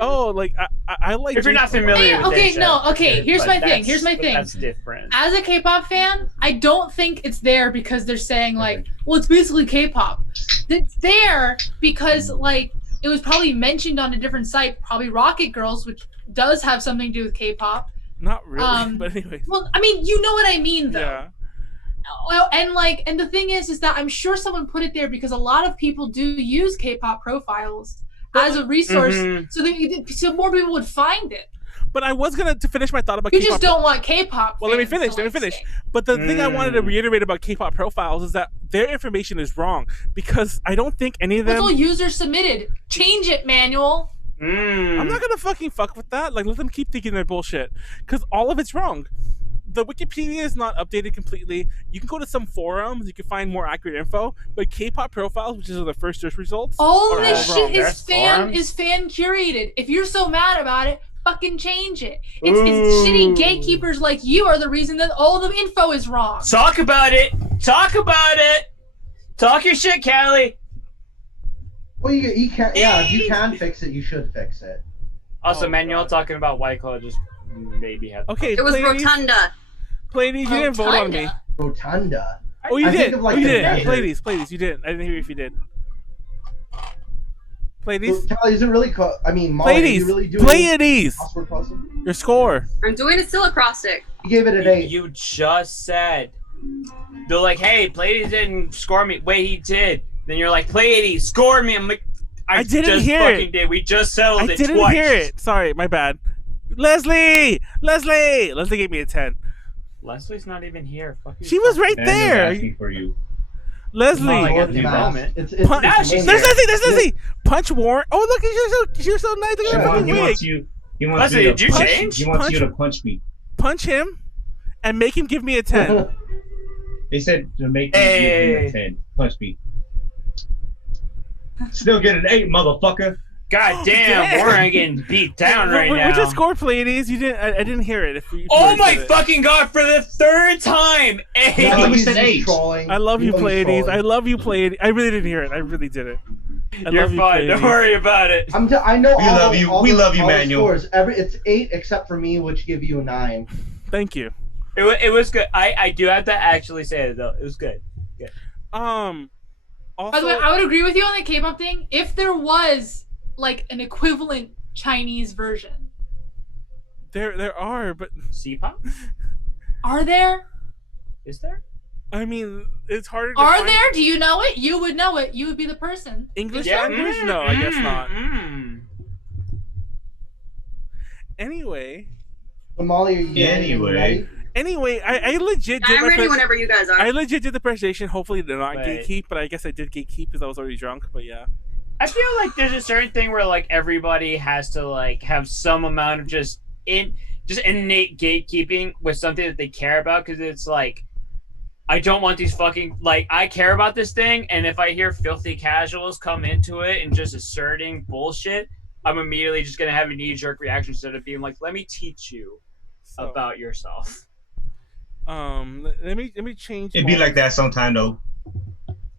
oh like I like. If you're not familiar with Okay, Asia, no, okay. Here's my thing. That's different. As a K-pop fan, I don't think it's there because they're saying like, well, it's basically K-pop. It's there because like it was probably mentioned on a different site, probably Rocket Girls, which does have something to do with K-pop. Not really, but anyway. Well, I mean, you know what I mean, though. Yeah. Well, and the thing is that I'm sure someone put it there because a lot of people do use K-pop profiles as a resource, so more people would find it. But I was gonna to finish my thought about You K-pop. just don't want K-pop. Well, let me fans finish. to, like, But the thing I wanted to reiterate about K-pop profiles is that their information is wrong because I don't think any of them. That's all user submitted. Change it, Manuel. I'm not gonna fucking fuck with that. Like, let them keep thinking their bullshit because all of it's wrong. The Wikipedia is not updated completely. You can go to some forums, you can find more accurate info, but K-pop profiles, which is the first search results, All are this all shit wrong. is fan curated. If you're so mad about it, fucking change it. It's shitty gatekeepers like you are the reason that all the info is wrong. Talk about it. Talk about it. Talk your shit, Callie. Well, you can. Yeah, if you can fix it, you should fix it. Also, Manuel talking about White Claw just maybe had. Okay, It was Pleiades, Rotunda. Pleiades, you didn't vote on me. Rotunda. Oh, you I did. think of, like, Oh, you the did. desert. Pleiades, you didn't. I didn't hear if you did. Pleiades. Callie, is it really? I mean, Molly, are you really doing Pleiades. crossword puzzle? Your score. I'm doing a still acrostic. You gave it an 8. You just said. They're like, hey, Pleiades didn't score me. Wait, he did. Then you're like, Pleiades, score me. I'm like, I didn't just hear fucking it. did. We just settled I it didn't twice. hear it. Sorry, my bad. Leslie gave me a 10. Leslie's not even here. Fuck you. She was right Manuel's there. asking for you. Leslie. Well, I got the It's moment. it's Punch. Now There's she's Leslie. Punch Warren. Oh, look, you're so nice. Look at Yeah, her fucking He wig. wants you. He wants Leslie, you did to you punch, change? He wants Punch- you to punch me. Punch him and make him give me a 10. They said to make him give me a 10. Punch me. Still get an 8, motherfucker. God damn, Warren getting beat down right now. What's your score, Pleiades? You didn't. I didn't hear it. If you Oh already my said it. fucking god, for the 3rd time! Hey! No, he's said 8. trolling. I love you, He's Pleiades. trolling. I love you, Pleiades. I really didn't hear it. I really didn't. I You're love you, fine, Pleiades. don't worry about it. I know. We all love the- you. all We the- love you, all the Manuel. scores. It's 8 except for me, which give you a 9. Thank you. It was good. I do have to actually say it though. It was good. Also, By the way, I would agree with you on the K-pop thing. If there was like an equivalent Chinese version, there are, but C-pop? are there? Is there? I mean, it's harder. To Are find there? Do you know it? You would know it. You would be the person. English Yeah. language? No, I guess not. Anyway. But Molly, are you Anyway, I legit did I'm ready whenever you guys are. I legit did the presentation. Hopefully they're not Right. gatekeep, but I guess I did gatekeep because I was already drunk. But yeah. I feel like there's a certain thing where like everybody has to like have some amount of just innate gatekeeping with something that they care about, because it's like, I don't want these fucking, like, I care about this thing, and if I hear filthy casuals come into it and just asserting bullshit, I'm immediately just gonna have a knee-jerk reaction instead of being like, let me teach you about yourself. Let me change. It'd be like that sometime though.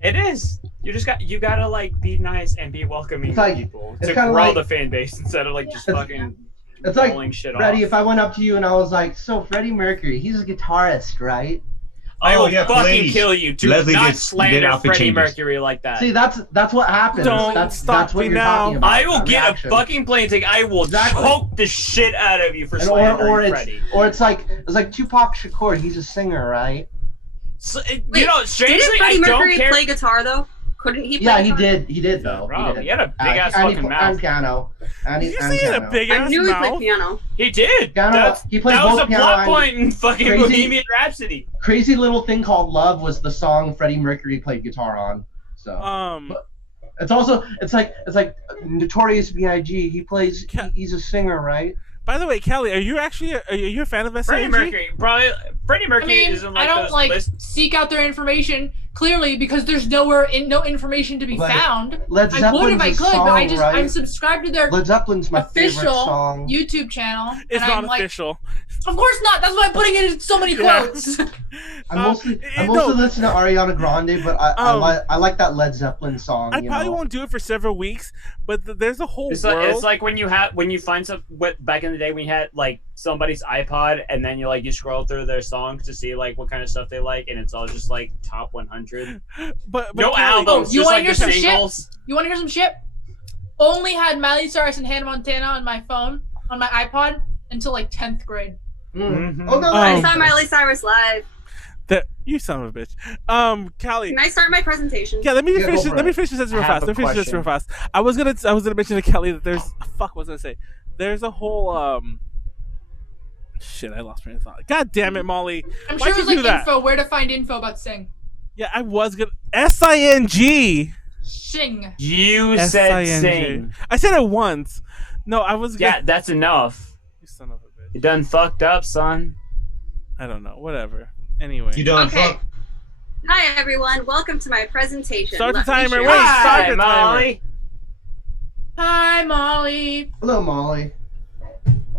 It is. You gotta like be nice and be welcoming It's to like- people it's to kinda grow like- the fan base instead of like just fucking It's like, rolling shit Freddie, off. if I went up to you and I was like, so Freddie Mercury, he's a guitarist, right? I will yeah, fucking Pleiades. kill you. Do Leslie not did slander outfit Freddie changes. Mercury like that. See, that's what happens. Don't that's stop what me you're now. talking about. I will that get reaction. a fucking plane ticket. I will Exactly. choke the shit out of you for And slandering Freddie. or it's like Tupac Shakur, he's a singer, right? So, Wait, you know, strangely, didn't Freddie I don't Mercury care. play guitar though? Couldn't he play Yeah, guitar? he did though. Bro, he did. he had a big ass and fucking and mouth. piano. And Did you and say he had a piano. big I ass knew he played mouth? piano. He did. Piano, he played that was both a piano plot and point in fucking Crazy- Bohemian Rhapsody. Crazy Little Thing Called Love was the song Freddie Mercury played guitar on. So it's like Notorious B.I.G. He plays. He's a singer, right? By the way, Callie, are you a fan of Freddie SING? Mercury, probably. Freddie I Mercury mean, isn't like I don't those like lists. seek out their information clearly because there's no information to be Like, found. Led I would if I Zeppelin's a could, but I song, just right? I'm subscribed to their Led Zeppelin's my favorite official song. YouTube channel. It's and not I'm like, official. of course not. That's why I'm putting it in so many Yeah. quotes. I mostly listen to Ariana Grande, but I like that Led Zeppelin song. I probably won't do it for several weeks, but there's a whole It's world. like when you find some back in the day when you had like somebody's iPod and then you scroll through their songs to see like what kind of stuff they like, and it's all just like top 100. But No Callie- albums, you just wanna like hear the some singles. You want to hear some shit? Only had Miley Cyrus and Hannah Montana on my phone, on my iPod, until like 10th grade. Mhm. Oh no! I saw Miley Cyrus live. You son of a bitch. Callie. Can I start my presentation? Yeah, let me Yeah, finish. go for Let me it. finish this real I have fast. a Let me finish this question. real fast. I was gonna mention to Kelly that there's what was I gonna say? There's a whole shit. I lost my train of thought. God damn it, Molly. I'm Why'd sure it you was do like that? info, where to find info about Sing. Yeah, I was gonna SING. Sing. You said SING. sing. I said it once. No, I was. Yeah, that's enough. You son of a bitch. You done fucked up, son. I don't know. Whatever. Anyway. You done Okay. fuck? Hi everyone, welcome to my presentation. Start the Let me timer. share- Wait, start Hi, the timer. Molly. Hi, Molly. Hello, Molly.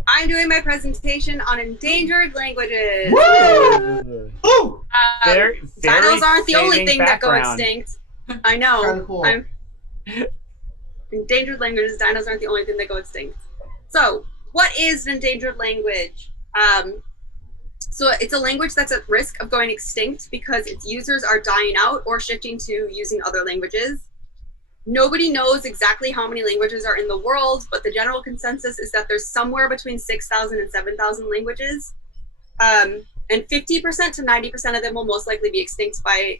I'm doing my presentation on endangered languages. Woo! Woo! Very Dinos aren't the only fading thing that go background. extinct. I know. Kinda cool. Endangered languages, dinos aren't the only thing that go extinct. So, what is an endangered language? So it's a language that's at risk of going extinct because its users are dying out or shifting to using other languages. Nobody knows exactly how many languages are in the world, but the general consensus is that there's somewhere between 6,000 and 7,000 languages. And 50% to 90% of them will most likely be extinct by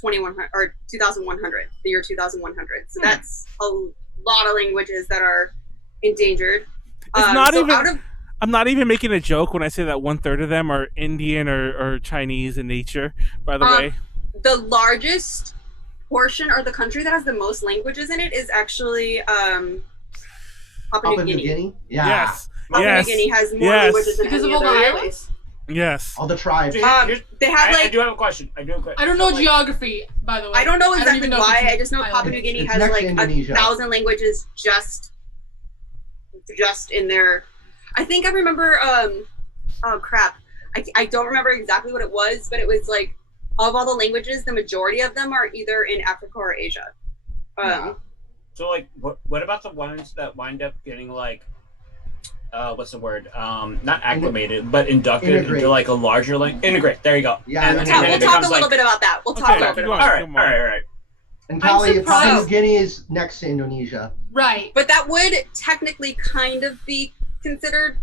2100 or 2100, the year 2100. So that's a lot of languages that are endangered. It's not so even. out of I'm not even making a joke when I say that 1/3 of them are Indian or Chinese in nature. By the way. the largest portion or the country that has the most languages in it is actually Papua New Guinea. Yeah. Yes. Papua Yes. New Guinea has more Yes. languages than Because any of all other the really. islands? Yes. All the tribes. They have I like do have a question. I don't know geography, by the way. I don't know even exactly know if why. it's I just know Papua New Guinea It's has next like to Indonesia. 1,000 languages just in there. I think I remember. Oh crap! I don't remember exactly what it was, but it was like of all the languages, the majority of them are either in Africa or Asia. So like, what about the ones that wind up getting like, what's the word? Not acclimated, but inducted Integrate. into like a larger integrate. There you go. Yeah, And and then We'll it talk becomes a little like, bit about that. We'll talk Okay, a little keep bit going. about that. all right. And I'm Callie, Papua New surprised. Guinea is next to Indonesia. Right. But that would technically kind of be considered.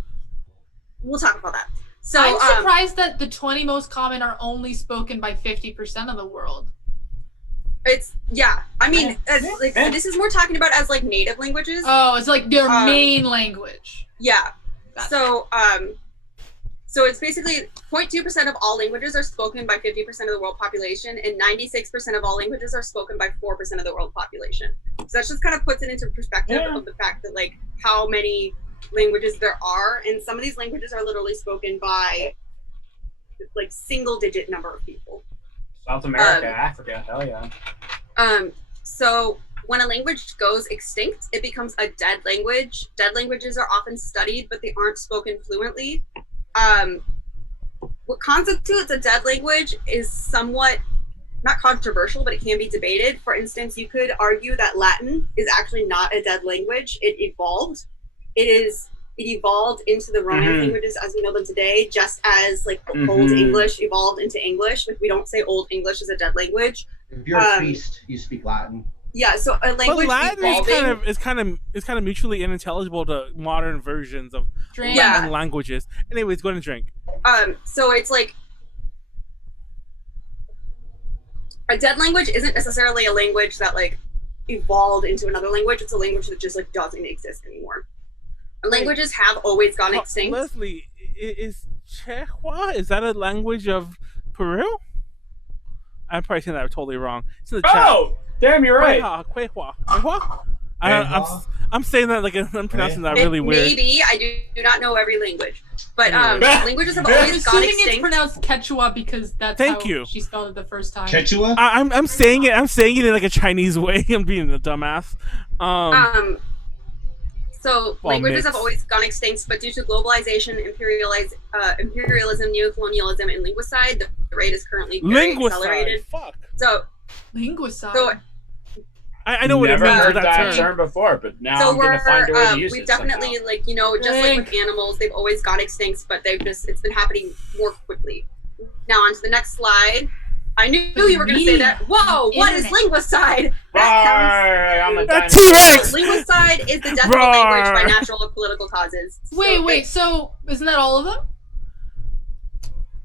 We'll talk about that. So I'm surprised that the 20 most common are only spoken by 50% of the world. it's I mean, as, this is more talking about as like native languages. Oh, it's like their Um, main language. Yeah. So, so it's basically 0.2% of all languages are spoken by 50% of the world population, and 96% of all languages are spoken by 4% of the world population. So that just kind of puts it into perspective of the fact that like how many languages there are, and some of these languages are literally spoken by like single-digit number of people. South America, Africa, hell yeah. So when a language goes extinct, it becomes a dead language. Dead languages are often studied, but they aren't spoken fluently. What constitutes a dead language is somewhat not controversial, but it can be debated. For instance, you could argue that Latin is actually not a dead language. It evolved. It evolved into the Romance languages as we know them today, just as like Old English evolved into English. Like we don't say Old English is a dead language. If you're a priest, you speak Latin. Yeah, so a language but Latin evolving, is kind of mutually unintelligible to modern versions of Latin languages. Anyways, go ahead and drink. So it's like a dead language isn't necessarily a language that like evolved into another language. It's a language that just like doesn't exist anymore. Languages have always gone extinct. Leslie, is Chehua, is that a language of Peru? I'm probably saying that totally wrong. It's in the chat. Damn, you're right. Quehua. I'm saying that like I'm pronouncing that really weird. Maybe I do not know every language, but languages have always gone extinct. It's pronounced Quechua because that's how she spelled it the first time. Quechua? I'm saying it. I'm saying it in like a Chinese way. I'm being a dumbass. So languages have always gone extinct, but due to globalization, imperialism, neocolonialism, and linguicide, the rate is currently very accelerated. Fuck. So linguicide. So I know what it means. Never heard that that term before, but now I'm gonna find a way to use it. We've definitely somehow. like just like with animals, they've always gone extinct, but it's been happening more quickly. Now on to the next slide. I knew you were going to say that. Whoa, what is linguicide? That T-Rex! Linguicide is the death of a language by natural or political causes. Wait, so isn't that all of them?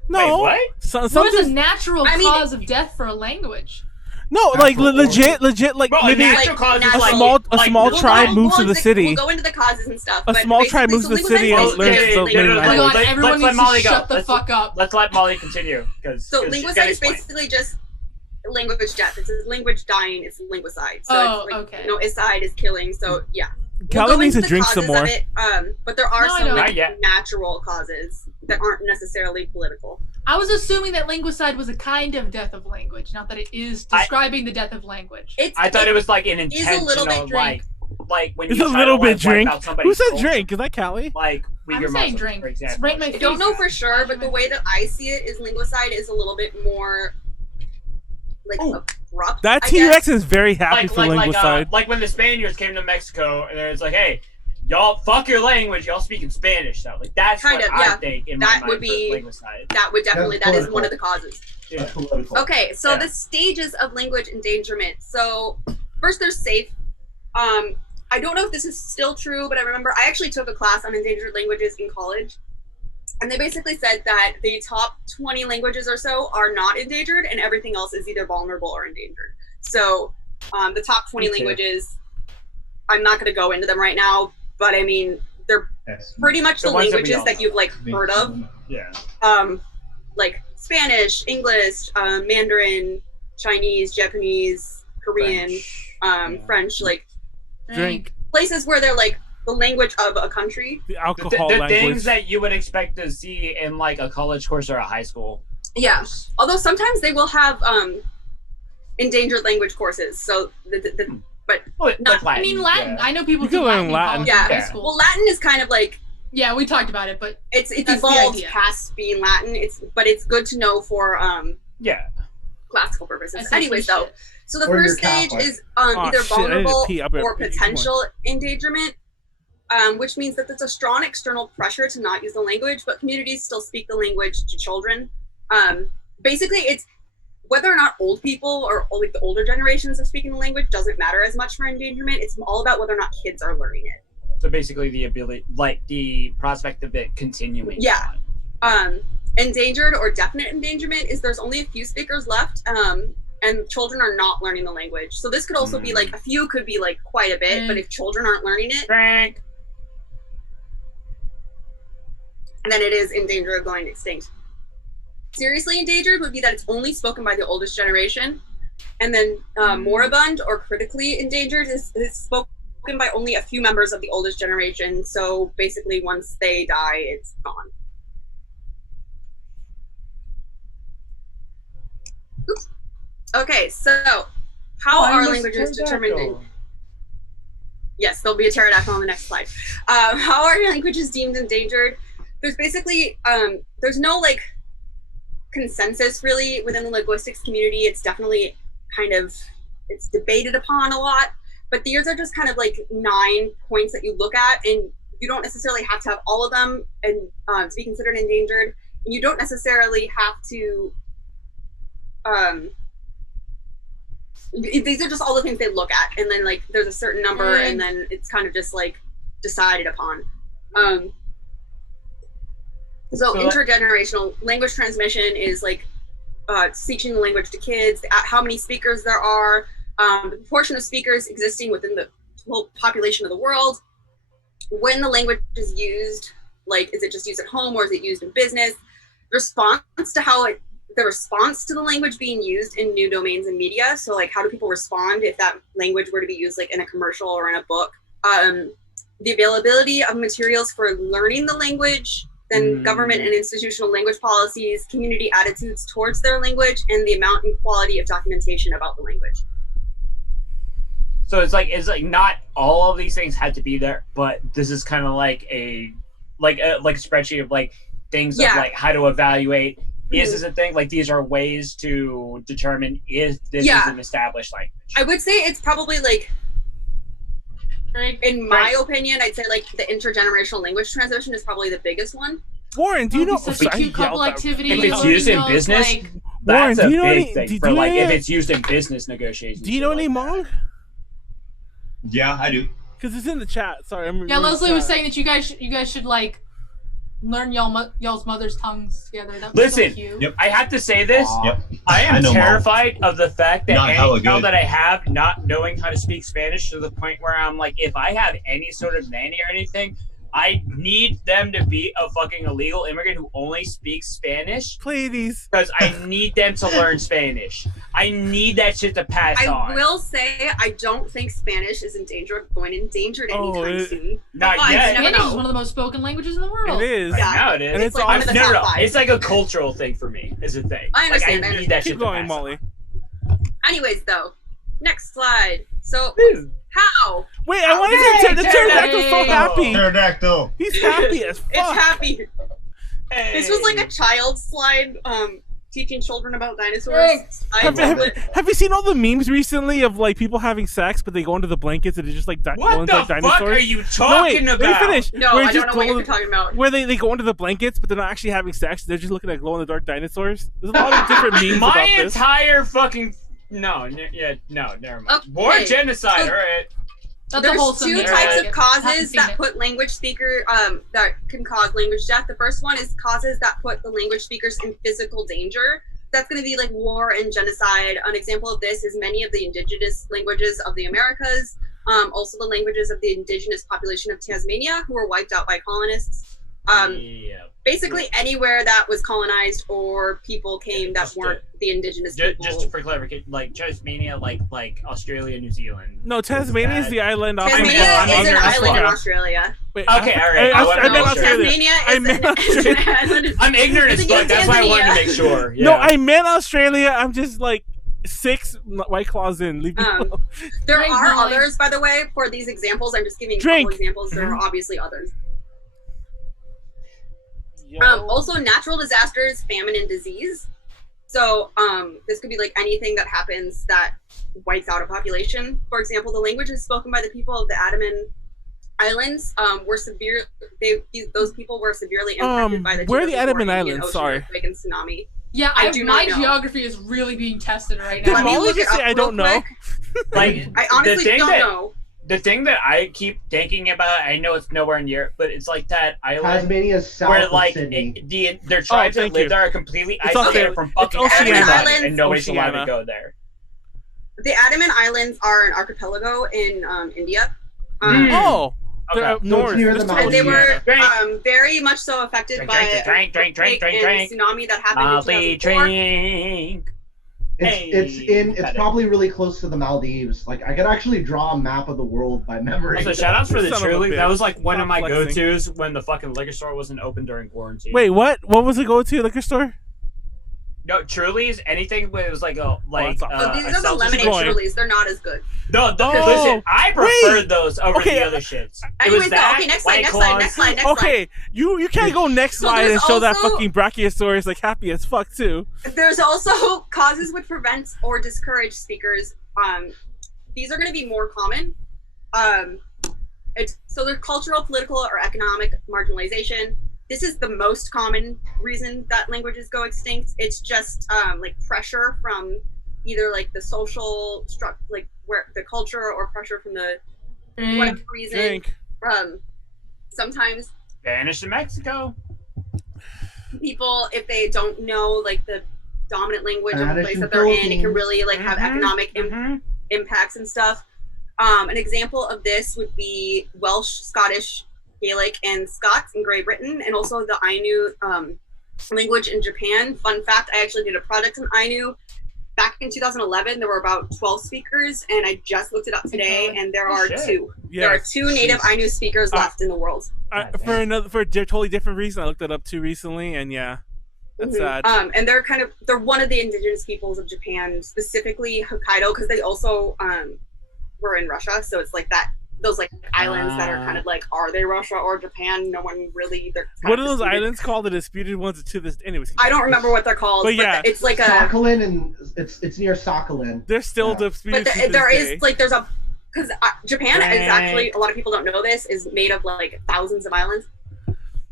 No. Wait, what? What is a natural cause of death for a language? No, like legit, like maybe a small tribe moves to the city. We'll go into the causes and stuff. A small tribe moves to the city and learns the language. Everyone needs to shut the fuck up. Let's let Molly continue. So linguicide is basically just language death. It's language dying. It's linguicide. So it's like, icide is killing. So yeah. Callie needs to drink some more. But there are some natural causes that aren't necessarily political. I was assuming that linguicide was a kind of death of language, not that it is describing the death of language. I thought it was like an intentional, a little bit drink. like when it's you a little bit drink. Who said drink? Is that Callie? Like I'm saying drink. For example. Right, I don't know for sure, but the way that I see it is linguicide is a little bit more like abrupt. That T-Rex is very happy for linguicide. Like when the Spaniards came to Mexico and it's like, hey, y'all fuck your language, y'all speak in Spanish. So like that's kind of I think in my mind would be linguicide. That would definitely that is one of the causes. Yeah. Okay, so the stages of language endangerment. So first there's safe. I don't know if this is still true, but I remember I actually took a class on endangered languages in college. And they basically said that the top 20 languages or so are not endangered and everything else is either vulnerable or endangered. So the top 20 languages, I'm not going to go into them right now, but I mean, they're pretty much the languages that you've like heard of. Yeah. Like Spanish, English, Mandarin, Chinese, Japanese, Korean, French, like drink. Places where they're like the language of a country. The alcohol the language. Things that you would expect to see in like a college course or a high school. Yeah. Although sometimes they will have endangered language courses. So but not Latin. I mean Latin. Yeah. I know people do Latin. Latin. High school. Well, Latin is kind of like we talked about it, but it's evolved past being Latin. But it's good to know for classical purposes. Anyways, though, so the first stage is either vulnerable or potential endangerment. Which means that there's a strong external pressure to not use the language, but communities still speak the language to children. Basically, it's whether or not old people or like the older generations of speaking the language doesn't matter as much for endangerment. It's all about whether or not kids are learning it. So basically, the ability, like the prospect of it continuing. Yeah. Endangered or definite endangerment is there's only a few speakers left, and children are not learning the language. So this could also be like a few could be like quite a bit, but if children aren't learning it. then it is in danger of going extinct. Seriously endangered would be that it's only spoken by the oldest generation, and then moribund or critically endangered is spoken by only a few members of the oldest generation. So basically, once they die, it's gone. Oops. Okay, so how are languages determined? Yes, there'll be a pterodactyl on the next slide. How are languages deemed endangered? There's basically there's no like consensus really within the linguistics community. It's definitely it's debated upon a lot, but these are just kind of like 9 points that you look at, and you don't necessarily have to have all of them and to be considered endangered, and you don't necessarily have to these are just all the things they look at, and then like there's a certain number, and then it's kind of just like decided upon. So intergenerational language transmission is like teaching the language to kids, how many speakers there are, the proportion of speakers existing within the whole population of the world, when the language is used, like is it just used at home or is it used in business, response to the response to the language being used in new domains and media. So like how do people respond if that language were to be used like in a commercial or in a book, the availability of materials for learning the language, then government and institutional language policies, community attitudes towards their language, and the amount and quality of documentation about the language. So it's like not all of these things had to be there, but this is kind of like a spreadsheet of like things of like how to evaluate. Is this a thing? Like these are ways to determine if this is an established language. I would say it's probably like, in my opinion, I'd say like the intergenerational language transmission is probably the biggest one. Warren, do you know? Such a cute couple activity. If it's used in business, that's a big thing for like if it's used in business negotiations. Do you know any Hmong? Yeah, I do. Because it's in the chat. Sorry, Leslie was saying that you guys should like learn y'all's mother's tongues together. That was Listen, so cute. Yep. I have to say this. Yep. I am terrified of the fact that any child that I have not knowing how to speak Spanish to the point where I'm like, if I have any sort of nanny or anything, I need them to be a fucking illegal immigrant who only speaks Spanish. Pleiades. Because I need them to learn Spanish. I need that shit to pass on. I will say, I don't think Spanish is in danger of going endangered anytime soon. Not yet. Spanish is one of the most spoken languages in the world. It is. I know it is. And it's like no. It's like a cultural thing for me, is a thing. I understand. Like, I need that shit Keep going, to pass Molly. Anyways, though, next slide. So, how? Wait, I wanted to say the pterodactyl's so happy. Pterodactyl. He's happy as fuck. It's happy. Hey. This was like a child's slide, teaching children about dinosaurs. Have you seen all the memes recently of like people having sex, but they go into the blankets and it's just like What the like dinosaurs? fuck are you talking Let about? me finish. No, I don't know what you're talking about. Where they go into the blankets, but they're not actually having sex. They're just looking at glow-in-the-dark dinosaurs. There's a lot of different memes My about this. entire fucking no, never mind. Okay. More genocide, all right. There's two types of causes that put language speaker that can cause language death. The first one is causes that put the language speakers in physical danger. That's going to be like war and genocide. An example of this is many of the indigenous languages of the Americas, also the languages of the indigenous population of Tasmania, who were wiped out by colonists. Basically anywhere that was colonized or people came that weren't the indigenous people. Just for clarification, like Tasmania, like Australia, New Zealand. No, Tasmania is the island off Tasmania is an island in Australia. Wait, okay, all right. I meant Australia. Tasmania is an island. I'm ignorant as fuck. That's why I wanted to make sure. Yeah. No, I meant Australia. I'm just like 6 White Claws in. Leave me alone. There are others, by the way, for these examples. I'm just giving a couple examples. There are obviously others. Also, natural disasters, famine, and disease. So this could be like anything that happens that wipes out a population. For example, the languages spoken by the people of the Andaman Islands were severe. Those people were severely impacted by the where are the Andaman Islands? Sorry, earthquake and tsunami. Yeah, my geography is really being tested right now. Let me just say I don't know. Like I honestly don't know. The thing that I keep thinking about, I know it's nowhere near, but it's like that island Tasmania's south where of like Sydney. their tribes that live there are completely isolated from fucking everybody, and nobody's allowed to go there. The Andaman Islands are an archipelago in India. Okay. North. near the just mountain. And they were Drink. very much so affected Drink, by drink, drink, drink, drink, and drink. tsunami that happened Molly in 2004. drink. It's probably really close to the Maldives. Like I could actually draw a map of the world by memory. Also, shout outs for the Son of a Truly. bitch. That was like one Stop of my flexing. go-tos when the fucking liquor store wasn't open during quarantine. Wait, what? What was the go-to liquor store? No, Truly's, anything where it was like a that's awesome. Oh, these a are the seltzer lemonade going. Trulies. They're not as good. No, Oh, listen, I preferred wait. those over Okay, the other shits. It Anyways, was that, okay, next White slide, next Claws. slide. Okay, you can't go next So slide there's and show that also- fucking Brachiosaurus like happy as fuck too. There's also causes which prevent or discourage speakers. These are going to be more common. So there's cultural, political, or economic marginalization. This is the most common reason that languages go extinct. It's just like pressure from either like the social like where the culture, or pressure from the whatever reason. Drink. Sometimes Banished to Mexico. people, if they don't know like the dominant language of the Spanish place and that they're in, it can Philippines. really like have economic impacts and stuff. An example of this would be Welsh, Scottish, Gaelic, and Scots in Great Britain, and also the Ainu language in Japan. Fun fact, I actually did a project on Ainu. Back in 2011, there were about 12 speakers, and I just looked it up today, and there are shit. two. There are Yes. two native Ainu speakers left in the world. For a totally different reason, I looked it up too recently, and yeah, that's sad. And they're one of the indigenous peoples of Japan, specifically Hokkaido, because they also were in Russia. So it's like that, those like islands that are kind of like, are they Russia or Japan? No one really. They're kind What of are those disputed. islands called? The disputed ones to this. Anyways, I don't remember what they're called, But but yeah. it's like a. Sakhalin, and it's near Sakhalin. they're still Yeah. disputed. But to this there day. is like there's a because Japan is actually, a lot of people don't know this, is made of like thousands of islands.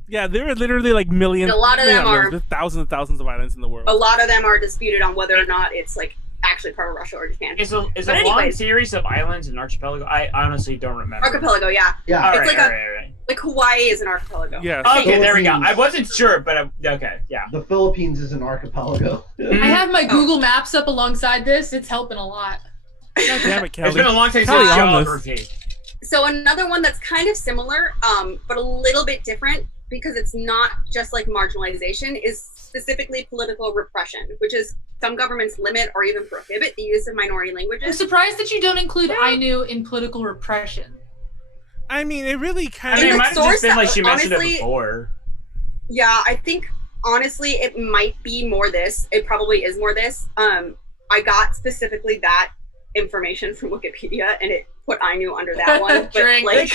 Yeah, there are literally like millions. And a lot of them are- there's thousands and thousands of islands in the world. A lot of them are disputed on whether or not it's like actually part of Russia or Japan. Is a But long anyways. series of islands and archipelago? I honestly don't remember. Archipelago, yeah. Yeah. All It's right, like all a- right, all right. Like Hawaii is an archipelago. Yes. Okay, there we go. Philippines. I wasn't sure, but okay, yeah. The Philippines is an archipelago. I have my Oh. Google Maps up alongside this. It's helping a lot. God damn it, Kelly. It's been a long time Kelly since on this. geography. So another one that's kind of similar, but a little bit different, because it's not just like marginalization, is specifically political repression, which is some governments limit or even prohibit the use of minority I'm languages. surprised that you don't include Ainu in political repression. I mean, it really I kind mean, the it might have source just been like she that- mentioned honestly- it before. Yeah, I think honestly it might be more this. It probably is more this. I got specifically that information from Wikipedia, and it put Ainu under that one. But Drink. like,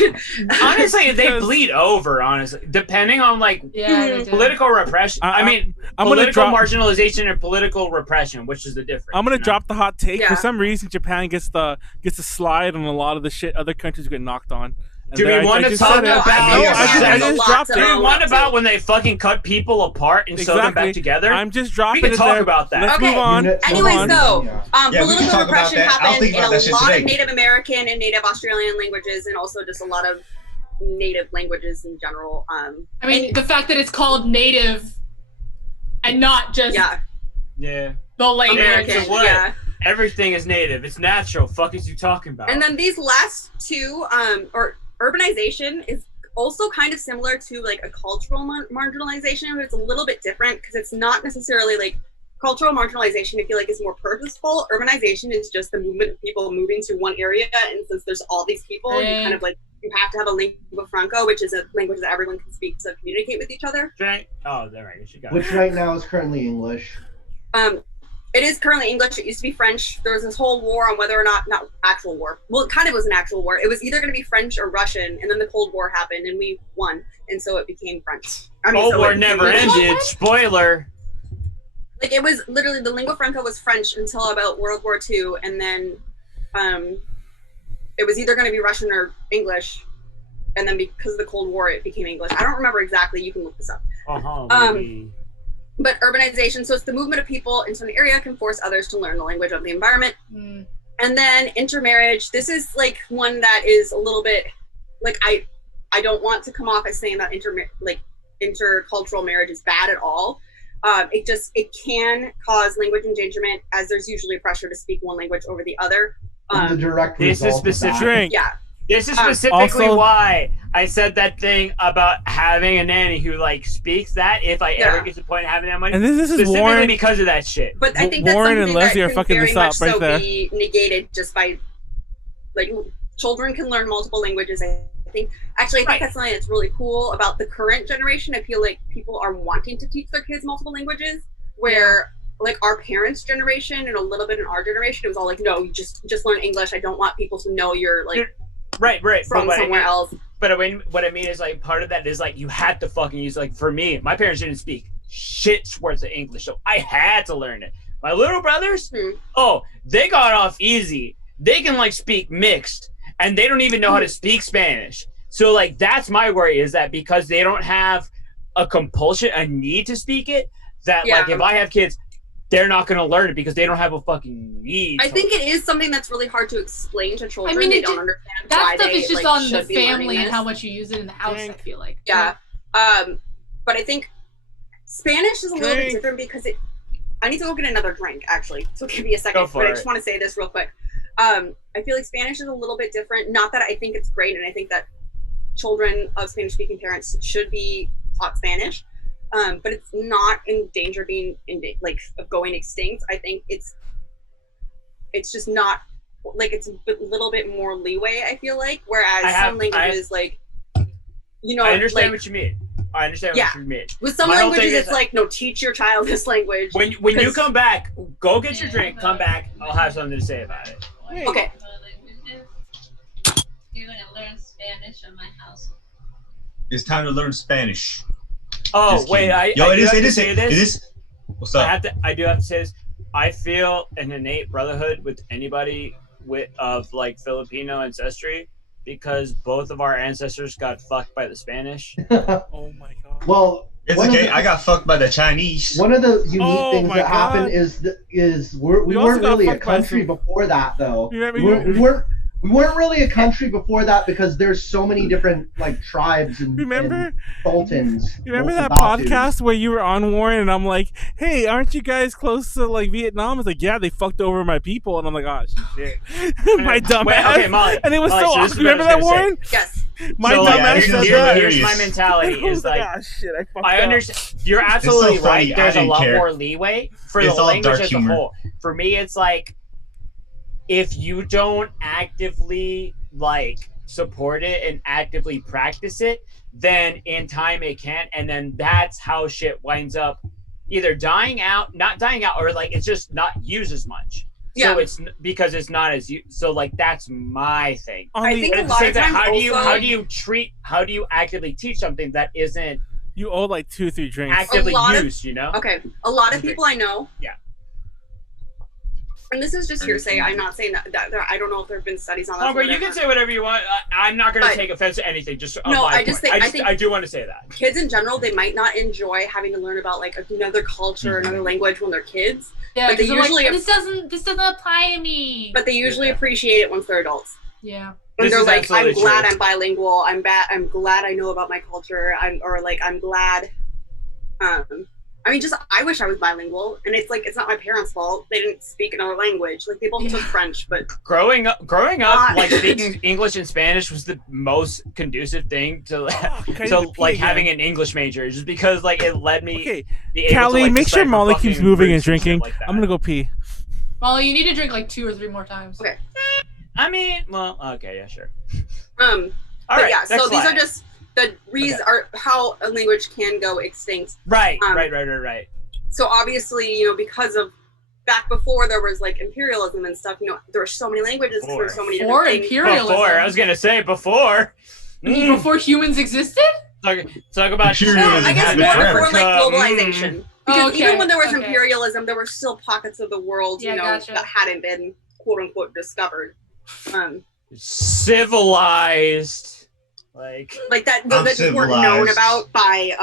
Honestly, they Because- bleed over. Honestly, depending on like Yeah, they do. political repression. I mean, I'm gonna political drop. marginalization and political repression, which is the difference. I'm gonna you know? drop the hot take. Yeah. For some reason, Japan gets the slide on a lot of the shit other countries get knocked on. And Do then we want to just talk said it. about? No, Yeah, I there's just lots dropped of it. Do we all want that about too. when they fucking cut people apart and sew them Exactly. back together? I'm just dropping We can it talk there. about that. Let's Okay. move on. Unit- Anyways, Move on. though, Yeah, we can political talk about repression that. I'll happened think in about a that shit lot today. of Native American and Native Australian languages, and also just a lot of native languages in general. I mean, the fact that it's called native and not just Yeah, Yeah, the language. American. so what? Yeah. everything is native. It's natural. Fuck is you talking about? And then these last two, or urbanization, is also kind of similar to like a cultural marginalization, but it's a little bit different because it's not necessarily like cultural marginalization. I feel like is more purposeful. Urbanization is just the movement of people moving to one area, and since there's all these people, you kind of like you have to have a lingua franca, which is a language that everyone can speak to communicate with each other. Oh, there right. She got Which it. right now is currently English. It is currently English. It used to be French. There was this whole war on whether or not actual war. Well, it kind of was an actual war. It was either going to be French or Russian, and then the Cold War happened, and we won, and so it became French. Cold War it- never ended. Spoiler. Like it was literally the lingua franca was French until about World War II, and then it was either going to be Russian or English, and then because of the Cold War, it became English. I don't remember exactly. You can look this up. Maybe. But urbanization, so it's the movement of people into an area can force others to learn the language of the environment. Mm. And then intermarriage. This is like one that is a little bit like I don't want to come off as saying that intercultural marriage is bad at all. It can cause language endangerment, as there's usually pressure to speak one language over the other. And the direct This is result of that- specific. Drink. Yeah. This is specifically Also- why I said that thing about having a nanny who like speaks that if I ever get to the point of having that money. And this is specifically Warren because of that shit. But I think that's Warren and something Leslie that are can fucking very this much up right so there. be negated just by, like, children can learn multiple languages. I think that's something that's really cool about the current generation. I feel like people are wanting to teach their kids multiple languages, where like our parents' generation and a little bit in our generation, it was all like, no, you just learn English. I don't want people to know you're like right from somewhere else. But what I mean is like part of that is like you had to fucking use, like for me, my parents didn't speak shit worth of English, so I had to learn it. My little brothers, they got off easy. They can like speak mixed, and they don't even know how to speak Spanish. So like that's my worry, is that because they don't have a compulsion, a need to speak it, that like if I have kids, they're not going to learn it because they don't have a fucking need. I think it is something that's really hard to explain to children. I mean, they don't understand that why stuff they is just like, on the should be learning family and this. how much you use it in the house. I feel like. Yeah. But I think Spanish is a little bit different because it. I need to go get another drink, actually. So give me a second. But I just want to say this real quick. I feel like Spanish is a little bit different. Not that I think it's great, and I think that children of Spanish-speaking parents should be taught Spanish. But it's not in danger of being of going extinct. I think it's just not like, it's a little bit more leeway, I feel like, whereas some languages I understand like, what you mean. I understand what you mean. With some languages, it's like, no, teach your child this language. When you come back, go get your drink, come back, I'll have something to say about it. Okay. You're going to learn Spanish in my house. It's time to learn Spanish. Oh wait, it is. What's up? I do have to say this. I feel an innate brotherhood with anybody of like Filipino ancestry, because both of our ancestors got fucked by the Spanish. Oh my god. Well, it's okay. I got fucked by the Chinese. One of the unique things that happened is we weren't really a country before that, though. We weren't really a country before that because there's so many different like tribes and sultans. You remember that podcast where you were on, Warren, and I'm like, hey, aren't you guys close to like Vietnam? It's like, yeah, they fucked over my people, and I'm like, oh shit, my dumb ass. Okay, Molly. And it was Molly, so awesome. You remember that, Warren? Yes. My dumb ass said that. Here's my mentality: is like, oh, shit, I understand. You're absolutely right. There's a lot more leeway for the language as a whole. For me, it's like, if you don't actively like support it and actively practice it, then in time it can, and then that's how shit winds up either not dying out, or like it's just not used as much. So it's because it's not as so like that's my thing. I think a lot of times how do you actively teach something that isn't, you owe like 2-3 drinks actively used, you know? Okay, a lot of people I know. Yeah. And this is just hearsay. I'm not saying that I don't know if there have been studies on that. Oh, but you can say whatever you want. I'm not going to take offense to anything. Just I think I do want to say that kids in general, they might not enjoy having to learn about like another culture, another language when they're kids. Yeah, but they usually like, this doesn't apply to me. But they usually appreciate it once they're adults. Yeah. And they're like, I'm glad I'm bilingual. I'm glad I know about my culture. I'm glad. I mean, I wish I was bilingual, and it's like, it's not my parents' fault. They didn't speak another language. Like, they both took French, but growing up, like speaking English and Spanish was the most conducive thing to having an English major, just because like it led me. Okay, Callie, make sure Molly keeps moving and drinking. Like I'm gonna go pee. Molly, you need to drink like 2 or 3 more times. Okay. I mean, well, okay, yeah, sure. All right. Yeah. So these are just the reasons are how a language can go extinct. Right. So obviously, because of back before there was like imperialism and stuff, there were so many languages, there were so many different things. Imperialism. I was gonna say before. Before humans existed? Talk about I guess more before like globalization. Because even when there was imperialism, there were still pockets of the world, that hadn't been quote unquote discovered. Civilized. Like that just weren't known about by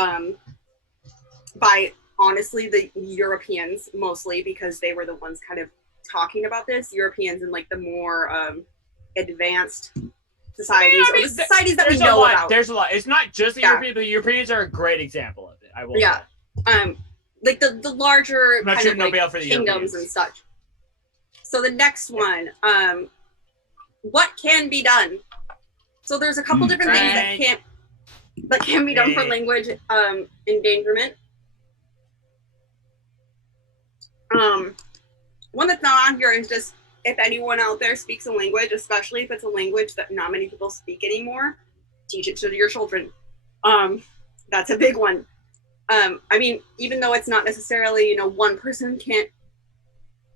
honestly the Europeans, mostly because they were the ones kind of talking about this. Europeans and like the more advanced societies, or the societies that we know about. There's a lot. It's not just the Europeans, but the Europeans are a great example of it. I will. Yeah. Like the larger kind of like for the kingdoms and such. So the next one, what can be done So there's a couple different things that can be done for language endangerment. One that's not on here is just if anyone out there speaks a language, especially if it's a language that not many people speak anymore, teach it to your children. That's a big one. I mean, even though it's not necessarily, one person can't,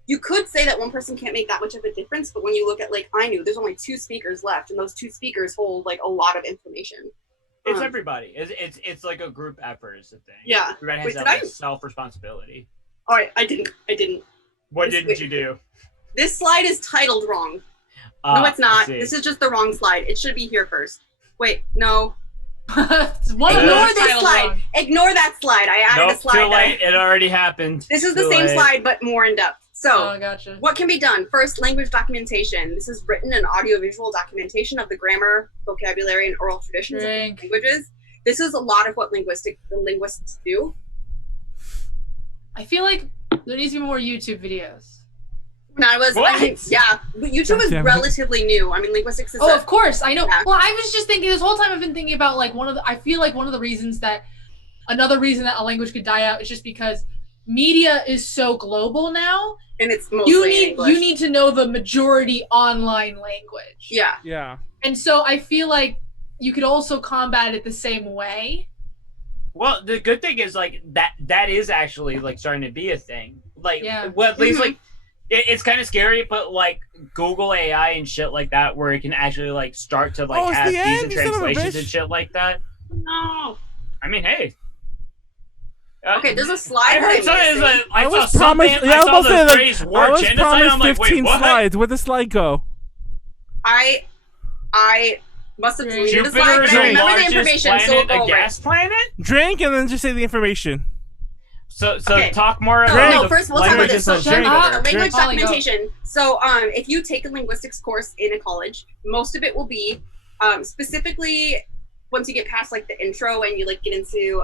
you could say that one person can't make that much of a difference, but when you look at like Ainu, there's only 2 speakers left, and those 2 speakers hold like a lot of information. It's everybody. It's like a group effort is the thing. Yeah. Everybody has that like, self-responsibility. All right, I didn't. What didn't you do? This slide is titled wrong. No, it's not. This is just the wrong slide. It should be here first. Wait, no. Ignore this slide. Wrong. Ignore that slide. I added a slide. Too late. It already happened. This is the same slide, but more in depth. So, gotcha. What can be done? First, language documentation. This is written and audiovisual documentation of the grammar, vocabulary, and oral traditions of languages. This is a lot of what the linguists do. I feel like there needs to be more YouTube videos. When I was, YouTube is relatively new. I mean, linguistics is. Of course, I know. Yeah. Well, I was just thinking this whole time. I've been thinking about like I feel like one of the reasons that another reason that a language could die out is just because media is so global now, and it's mostly you need to know the majority online language. Yeah. Yeah. And so I feel like you could also combat it the same way. Well, the good thing is like that is actually like starting to be a thing. Like, well, at least like. It's kind of scary, but like Google AI and shit like that, where it can actually like start to like have decent translations and shit like that. No, I mean, hey. Okay, there's a slide. I heard something. I was promised 15 slides. Where'd the slide go? I must have deleted the slide. Jupiter is the remember the information. Planet, a gas planet. Drink and then just say the information. So talk more about first we'll talk about this. So language Callie, documentation. So if you take a linguistics course in a college, most of it will be specifically once you get past like the intro and you like get into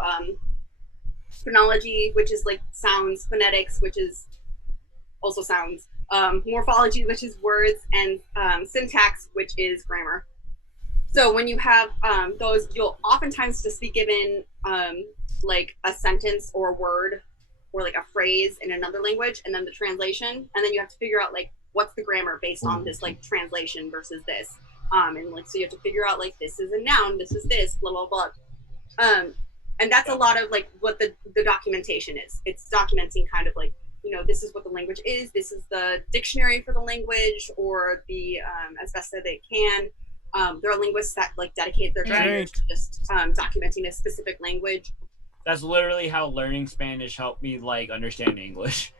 phonology, which is like sounds, phonetics, which is also sounds, morphology, which is words, and syntax, which is grammar. So when you have those, you'll oftentimes just be given like a sentence or a word or like a phrase in another language, and then the translation, and then you have to figure out like what's the grammar based on this like translation versus this, and like so you have to figure out like this is a noun, this is this, blah blah blah, and that's a lot of like what the documentation is. It's documenting kind of like, this is what the language is, this is the dictionary for the language, or the as best as they can. There are linguists that like dedicate their careers to just documenting a specific language. That's literally how learning Spanish helped me like understand English.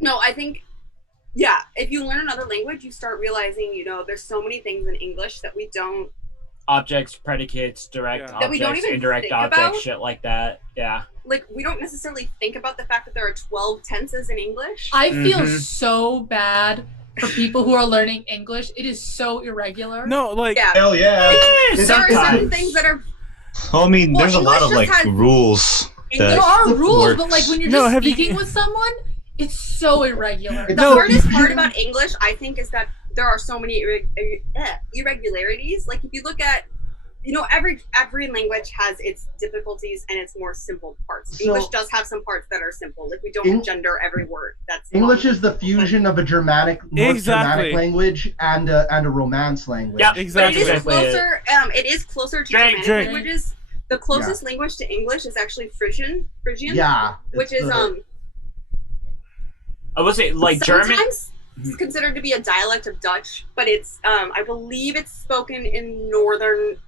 No, I think, if you learn another language, you start realizing, there's so many things in English that we don't. Objects, predicates, direct objects, that we don't even indirect think objects, about. shit like that. Yeah. Like, we don't necessarily think about the fact that there are 12 tenses in English. I feel so bad for people who are learning English. It is so irregular. No, like hell yeah. There are certain things that are. I mean, there's a lot of like rules. There are rules, but like when you're just speaking with someone, it's so irregular. The hardest part about English, I think, is that there are so many irregularities. Like if you look at, every language has its difficulties and its more simple parts. English does have some parts that are simple. Like we don't gender every word. That's English is the fusion of a Germanic language and a Romance language. Yeah, exactly. But it is closer. It is closer to Germanic languages. The closest language to English is actually Frisian. Yeah. Which is I would say like German. Sometimes it's considered to be a dialect of Dutch, but it's I believe it's spoken in the northern.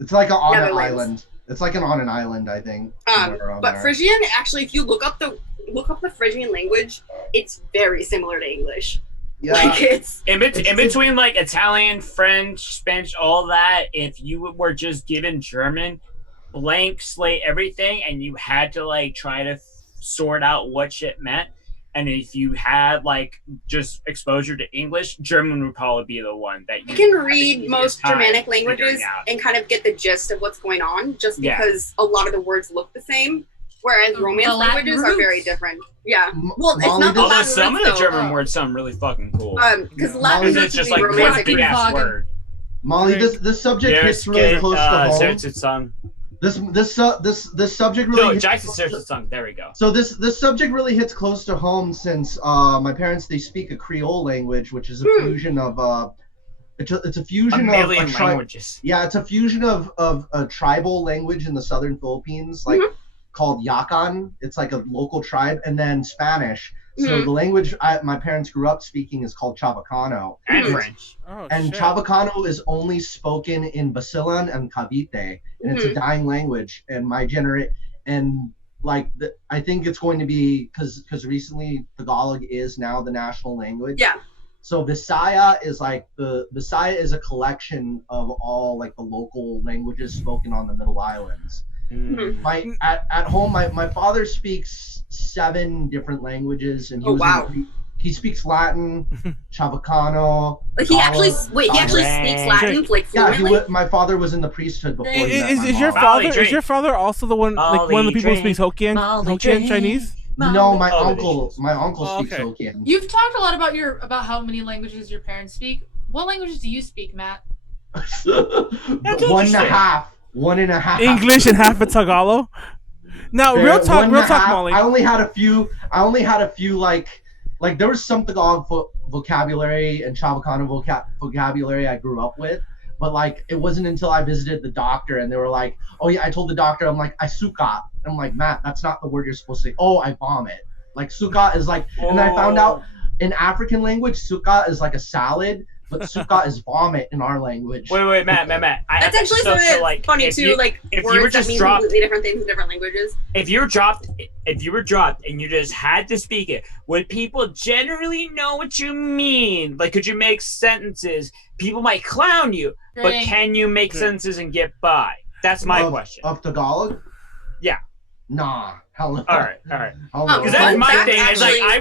It's like on an island. It's like on an island, I think. But Frisian, actually, if you look up the Frisian language, it's very similar to English. Yeah. Like it's in between like Italian, French, Spanish, all that. If you were just given German, blank slate everything, and you had to like try to sort out what shit meant. And if you had like just exposure to English, German would probably be the one that you can read most Germanic languages and kind of get the gist of what's going on, just because a lot of the words look the same. Whereas The Romance Latin languages are very roots. different. Yeah. Well, it's Molly, not the this- Although Latin some of roots, the though. German words sound really fucking cool. Because Yeah, Latin Molly, Because roots it's just would be like one romantic big ass roots. word. Molly, this subject hits really close to home. Song. This subject really. No, hits- Jackson song. There we go. So this subject really hits close to home since my parents, they speak a Creole language, which is a fusion of it's a fusion A million of languages. Yeah, it's a fusion of a tribal language in the southern Philippines, like called Yakan. It's like a local tribe, and then Spanish. So the language my parents grew up speaking is called Chavacano. And French. Oh, And shit. Chavacano is only spoken in Basilan and Cavite, and it's a dying language. And I think it's going to be because recently Tagalog is now the national language. Yeah. So Visaya is Visaya is a collection of all like the local languages spoken on the Middle Islands. At home, my father speaks 7 different languages, and he speaks Latin, Chavacano. He actually Tagalog. speaks Latin like Yeah, fluently. my father was in the priesthood before. He met my Is your mom. father? Is your father also the one like one of the people who speaks Hokkien? Hokkien Chinese? No, my uncle speaks okay. Hokkien. You've talked a lot about how many languages your parents speak. What languages do you speak, Matt? 1.5 English and half of Tagalog. Now, real talk, Molly. I only had a few like there was some Tagalog vocabulary and Chavacano vocabulary I grew up with, but like it wasn't until I visited the doctor and they were like, oh yeah, I told the doctor, I'm like, I suka. I'm like, Matt, that's not the word you're supposed to say. Oh, I vomit. Like suka is like, and I found out in African language, suka is like a salad, but suka is vomit in our language. Wait, Matt. That's actually something that's funny too. If words you were that just mean dropped, completely different things in different languages. if you were dropped and you just had to speak it, would people generally know what you mean? Like, could you make sentences? People might clown you, but Right. can you make sentences and get by? That's my question. Of Tagalog? Yeah. Nah. Hell no. All right. Because That's my thing. It's like I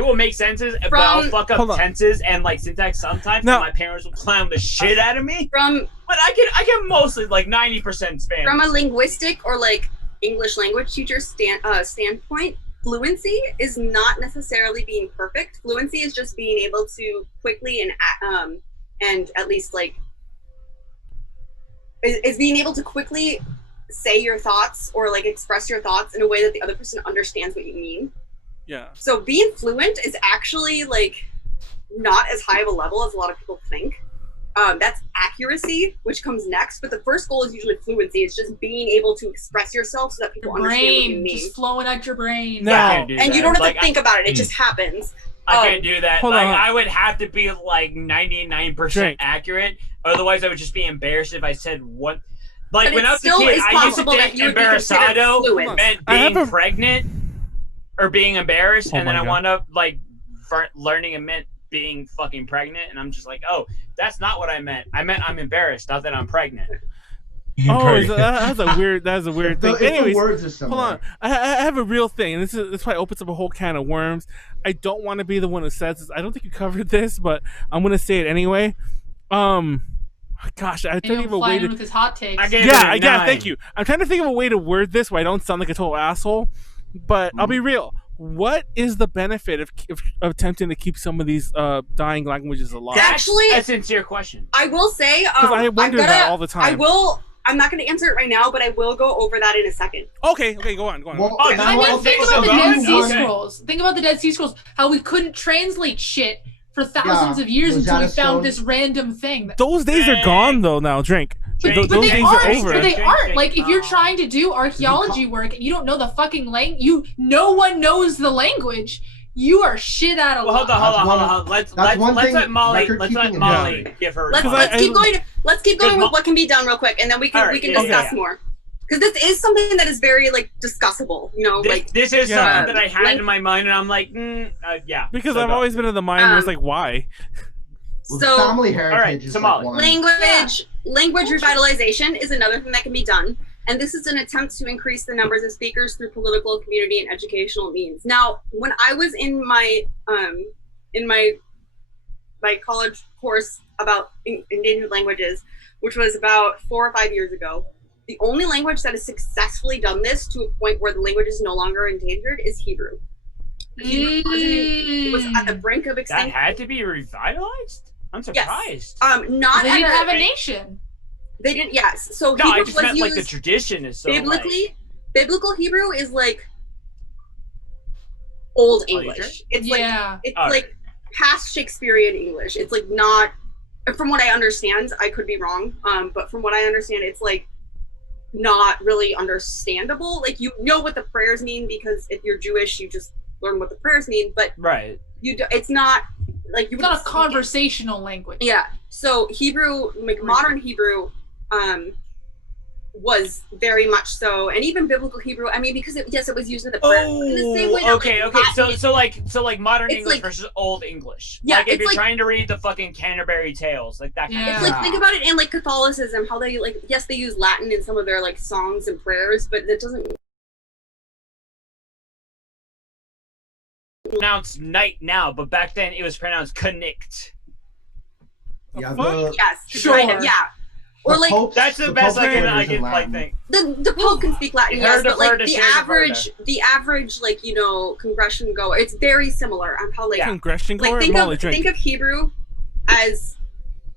will make sentences, but I'll fuck up tenses and like syntax sometimes. And my parents will clown the shit out of me. But I can mostly like 90% Spanish. From a linguistic or like English language teacher standpoint, fluency is not necessarily being perfect. Fluency is just being able to quickly and at least like is being able to quickly say your thoughts or like express your thoughts in a way that the other person understands what you mean. Yeah. So being fluent is actually like not as high of a level as a lot of people think. That's accuracy, which comes next. But the first goal is usually fluency. It's just being able to express yourself so that people understand what you mean. Just flowing out your brain. No. I can't do And that. you don't have Like, to think about it. It just happens. I can't do that. Hold Like on. I would have to be like 99% accurate. Otherwise, I would just be embarrassed if I said what. Like But when it I was a still kid, is I used to possible that think you would be considered embarrassado fluent. meant I have being a- pregnant or being embarrassed, Oh and then my I God. wound up like learning it meant being fucking pregnant, and I'm just like, oh, that's not what I meant. I meant I'm embarrassed, not that I'm pregnant. Oh, that's a weird thing. If the Anyways, words are similar. hold on. I have a real thing, and this probably opens up a whole can of worms. I don't want to be the one who says this. I don't think you covered this, but I'm gonna say it anyway. Gosh, I And think he'll of a fly way in to. with his hot takes. I gave it a 9. Thank you. I'm trying to think of a way to word this where I don't sound like a total asshole. But I'll be real. What is the benefit of attempting to keep some of these dying languages alive? Actually, That's a sincere question. I will say, Because I wonder that all the time. I'm not going to answer it right now, but I will go over that in a second. Okay, go on. Well, Oh, I mean, think so about the go Dead on. Sea Okay. Scrolls. Think about the Dead Sea Scrolls. How we couldn't translate shit for thousands of years until we Rosetta found Stone. this random thing. Those days are gone though now. Drink. But Those they days aren't. are over. But they Drink, aren't. drink, Like if you're no. trying to do archaeology work and you don't know the fucking language, no one knows the language. You are shit out of Well, hold on. Let's one let thing Molly record-keeping give her. Let's response. keep going. Let's keep going Because with what can be done real quick, and then we can All right, yeah, discuss more. Because this is something that is very like discussable. You know, like This is Yeah. something that I had in my mind, and I'm like, yeah. Because So I've go. always been in the mind where it's like, why? so. family heritage right, is Somali. like one. Language revitalization is another thing that can be done, and this is an attempt to increase the numbers of speakers through political, community, and educational means. Now, when I was in my college course about endangered languages, which was about 4 or 5 years ago, The only language that has successfully done this to a point where the language is no longer endangered is Hebrew. Hebrew was at the brink of That extinction. had to be revitalized? I'm surprised. Not They at didn't have a Right. nation. They didn't. Yes. So No, Hebrew I just was meant used like the tradition is so biblically. like, Biblical Hebrew is like Old English. English? It's Yeah. like it's All right. like past Shakespearean English. It's like not. From what I understand, I could be wrong. But from what I understand, it's like not really understandable. Like you know what the prayers mean because if you're Jewish, you just learn what the prayers mean. But right. you do, it's not like you. It's not a wouldn't speak it. conversational language. Yeah. So Hebrew, like modern Hebrew, was very much so, and even biblical Hebrew. I mean, because it was used in the prayer. In the same way that, Okay. Latin So like modern It's English like- versus Old English. Yeah, Like if it's you're like- trying to read the fucking Canterbury Tales, like that kind Yeah. of It's like think about it in like Catholicism, how they like yes they use Latin in some of their like songs and prayers, but that doesn't pronounced night now, but back then it was pronounced connect. Yeah, fuck? yes Sure. kind of, yeah. Or like That's the best Pope I can is in like Latin. think. the Pope can speak Latin, You yes, heard but of like her to the share the average like congression goer, it's very similar on how like Yeah. Congression like goer, think Molly of drink. think of Hebrew as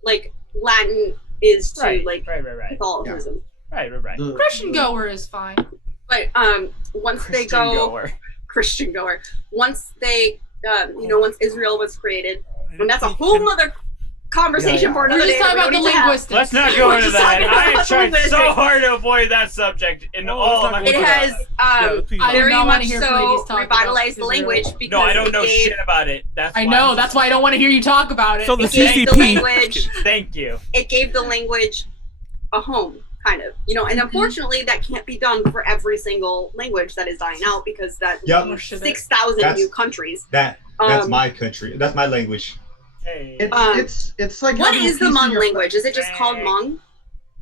like Latin is to Right. like Right. Catholicism. Right. The- Christian goer is fine. But once they Christian go goer. Christian goer, once they once Israel was created, and that's a whole nother conversation for We're another just day. talking We about the don't need to have. linguistics. Let's not go We're into just that. talking about I have tried linguistics. so hard to avoid that subject in Oh, all let's of not my. go It into has Yeah, please I do very not wanna much hear so Pleiades talk about revitalized the Israel. language because No, I don't know it gave, shit about it. That's I why know. I'm- That's why I don't want to hear you talk about it. So the it gave the CCP. language Thank you. it gave the language a home, kind of, and Mm-hmm. unfortunately that can't be done for every single language that is dying out because that Yep. Or should it? 6,000 That's- new countries. That's Um, my country. That's my language. Hey. It's like What having a is the piece of Hmong your- language? Is it just called Hmong?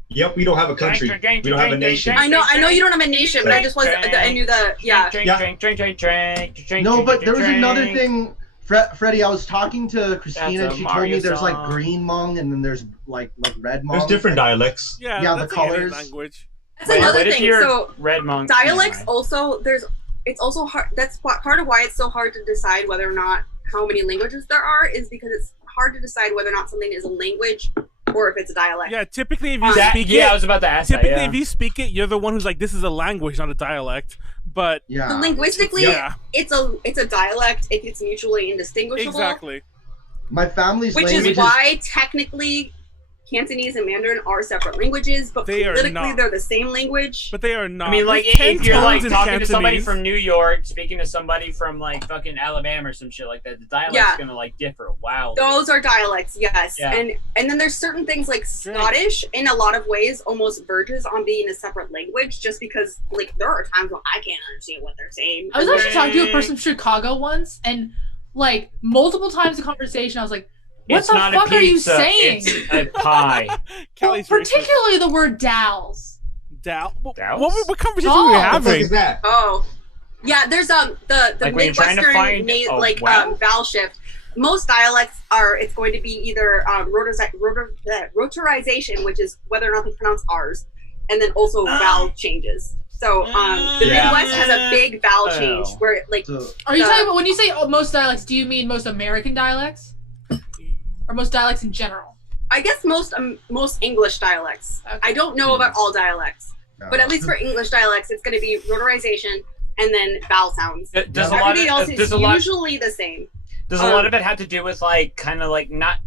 Yep, we don't have a country. We don't have a nation. I know you don't have a nation, but I just was I knew the yeah. No, but there was another thing, Freddie. I was talking to Christina, That's and a she told me Mario there's like song. green Hmong, and then there's like red Hmong. There's different dialects. Yeah, Yeah, the that's like any colors. language. That's Wait, another what if thing. you're So Red Monk? dialects also it's also hard. That's part of why it's so hard to decide whether or not how many languages there are is because it's hard to decide whether or not something is a language or if it's a dialect. Yeah, typically if you That, speak yeah, I it, was about to ask typically that. Yeah. if you speak it, you're the one who's like, this is a language, not a dialect. But Yeah. So linguistically, yeah, it's a dialect if it's mutually indistinguishable. exactly. My family's Which language is why technically Cantonese and Mandarin are separate languages, but They are politically not. they're the same language. But they are not. I mean, like, There's 10 if you're like tones in talking to somebody Cantonese. from New York, speaking to somebody from like fucking Alabama or some shit like that, the dialect's Yeah. gonna like differ. Wow. Those are dialects, yes. Yeah. And then there's certain things like Scottish in a lot of ways almost verges on being a separate language just because like there are times when I can't understand what they're saying. I was actually talking to a person from Chicago once, and like multiple times in conversation, I was like, "What It's the not fuck a are you pizza, saying?" It's a pie. Callie's racist. Particularly the word "dals." What conversation were we Dolls. having? What the fuck is that? Oh. Yeah, there's the Like when you're trying to Midwestern find a well? vowel shift. Most dialects are it's going to be either rotorization, which is whether or not they pronounce R's, and then also vowel changes. So the Yeah. Midwest has a big vowel change Oh. where like So, Are you talking about when you say most dialects? Do you mean most American dialects, or most dialects in general? I guess most English dialects. Okay. I don't know about all dialects, but at least for English dialects, it's going to be rotorization and then vowel sounds. Does a lot Everything else of is does a lot usually the same. does a lot of it have to do with like kind of like not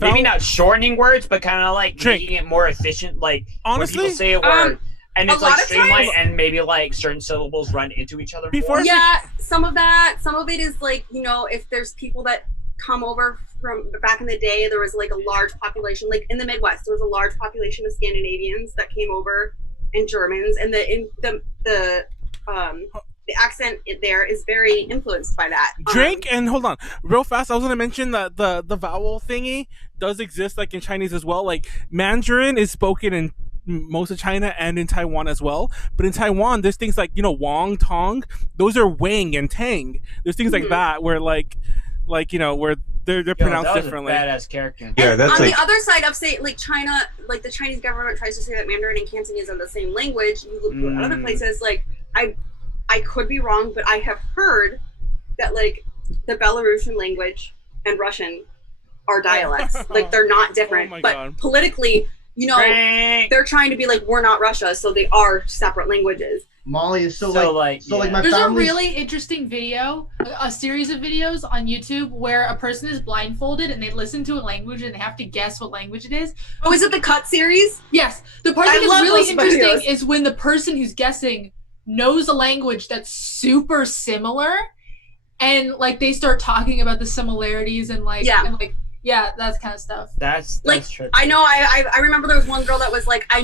maybe Vowel- not shortening words, but kind of like Drink. making it more efficient? Like Honestly, when people say a word and a it's lot like of streamlined times- and maybe like certain syllables run into each other. Before- more. Yeah, some of it is like, if there's people that come over from back in the day, there was like a large population, like in the Midwest, there was a large population of Scandinavians that came over and Germans, and the accent there is very influenced by that. Drink and hold on, real fast. I was gonna mention that the vowel thingy does exist like in Chinese as well. Like Mandarin is spoken in most of China and in Taiwan as well. But in Taiwan, there's things like Wang, Tong. Those are Wang and Tang. There's things like that where where they're Yo, pronounced that was differently. A badass character. Yeah, that's on like the other side of, say, like China, like the Chinese government tries to say that Mandarin and Cantonese are the same language. You look at other places, like I could be wrong, but I have heard that like the Belarusian language and Russian are dialects. Like they're not different, my but God. politically, you know, they're trying to be like, we're not Russia, so they are separate languages. Molly is so So, like like, my There's a family's really interesting video, a series of videos on YouTube where a person is blindfolded and they listen to a language and they have to guess what language it is. Oh, is it the cut series? Yes. The part I that is love really those interesting videos. is when the person who's guessing knows a language that's super similar and like they start talking about the similarities and like that kind of stuff. That's Like true. I know I remember there was one girl that was like, I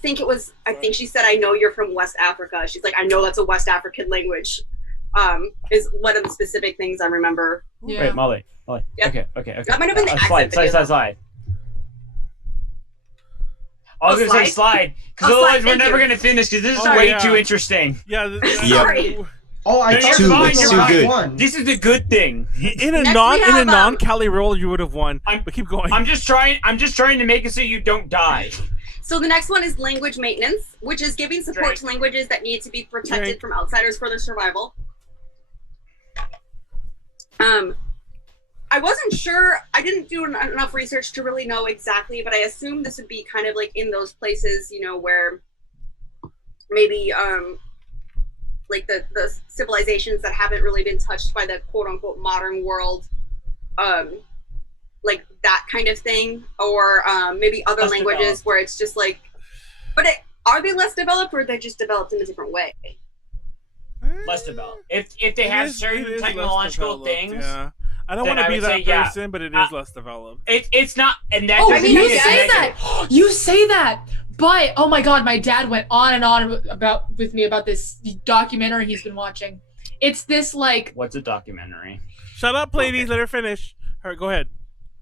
think she said, I know you're from West Africa. She's like, I know that's a West African language. Is one of the specific things I remember. Yeah. Wait, Molly. Yep. Okay. That might have been the accent video, Slide. I was gonna say slide, because Oh, slide, otherwise we're thank never you. gonna finish, because this is Oh, way yeah. too interesting. Yeah. Sorry. Oh, I It's thought too- it was it's the too last good. one. This is the good thing. In a Next we have, non-Callie role, you would have won. But keep going. I'm just trying to make it so you don't die. So the next one is language maintenance, which is giving support Drink. to languages that need to be protected Drink. from outsiders for their survival. I wasn't sure. I didn't do enough research to really know exactly, but I assume this would be kind of like in those places, you know, where maybe like the civilizations that haven't really been touched by the quote unquote modern world, like that kind of thing, or maybe other Less languages developed. where it's just like, but are they less developed, or are they just developed in a different way? Less developed. If they It have is certain less technological developed, things, Yeah. I don't then want to I be would that say, yeah. person, but it is less developed. it's not, and that Oh, doesn't you mean it's say negative. that. You say that. But oh my God, my dad went on and on with me about this documentary he's been watching. It's this like What's a documentary? Shut up, ladies. Let her finish. All right, go ahead.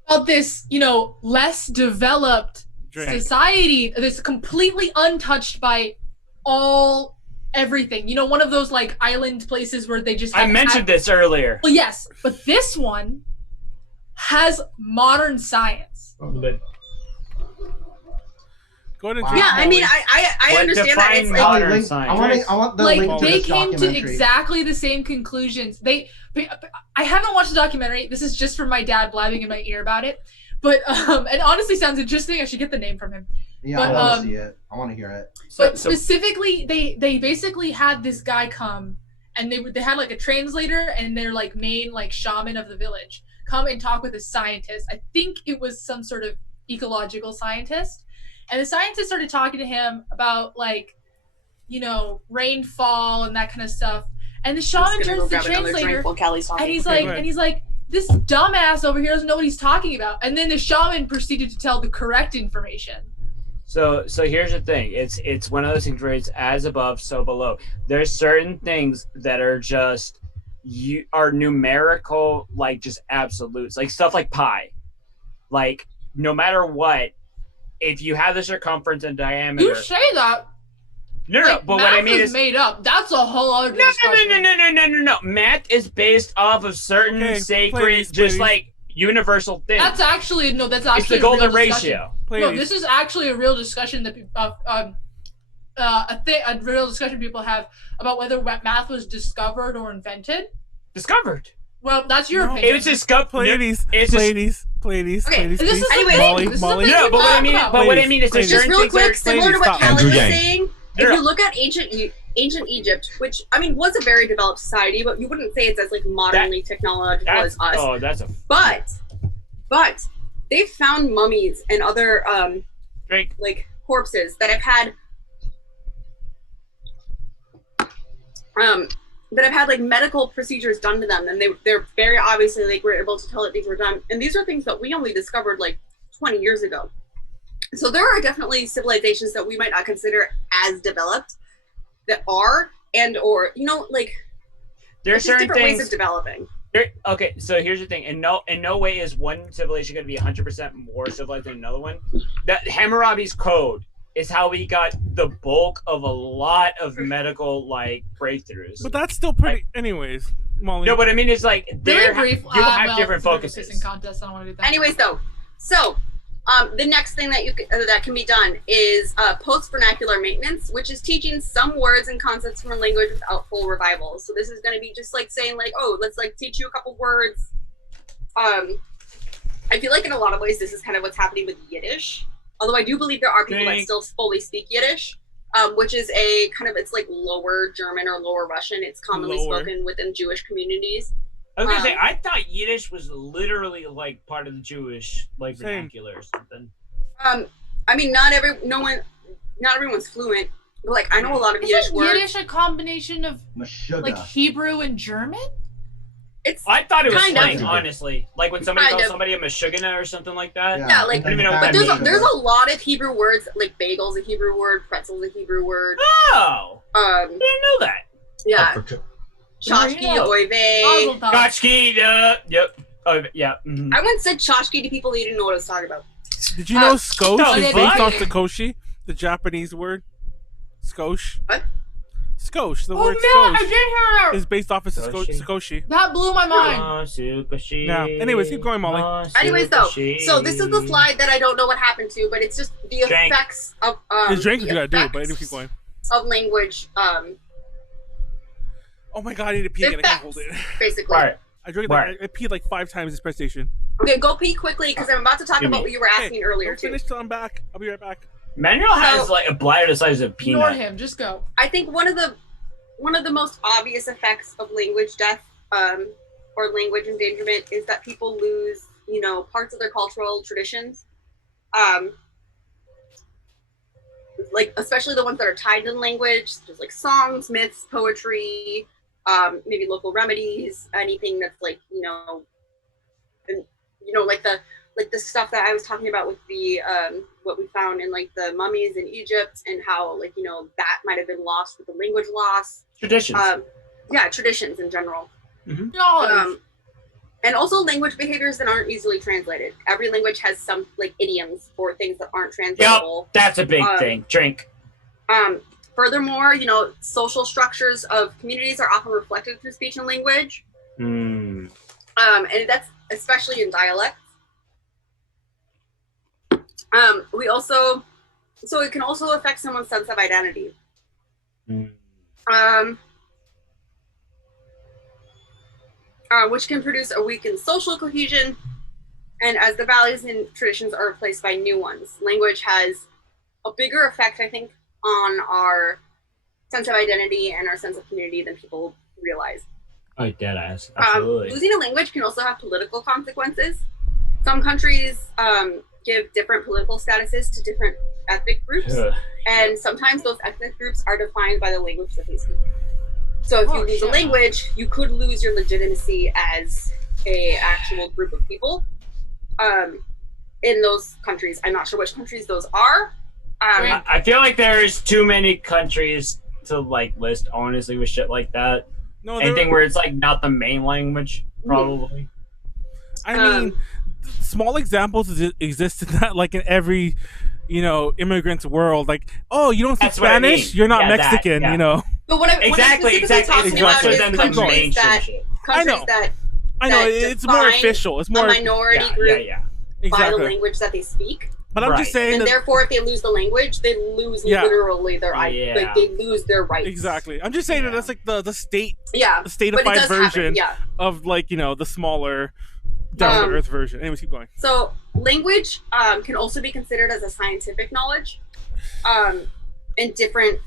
about this, you know, less developed Drink. society that's completely untouched by everything. You know, one of those like island places where they just I mentioned this earlier. Well, yes, but this one has modern science. Go ahead and Wow. drink, Yeah, I mean, Molly. I What understand that. define It's like, modern link, science? I want the Like link to they this came to documentary. exactly the same conclusions. I haven't watched the documentary. This is just from my dad blabbing in my ear about it. But it honestly sounds interesting. I should get the name from him. Yeah, but, I want to um, see it. I want to hear it. But specifically, they basically had this guy come, and they had like a translator and their like main like shaman of the village come and talk with a scientist. I think it was some sort of ecological scientist, and the scientist started talking to him about like, you know, rainfall and that kind of stuff. And the shaman turns to the translator, and he's Okay, like, go ahead. this dumbass over here doesn't know what he's talking about. And then the shaman proceeded to tell the correct information. So here's the thing. It's one of those things where it's as above, so below. There's certain things that are just are numerical, like just absolutes, like stuff like pi. Like no matter what, if you have the circumference and diameter. You say that. No, Like, but what I math mean is is made up. That's a whole other no. discussion. Math is based off of certain Okay, sacred, please, just please. like universal things. That's actually it's a the golden real discussion. ratio. No, Ladies. this is actually a real discussion that a real discussion people have about whether math was discovered or invented. Discovered. Well, that's your No. opinion. It was discovered. Ladies, It's just ladies, Okay, ladies, this is please. Anyway, Molly, this is Molly. the No, but what I mean, Please, but what I mean is there's please. just certain real things quick, that similar to what stop. Callie Andrew was Yang. saying, No, if no. you look at ancient Egypt, which I mean was a very developed society, but you wouldn't say it's as like modernly technological as us. Oh, that's a But they found mummies and other drink. like corpses that have had like medical procedures done to them, and they're very obviously like were able to tell that these were done, and these are things that we only discovered like 20 years ago. So there are definitely civilizations that we might not consider as developed that are, and or you know, like There are it's just certain different ways things. of developing. Okay, so here's the thing. In no way is one civilization going to be 100% more civilized than another one. That Hammurabi's code is how we got the bulk of a lot of medical like breakthroughs. But that's still pretty. Anyways, Molly. No, but I mean, it's like Really brief. you have well, different it's a bit of a focuses. pissing contest. I don't want to do that. Anyways, though, so the next thing that that can be done is post vernacular maintenance, which is teaching some words and concepts from a language without full revival. So this is going to be just like saying like, oh, let's like teach you a couple words. I feel like in a lot of ways this is kind of what's happening with Yiddish. Although I do believe there are people that still fully speak Yiddish, which is a kind of, it's like lower German or lower Russian. It's commonly spoken within Jewish communities. I was gonna say, I thought Yiddish was literally like part of the Jewish like vernacular or something. I mean, not everyone's fluent, but like I know a lot of Yiddish words. Yiddish a combination of like Hebrew and German? I thought it was kind slang, of. honestly. Like when somebody Kind calls of. somebody a mashugana or something like that. Yeah, like, I don't even know what but that there's means. a lot of Hebrew words, like bagel's a Hebrew word, pretzel's a Hebrew word. Oh, I didn't know that. Yeah. Tchotchke, oy vey. Tchotchke, yep. Oh, yeah. I once said tchotchke to people who didn't know what I was talking about. Did you know skosh no, is fuck. based off Sakoshi, the Japanese word? Skosh. What? Skosh, the Oh, word yeah, I did hear that. is based off of Sakoshi. That blew my mind. Now, anyways, keep going, Molly. Anyways, though, so this is the slide that I don't know what happened to, but it's just the effects of His drink is the gonna do, but effects anyway, keep going. of language. Oh my god, I need to pee again. I can't hold it. Basically. Right. I drank Right. I peed like 5 times this presentation. Okay, go pee quickly because I'm about to talk Give about me- what you were asking earlier Don't too. finish till I'm back. I'll be right back. Manuel has like a bladder the size of a Ignore peanut. him. Just go. I think one of the most obvious effects of language death or language endangerment is that people lose, parts of their cultural traditions. Like especially the ones that are tied to the language, just like songs, myths, poetry, maybe local remedies, anything that's like, like the stuff that I was talking about with the what we found in like the mummies in Egypt and how like that might have been lost with the language loss. Traditions. Traditions in general. Knowledge. And also language behaviors that aren't easily translated. Every language has some like idioms or things that aren't Yep, translatable. that's a big thing. Drink. Furthermore, social structures of communities are often reflected through speech and language. And that's especially in dialects. So it can also affect someone's sense of identity. Which can produce a weakened social cohesion, and as the values and traditions are replaced by new ones. Language has a bigger effect, I think, on our sense of identity and our sense of community than people realize. Oh, deadass. Absolutely. Losing a language can also have political consequences. Some countries give different political statuses to different ethnic groups, and sometimes those ethnic groups are defined by the language that they speak. So if you lose a language, you could lose your legitimacy as a actual group of people in those countries. I'm not sure which countries those are. I feel like there's too many countries to like list, honestly, with shit like that. No, anything where it's like not the main language, probably. I mean, small examples exist in that, like in every, immigrant's world. Like, oh, you don't speak That's what I Spanish, mean. you're not Yeah, Mexican, that, yeah. But what I'm Exactly. talking about is Then countries that I know. It's more official. It's more a minority group by the Exactly. language that they speak. But I'm just saying and that, therefore, if they lose the language, they lose literally their like they lose their rights. Exactly. I'm just saying that that's like the state, the but it statified does happen, version of like the smaller down to earth version. Anyways, keep going. So language can also be considered as a scientific knowledge in different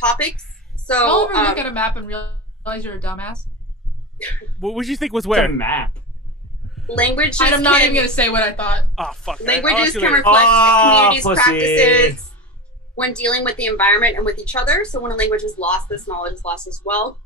topics. So Y'all ever look at a map and realize you're a dumbass? What would you think was where? It's a map. Languages I'm not can- even gonna say what I thought. Oh fuck. Languages can reflect a community's practices when dealing with the environment and with each other. So when a language is lost, this knowledge is lost as well.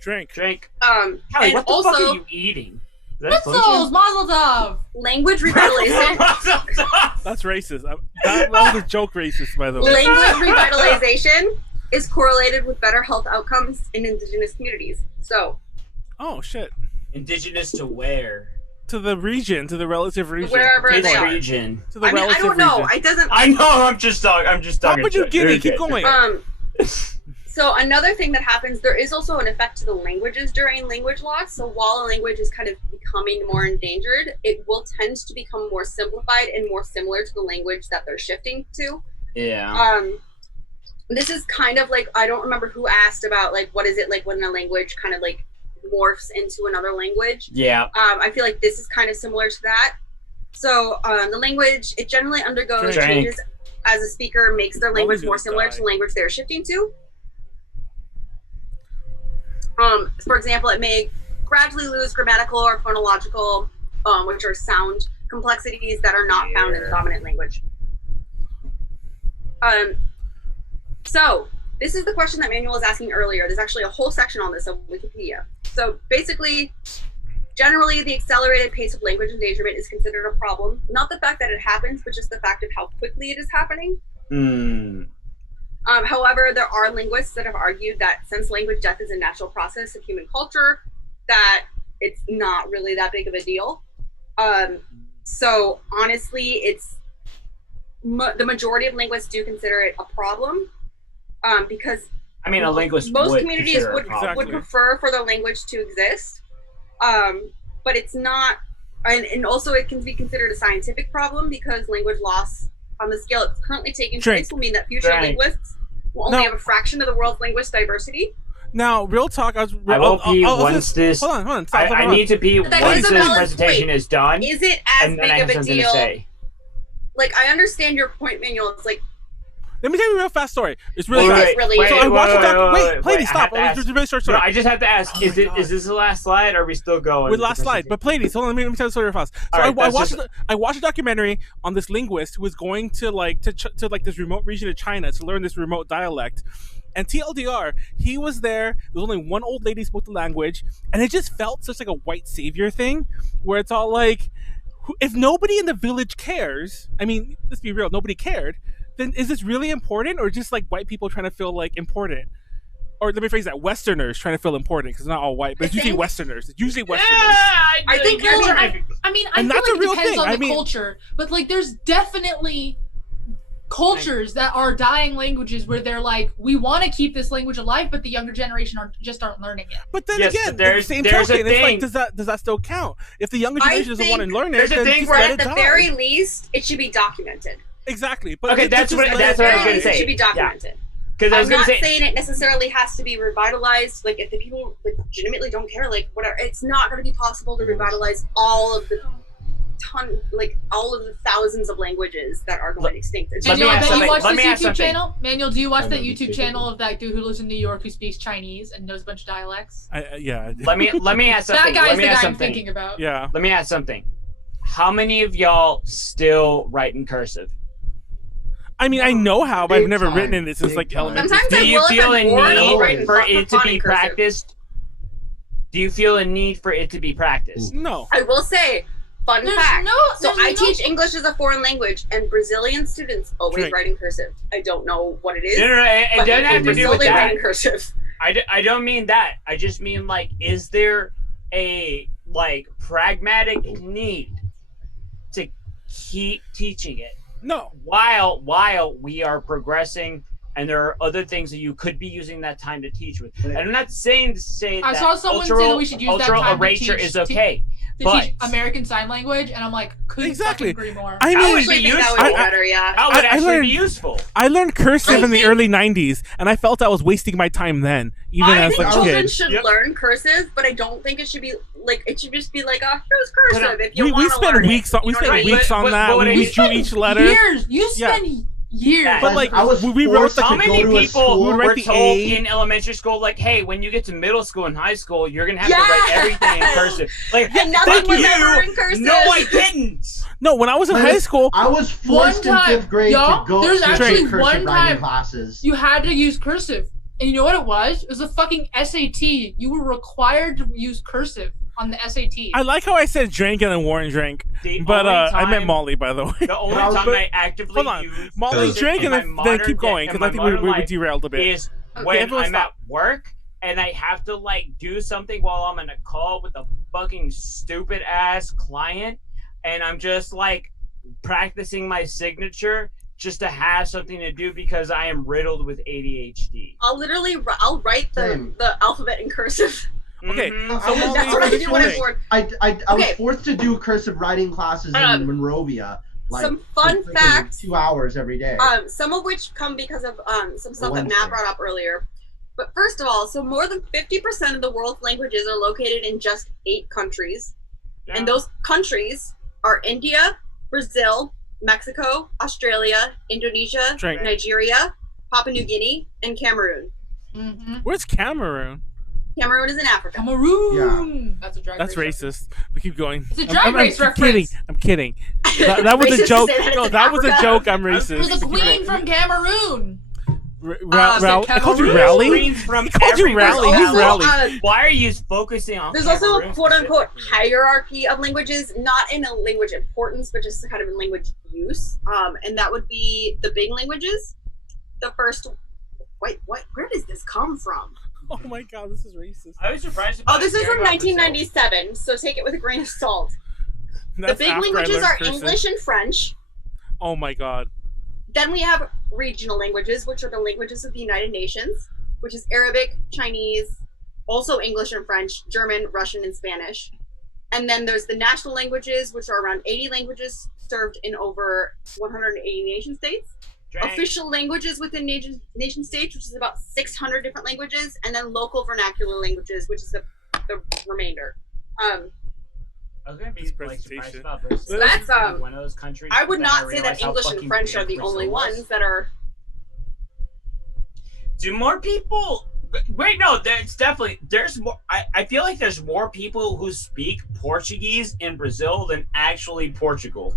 Drink. Callie, And what the also, fuck are you eating? Is that Pretzels, Mazel Tov. language revitalization. That's racist. That was a joke racist, by the way. Language revitalization is correlated with better health outcomes in indigenous communities. So. Oh shit. Indigenous to where? To the region, to the relative region. Wherever they are. Region. To the I mean, I relative don't know. region. It doesn't. I know. I'm just talking. Papua New Guinea. Keep going. So another thing that happens, there is also an effect to the languages during language loss. So while a language is kind of becoming more endangered, it will tend to become more simplified and more similar to the language that they're shifting to. Yeah. This is kind of like, I don't remember who asked about like, what is it like when a language kind of like morphs into another language? Yeah. I feel like this is kind of similar to that. So the language, it generally undergoes Drink. changes as a speaker makes their language Always more gonna similar die. to the language they're shifting to. For example, it may gradually lose grammatical or phonological, which are sound complexities that are not found in the dominant language. So this is the question that Manuel was asking earlier. There's actually a whole section on this on Wikipedia. So basically, generally, the accelerated pace of language endangerment is considered a problem. Not the fact that it happens, but just the fact of how quickly it is happening. However, there are linguists that have argued that since language death is a natural process of human culture, that it's not really that big of a deal. So honestly, it's the majority of linguists do consider it a problem because I mean, a linguist most would communities consider it would, a problem. would prefer for their language to exist, but it's not, and also it can be considered a scientific problem because language loss on the scale it's currently taking place will mean that future linguists will only have a fraction of the world's linguist diversity. Now, real talk. I will pee once this. Hold on. Stop, I need to pee That once is a this valid presentation point. is done. Is it as and then I big have of a something deal? to say. Like, I understand your point, Manuel. It's like, Let me tell you a real fast story. It's really Wait, fast. really- So I watched wait, Pleiades, stop. I have to It's a really short story. No, I just have to ask: Oh is my it God. is this the last slide? Or are we still going? With last slide, but Pleiades. Hold on, let me tell the story real fast. So All right, I that's watched a documentary on this linguist who was going to this remote region of China to learn this remote dialect. And TLDR, he was there. There was only one old lady who spoke the language, and it just felt such like a white savior thing, where it's all like, if nobody in the village cares, I mean, let's be real, nobody cared. Then is this really important, or just like white people trying to feel like important? Or let me phrase that: Westerners trying to feel important, because it's not all white, but it's usually Westerners. It's usually Westerners. I think Well, you're I mean, I And feel that's a like real it depends thing. on I the mean- culture, but like, there's definitely cultures that are dying languages where they're like, we want to keep this language alive, but the younger generation aren't learning it. But then Yes, again, but there's- the same there's a token, it's like, thing. does that still count? If the younger I generation doesn't want to think learn it, there's a then thing just where let at it the die. very least, it should be documented. Exactly. But Okay, just that's what let I was it gonna die. say. It should be Yeah. documented. Because I was I'm going not to say, saying it necessarily has to be revitalized. Like, if the people legitimately don't care, like, whatever, it's not going to be possible to revitalize all of the all of the thousands of languages that are going extinct. It's Let me Manuel, I ask bet you something. watch Let this me ask YouTube something. channel. Manuel, do you watch I that know YouTube YouTube. channel of that dude who lives in New York who speaks Chinese and knows a bunch of dialects? Yeah. let me ask something. That guy's Let me the ask guy I'm something. thinking about. Yeah. Let me ask something. How many of y'all still write in cursive? I mean, I know how, but I've Big never time. written it since Big like time. elementary. Sometimes Do I you will if feel a I'm bored, I'll write need in for fucking it to fun be in cursive. practiced? Do you feel a need for it to be practiced? No. I will say, fun There's fact. So there's I no- teach English as a foreign language, and Brazilian students always Drink. write in cursive. I don't know what it is. No, it but doesn't have in to do Brazil, with they that. write in cursive. I don't mean that. I just mean, like, is there a like pragmatic need to keep teaching it No. while we are progressing and there are other things that you could be using that time to teach with? And I'm not saying to say I that saw someone say that we should use that cultural time to erasure teach- is okay. to But teach American Sign Language, and I'm like, couldn't Exactly. fucking agree more. I That mean, would Actually, be I think that would useful. be better, yeah. That would I actually learned- be useful. I learned cursive I in the think- early '90s, and I felt I was wasting my time then, even I as think like a children kid. should Yep. learn cursive, but I don't think it should be like it should just be like, here's cursive if you We want to spent learn weeks it. on You know what I mean? weeks on But that. what I We mean- drew each letter. Years. You spend years. Yeah. But like I was we wrote forced the How to many go to a people school. We would were write the told A. in elementary school, like, hey, when you get to middle school and high school, you're going to have to write Yes! everything in cursive? Like, And nothing fuck was you. ever in cursive. No, I didn't. No, when I was in But high school, I was forced in One time, 5th grade y'all, to go there's to actually cursive one writing time classes. you had to use cursive. And you know what it was? It was a fucking SAT. You were required to use cursive on the SAT. I like how I said drank and then Warren drank, The but only I meant time- Molly, by the way. The only But- time I actively Hold on, use Molly cursive drank in and my then keep modern going day- because in I my think modern we life derailed a bit. is Okay, when everyone I'm stop. at work and I have to like do something while I'm on a call with a fucking stupid ass client, and I'm just like practicing my signature just to have something to do because I am riddled with ADHD. I'll write the alphabet in cursive. Okay, I was- That's what I do when I'm bored. I was Okay. forced to do cursive writing classes in Monrovia. Like, Some fun for freaking facts. 2 hours every day. Some of which come because of some stuff that Wednesday. Matt brought up earlier. But first of all, so more than 50% of the world's languages are located in just 8 countries. Yeah. And those countries are India, Brazil, Mexico, Australia, Indonesia, Drink. Nigeria, Papua New Guinea, and Cameroon. Mm-hmm. Where's Cameroon? Cameroon is in Africa. Cameroon. That's a drag That's race. racist. But keep going. It's a drag race I'm reference. kidding. I'm kidding. That was Racist a to joke. say that it's No, in that was a Africa. joke. I'm It was racist. a queen from Cameroon. I called you Cameroon? Rally? Queens from I called you everywhere. Rally. There's Who's also, Rally? Why are you focusing on? There's also a Cameroon quote-unquote specifically? hierarchy of languages, not in a language importance, but just kind of in language use. And that would be the big languages. The first. Wait, what? Where does this come from? Oh my god, this is racist. I was surprised. Oh, this is from about Brazil. 1997, so take it with a grain of salt. That's the big after I languages learned are cursive. English and French. Oh my god. Then we have regional languages, which are the languages of the United Nations, which is Arabic, Chinese, also English and French, German, Russian, and Spanish. And then there's the national languages, which are around 80 languages served in over 180 nation states. Dang. Official languages within nation states, which is about 600 different languages, and then local vernacular languages, which is the remainder. I was gonna be This like surprised presentation. about Brazil. So that's, being one of those countries. I would but not then say that realized how English and fucking French big are the Brazil only was. ones that are. Do more people? Wait, no. There's more. I feel like there's more people who speak Portuguese in Brazil than actually Portugal.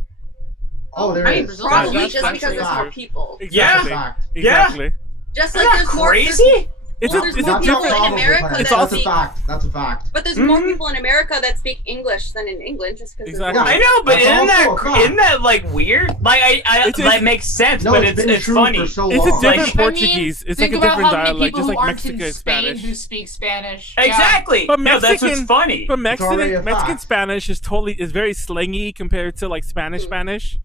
Oh, there I mean, is. Brazil- Probably that's just actually because there's more fact. people. Exactly. Fact. Exactly. Just Isn't like that there's more. crazy? It's Well, a, there's it's more a people different. in America That's that a speak. fact. That's a fact. But there's more Mhm. people in America that speak English than in England, just because. Exactly. Yeah. I know, but That's isn't also a fact. that like weird? Like It's- that makes sense, No, but it's been it's true funny. for so It's a long. different Like- Portuguese. It's like Think a about different how many dialect, people just who like aren't Mexican in and Spain Spanish. who speak Spanish. Exactly. But No, that's what's Mexican- funny. But It's already a Mexican fact. Spanish is very slangy compared to like Spanish.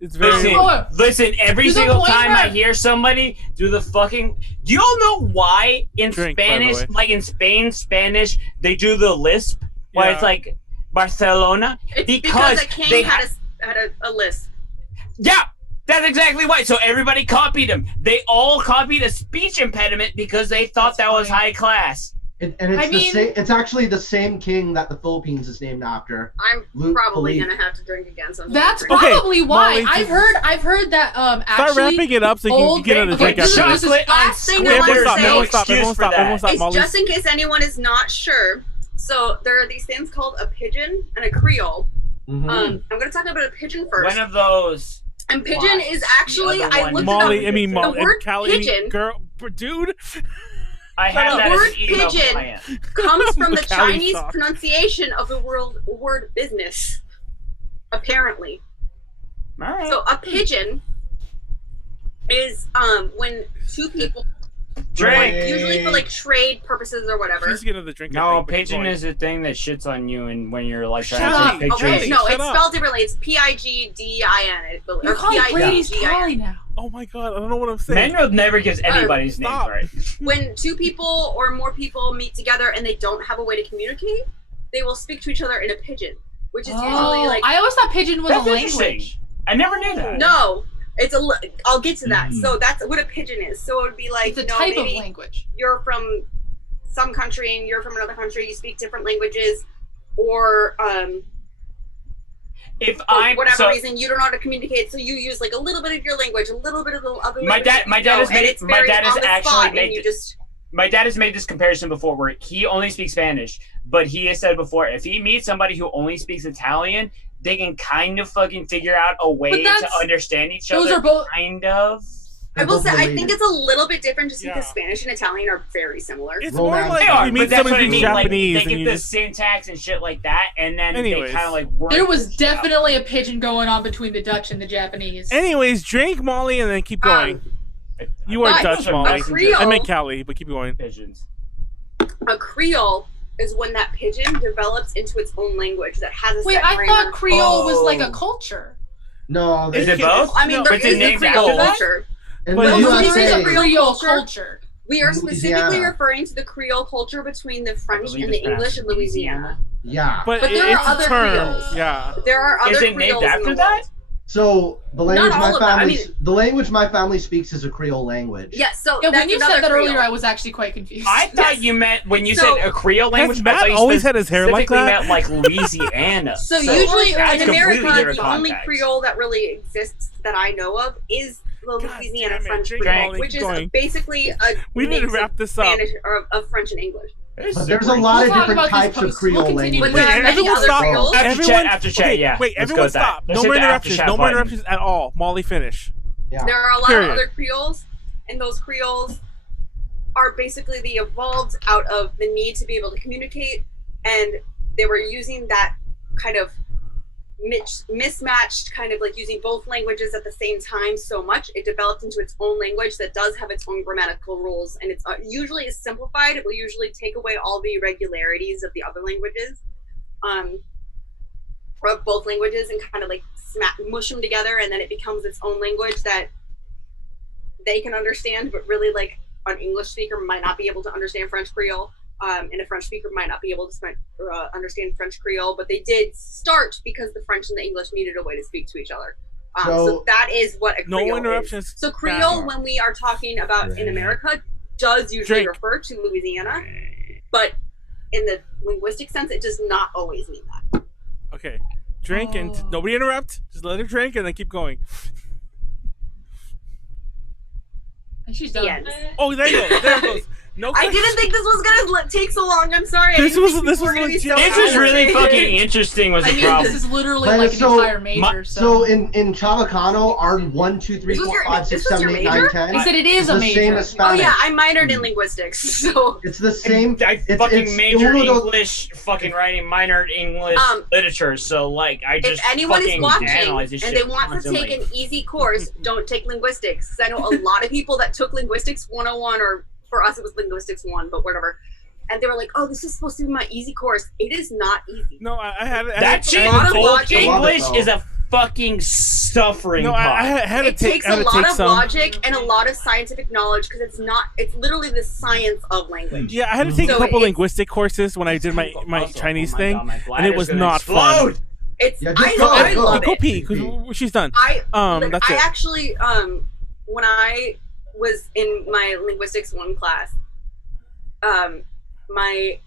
It's very. Listen, every To the single point time where- I hear somebody do the fucking. Do you all know why in Drink, by the Spanish, way. like in Spain, Spanish, they do the lisp? Why Yeah. it's like Barcelona? It's Because the king they had a list. Yeah, that's exactly why. So everybody copied him. They all copied a speech impediment because they thought That's that was funny. high class. And it's I mean- it's actually the same king that the Philippines is named after. I'm Luke probably Philippe. gonna have to drink again sometime. That's Okay, probably why. Molly, I've heard that Start actually wrapping it up so you can old get on a things- drink okay, after this is- this. Chocolate last on thing I Squid, wanna there's say- no Everyone stop, excuse everyone for stop, that. everyone stop, It's Molly. just in case anyone is not sure. So there are these things called a pigeon and a creole. Mhm. I'm gonna talk about a pigeon first. One of those. And pigeon Why? is The actually other I one- looked Molly, it I up. mean, The Molly, word Callie, pigeon girl, dude. I have The that as word an email pigeon client. comes from the Callie Chinese sucks. pronunciation of the word business. Apparently. All right. So a pigeon is when two people Drink. usually for like trade purposes or whatever. Please get another drink. I No, think, but keep pigeon going. is a thing that shits on you, and when you're like Shut trying to up. take pictures. Okay, no, Shut it's up. spelled differently. It's Pigdin. You're calling Pleiades Pigdin. Callie now. Oh my god, I don't know what I'm saying. Manuel never gives anybody's name stop. right. When two people or more people meet together and they don't have a way to communicate, they will speak to each other in a pigeon, which is usually Oh, like I always thought pigeon was That's a interesting. language. I never knew that. no. I'll get to that. Mm. So that's what a pigeon is. So it would be like It's a you know, type of maybe language. you're from some country and you're from another country. You speak different languages, or If for I'm whatever so, reason you don't know how to communicate, so you use like a little bit of your language, a little bit of the other. My dad- my dad has and made- it's my very dad has on the actually spot, and made you it- just my dad has made this comparison before, where he only speaks Spanish, but he has said before, if he meets somebody who only speaks Italian, they can kind of fucking figure out a way to that's- understand each Those other. are both. Kind of. I will both say, I related. think it's a little bit different just because Yeah. Spanish and Italian are very similar. It's more Romance. like They are, you but meet that's somebody what I who's mean. Japanese Like, they and you get the just syntax and shit like that, and then Anyways. they kind of like work. There was this shit out. definitely a pigeon going on between the Dutch and the Japanese. Anyways, drink Molly and then keep going. You are but Dutch, a Molly. Creole- I meant Callie, but keep going. pigeons. A Creole is when that pigeon develops into its own language that has a Wait, set I grammar. thought Creole was like a Oh. culture. No, Is it they- both? I mean, No, there but they is a named Creole after that? culture. in But the it's There is USA, a Creole culture. We are specifically Louisiana. referring to the Creole culture between the French believe and the it's English in pronounced Louisiana. yeah. But, But there are it's other a term. Creoles. Yeah. There are other Is it Creoles named in after the that? world. So the language all my of them, I family, mean- the language my family speaks is a Creole language. Yeah, so Yeah, that's when you another said that Creole. earlier, I was actually quite confused. I thought Yes. you meant when you So- said a Creole language. Matt I thought you always had his hair like specifically that? meant like Louisiana. So usually that's in America, completely different the only context. Creole that really exists that I know of is the God Louisiana damn it, French Drake Creole, Molly, which keep is going. basically a We need to mix wrap of this up. Spanish or of French and English. But there's a lot We'll of talk different about this types of post. Creole We'll continue language. to But there are many everyone other stop. Creoles. After chat, yeah. Wait, Let's go everyone with that. stop. Let's No hit more the after interruptions. chat No more button. interruptions at all. Molly, finish. Yeah. There are a lot Period. of other Creoles, and those Creoles are basically the evolved out of the need to be able to communicate, and they were using that kind of mismatched, kind of like using both languages at the same time so much, it developed into its own language that does have its own grammatical rules, and it's usually is simplified. It will usually take away all the irregularities of the other languages, or of both languages, and kind of like mush them together, and then it becomes its own language that they can understand, but really like an English speaker might not be able to understand French Creole, and a French speaker might not be able to understand French Creole, but they did start because the French and the English needed a way to speak to each other. So that is what a Creole No interruptions. is. So Creole, when we are talking about in America, does usually refer to Louisiana, but in the linguistic sense, it does not always mean that. Okay. Drink and nobody interrupt. Just let her drink and then keep going. And she's done. Oh, there you go. There it goes. No I didn't think this was gonna take so long. I'm sorry. This was legit. This is really fucking interesting. Was the I mean, problem? this is literally But like an so- entire major. So in Chavacano, our 1, 2, 3, This was 4, your- 5, 6, this was 7, your 8, 9, major? 10. He said it is It's a the major. same as Oh Spanish. yeah, I minored in linguistics, so It's the same. I it's fucking majored uno dos- English, fucking writing, minored English literature. So like, I just if anyone is fucking watching analyze this and shit they want constantly. to take an easy course, don't take linguistics. 'Cause I know a lot of people that took linguistics 101, or for us it was linguistics 1, but whatever. And they were like, "Oh, this is supposed to be my easy course." It is not easy. No, I had That shit a lot of in logic. English is a fucking suffering. No, pot. I had to It take. takes I had a to lot take of some. logic and a lot of scientific knowledge because it's not. It's literally the science of language. Yeah, I had to take So a couple it's- linguistic courses when I did my Also, Chinese oh my thing, God, my and it bladder's was gonna not fun. explode. It's. Yeah, just I go, know. I go. love Go it. pee, because she's done. Like, That's I it. actually, when I was in my linguistics 1 class, my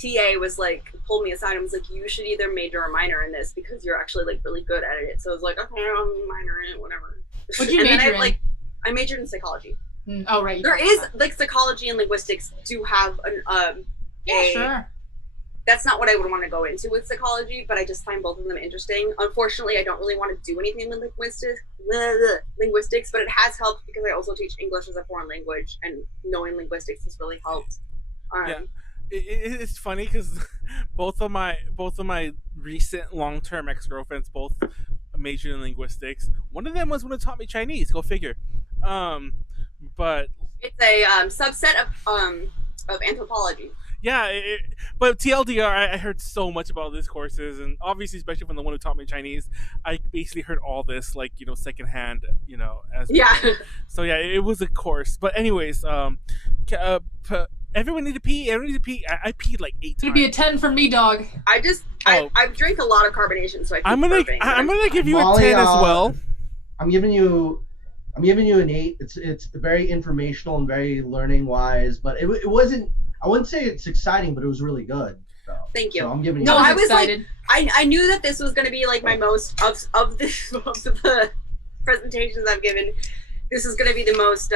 TA was like, pulled me aside and was like, "You should either major or minor in this because you're actually like really good at it." So I was like, "Okay, I'll minor in it, whatever." What'd you and then major in? I majored in psychology. Oh right. There is like psychology and linguistics do have an Yeah, sure. That's not what I would want to go into with psychology, but I just find both of them interesting. Unfortunately, I don't really want to do anything with linguistics, but it has helped because I also teach English as a foreign language, and knowing linguistics has really helped. Yeah. It's funny because both of my recent long-term ex-girlfriends both majored in linguistics. One of them was when it taught me Chinese. Go figure. But It's a subset of anthropology. yeah, but TLDR, I heard so much about these courses, and obviously, especially from the one who taught me Chinese, I basically heard all this like secondhand, as Yeah. So yeah, it was a course. But anyways, everyone need to pee. Everyone needs to pee. I peed like 8 times. It'd be a 10 from me, dog. I drink a lot of carbonation, so I keep I'm gonna burping. I'm gonna give you Molly, a 10 as well. I'm giving you an 8. It's very informational and very learning wise, but it wasn't. I wouldn't say it's exciting, but it was really good. So, Thank you. So I'm giving you. No, an I 8. was excited. like, I knew that this was going to be like my most of the presentations I've given. This is going to be the most.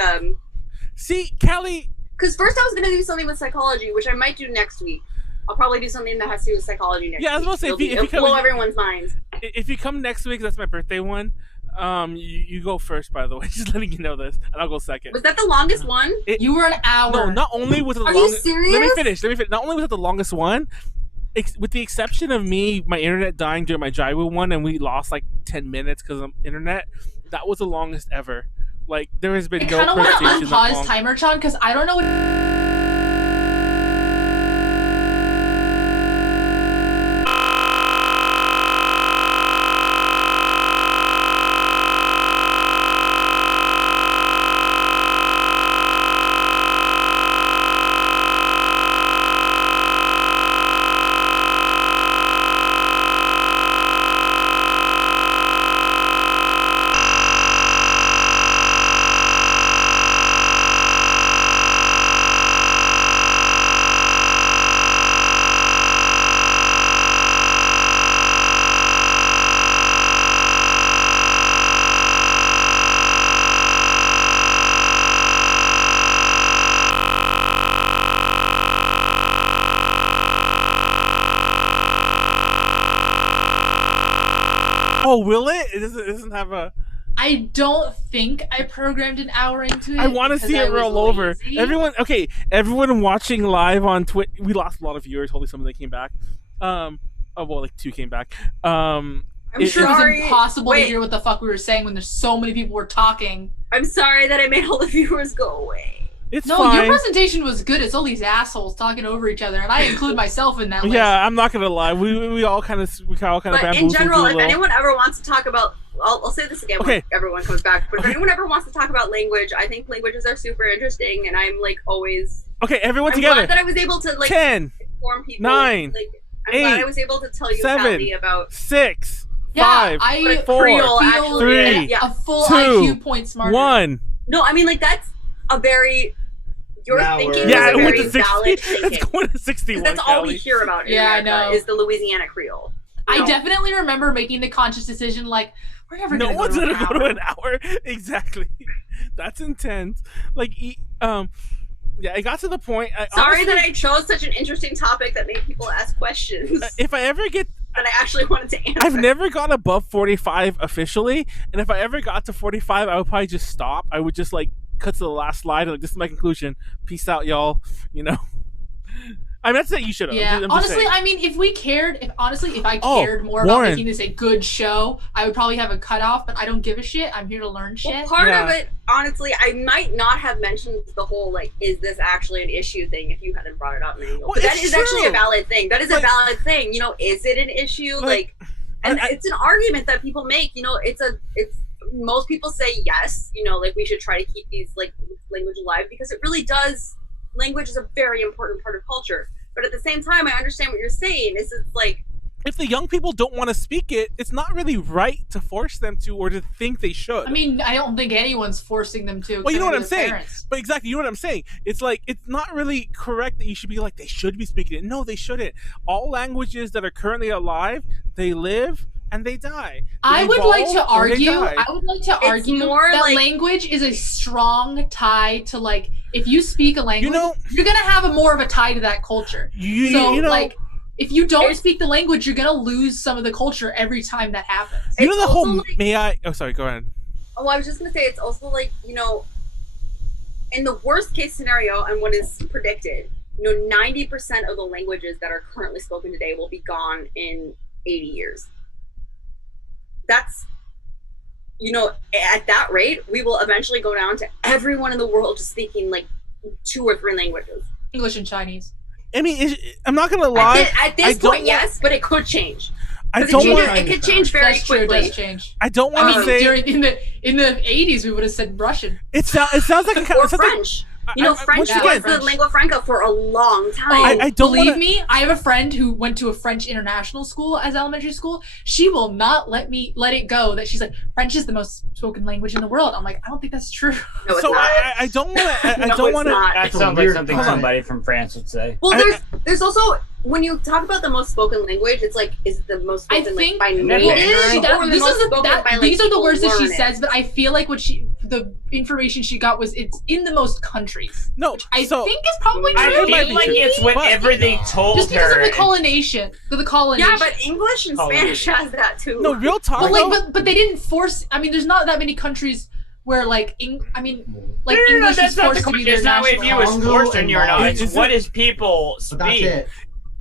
See, Callie. Because first I was going to do something with psychology, which I might do next week. I'll probably do something that has to do with psychology next week. Yeah, I was gonna say, It'll blow everyone's minds. If you come next week, that's my birthday one. You go first, by the way. Just letting you know this, and I'll go second. Was that the longest one? You were an hour. No, not only was it the Are you longest. serious? Let me finish. Not only was it the longest one, with the exception of my internet dying during my Jaiwu one, and we lost like 10 minutes because of internet. That was the longest ever. Like there has been I no kind of want to presentation that unpause long. timer, Chan, because I don't know what. Oh, will it? It doesn't have a. I don't think I programmed an hour into it. I want to because see I it was roll over. lazy. Everyone watching live on Twitch. We lost a lot of viewers. Hopefully, some of them came back. Like 2 came back. I'm sure it was impossible to hear what the fuck we were saying when there's so many people were talking. I'm sorry that I made all the viewers go away. It's no, fine. your presentation was good. It's all these assholes talking over each other, and I include myself in that list. Yeah, I'm not gonna lie. We all kind of But in general, if anyone ever wants to talk about, I'll say this again when everyone comes back. But if anyone ever wants to talk about language, I think languages are super interesting, and I'm like always. Okay, everyone I'm together. glad that I was able to like 10, inform people. 9, like, I'm 8, glad I was able to tell you 7, Callie about 6, Yeah, 5, 4, Creole actually 3, a full 2, IQ point smarter. 1. No, I mean like that's a very. Your Now thinking we're- is a it went very to 60. valid thinking. It's going to 61. That's all we Callie. hear about in Yeah, I America know. is the Louisiana Creole. I definitely remember making the conscious decision, like, we're never No gonna one's go to gonna go to an hour. Exactly. That's intense. Like, yeah, it got to the point. Sorry that I chose such an interesting topic that made people ask questions. If I ever get that I actually wanted to answer. I've never gone above 45 officially, and if I ever got to 45, I would probably just stop. I would just like cut to the last slide and like, this is my conclusion. Peace out, y'all. You know. I mean, that's that you should have. Yeah, honestly, I mean, if I cared more about making this a good show, I would probably have a cutoff, but I don't give a shit. I'm here to learn shit. Well, part of it, honestly, I might not have mentioned the whole, like, is this actually an issue thing if you hadn't brought it up, Manuel. Well, But that it's is actually a true. valid thing. That is a valid thing. You know, is it an issue? And it's an argument that people make. You know, it's most people say yes, you know, like we should try to keep these like language alive because it really does. Language is a very important part of culture. But at the same time, I understand what you're saying. It's like if the young people don't want to speak it, it's not really right to force them to or to think they should. I mean, I don't think anyone's forcing them to. Well, you know what I'm except maybe saying. their parents. But exactly, you know what I'm saying. It's like it's not really correct that you should be like they should be speaking it. No, they shouldn't. All languages that are currently alive, they live and they die. I would like to argue. I I would like to argue more that like- language is a strong tie to like if you speak a language, You know- you're gonna have a more of a tie to that culture. So you know, like if you don't speak the language, you're gonna lose some of the culture every time that happens. you know the also whole like- may I? Oh, sorry. Go ahead. Oh, I was just gonna say it's also like, you know, in the worst case scenario and what is predicted, you know, 90% of the languages that are currently spoken today will be gone in 80 years. That's, you know, at that rate, we will eventually go down to everyone in the world just speaking like 2 or 3 languages. English and Chinese. I mean, I'm not gonna lie. At this point, yes, but it could change. I 'Cause don't it, want. it could change very That's true, it quickly. does change. I don't I want to mean, say. during in the 80s, we would have said Russian. It sounds like a Or French. You know, French once was again- the lingua franca for a long time. I don't Believe wanna- me, I have a friend who went to a French international school as elementary school. She will not let it go that she's like, French is the most spoken language in the world. I'm like, I don't think that's true. No, it's So not. I don't want to. I No, don't it's want to. not. That That's a sounds like weird something comment. somebody from France would say. Well, there's also when you talk about the most spoken language, it's like is it the most I spoken think like by Well, native it is. or the This most is the- spoken that- by like these are the people words that she learn it? says, but I feel like the information she got was it's in the most countries. No, I so think is probably true. I It might feel be like true. it's whatever they told just because her. of the colonization. Yeah, but English and Spanish has that too. no real talk. But like, though, but they didn't force. I mean, there's not that many countries where like, like No, English that's is not forced the to be question. their It's not if national. you was Congo forced and on you or not. Mali. It's Isn't- what is people But that's speak. it.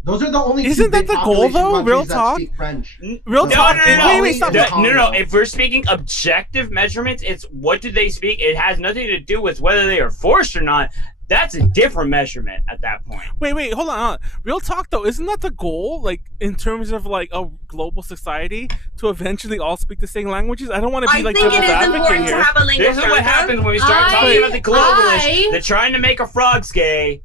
Those are the only Isn't two that big the goal, population though? countries Real that talk? speak French. real No, talk. no, no, Wait, no. stop. No. If we're speaking objective measurements, it's what do they speak? It has nothing to do with whether they are forced or not. That's a different measurement at that point. Wait, hold on. Real talk though, isn't that the goal? Like in terms of like a global society to eventually all speak the same languages? I don't want to be I like think devil's it is advocate important here. to have a lingua This is what franca. happens when we start talking about the globalists. They're trying to make a frogs gay.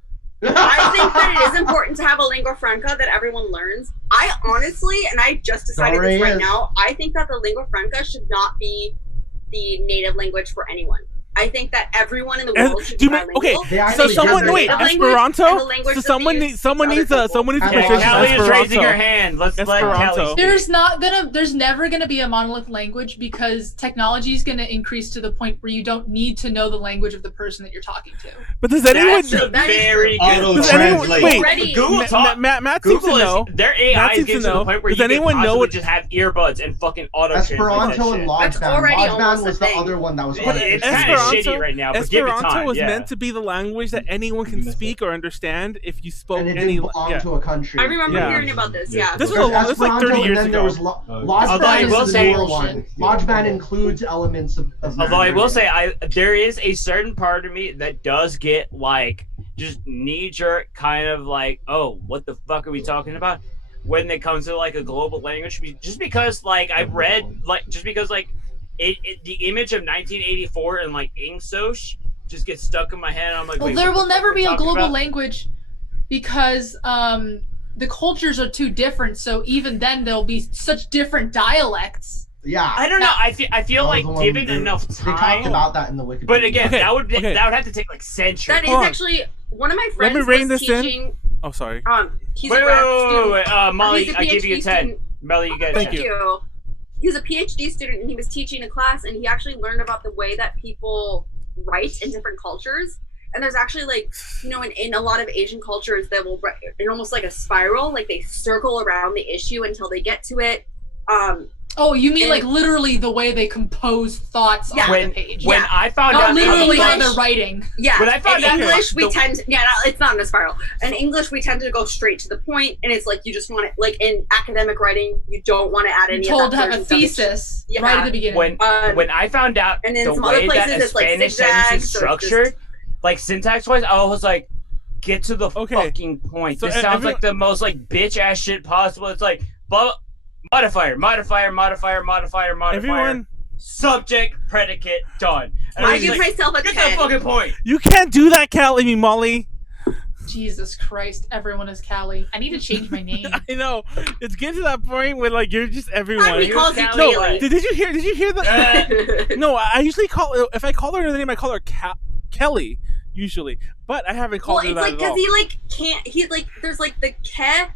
I think that it is important to have a lingua franca that everyone learns. I honestly, and I just decided this right now, I think that the lingua franca should not be the native language for anyone. I think that everyone in the world should Do be you mean, bilingual. okay, They so actually someone did wait, that. The language and the Esperanto. language So that someone they needs someone use needs to other a someone needs to people. Okay, proficient Callie is raising her Esperanto. hand. Let's let Esperanto. Callie speak. There's never gonna be a monolith language because technology is gonna increase to the point where you don't need to know the language of the person that you're talking to. But does anyone? That's a that is very true. good. Auto Does anyone translate. wait? Already- Google talk. Matt seems to Google know. is their Matt AI is seems getting to to the know. point where Does you can anyone know possibly what? just have earbuds and fucking auto Esperanto and That's Lodgeband. already Lodgeband almost was a the thing. other one that was. It's hard. kind of Esperanto- shitty right now, but give it Esperanto time. was Yeah. meant to be the language that anyone can speak or understand if you spoke And it any. didn't belong Yeah. to a country. I remember Yeah. hearing about this. Yeah. This was There's a long. This was like 30 Esperanto, years and then there ago. was Although I Lodgeband will is the say- newer one. Lodgeband includes elements of Although I will Mandarin. say, there is a certain part of me that does get like just knee jerk kind of like, oh, what the fuck are we talking about? When it comes to like a global language, just because like I've read like just because like the image of 1984 and like Ingsosh just gets stuck in my head. And I'm like, Well, wait, there what will the fuck never are we be a talking global about? language because the cultures are too different. So even then, there'll be such different dialects. Yeah. I don't know. I feel That like was the one given they- enough They talked time. about that in the Wikipedia. But again, Okay, that would okay. have to take like centuries. That is Hold on. actually one of my Let friends me rein was this in. teaching. Oh, sorry. He's Wait, a wait, grad wait, student. wait, wait. Molly, He's a I give you a PhD 10. student. Molly, you get a Thank 10. you. He was a PhD student and he was teaching a class and he actually learned about the way that people write in different cultures. And there's actually like, you know, in a lot of Asian cultures that will write in almost like a spiral, like they circle around the issue until they get to it. Oh, you mean And- like literally the way they compose thoughts Yeah. on the page? When I found Not out literally how English- they're writing. Yeah. When I found in out English, we the- tend to, it's not in a spiral. In English, we tend to go straight to the point, and it's like you just want it. Like in academic writing, you don't want to add any. You're told of to that have a version stuff. thesis Yeah. right at the beginning. when I found out and then the some other way that places a it's like Spanish zigzags, sentence is so it's just- structured, like syntax wise, I was like, get to the Okay. fucking point. So This sounds everyone- like the most like bitch ass shit possible. It's like blah, modifier, Everyone, subject, predicate, done. And I was give like, myself a get 10. the fucking point. you can't do that, Callie, Molly. Jesus Christ, everyone is Callie. I need to change my name. I know. It's getting to that point where like you're just everyone. He calls you Callie. Callie. Did you hear? Did you hear that? No, I usually call if I call her another name, I call her Kelly usually, but I haven't Well, called her it's that like at all. because he like can't. He's like there's like the cat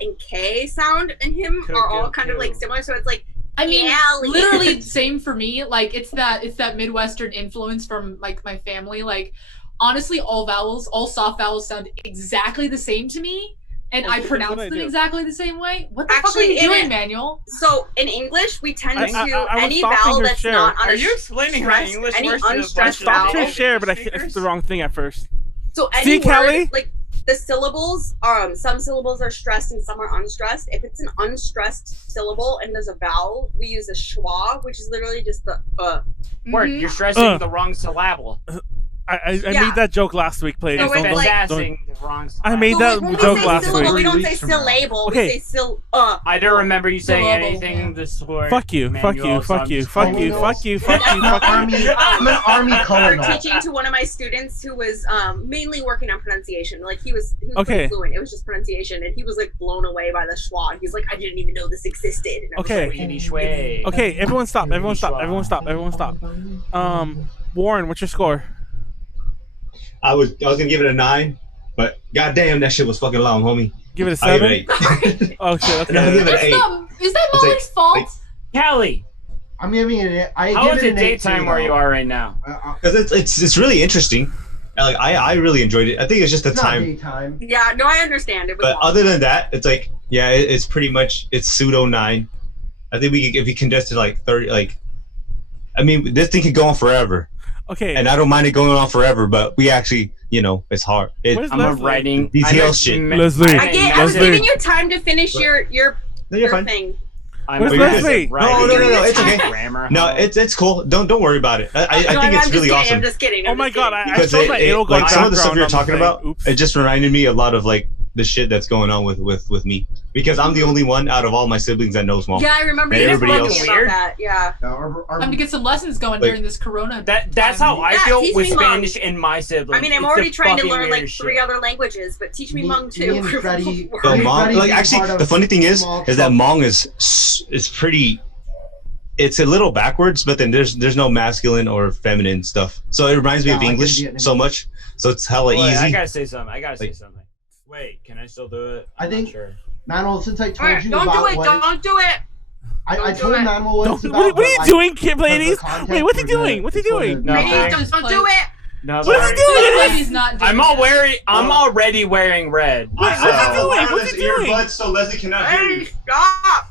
and K sound in him are all kind of like similar. So it's like I mean, Callie. literally same for me. Like it's that Midwestern influence from like my family. Like honestly, all soft vowels sound exactly the same to me, and Oh, I this is pronounce what I them do. exactly the same way. What the Actually, fuck are you in doing, it- Manuel? So in English, we tend I to was any stopping vowel her that's share. not on Are a you explaining how stressed- English any works to a unstressed bunch of Stopped her vowel. share, but I speakers? it's the wrong thing at first. So any See, word, Callie? like the syllables, some syllables are stressed and some are unstressed. If it's an unstressed syllable and there's a vowel, we use a schwa, which is literally just the Word, Mhm. you're stressing the wrong syllable. I Yeah. made that joke last week, Pleiades. So it's Don't- like- don't- Stressing the wrong syllable. I made So that when we joke say last syllable, we week. don't 3 say weeks from now. syllable. Okay. We say I don't remember you saying Syllable, anything yeah. this word. Fuck you, fuck you, Manuel, so fuck I'm you, just fuck calling you, it. fuck you, fuck you, I'm an fuck you. army. I'm an army We're colonel. teaching to one of my students who was mainly working on pronunciation. Like he was Okay. pretty fluent. It was just pronunciation, and he was like blown away by the schwa. He's like, I didn't even know this existed. And I was Okay. like, Swedish way. Okay, everyone stop, everyone stop, everyone stop, everyone stop. Warren, what's your score? I was gonna give it a 9, but goddamn, that shit was fucking long, homie. Give it a I'll 7? give it an 8. Oh shit, No, I'll okay. give it an 8. Is that It's like- Molly's fault? like- Callie, I'm giving it. I how give is it it an 8 daytime too, where though. you are right now? Because it's really interesting. Like I really enjoyed it. I think it's just the It's not time. daytime. yeah, no, I understand. It was But long. other than that, it's like it's pretty much it's pseudo 9. I think we could, if we condensed it like 30, like I mean this thing could go on forever, Okay. and I don't mind it going on forever. But we actually, it's hard. Where's I'm a Leslie? writing DTL shit. Leslie. I was Leslie. giving you time to finish your No, you're fine. thing. I'm Where's a Leslie? writing No, it's okay. grammar No, hoe. it's cool. Don't worry about it. I No, think I'm it's just really kidding, awesome. I'm just kidding. Oh I'm my just god, kidding. I Because saw my Edelgard like some of the stuff background you're on talking the about, thing. Oops. it just reminded me a lot of like the shit that's going on with me, because I'm the only one out of all my siblings that knows Hmong. Yeah, I remember And you everybody talking else- about Weird. that. Yeah. Time to get some lessons going Like- during this corona. That's how I Yeah, feel teach with me Hmong. Spanish and my siblings. I mean, I'm It's already the trying to fucking learn like weirdest 3 shit. other languages, but teach me Hmong Me too. and Freddie. So Me and Hmong, Freddie like is actually, part of the funny thing is small that trouble. Hmong is pretty. it's a little backwards, but then there's no masculine or feminine stuff. So it reminds me of English so much. So it's hella Wait, easy. I gotta say something. Wait, can I still do it? I think, sure. Manuel, since I told Alright, you don't about do it. what Don't do it. I told it. Manuel what it's Don't, about. what are you doing, kid ladies? content Wait, what's he for the- doing? What's he for the- doing? No, Ladies, don't do it. No, What is he doing? He's not doing I'm already wearing red. What's he doing? What's he doing? Earbuds so Leslie cannot hear Hey, you. stop.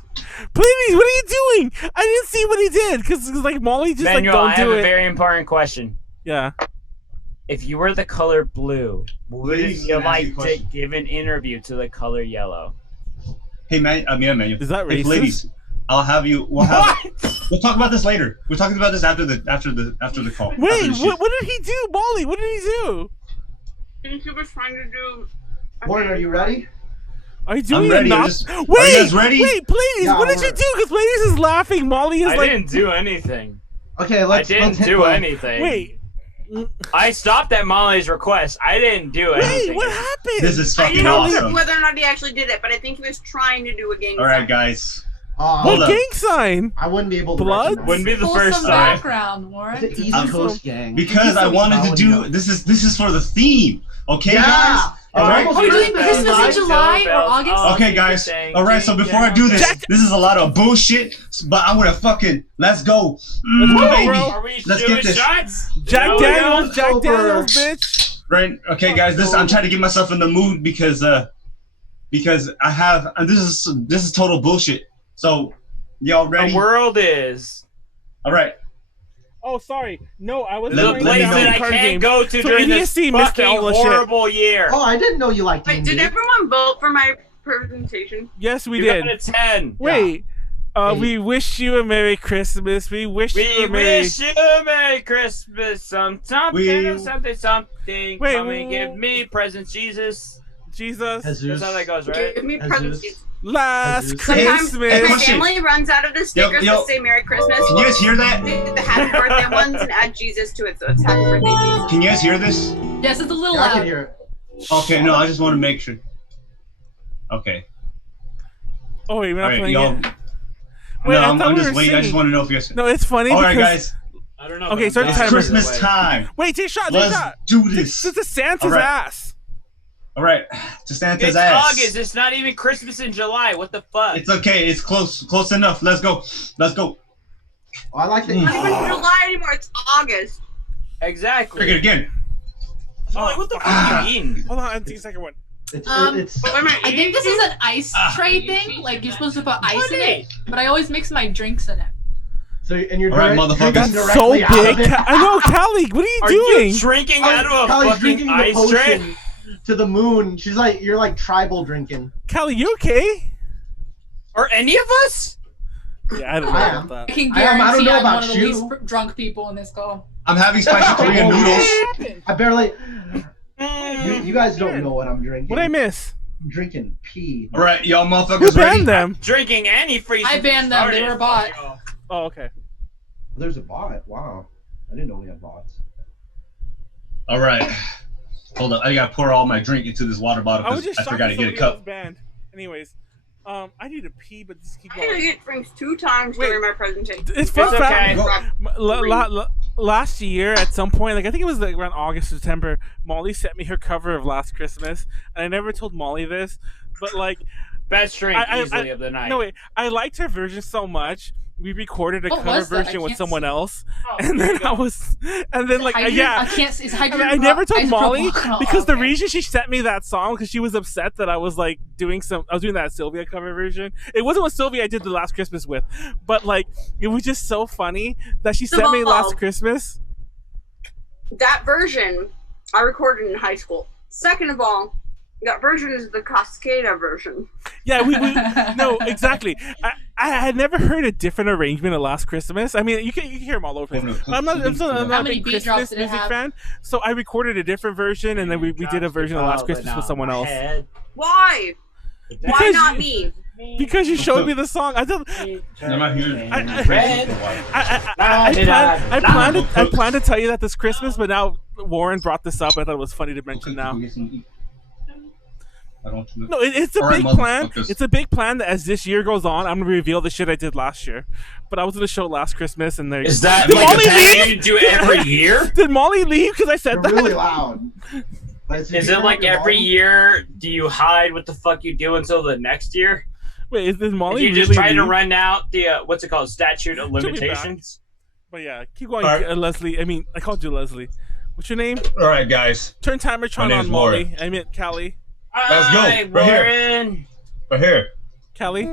Please, what are you doing? I didn't see what he did because like Molly just Manuel, like I don't have do a it. very important question. Yeah. If you were the color blue, would Please, you can I ask you like a to question? give an interview to the color yellow? Hey man, Manuel. Is that Hey, racist? ladies, We'll talk about this later. We're talking about this after the call. Wait, what did he do, Molly? What did he do? I think he was trying to do. Warren, are you ready? Are you doing ready. it I'm not? just- Wait, Are you guys ready? Wait, please. Yeah, what did you do? Because ladies is laughing. Molly is I like, didn't do anything. Okay, I let's didn't hit do play. anything. wait, I stopped at Molly's request. I didn't do anything. wait, what happened? This is I fucking didn't know awesome. whether or not he actually did it, but I think he was trying to do a gang. All right, sign. guys. What Hold up. gang sign? I wouldn't be able to. Blood? recognize Wouldn't be it. the Pull first some time. background, Warren. It's an East I'm Coast gang. Because I wanted to do this is for the theme. Okay, Yeah. guys. All right. Are we doing Christmas in July or August? Okay, guys. All right. So before I do this, this is a lot of bullshit. But I'm gonna fucking let's go, go, baby. bro. Are we Let's shooting get this. shots? Jack No, Daniels, no. Jack Over. Daniels, bitch. Right. Okay, guys. I'm trying to get myself in the mood because I have and this is total bullshit. So y'all ready? The world is All right. Oh, sorry. No, I was Let- the let place me know. that I card can't game. go to So during this idiocy missed fucking all the shit. horrible year. Oh, I didn't know you liked Wait, D&D. did everyone vote for my presentation? Yes, we You did. got a 10. Wait. Hey. We wish you a Merry Christmas. We wish you We a Merry. wish you a Merry Christmas. Something, We- something. Wait, Come and give me presents, Jesus. Jesus. That's Jesus. how that goes, right? Give me Jesus. presents. Last Sometimes if my Christmas. family runs out of the stickers Yo. that say Merry Christmas, Can you guys hear that? do the happy birthday ones and add Jesus to it, so it's happy birthday Jesus. Can you guys hear this? Yes, it's a little Yeah, I can loud. hear it. Okay. No, I just want to make sure. Okay. Oh, wait, we're All not right, playing y'all. it. No, Wait, I I'm thought we just were waiting. I just singing. want to know if you guys. No, it's funny All right, because. guys. I don't know. Okay, start the It's timer. Christmas time. Wait, take a shot. Take a Let's shot. do this. This is Santa's All right. ass. All right. To Santa's It's ass. August. It's not even Christmas in July. What the fuck? It's okay. It's close enough. Let's go. Let's go. Oh, I like that. Mm. It's not even July anymore, it's August. Exactly. Take it again. So, like, what the fuck are you eating? Hold on, I think a second one. It's What am I think this is an ice tray thing. Like you're supposed to put ice in it, but I always mix my drinks in it. so, and you're All right, direct- motherfucker. drinking That's so directly out of big. it. I know, Callie. What are you Are doing? you drinking out of a Callie's fucking drinking the ice tray? potion to the moon. She's like, you're like tribal drinking. Callie, you okay? Are any of us? Yeah, I don't know I about am. that. I can I don't guarantee know I'm about one of the you. least drunk people in this call. I'm having spicy Korean noodles. I barely. You guys don't know what I'm drinking. What I miss? I'm drinking pee. All right, y'all Who motherfuckers ready? banned them? Drinking any free. I banned them. They were bought. Oh, okay. There's a bot. Wow. I didn't know we had bots. All right. Hold up. I gotta pour all my drink into this water bottle I was because just I forgot to shocked get a somebody was cup. banned. Anyways, I need to pee, but just keep I had to going. get drinks 2 times Wait. during my presentation. It's fun It's fact. okay. Last year, at some point, like I think it was like around August, September, Molly sent me her cover of Last Christmas, and I never told Molly this, but like, Best drink I- easily of the night. no wait, I liked her version so much. We recorded a What cover was that? I version with can't someone see. else, Oh, and then I was, and then like Hydrogen- yeah. I can't. It's I, hydrogen. mean, I never told isopropyl Molly alcohol. because the Okay. reason she sent me that song because she was upset that I was like I was doing that Sylvia cover version. It wasn't with Sylvia I did the Last Christmas with, but like it was just so funny that she sent me Last Christmas. That version I recorded in high school. Second of all, that version is the Cascada version. Yeah, we no exactly. I had never heard a different arrangement of Last Christmas. I mean, you can hear them all over the place. I'm not How a many big beat drops Christmas did it music have? fan, so I recorded a different version, and then we did a version of Last Christmas with someone else. Why? Why Because not you- me? Because you showed me the song. I don't. I'm not hearing I it. I planned to tell you that this Christmas, but now Warren brought this up. I thought it was funny to mention now. I don't know. No, it's a All right, big plan. motherfuckers. It's a big plan that as this year goes on, I'm gonna reveal the shit I did last year. But I was gonna show last Christmas, and there. Is that Did like Molly a thing leave? you do every year? Did Molly leave because I said You're that? really loud. Is it like every year? Do you hide what the fuck you do until the next year? Wait, is Molly If you just really try to leave? run out the what's it called, statute of She'll be back. limitations? But yeah, keep going, All right. Leslie. I mean, I called you Leslie. What's your name? All right, guys. Turn timer My on name's Molly. Warren. I meant Callie. Let's go. Hi, Right here. Warren. Right here. Callie.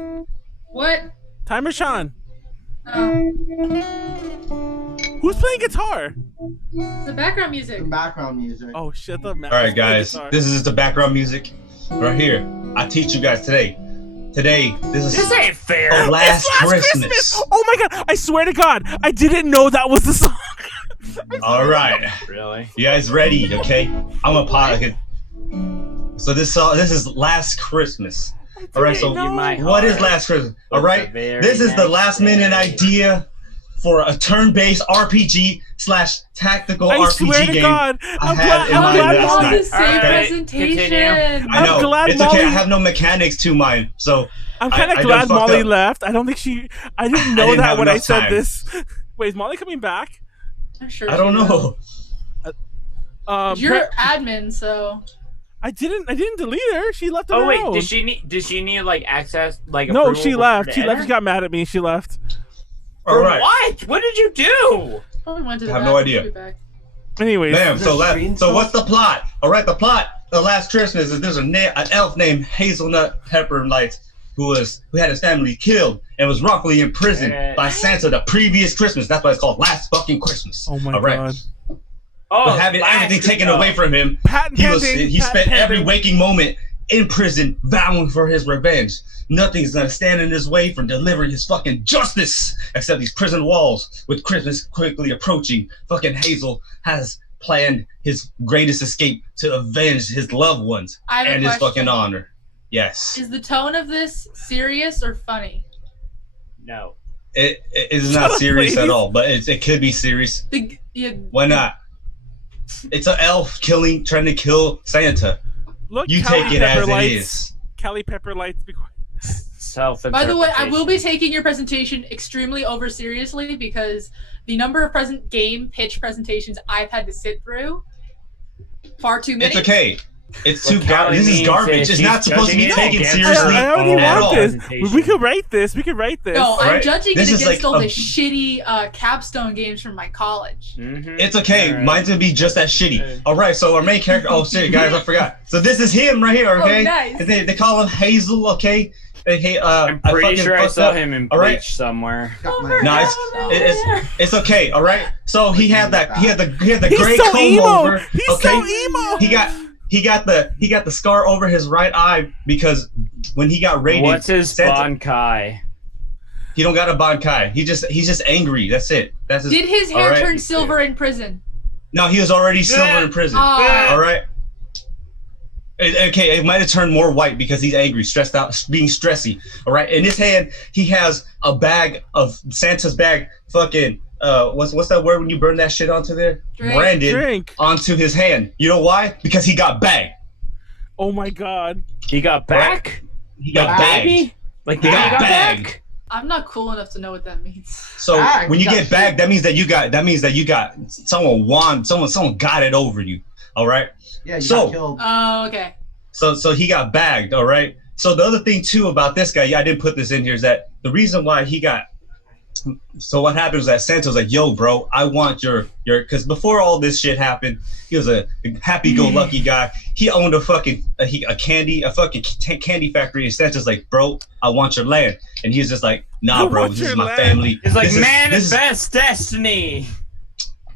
What? Timer Sean. Oh, Who's playing guitar? the background music. Some background music. Oh shit! The All right, guys. This is the background music right here. I teach you guys today. Today, this This ain't fair. Oh, last It's Christmas. Oh my god! I swear to God, I didn't know that was the song. All right. Really? You guys ready? Okay. I'm a podcast. So this is last Christmas. All right. So what is last Christmas? All right. This is the last minute idea for a turn-based RPG / tactical I RPG swear to game. God, I I'm had glad. in I'm mind glad last Molly. night. The same Alright, presentation. continue. I know. I'm glad It's Molly. okay. I have no mechanics to mine, so I'm kind I of glad done fucked Molly up. left. I don't think she. I didn't know didn't that have when I enough said time. this. Wait, is Molly coming back? I'm sure. I don't she will. know. You're admin, so. I didn't delete her. She left on Oh her wait, own. did she need like access like? No, approval she for left. her She to left. enter? She got mad at me. She left. All right. What? What did you do? Probably went to the I have no bathroom, idea. she'll be back. Anyways, Bam. So screen so stuff? what's the plot? All right, the plot. The last Christmas is there's an elf named Hazelnut Pepperlight who had his family killed and was wrongfully imprisoned by Santa the previous Christmas. That's why it's called Last Fucking Christmas. Oh my All right. God. Oh, But having last everything taken Christmas. away from him, Patent pending. he patent spent every pending. waking moment in prison vowing for his revenge. Nothing's gonna stand in his way from delivering his fucking justice except these prison walls. With Christmas quickly approaching, fucking Hazel has planned his greatest escape to avenge his loved ones I have a and his question. fucking honor. Yes. Is the tone of this serious or funny? No. It is Shut not up, serious please. at all, but it could be serious. Yeah, Why not? It's an elf trying to kill Santa. Look, You Callie take it as it Pepperlights. is. Callie Pepperlights. Be quiet. By the way, I will be taking your presentation extremely over seriously because the number of game pitch presentations I've had to sit through, far too many. It's okay. It's too What garbage. This Callie is means garbage. is It's she's not supposed to be judging it taken against seriously I already at want all. this. We could write this. We could write this. No, I'm Alright, judging this it is against like all a- the shitty capstone games from my college. Mm-hmm. It's okay. Alright. Mine's gonna be just as shitty. All right. So our main character. Oh shit, guys, I forgot. So this is him right here. Okay. Oh, nice. They call him Hazel. Okay. Okay. I'm I pretty fucking sure I fucked saw up. him in All right. Bleach somewhere. Got Over my- No, it's okay. All right. So he had the He's gray so comb emo. over. He's Okay. so emo. He got the scar over his right eye because when he got raided, What's his Santa- Bankai? He don't got a Bankai. He's just angry. That's it. That's his. Did his hair Alright. turn silver in prison? No, he was already silver in prison. Oh. All right. Okay, it might have turned more white because he's angry, stressed out, being stressy. All right. In his hand, he has a bag of Santa's bag. Fucking what's that word when you burn that shit onto there? Drink. Branded Drink. onto his hand. You know why? Because he got bagged. Oh my God. He got back? He got bagged. Baby? Like He the got guy got bagged. back? I'm not cool enough to know what that means. So Bagged, when you got get bagged, that means that you got someone got it over you. All right. Yeah, you So- got killed. Oh, okay. So he got bagged, all right? So the other thing too about this guy, I didn't put this in here, is that the reason why he got so what happened was that Santa was like, yo, bro, I want your because before all this shit happened, he was a happy-go-lucky guy. He owned a fucking candy factory, and Santa's like, bro, I want your land. And he's just like, nah, I bro, want this your is my land. family. He's like, This is- this is- manifest destiny.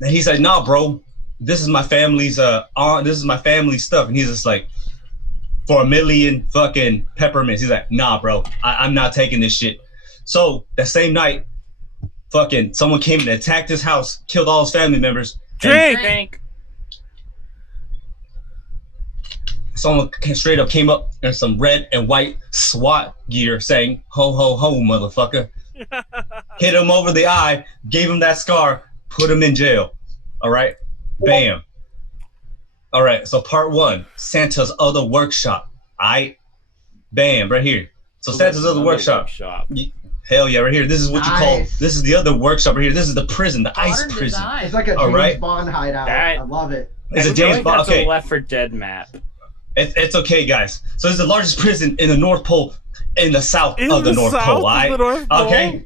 And he's like, nah, bro, this is my family's this is my family's stuff. And he's just like, for 1 million fucking peppermints. He's like, nah, bro, I'm not taking this shit. So that same night, fucking someone came and attacked his house, killed all his family members. and Drink. Someone straight up came up in some red and white SWAT gear saying, ho, ho, ho, motherfucker. Hit him over the eye, gave him that scar, put him in jail. All right? Bam. All right, so part one, Santa's other workshop. Bam, right here. So Santa's other workshop. Hell yeah, right here. This is what you call. This is the other workshop right here. This is the prison, the ice prison. It's like a James Bond hideout. I love it. It's a James Bond. That's Okay. a Left 4 Dead map. It's okay, guys. So it's the largest prison in the North Pole, in the south of the North Pole. Okay.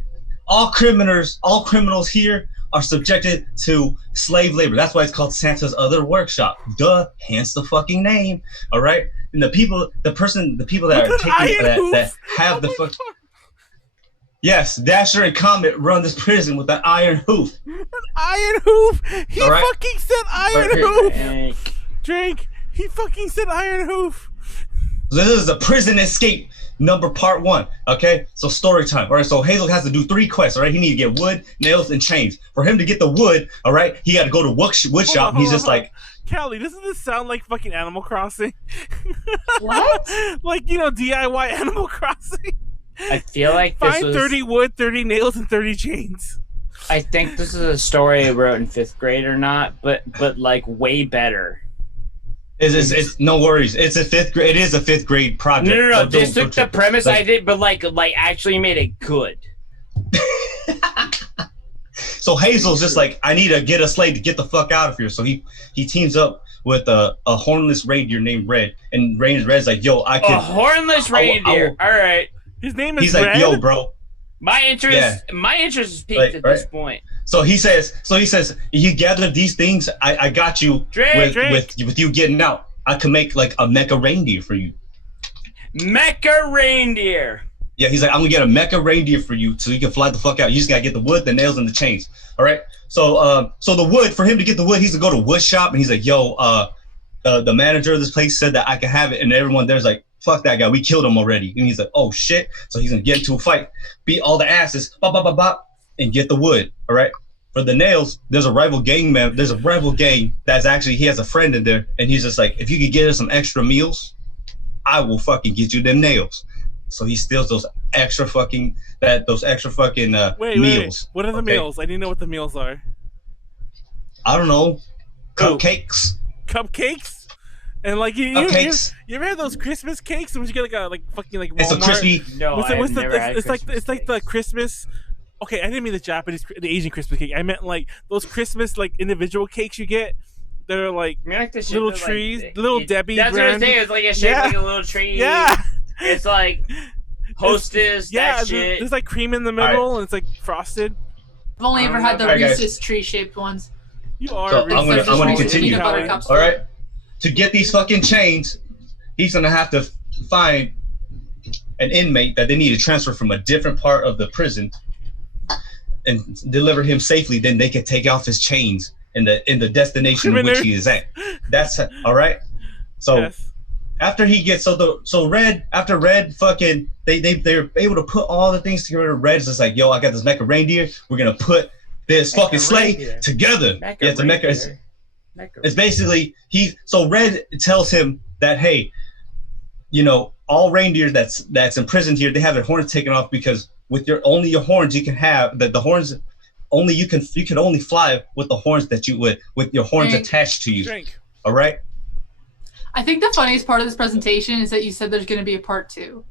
All criminals here are subjected to slave labor. That's why it's called Santa's other workshop. Duh. Hence the fucking name. All right. And the people that are taking that have the fuck. Yes, Dasher and Comet run this prison with an iron hoof. An iron hoof? He fucking said iron hoof. Drake, he fucking said iron hoof. So this is the prison escape part 1. Okay, so story time. All right, so Hazel has to do 3 quests. All right, he needs to get wood, nails, and chains. For him to get the wood, all right, he got to go to wood shop. He's just like, Callie, doesn't this sound like fucking Animal Crossing? What? Like, you know, DIY Animal Crossing. I feel like this Find was, 30 wood, 30 nails, and 30 chains. I think this is a story I wrote in 5th grade or not, but like way better. It's no worries. It's a 5th grade. It is a 5th grade project. No. This took the premise I did, but like actually made it good. So Hazel's just like, I need to get a slave to get the fuck out of here. So he teams up with a hornless reindeer named Red, and Red's like, yo, I can. A hornless reindeer. All right. His name is He's Red? like, yo, bro. My interest is peaked at this point. So he says, you gather these things, I got you with you getting out. I can make like a mecha reindeer for you. Mecha reindeer. Yeah, he's like, I'm gonna get a mecha reindeer for you so you can fly the fuck out. You just gotta get the wood, the nails, and the chains. All right. So the wood, for him to get the wood, he's to go to wood shop, and he's like, yo, the manager of this place said that I can have it, and everyone there's like, fuck that guy, we killed him already. And he's like, oh shit. So he's gonna get into a fight, beat all the asses, and get the wood. All right. For the nails, there's a rival gang that's actually, he has a friend in there, and he's just like, if you could get us some extra meals, I will fucking get you them nails. So he steals those extra fucking meals. Wait. What are the meals? I need to know what the meals are. I don't know. Cupcakes. Cupcakes? And like you ever had those Christmas cakes? When you get fucking Walmart? It's a crispy. No, it's like the Christmas. Okay, I didn't mean the Asian Christmas cake. I meant like those Christmas individual cakes you get that are like the little trees, little Debbie. That's what I'm saying. It's like a shape like a little tree. Yeah. It's like Hostess. That shit. There's like cream in the middle, and it's like frosted. I've only ever had the Reese's tree-shaped ones. You are. So I'm gonna continue. All right. To get these fucking chains, he's gonna have to find an inmate that they need to transfer from a different part of the prison and deliver him safely. Then they can take off his chains in the destination in which he is at. That's all right. So yes. After he gets after Red fucking they're able to put all the things together. Red's just like, yo, I got this mecha reindeer. We're gonna put this fucking sleigh together. It's a mecha. It's basically Red tells him that, hey, you know, all reindeer that's imprisoned here, they have their horns taken off because with your horns you can have the horns only you can only fly with the horns that you with your horns attached to you. All right. I think the funniest part of this presentation is that you said there's going to be a part 2.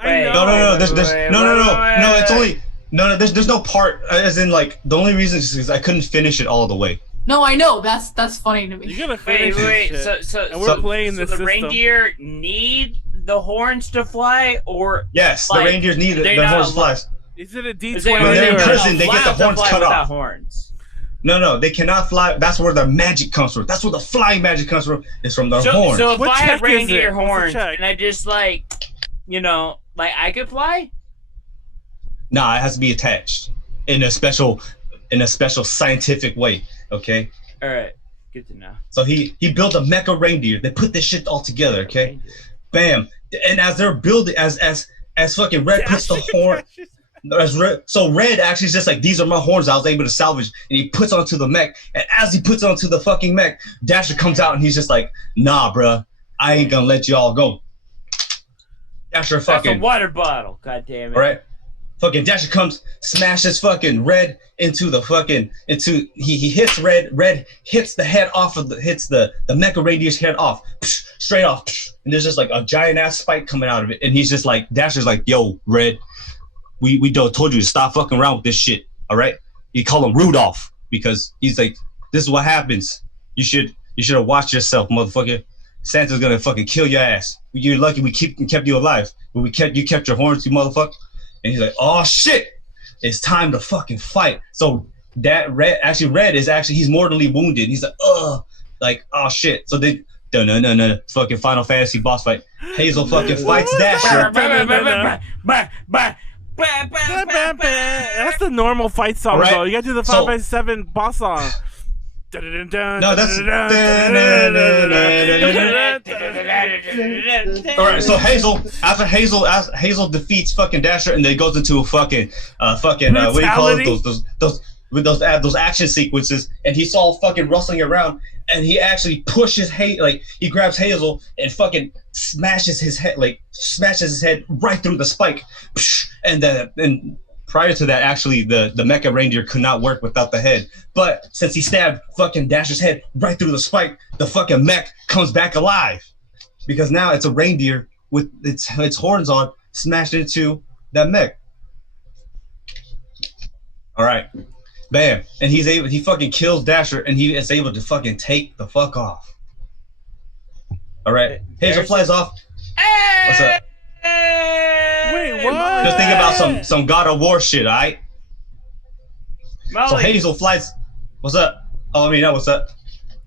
No. It's only there's no part, as in like the only reason is because I couldn't finish it all the way. No, I know. That's funny to me. You're gonna finish and we're playing this the system. Reindeer need the horns to fly, or yes, the reindeers need the horns to fly. Is it a D20? When they're in prison, they get the horns cut off. Horns. No, they cannot fly. That's where the magic comes from. That's where the flying magic comes from. It's from the horns. So if I had reindeer horns and I just I could fly? Nah, it has to be attached in a special scientific way. Okay. All right. Good to know. So he built a mecha reindeer. They put this shit all together. Okay. Bam. And as they're building, as fucking Red puts the horn. So Red actually is just like, these are my horns I was able to salvage, and he puts onto the mech, and as he puts onto the fucking mech, Dasher comes out and he's just like, nah, bruh, I ain't gonna let you all go. Dasher fucking. That's a water bottle. God damn it. All right. Fucking Dasher comes, smashes fucking Red into the fucking he hits Red. Red hits the head off of the Mecha Reindeer's head off, straight off, and there's just like a giant ass spike coming out of it, and he's just like Dasher's like, yo, Red, we told you to stop fucking around with this shit, all right? You call him Rudolph because he's like, this is what happens. You should have watched yourself, motherfucker. Santa's gonna fucking kill your ass. You're lucky we kept you alive, but you kept your horns, you motherfucker. And he's like, oh shit, it's time to fucking fight. So that Red is actually, he's mortally wounded. He's like, oh shit. So they, no, fucking Final Fantasy boss fight. Hazel fucking fights Dasher. That's the normal fight song, right? though. You gotta do the Final Fantasy 7 boss song. No, that's all right. So after Hazel defeats fucking Dasher, and then goes into a fucking what do you call it? Those action sequences, and he's all fucking rustling around, and he actually pushes he grabs Hazel and fucking smashes his head right through the spike, and prior to that, actually, the Mecha Reindeer could not work without the head. But since he stabbed fucking Dasher's head right through the spike, the fucking mech comes back alive. Because now it's a reindeer with its horns on, smashed into that mech. All right. Bam. And he fucking kills Dasher, and he is able to fucking take the fuck off. All right. Hazel flies off. What's up? Wait, what? Just think about some God of War shit, alright? So Hazel flies. What's up? Oh, I mean, what's up?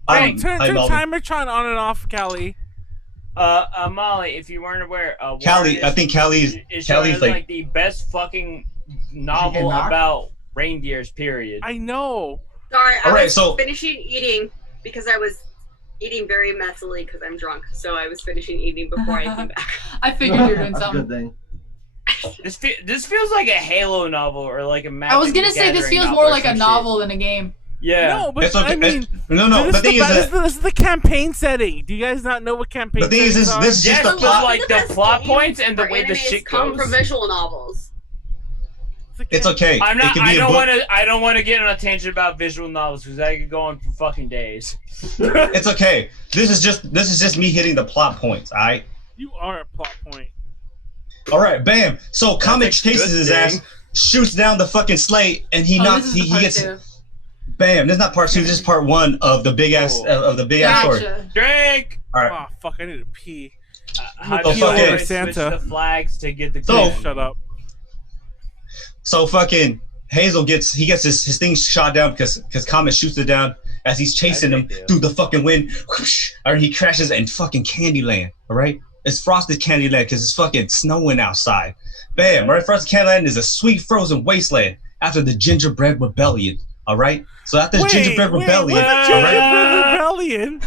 Turn Timertron on and off, Callie. Molly, if you weren't aware, Callie, I think Callie's like the best fucking novel about reindeers. Period. I know. Sorry, I was finishing eating because I was eating very messily because I'm drunk. So I was finishing eating before I came back. I figured you were doing That's a something. good thing. This feels like a Halo novel or like a Magic I was gonna say this feels more like a novel than a game. Yeah. No, but okay. I mean, no. The thing is that this is the campaign setting. Do you guys not know what campaign? The thing is, this is just the plot. Like the plot points and the way the shit come goes. from visual novels. It's okay. I'm not. It can be I don't want to get on a tangent about visual novels because I could go on for fucking days. It's okay. This is just me hitting the plot points. All right. You are a plot point. All right, bam. So Comet chases his ass, shoots down the fucking sleigh, and he knocks. He gets. Bam. This is not part 2. This is part 1 of the big ass story. Drink. All right. Oh fuck! I need to pee. How do you always switch the flags to get the? Shut up. So fucking Hazel gets his thing shot down because Comet shoots it down as he's chasing him through the fucking wind. Whoosh, or he crashes in fucking Candyland. All right. It's frosted Candyland because it's fucking snowing outside. Bam! Right, frosted Candyland is a sweet frozen wasteland after the Gingerbread Rebellion. All right. So after the Gingerbread Rebellion, all right. Rebellion.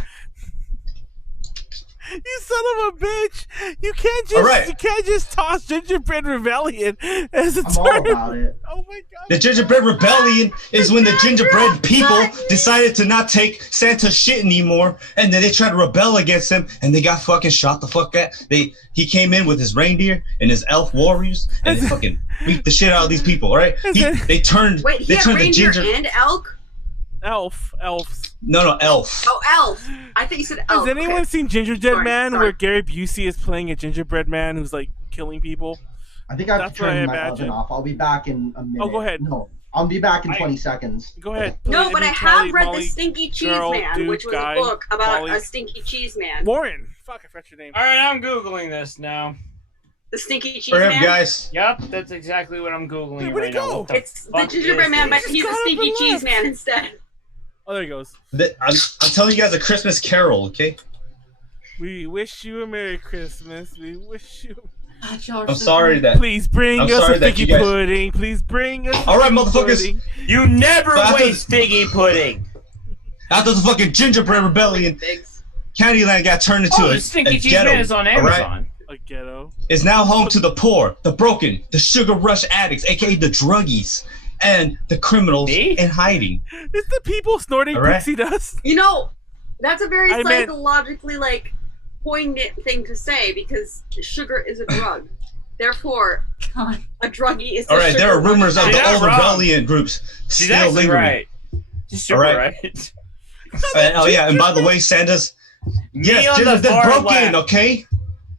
You son of a bitch! You can't just toss Gingerbread Rebellion as a term. All about it. Oh my god! The Gingerbread Rebellion is when the gingerbread people decided to not take Santa's shit anymore, and then they tried to rebel against him, and they got fucking shot the fuck out. He came in with his reindeer and his elf warriors, and they fucking beat the shit out of these people. All right? They turned. Wait, he had reindeer and elk. Elves. No, elf. Oh, elf. I think you said elf. Has anyone seen Gingerbread Man, sorry. where Gary Busey is playing a gingerbread man who's like killing people? I think I have to turn my oven off. I'll be back in a minute. Oh, go ahead. No, I'll be back in 20 seconds. Go ahead. No, but I have read The Stinky Cheese Man, which was a book about a stinky cheese man. Warren. Fuck, I forgot your name. All right, I'm Googling this now. The Stinky Cheese Man? guys. Yep, that's exactly what I'm Googling where'd right he go? now. It's the Gingerbread Man, but he's a Stinky Cheese Man instead. Oh, there he goes. I'm telling you guys a Christmas carol, okay? We wish you a Merry Christmas. We wish you... I'm sorry that... Please bring us a figgy pudding. Please bring us All right, motherfuckers. Pudding. You never waste figgy pudding. After the fucking Gingerbread Rebellion, Candyland got turned into a Stinky Cheese ghetto. Man is on Amazon. A ghetto. It's now home to the poor, the broken, the sugar rush addicts, aka the druggies, and the criminals in hiding. It's the people snorting pixie dust. You know, that's a very psychologically poignant thing to say because sugar is a drug. Therefore, God. a druggie is. All right, there are rumors of the old rebellion groups She's still actually lingering. right. She's super All right. Oh yeah, and by the way, Santa's yes, on the they're far broken. left. Okay,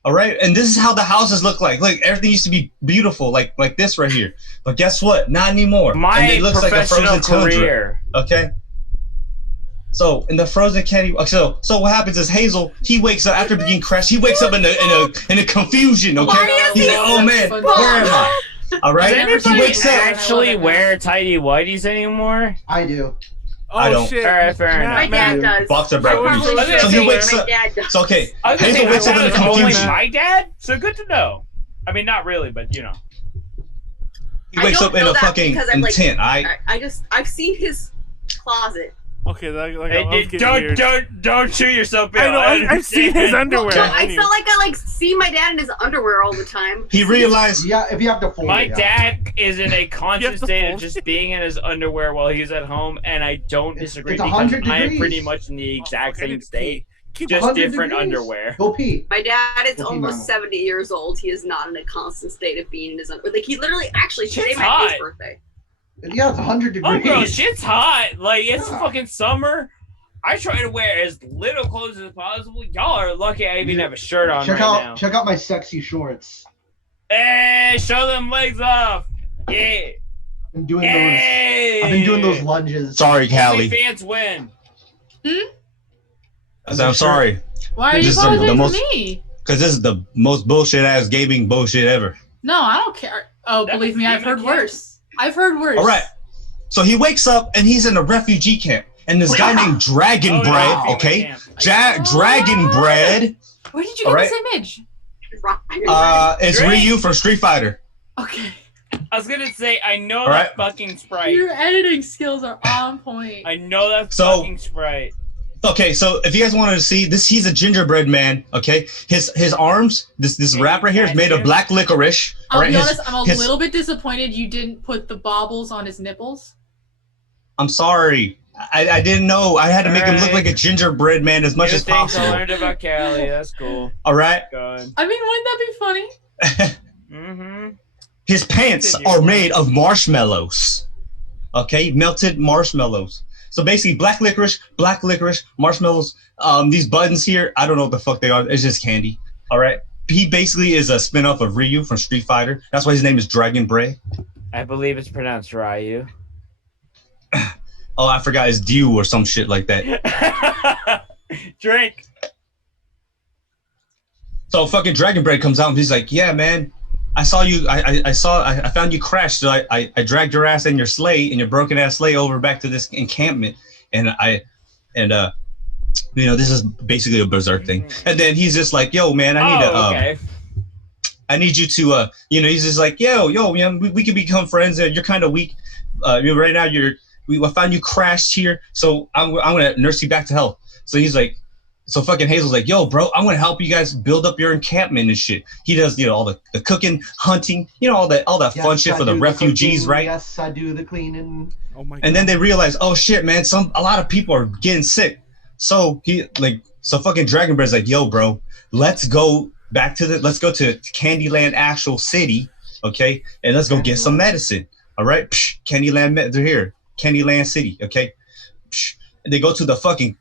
all right, and this is how the houses look like. Like everything used to be beautiful, like this right here. But guess what? Not anymore. My and it looks like a professional frozen tundra. career. Okay. So in the frozen candy, so what happens is Hazel, he wakes up after being crashed. He wakes up in a confusion. Okay, Why he's is like, oh man, he- where am I? All right, Does he anybody wakes up. actually wear tidy whities anymore? I do. Oh I don't. shit! All right, fair My enough. dad does. Boxer I bright probably booties. was gonna So he say, wakes my up. dad does. So okay, I was gonna Hazel say, wakes up in a that was only confusion. my dad, so good to know. I mean, not really, but you know. He wakes up in a fucking tent. I've seen his closet. Okay, like, Hey, let's get weird. don't shoot yourself. I know. I've seen his underwear. Well, no, I anyway. felt like I see my dad in his underwear all the time. He realized. Yeah, if you have to fold My it, yeah. dad is in a constant to state of fold just being in his underwear while he's at home, and I don't disagree it's because 100 I am degrees. pretty much in the exact Okay, same state, Keep just 100 different degrees. underwear. Go pee. My dad is Well, almost Mama. 70 years old. He is not in a constant state of being in his underwear. Like, he literally, actually, today Shit's might be hot. his birthday. Yeah, it's 100 Oh, degrees. bro, shit's hot. Like, it's Yeah. fucking summer. I try to wear as little clothes as possible. Y'all are lucky I even have a shirt on check right out now. check out my sexy shorts. Hey, show them legs off. Yeah. I'm doing Hey. those. I've been doing those lunges. Sorry, Callie. Fans win. I said, I'm sorry, Why are you This is the apologizing most- to me? because this is the most bullshit ass gaming bullshit ever. No, I don't care. Oh, That believe was me, I've even a heard kid. worse. I've heard worse. All right. So he wakes up and he's in a refugee camp, and this guy named Dragon Oh, Bread, yeah. okay, Camp. Dragon Bread. Where did you All get right. this image? It's Drake. Ryu from Street Fighter. Okay. I was gonna say, I know All that right. fucking sprite. Your editing skills are on point. I know that So- fucking sprite. Okay, so if you guys wanted to see this, he's a gingerbread man. Okay, his arms, this Can wrap you right here is catch made of him? black licorice. I'll All right, be his- honest, I'm a his- little bit disappointed you didn't put the baubles on his nipples. I'm sorry, I didn't know. I had to make him look Alright. like a gingerbread man as much New as things I possible. learned about Callie. That's cool. All right, Good. I mean, wouldn't that be funny? Mm-hmm. his pants Continue. are made of marshmallows. Okay, melted marshmallows. So basically, black licorice, marshmallows. These buttons here, I don't know what the fuck they are. It's just candy. All right. He basically is a spinoff of Ryu from Street Fighter. That's why his name is Dragon Bread. I believe it's pronounced Ryu. Oh, I forgot his Dew or some shit like that. Drink. So fucking Dragon Bread comes out and he's like, "Yeah, man, I saw you. I found you crashed. So I dragged your ass and your sleigh and your broken ass sleigh over back to this encampment, and you know, this is basically a berserk thing." And then he's just like, "Yo, man, I need okay. I need you to you know," he's just like, yo, man, we can become friends. You're kind of weak. You know, right now I found you crashed here, so I'm gonna nurse you back to health. So he's like, so fucking Hazel's like, "Yo, bro, I'm gonna help you guys build up your encampment and shit." He does, you know, all the cooking, hunting, you know, all that fun shit I for the do refugees, cooking. right? Yes, I do the cleaning. Oh my god. And then they realize, oh shit, man, a lot of people are getting sick. So so fucking Dragon Bread's like, "Yo, bro, let's go to Candyland actual city, okay? And let's go get some medicine. All right, Candyland, they're here, Candyland City, okay? And they go to the fucking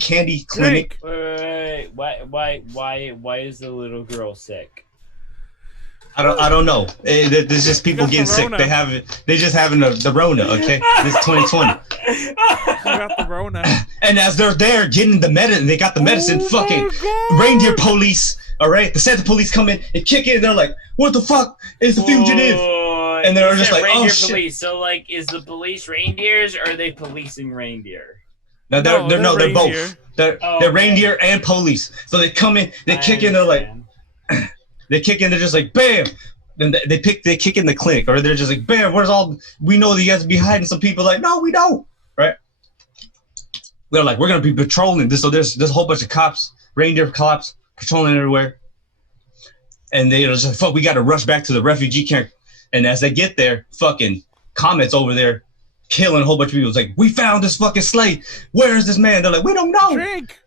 candy clinic. Wait. Why is the little girl sick? I don't know. There's just people got getting sick. Corona. They just having the Rona, okay? This 2020. I got the Rona. And as they're there getting the medicine, they got the medicine. Oh Fucking my God. reindeer police. All right, the Santa police come in and kick in. And they're like, "What the fuck is the fugitive?" And they're You just said like, "Oh reindeer shit!" police. So like, is the police reindeers or are they policing reindeer? No, they're reindeer. both. They're Oh, okay. reindeer and police. So they come in, they kick in. They're like, they kick in. They're just like, bam. Then they kick in the clinic, or they're just like, bam. Where's all? We know that you guys be hiding. Some people are like, no, we don't. Right? They're like, we're gonna be patrolling this. So there's a whole bunch of cops, reindeer cops, patrolling everywhere. And they're just like, fuck, we gotta rush back to the refugee camp. And as they get there, fucking Comet's over there killing a whole bunch of people. It's like, we found this fucking sleigh. Where is this man? They're like, we don't know. Drink.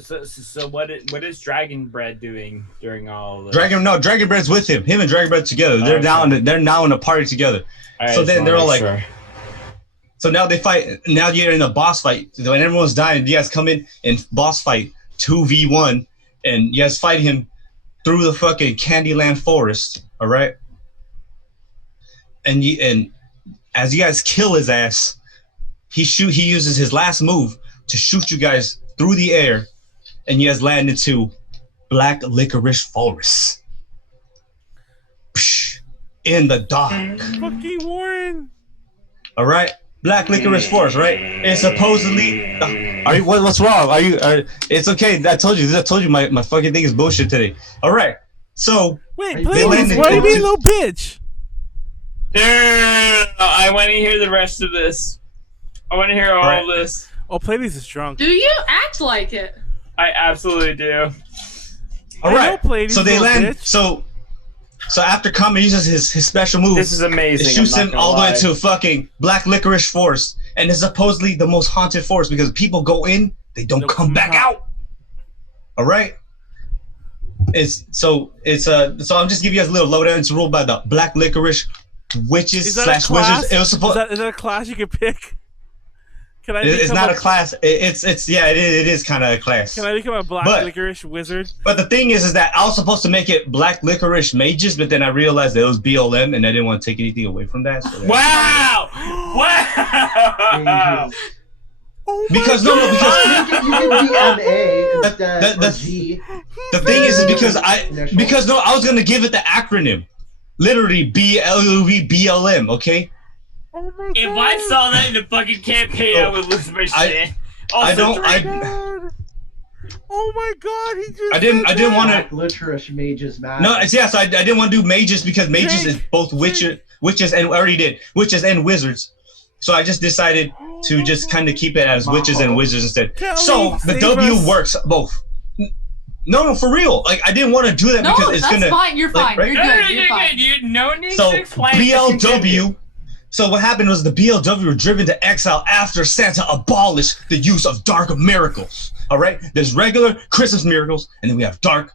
So what is Dragon Bread doing during all of this? Dragon Bread's with him. Him and Dragon Bread together. They're now in a party together. Right, so then they're all like, sure. So now they fight. Now you're in a boss fight. When everyone's dying, you guys come in and boss fight 2v1, and you guys fight him through the fucking Candyland forest. All right. And as you guys kill his ass, he uses his last move to shoot you guys through the air, and you guys land into Black Licorice Forest. Psh, in the dark. Fucking Warren. All right, Black Licorice Forest, right? And supposedly, what's wrong? It's okay. I told you my fucking thing is bullshit today. All right, so wait, Pleiades, why are you being a little bitch? No, I want to hear the rest of this. I want to hear all of this. Oh, Pleiades is drunk. Do you act like it? I absolutely do. All right, Pleiades, so they land. Bitch. So after Kami uses his special move, this is amazing. It shoots him all the way to fucking Black Licorice Forest, and it's supposedly the most haunted forest because people go in, they don't come back out. All right. So I'm just giving you guys a little lowdown. It's ruled by the Black Licorice Witches / Wizards. It was supposed. Is that a class you could pick? It's not a class. It is kind of a class. Can I become a Black Licorice Wizard? But the thing is that I was supposed to make it Black Licorice Mages, but then I realized that it was BLM, and I didn't want to take anything away from that. So wow! Wow! Because you can be MA instead of G. The thing is because I was gonna give it the acronym, literally BLM. Okay. Oh my if God. I saw that in the fucking campaign, I would lose my shit. Oh my God! He just. I didn't want to. Licorice Mages, man. No, yes, I didn't want to do mages because mages is both witches, and I already did witches and wizards. So I just decided to just kind of keep it as witches and wizards instead. So the W works both. No, for real. Like I didn't want to do that because it's gonna. No, that's fine. You're fine. Right? You're good. You no need to explain. BLW. So what happened was the BLW were driven to exile after Santa abolished the use of dark miracles. All right, there's regular Christmas miracles, and then we have dark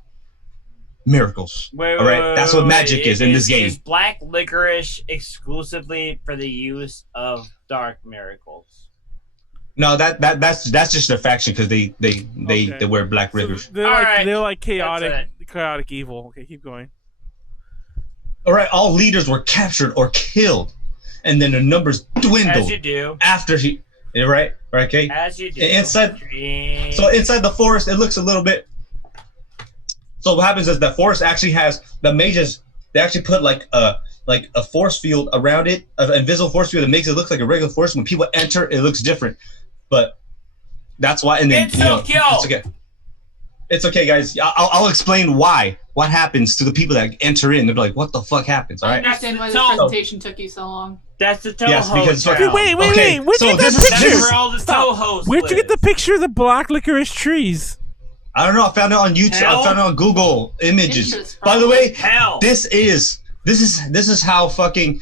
miracles. All right, that's what magic is in this game. Is Black Licorice exclusively for the use of dark miracles? No, that's just their faction because they wear black licorice. So they're like chaotic evil. Okay, keep going. All right, all leaders were captured or killed, and then the numbers dwindled. As you do. After right, okay. As you do. Inside the forest, it looks a little bit. So what happens is the forest actually has the mages. They actually put like a force field around it, an invisible force field that makes it look like a regular forest. When people enter, it looks different. But that's why. And then it's okay. It's okay, guys. I'll explain why. What happens to the people that enter in? They're like, "What the fuck happens?" All right. I understand why the presentation took you so long. That's the Toho. Yes, because wait. Where'd you get that picture? Where'd you get the picture of the black licorice trees? I don't know. I found it on YouTube. Hell? I found it on Google Images. By the way, this is how fucking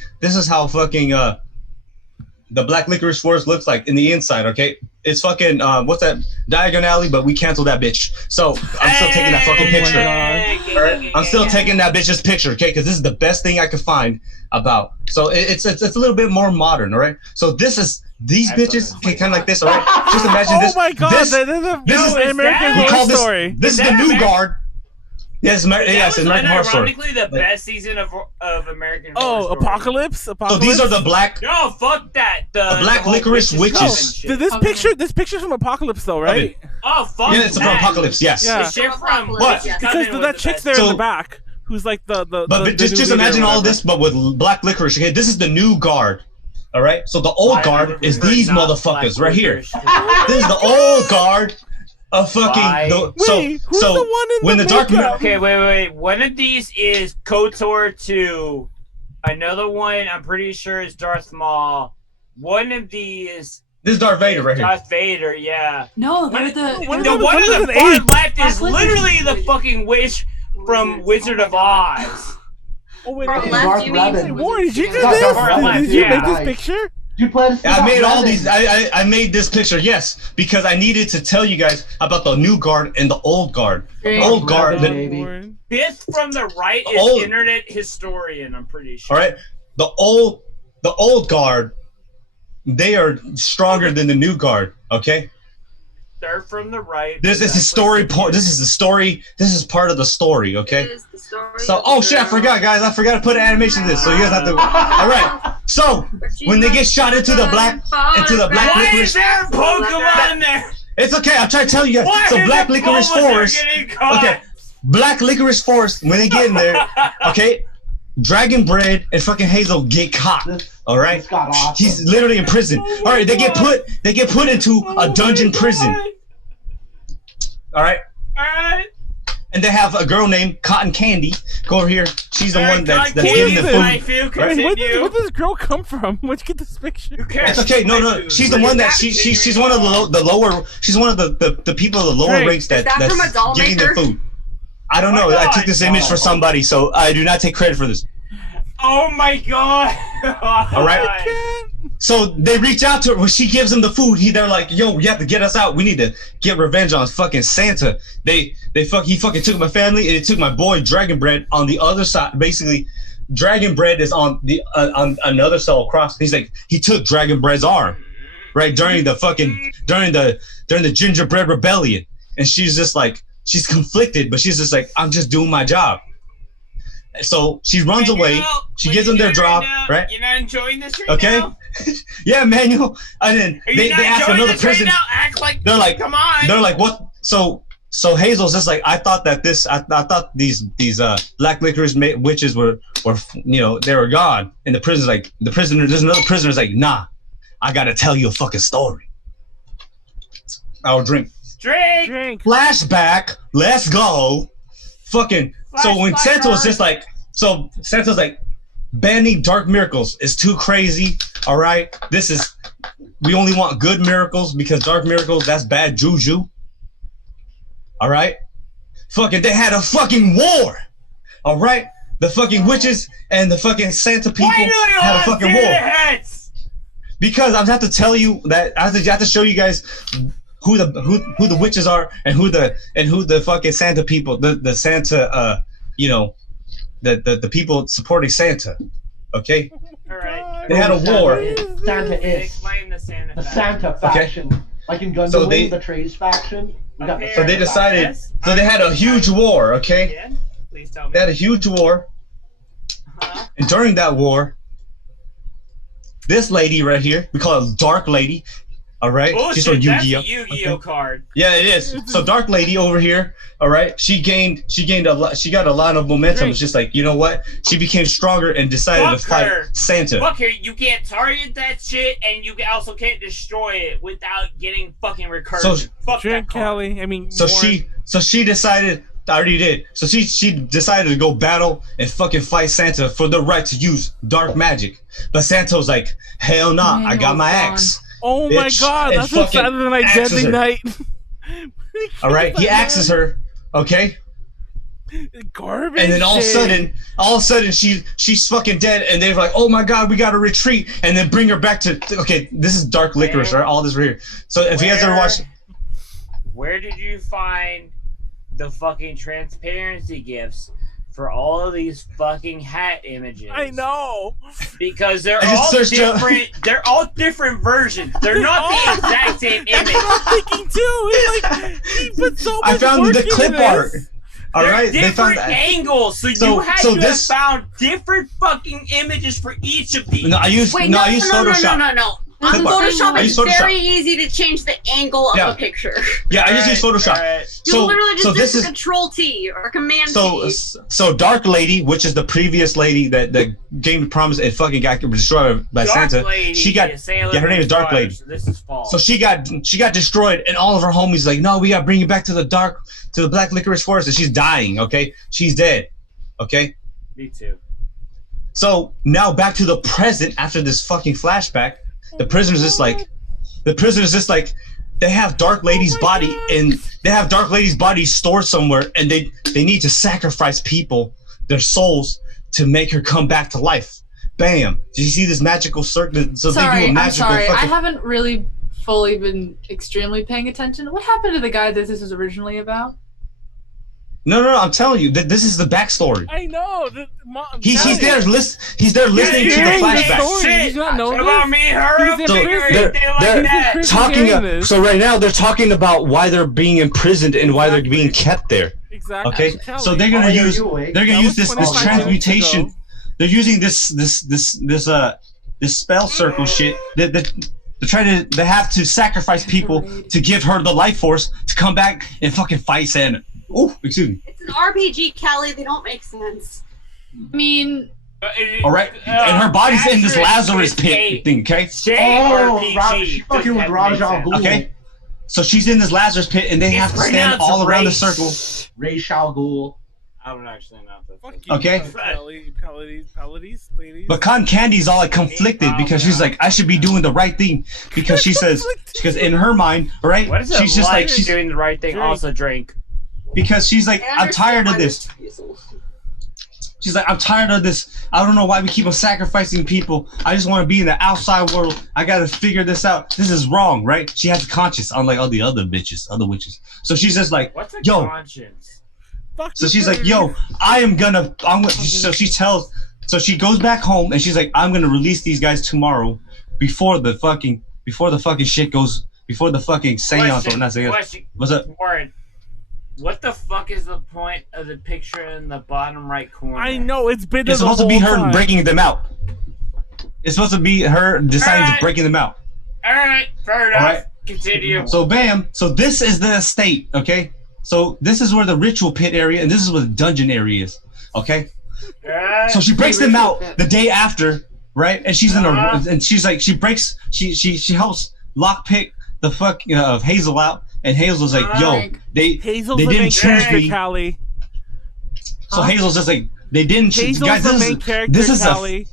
the black licorice forest looks like in the inside. Okay, it's fucking what's that Diagon Alley? But we canceled that bitch. So I'm still taking that fucking picture. All right? I'm still taking that bitch's picture. Okay, because this is the best thing I could find about. So it's a little bit more modern. All right. So these bitches kind of like this. All right. Just imagine this. Oh my God! This is American Horror Story. This is the new guard. Yes, American Horror Story. Ironically, the best season of American Horror Story. Apocalypse. So these are the black. No, fuck that. The black licorice witches. No, this picture's from Apocalypse, though, right? Oh fuck. Yeah, it's from Apocalypse. Yes. Yeah. The shit from what? Because that chick's there in the back, who's like the. But just imagine all this, but with black licorice. Okay, this is the new guard. All right. So the old guard is these motherfuckers right here. This is the old guard. A fucking when the dark okay, wait. One of these is KOTOR 2. Another one I'm pretty sure is Darth Maul. One of these. This is Darth Vader right here. Darth Vader, yeah. No, they're the one of the far left is literally the fucking witch from Wizard of Oz. Oh wait, Warren, did you do this? Did you make this picture? Dude, Pleiades I made all Reddit. these. I made this picture, yes, because I needed to tell you guys about the new guard and the old guard. Great. Old guard. Reddit, Fifth from the right is Old- internet historian. I'm pretty sure. All right, the old guard, they are stronger than the new guard. Okay. Third from the right. This is the story part. This is the story. This is part of the story. Okay. Is the story So, of oh the shit, I girl. forgot, guys. I forgot to put an animation to this, so you guys have to. All right. So when they get shot into the black Why licorice, is there a Pokemon there? it's okay. I'm trying to tell you guys. Why So is black the licorice Bulbasaur forest. getting caught? Okay, black licorice forest. When they get in there, okay, Dragon Bread and fucking Hazel get caught. All right, This got awesome. she's literally in prison. All right, they get put into a dungeon prison. All right. Alright. And they have a girl named Cotton Candy. Go over here. She's the one that's Candy. giving the food. I feel Wait, where continue. did this girl come from? Where'd you get this picture? Who cares? It's okay. No. She's the one that she's one of the lower. She's one of the people of the lower Drake. ranks Is that from a that's doll giving maker? the food. I don't Oh know. my I God. took this image for somebody, so I do not take credit for this. Oh my god. All right. So they reach out to her when she gives them the food. They're like, "Yo, you have to get us out. We need to get revenge on fucking Santa." He fucking took my family and he took my boy Dragon Bread on the other side. Basically, Dragon Bread is on the on another cell across. He's like, he took Dragon Bread's arm, right during the gingerbread rebellion, and she's just like, she's conflicted, but she's just like, I'm just doing my job. So she runs away. She gives them their drop, right? You're not enjoying this right Okay. now? Yeah, Manuel. And then Are you they not ask enjoying another this right prison. now? Act like. They're like, Come on. They're like, what? So Hazel's just like, I thought these black licorice witches were they were gone. And there's another prisoner's like, nah, I gotta tell you a fucking story. I'll drink. Drink. Flashback. Let's go. Fucking. So when Santa was just like, Santa's like, banning dark miracles is too crazy. All right, we only want good miracles because dark miracles, that's bad juju. All right, fucking, they had a fucking war. All right, the fucking witches and the fucking Santa people had a fucking war. Because I have to tell you that I have to show you guys who the witches are and who the fucking Santa people, the Santa the people supporting Santa. Okay. All right. They had a war. Santa is Explain the Santa. the fact. Santa faction. Like in Gundam So Wing, they- the Trace faction. We got the Okay. So they Santa decided. Yes. So they had a huge war. Okay. Yeah. Please tell me. They had a huge war, Uh-huh. and during that war, this lady right here, we call her Dark Lady. All right. She's from Bullshit, that's a Yu-Gi-Oh. Yu-Gi-Oh card. Yeah, it is. So Dark Lady over here, all right, she got a lot of momentum. It's just like, you know what? She became stronger and decided to Fuck fight her. Santa. Fuck her, you can't target that shit, and you also can't destroy it without getting fucking recursion. So- Fuck Drink, that card. Callie. I mean, So Warren. she decided. I already did. So she decided to go battle and fucking fight Santa for the right to use dark magic. But Santa was like, hell nah, I got my axe. Oh my bitch, god, and that's what fucking Saturday Night axes Deadly her. Night. All right, he axes her. Okay. Garbage. And then all of day. a sudden, she's fucking dead, and they're like, "Oh my god, we gotta retreat!" And then bring her back to. Okay, this is dark licorice, right? All this right here. So if you guys ever watch, Where did you find the fucking transparency gifts for all of these fucking hat images? I know. Because they're I just all searched up- different. They're all different versions. They're not the exact same That's image. what I'm thinking too. He's like, he put so much I found work the into clip this. art. All They're right, they found different that. angles, so So- you had so to this- have found different fucking images for each of these. No, I use Wait, I use Photoshop. no. On Clip art. Photoshop, I it's use Photoshop. very easy to change the angle of Yeah. a picture. Yeah, I just use Photoshop. Alright. You So literally just this do is Control T or Command so T. so Dark Lady, which is the previous lady that the game promised and fucking got destroyed by Dark Santa. Lady She got is Sailor her name is Dark Moon's Lady. daughter, so this is false. So she got destroyed, and all of her homies like, no, we gotta bring you back to the black licorice forest, and she's dying. Okay, she's dead. Okay, Me too. so now back to the present after this fucking flashback. The prisoner's just like, they have Dark Lady's body, and they have Dark Lady's body stored somewhere, and they need to sacrifice people, their souls, to make her come back to life. bam. Did you see this magical circle? So they do Sorry, a I'm magical sorry. I fucking. haven't really fully been extremely paying attention. What happened to the guy that this was originally about? No, I'm telling you that this is the backstory. I know. He's there he's there listening to the flashback. Shit. About me, Haro. He's So in prison. they're talking. So right now they're talking about why they're being imprisoned and why they're being kept there. Exactly. Okay, so they're gonna use this transmutation. They're using this spell circle shit. They have to sacrifice people to give her the life force to come back and fucking fight Santa. Oh, excuse me. It's an RPG, Callie. They don't make sense. I mean, all right, and her body's in this Lazarus pit thing. Okay. She's fucking with Racheal Ghoul. Okay. So she's in this Lazarus pit, and they have to stand all around the circle. Racheal Ghoul. I don't actually know. Okay. Pleiades. But Cotton Candy's all like conflicted because she's like, I should be doing the right thing because she says, because in her mind, right? What is it she's just like she's doing the right thing. Also drink. Because she's like, I'm tired of this. She's like, I'm tired of this. I don't know why we keep on sacrificing people. I just want to be in the outside world. I gotta figure this out. This is wrong, right? She has a conscience, unlike all the other witches. So she's just like, what's a yo. conscience? So she's like, yo, so she goes back home and she's like, I'm gonna release these guys tomorrow before the fucking shit goes, before the fucking seance or not seance. Question. What's up? Warren, what the fuck is the point of the picture in the bottom right corner? I know, it's been It's supposed to be her breaking them out. It's supposed to be her deciding to breaking them out. Alright, fair enough. Right. Continue. So bam, so this is the estate, okay? So this is where the ritual pit area and this is where the dungeon area is, okay? So she breaks them out the day after, right? And she's in and she's like, she helps lockpick the fuck of Hazel out, and Hazel's like, yo, they didn't choose me. Callie. So Hazel's just like, they didn't choose guys. This is Callie.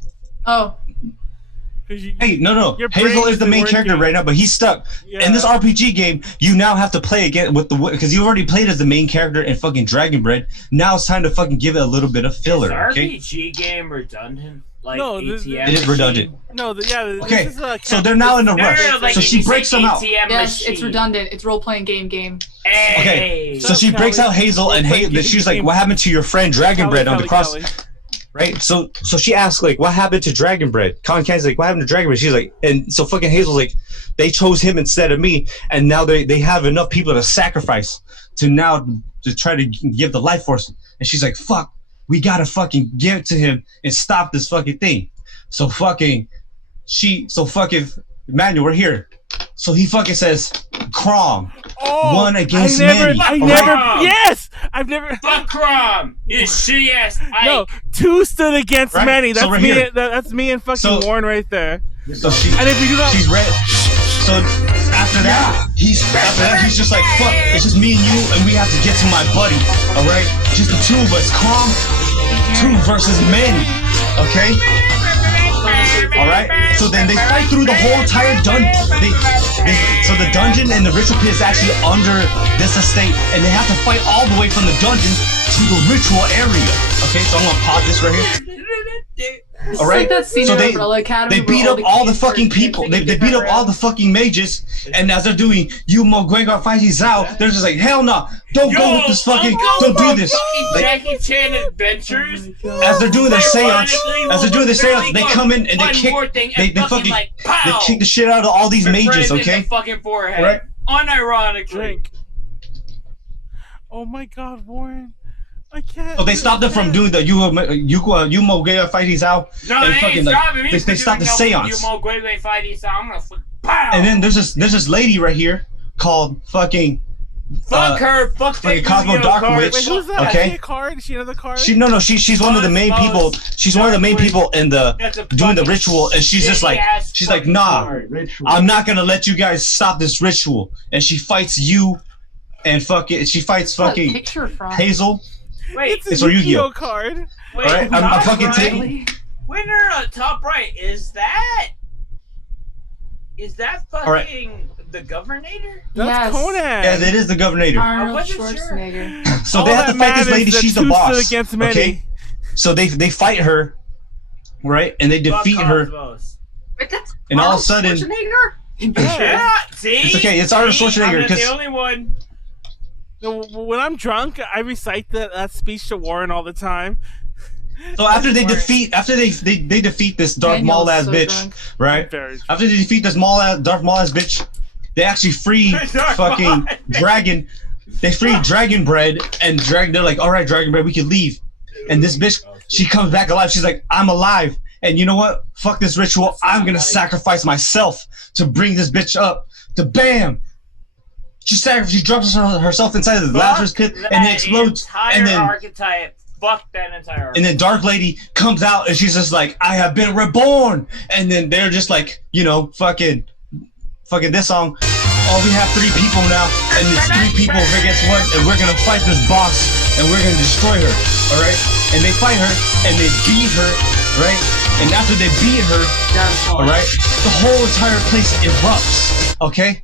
Hey, no. Hazel is the main character right now, but he's stuck. Yeah. In this RPG game, you now have to play again with because you already played as the main character in fucking Dragon Bread. Now it's time to fucking give it a little bit of filler. Is RPG game redundant? Like no, ATM it is redundant. No, okay. This is so they're now in a rush. Like so she breaks them out. Yes, it's redundant. It's role-playing game. Hey. Okay. So she breaks out Hazel, and she's like, "What happened to your friend Dragon Bread on the cross?" Right, so she asks like, "What happened to Dragon Bread?" Cotton Candy's like, "What happened to Dragon Bread?" She's like, and so fucking Hazel's like, "They chose him instead of me, and now they have enough people to sacrifice to try to give the life force." And she's like, "Fuck, we gotta fucking give it to him and stop this fucking thing." So fucking Manuel, we're here. So he fucking says, "Crom, one against many." I've never. Fuck Crom. You shitty ass. No, two stood against many. That's so me. That's me and fucking Warren right there. So and if we do not, she's red. So after that, he's just like, "Fuck, it's just me and you, and we have to get to my buddy. All right, just the two of us. Crom, 2 versus many. Okay." Alright, so then they fight through the whole entire dungeon. So the dungeon and the ritual pit is actually under this estate, and they have to fight all the way from the dungeon to the ritual area. Okay, so I'm gonna pause this right here. Alright, so they beat up all the fucking people. They beat up all the fucking mages, and as they're doing Yumo Gwengar fighting Zhao, they're just like, hell no, don't go with this fucking, don't do this. Jackie Chan Adventures. As they're doing their seance, they come in and they kick the shit out of all these mages, okay? Fucking forehead. Right? Unironically. Oh my God, Warren. I can't. So they stopped them from doing the Yumo Gwengar fighting Zhao. No, and fucking like they stopped the seance. Yumo Gwengar fighting Zhao. I'm gonna flip. Pow! And then there's this lady right here called fucking. Fuck her. Fuck fucking Cosmo Dark Witch. Wait, who's that? Okay. Is she a card? Is she another card? She's one of the main people. She's one of the main people in doing the ritual, and she's just like, nah, I'm not gonna let you guys stop this ritual. And she fights you, and she fights fucking Hazel. Wait, it's a Yu-Gi-Oh card. Wait, right? I'm fucking taking. Winner top right, is that fucking the Governator? That's Conan. Yeah, it is the Governator. Arnold Schwarzenegger. So they have to fight this lady. She's the boss. Against many. Okay. So they fight her, right? And they Fuck defeat her, Cosmos. Wait, that's and all of a Arnold sudden, Schwarzenegger? Yeah, see? It's okay, it's Arnold See? Schwarzenegger, I'm not 'cause- the only one. No, when I'm drunk, I recite that speech to Warren all the time. so after they defeat this Darth Maul Daniel's ass so bitch, drunk. right? Very After they defeat this Darth Maul ass bitch, they actually free Darth fucking Maul. dragon. They free Dragon Bread, and they're like, all right, Dragon Bread, we can leave. And this bitch, she comes back alive. She's like, I'm alive. And you know what? Fuck this ritual. I'm gonna sacrifice myself to bring this bitch up. To bam. She drops herself inside of the Lazarus pit, and it explodes. Entire And then archetype. Fuck that entire archetype. and then Dark Lady comes out, and she's just like, I have been reborn. And then they're just like, you know, fucking this song. Oh, we have 3 people now, and it's 3 people against 1, and we're gonna fight this boss, and we're gonna destroy her. All right? And they fight her, and they beat her, right? And after they beat her, all right, the whole entire place erupts. Okay?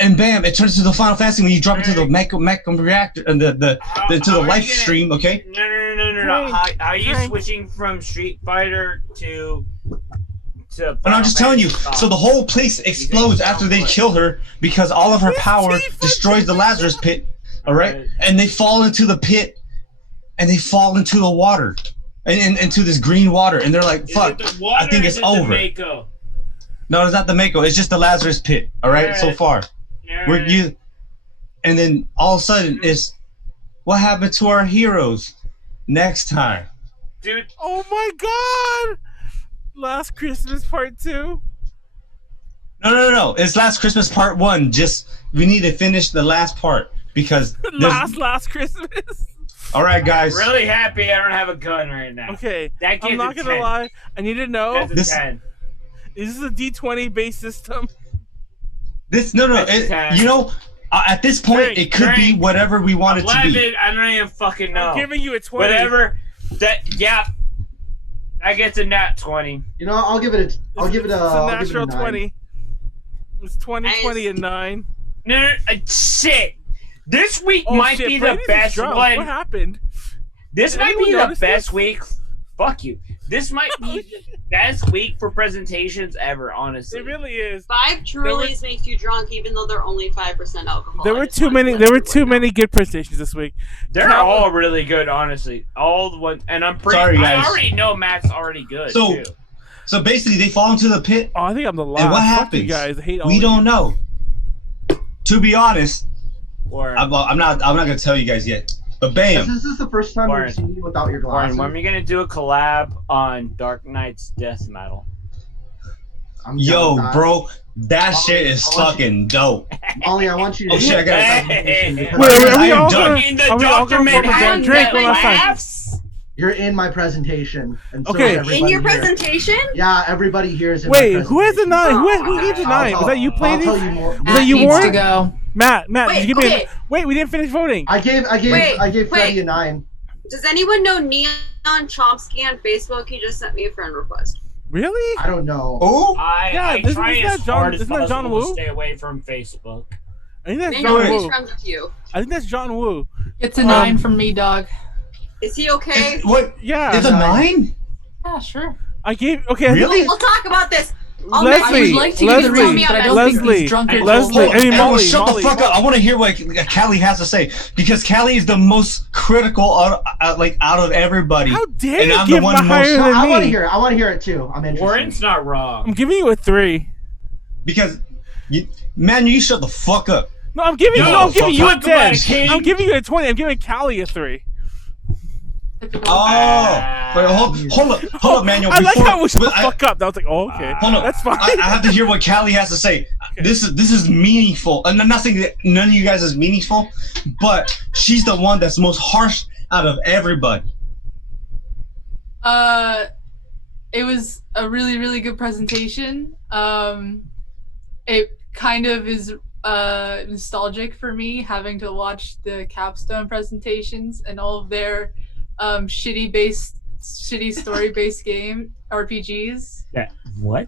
And bam, it turns into the Final Fantasy when you drop into the mech reactor and to the life stream. Okay. No. How are you switching from Street Fighter to? And I'm just telling you. So the whole place explodes after they kill her because all of her power destroys the Lazarus pit. All right, and they fall into the pit, and they fall into the water, and into this green water, and they're like, "Fuck, I think it's over." No, it's not the Mako. It's just the Lazarus pit. All right, so far. And then all of a sudden it's what happened to our heroes next time, dude. Oh my god! Last Christmas Part 2. No. It's Last Christmas Part 1. Just we need to finish the last part because last Christmas. All right, guys. Really happy I don't have a gun right now. Okay, that I'm not gonna lie. I need to know. That's a 10. Is this a D20 based system? You know, at this point, it could be whatever we want it to be. I don't even fucking know. I'm giving you a 20. Whatever. I get a nat 20. You know, I'll give it a natural 20. It's 20, 20, and 9. No, shit. This week might be the best one. What happened? This might be the best week. Fuck you. This might be the best week for presentations ever, honestly. It really is. 5 Trulies makes you drunk, even though they're only 5% alcohol. There were too many good presentations this week. They're all really good, honestly. All the ones, and I'm pretty. Sorry, guys. I already know Matt's already good. So basically, they fall into the pit. Oh, I think I'm the last. And what Fuck happens? you guys. I hate all we of don't you. know. To be honest, I'm not gonna tell you guys yet. But bam! This is the first time we've seen you without your glasses. When are we gonna do a collab on Dark Knight's Death Metal? Yo, bro, that shit is fucking dope. Ollie, I want you to. Oh shit, I got it. Are we all done. going drink one last time? You're in my presentation, and so Okay. is everybody In your here. presentation? Yeah, everybody here is in Wait, my who has a 9? Who gave the 9? I'll Was that you, I'll Pleiades? tell you more. Was that you, needs Warren? to go. Matt, Wait, did you give me okay. Wait, we didn't finish voting. I gave Freddie wait. a 9. Does anyone know Neon Chomsky on Facebook? He just sent me a friend request. Really? I don't know. Oh? I isn't try that as John- hard as isn't that John possible to Woo? stay away from Facebook. I think that's They John know he's Woo. friends with you. I think that's John Woo. It's a 9 from me, dog. Is he okay? What? Yeah. It's a 9? Yeah, sure. I gave. Okay. Really? We'll talk about this. Leslie, I would like to give the reason, but I don't think he's drunk or Leslie, drunk. I mean, Molly, shut Molly. the fuck up! I want to hear what Callie has to say because Callie is the most critical, out of everybody. How dare and you I'm give the one him higher most. than I want to me? hear it. I want to hear it too. I'm interested. Warren's not wrong. I'm giving you a 3. Because, man, you shut the fuck up. No, I'm giving No, you. I'm giving you a fuck about 10. it, King. I'm giving you a 20. I'm giving Callie a 3. Oh, wait, hold up, Manuel. I like how we shut the I- fuck up. I was like, oh, okay, Hold on, that's fine. I have to hear what Callie has to say. This is meaningful, and I'm not saying that none of you guys is meaningful, but she's the one that's most harsh out of everybody. It was a really, really good presentation. It kind of is nostalgic for me having to watch the capstone presentations and all of their shitty story-based game RPGs. Yeah. What?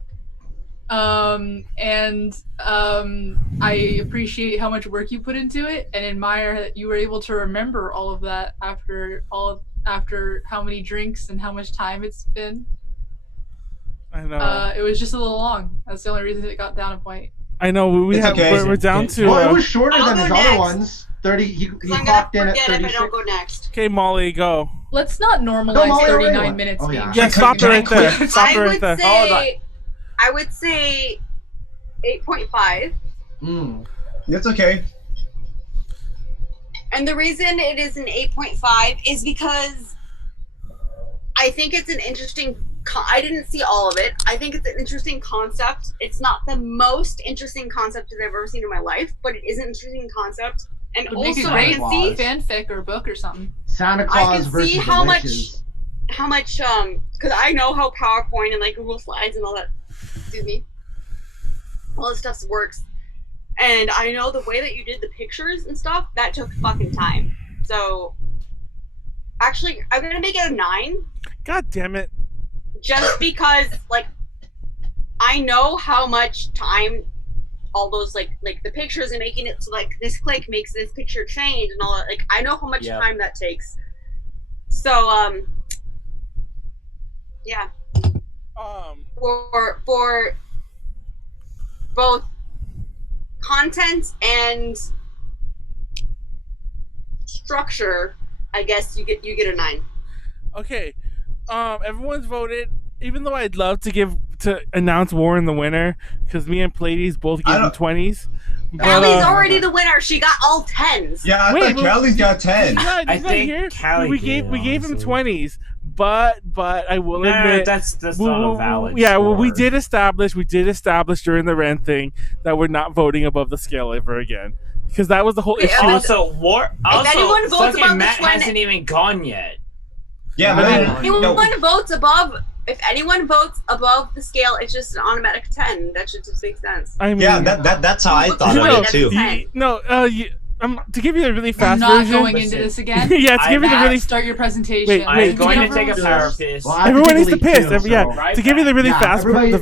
I appreciate how much work you put into it and admire that you were able to remember all of that after how many drinks and how much time it's been. I know. It was just a little long. That's the only reason it got down a point. I know. We're down to. Well, it was shorter I'll than go his next. other ones. 30. He I'm gonna clocked in at forget if I 36. don't go next. Okay, Molly, go. Let's not normalize No, Molly, 39 already. minutes Oh, being. yeah. Yeah, stop it right there. Stop it I right would there. say, I would say 8.5. It's okay. And the reason it is an 8.5 is because I think it's an interesting. I didn't see all of it. I think it's an interesting concept. It's not the most interesting concept that I've ever seen in my life, but it is an interesting concept. And Would make also, a I great can see fanfic or book or something. Santa I Claus can versus see the how much, witches. because I know how PowerPoint and like Google Slides and all that, excuse me, all this stuff works. And I know the way that you did the pictures and stuff, that took fucking time. So, actually, I'm gonna make it a 9. God damn it. Just because, like, I know how much time all those like the pictures and making it so like this click makes this picture change and all that. Like, I know how much time that takes. So yeah. For both content and structure, I guess you get a 9. Okay. Everyone's voted. Even though I'd love to announce Warren the winner, because me and Pleiades both gave him 20s. Callie's already the winner. She got all 10s. Yeah, I thought Callie's got 10. I think Callie we gave him 20s, but I will admit that's not a valid. Yeah, well, score. we did establish during the rent thing that we're not voting above the scale ever again, because that was the whole issue. Also, anyone votes fucking above Matt this one- hasn't even gone yet. Yeah, if anyone votes above the scale, it's just an automatic 10. That should just make sense. I mean, yeah, that's how I thought of it too. To give you the really fast I'm not version. going into this again. Yeah, to give you the really start your presentation. Wait, I'm going to take a power piss. Well, I have everyone to needs to take a piss. leak too, Yeah, so- to give you the really Yeah, fast. everybody-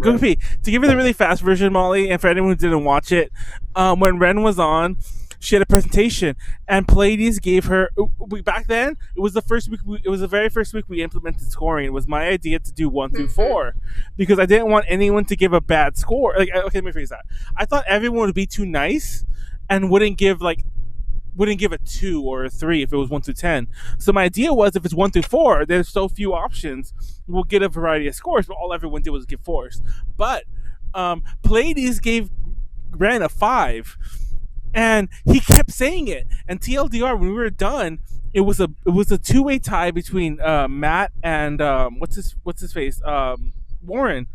Go pee. To give you the really fast version, Molly, and for anyone who didn't watch it, when Ren was on, she had a presentation, and Pleiades gave her. Back then, it was the first week. It was the very first week we implemented scoring. It was my idea to do 1 through 4, because I didn't want anyone to give a bad score. Like, okay, let me phrase that. I thought everyone would be too nice and wouldn't give a 2 or a 3 if it was 1 through 10. So my idea was, if it's 1 through 4, there's so few options, we'll get a variety of scores. But all everyone did was give 4s. But Pleiades gave Ren a 5. And he kept saying it. And TLDR, when we were done, it was a 2-way tie between Matt and what's his face, Warren.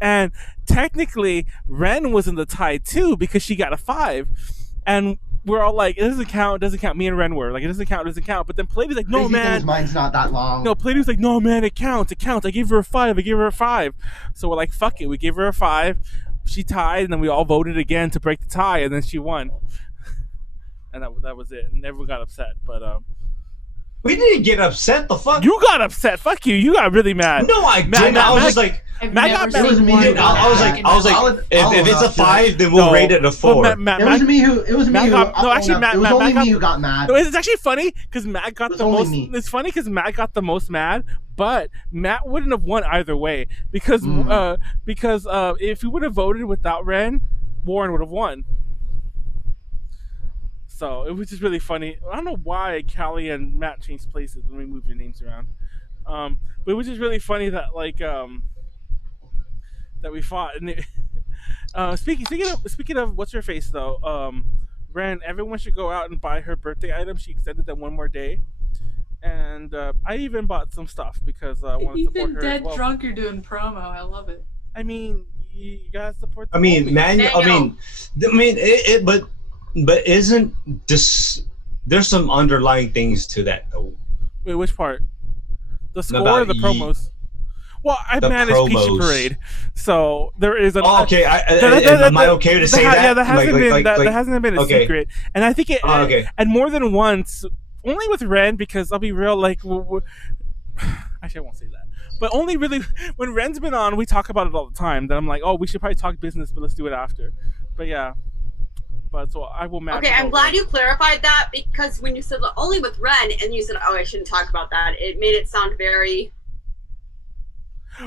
And technically, Ren was in the tie too, because she got a 5. And we're all like, it doesn't count. Me and Ren were like, it doesn't count. But then Pleiades like, no, man. Mine's not that long. No, Pleiades like, no, man, it counts. I gave her a 5. So we're like, fuck it. We gave her a 5. She tied, and then we all voted again to break the tie, and then she won. And that was it. And everyone got upset. But we didn't get upset. The fuck? You got upset. Fuck you. You got really mad. No, I didn't. I was just like, Matt got mad. I was like, if it's a 5, then we'll rate it a 4. It was me who got mad. No, it's actually funny because Matt got the most. Me. It's funny because Matt got the most mad, but Matt wouldn't have won either way because if he would have voted without Ren, Warren would have won. So it was just really funny. I don't know why Callie and Matt changed places when we moved your names around. But it was just really funny that that we fought. And speaking of what's her face though, Ren, everyone should go out and buy her birthday items. She extended them one more day, and I even bought some stuff because I want to support her. Even dead as well. drunk, you're doing promo. I love it. I mean, you gotta support. The But isn't this? There's some underlying things to that though. Wait, which part? The score or the promos? Well, I managed Peachy Parade, so there is an. Oh, okay. Am I okay to say that? Yeah, that hasn't been a secret, and I think it. And more than once, only with Ren, because I'll be real. Actually, I won't say that. But only really when Ren's been on, we talk about it all the time. That I'm like, oh, we should probably talk business, but let's do it after. But yeah. But so I will match. Okay, I'm glad you clarified that, because when you said only with Ren and you said, oh, I shouldn't talk about that, it made it sound very.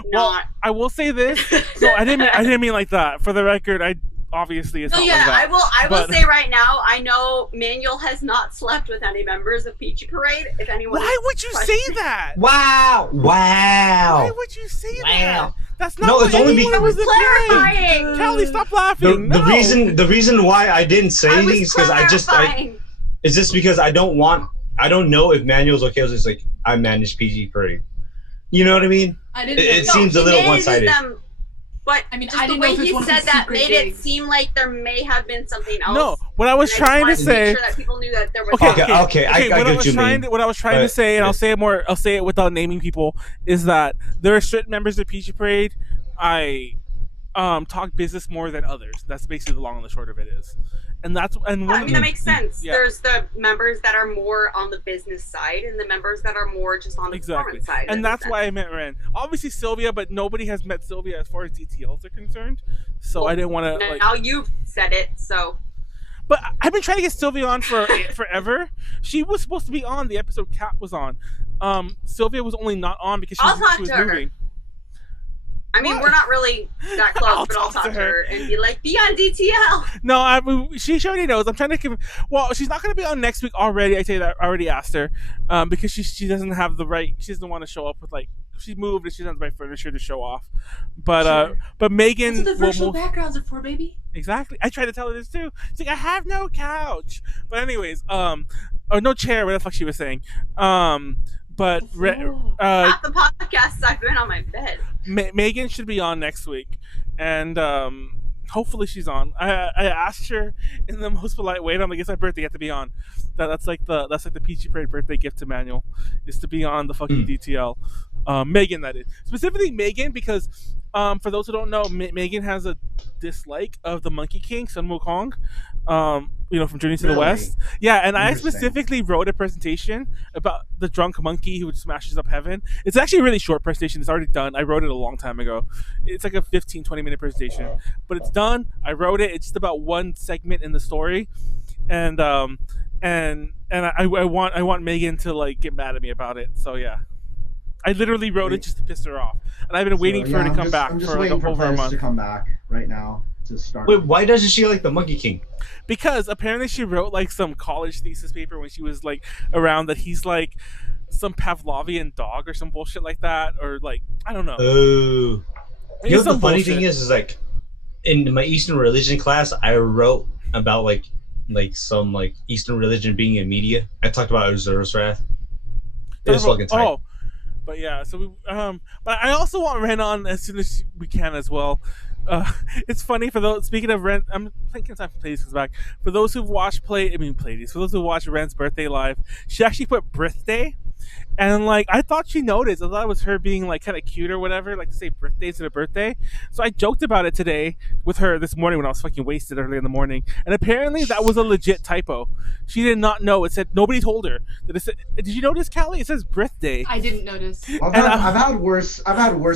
not. I will say this. No, I didn't mean like that. For the record, obviously it's So not yeah, like that. I will but- say right now, I know Manuel has not slept with any members of Peachy Parade. If anyone, Why would you say that? Wow! Why would you say that? That's not No, what it's only anyone was clarifying. implying. Callie, stop laughing. The reason why I didn't say I anything was is because clarifying. it's just because I don't know if Manuel's okay. I was just like, I manage PG Parade. You know what I mean? I didn't. It know. seems a he little manages one-sided. them, but I mean, just I the didn't way know if it's he one of said his that secret made it digs. seem like there may have been something else. No, what I was and I trying to just wanted say. make sure that people knew that there was. Okay, I what get you mean. What I was trying to say, and I'll say it without naming people, is that there are certain members of Peachy Parade I talk business more than others. That's basically the long and the short of it is. And I mean, that makes sense. Yeah. There's the members that are more on the business side, and the members that are more just on the performance side. And that's why I met Ren. Obviously Sylvia, but nobody has met Sylvia as far as DTLs are concerned. So I didn't want to. Now you've said it, so. But I've been trying to get Sylvia on for forever. She was supposed to be on the episode Kat was on. Sylvia was only not on because she was moving. I mean, we're not really that close, but I'll talk to her and be like, be on DTL. No, she already knows. I'm trying to give. Well, she's not going to be on next week already. I tell you that. I already asked her because she doesn't have the right. She doesn't want to show up with she moved and she doesn't have the right furniture to show off. But Megan. That's what the virtual backgrounds are for, baby. Exactly. I tried to tell her this too. She's like, I have no couch. But anyways, or no chair. What the fuck she was saying. But Half the podcasts I've been on my bed. Megan should be on next week, and hopefully she's on. I asked her in the most polite way. I'm like, it's my birthday, you have to be on. That's like the Peachy Parade birthday gift to Manuel, is to be on the fucking DTL. Megan, that is specifically Megan, because for those who don't know, Megan has a dislike of the Monkey King, Sun Wukong. From Journey to the West. Yeah, and I specifically wrote a presentation about the drunk monkey who smashes up heaven. It's actually a really short presentation. It's already done. I wrote it a long time ago. It's like a 15-20 minute presentation. But it's done. I wrote it. It's just about one segment in the story. And I want Megan to get mad at me about it. So yeah. I literally wrote it just to piss her off. And I've been waiting for her to come back for waiting for over a month. to come back right now to start. Wait, why doesn't she like the Monkey King? Because apparently she wrote some college thesis paper when she was around that he's some Pavlovian dog or some bullshit like that, or I don't know. Oh, you know the funny thing is in my Eastern religion class I wrote about some Eastern religion being in media. I talked about Azura's Wrath. It was fucking tight. Oh, but yeah, so we but I also want Ren on as soon as we can as well. It's funny for those. Speaking of Ren, I'm thinking time for Pleiades comes back. For those who've watched Pleiades. For those who watched Ren's birthday live, she actually put birthday, and I thought she noticed. I thought it was her being kind of cute or whatever, to say birthday instead of birthday. So I joked about it today with her this morning when I was fucking wasted early in the morning, and apparently that was a legit typo. She did not know. It said nobody told her that it said. Did you notice, Callie? It says birthday. I didn't notice. I've had worse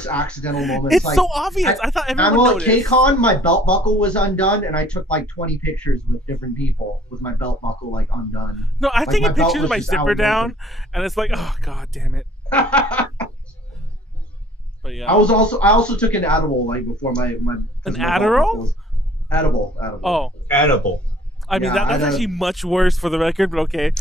accidental moments. It's so obvious. I thought everyone noticed. At KCON, my belt buckle was undone, and I took 20 pictures with different people with my belt buckle undone. No, I'm taking my belt pictures of was my just zipper out down, open. and it's oh god damn it. But yeah. I also took an edible before my an Adderall? Edible. Oh, edible. I mean that's actually much worse for the record, but okay.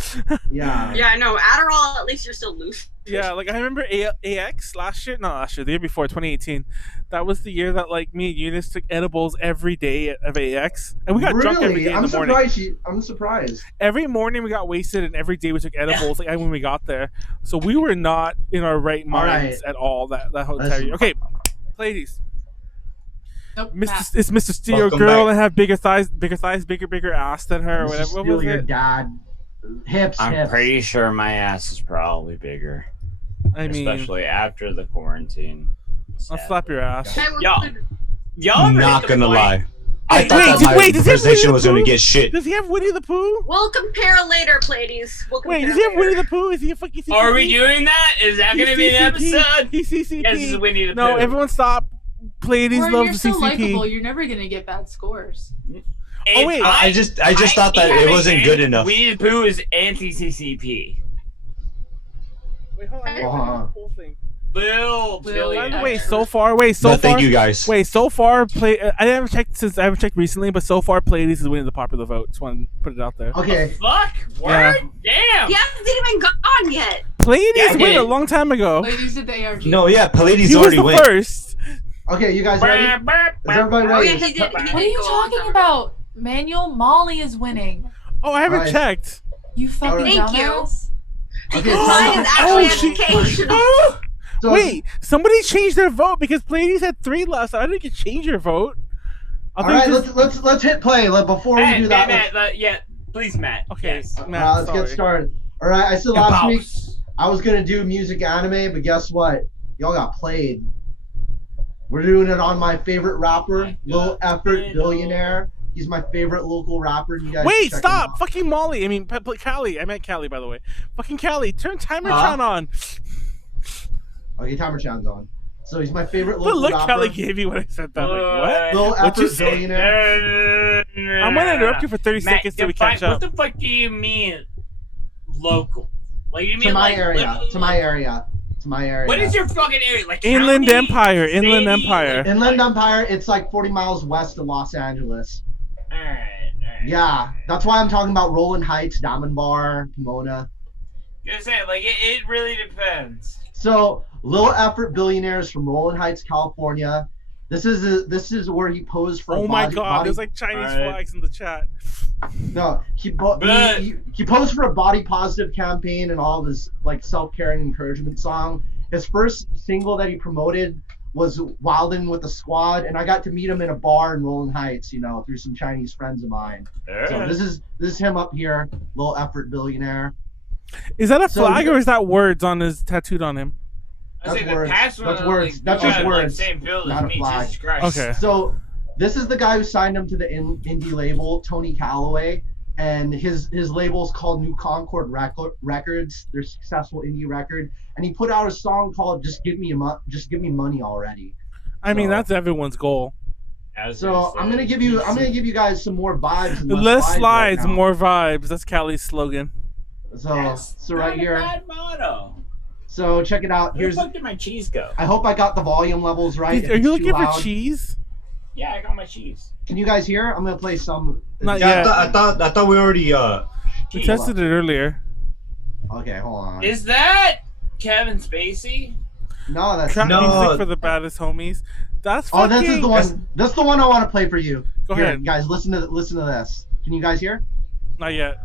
Yeah. Yeah, no, Adderall. At least you're still loose. Yeah, I remember AX the year before, 2018. That was the year that me and Eunice took edibles every day of AX, and we got drunk every day in the morning. I'm surprised. Every morning we got wasted, and every day we took edibles. When we got there, so we were not in our right minds at all. That whole entire year. Okay, Pleiades. Nope, It's Mr. Steel girl and have bigger thighs, bigger ass than her, or whatever. What was your it? dad. Hips. I'm pretty sure my ass is probably bigger. Especially after the quarantine. I'll slap your ass. Y'all ever Not hit the gonna point- lie. I thought that my presentation was gonna get shit. Does he have Winnie the Pooh? We'll compare later, Pleiades. Wait, does he have Winnie the Pooh? Is he a fucking CCP? Are we doing that? Is that going to be an episode? He's CCP. Yes, this is Winnie the Pooh. No, everyone stop. Pleiades You're loves the so CCP. likable. You're never gonna get bad scores. Oh wait, I just thought that it wasn't good enough. Winnie the Pooh is anti-CCP. Wait, hold on. Whole thing. Billionaire. Wait, so far. Wait, so No, far. thank you guys. Wait, so far. I haven't checked recently, but so far, Pleiades is winning the popular vote. Just want to put it out there. Okay. Fuck. Word. Damn. He hasn't even gone yet. Pleiades won a long time ago. Ladies did the ARG. No, yeah, Pleiades He was already the went. first. Okay, you guys ready? Is everybody Oh, yeah, ready? he did. What are you talking about? Manuel, Molly is winning. Oh, I haven't Alright. checked. You fucking Thank you. dumbass. Okay, Mine is actually she- educational. So Wait, somebody changed their vote because Pleiades had 3 last. I didn't get change your vote. I all think right, just- let's hit play. Before we do that, Matt, yeah, please, Matt. Okay, Yes. Matt, let's sorry. get started. All right, I said last week I was gonna do music anime, but guess what? Y'all got played. We're doing it on my favorite rapper, Lil Effort, Billionaire. He's my favorite local rapper. And you guys Wait, check him stop! out. Fucking Molly. I mean, Callie. I meant Callie, by the way. Fucking Callie, turn timer Huh? count on. Okay, timer chan's on. So he's my favorite What local look rapper. Callie gave you when I said that? Like, what? Lil What'd you Effort, say? Billionaire. I'm gonna interrupt you for 30 Matt, seconds till we define- catch up. What the fuck do you mean local? Like you mean To my like area. literally, To my area. To my area. What is your fucking area? Like Inland county, Empire. Inland city? Empire. Inland Empire, it's like 40 miles west of Los Angeles. Alright. Yeah, that's why I'm talking about Roland Heights, Diamond Bar, Pomona. Gonna say, like, it really depends. So, Lil Effort Billionaires from Roland Heights, California. This is where he posed for. Oh a my body, god, body- there's like Chinese Alright. flags in the chat. No, he posed for a body positive campaign and all of his like self-care and encouragement song. His first single that he promoted was Wildin' with the Squad, and I got to meet him in a bar in Roland Heights, through some Chinese friends of mine. So this is him up here, Lil Effort Billionaire. Is that a So- flag or is that words on his tattooed on him? I say That's the words. past one, That's like, words. That's you just got, like, words. same build Not as a me, flag. Jesus Christ. Okay. So this is the guy who signed him to the indie label, Tony Calloway, and his label is called New Concord Records. Their successful indie record, and he put out a song called "Just Give Me Money Already." I mean, So- that's everyone's goal. So I'm gonna give you guys some more vibes. And Less slides slides, right now. more vibes. That's Callie's slogan. So right here. Bad motto. So check it out. Where the Here's. fuck did my cheese go? I hope I got the volume levels right. If Are it's you too looking for loud- cheese? Yeah, I got my cheese. Can you guys hear? I'm gonna play some. Not Yeah, yet. I thought we already We tested it earlier. Okay, hold on. Is that Kevin Spacey? No, that's Trap No. music for the baddest homies. That's Oh, fucking... this is the one. That's the one I want to play for you. Go Here, ahead. guys. Listen to this. Can you guys hear? Not yet.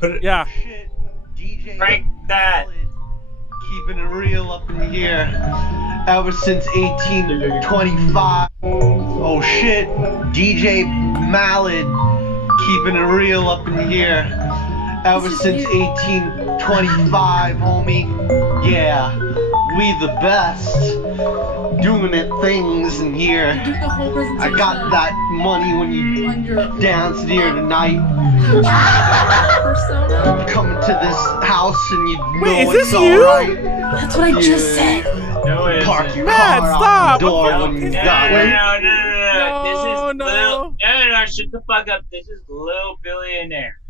put it. Yeah. Shit, DJ. Frank that. Keeping it real up in here. Ever since 1825. Oh shit, DJ Mallard. Keeping it real up in here. Ever since 1825, homie. Yeah, we the best. Doing it things in here. Do the whole I presentation got that money when you on your dance here tonight. persona. Coming to this house and you know Wait, is it's this you? alright. That's what I just said. No, it Park isn't. your Matt, car stop! out the door What when the you fuck got is it. No. This is No. no. Shut the fuck up. This is Lil Billionaire.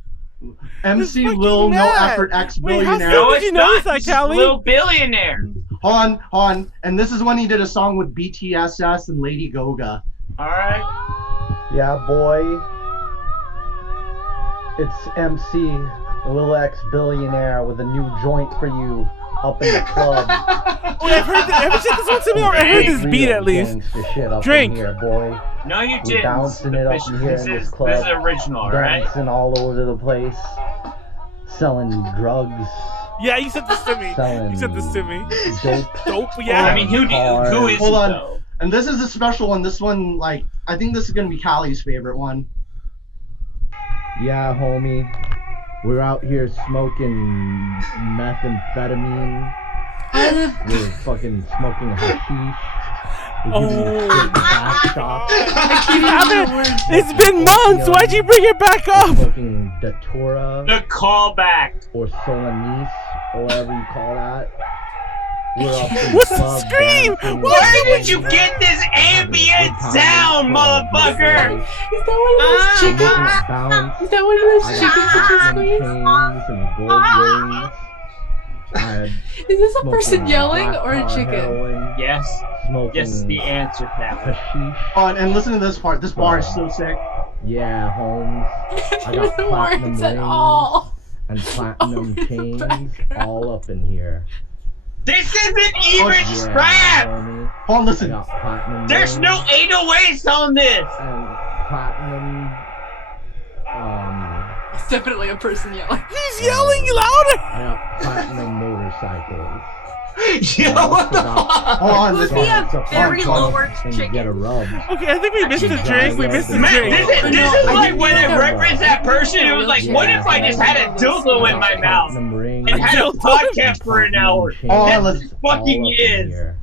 MC fucking Lil No Matt. Effort X Wait, how Billionaire. soon No, did you it's notice not. that, This is Callie? Lil Billionaire. Hold on. And this is when he did a song with BTSS and Lady Gaga. All right. Yeah, boy. It's MC Lil X Billionaire with a new joint for you up in the club. Wait, I've heard ever since this one to me, I heard this beat at least. Gangsta shit up Drink. in here, boy. No, you We didn't. bouncing it up in here This in this is club. original, right? Dancing all over the place. Selling drugs. Yeah, you said this to me. Selling You said this to me. dope. Yeah. I mean, who is Hold on. though? And this is a special one. This one, like, I think this is gonna be Callie's favorite one. Yeah, homie. We're out here smoking methamphetamine. We're fucking smoking hashish. We're giving you straight back shots. It's been months. Why'd you bring it back up? Smoking Datura The callback. or Solanise or whatever you call that. We're up in What's the club scream? dancing. Where did you get this ambient sound, motherfucker? Is that one of those chickens? Bounce. Is that one of those I chickens got that you platinum squeeze? chains and gold rings. Is this a person yelling or a chicken? Heroin, Yes. smoking Yes, the answer, Callie. hashish. Oh, and listen to this part. This bar is so sick. Yeah, Holmes. I got No platinum words at rings all. and platinum chains all up in here. This isn't even Yeah, trap! homie. Hold on, I listen. got platinum There's rings no 808s on this! and platinum. It's definitely a person yelling. He's yelling louder. I got platinum motorcycles. Yo, what the fuck? Hold on, Would listen. be a very Hold on. lower And you get a chicken. rub. Okay, I think we missed the drink. We missed the Man, drink. this is like when I reference that person who was like, what if I just had a dildo in my mouth Platinum rings. and had a podcast for an hour? Oh, That's let's- what fucking all up in is. here.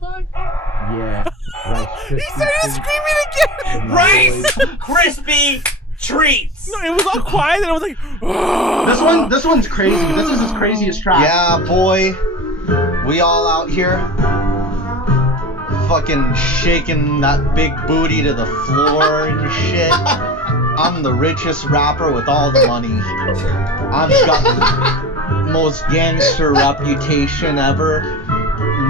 Fuck. Yeah. Rice He started screaming again. Rice Krispie treats. No, it was all quiet and it was like. This one's crazy. This is his craziest track. Yeah, boy. We all out here fucking shaking that big booty to the floor and shit. I'm the richest rapper with all the money. I've got the most gangster reputation ever.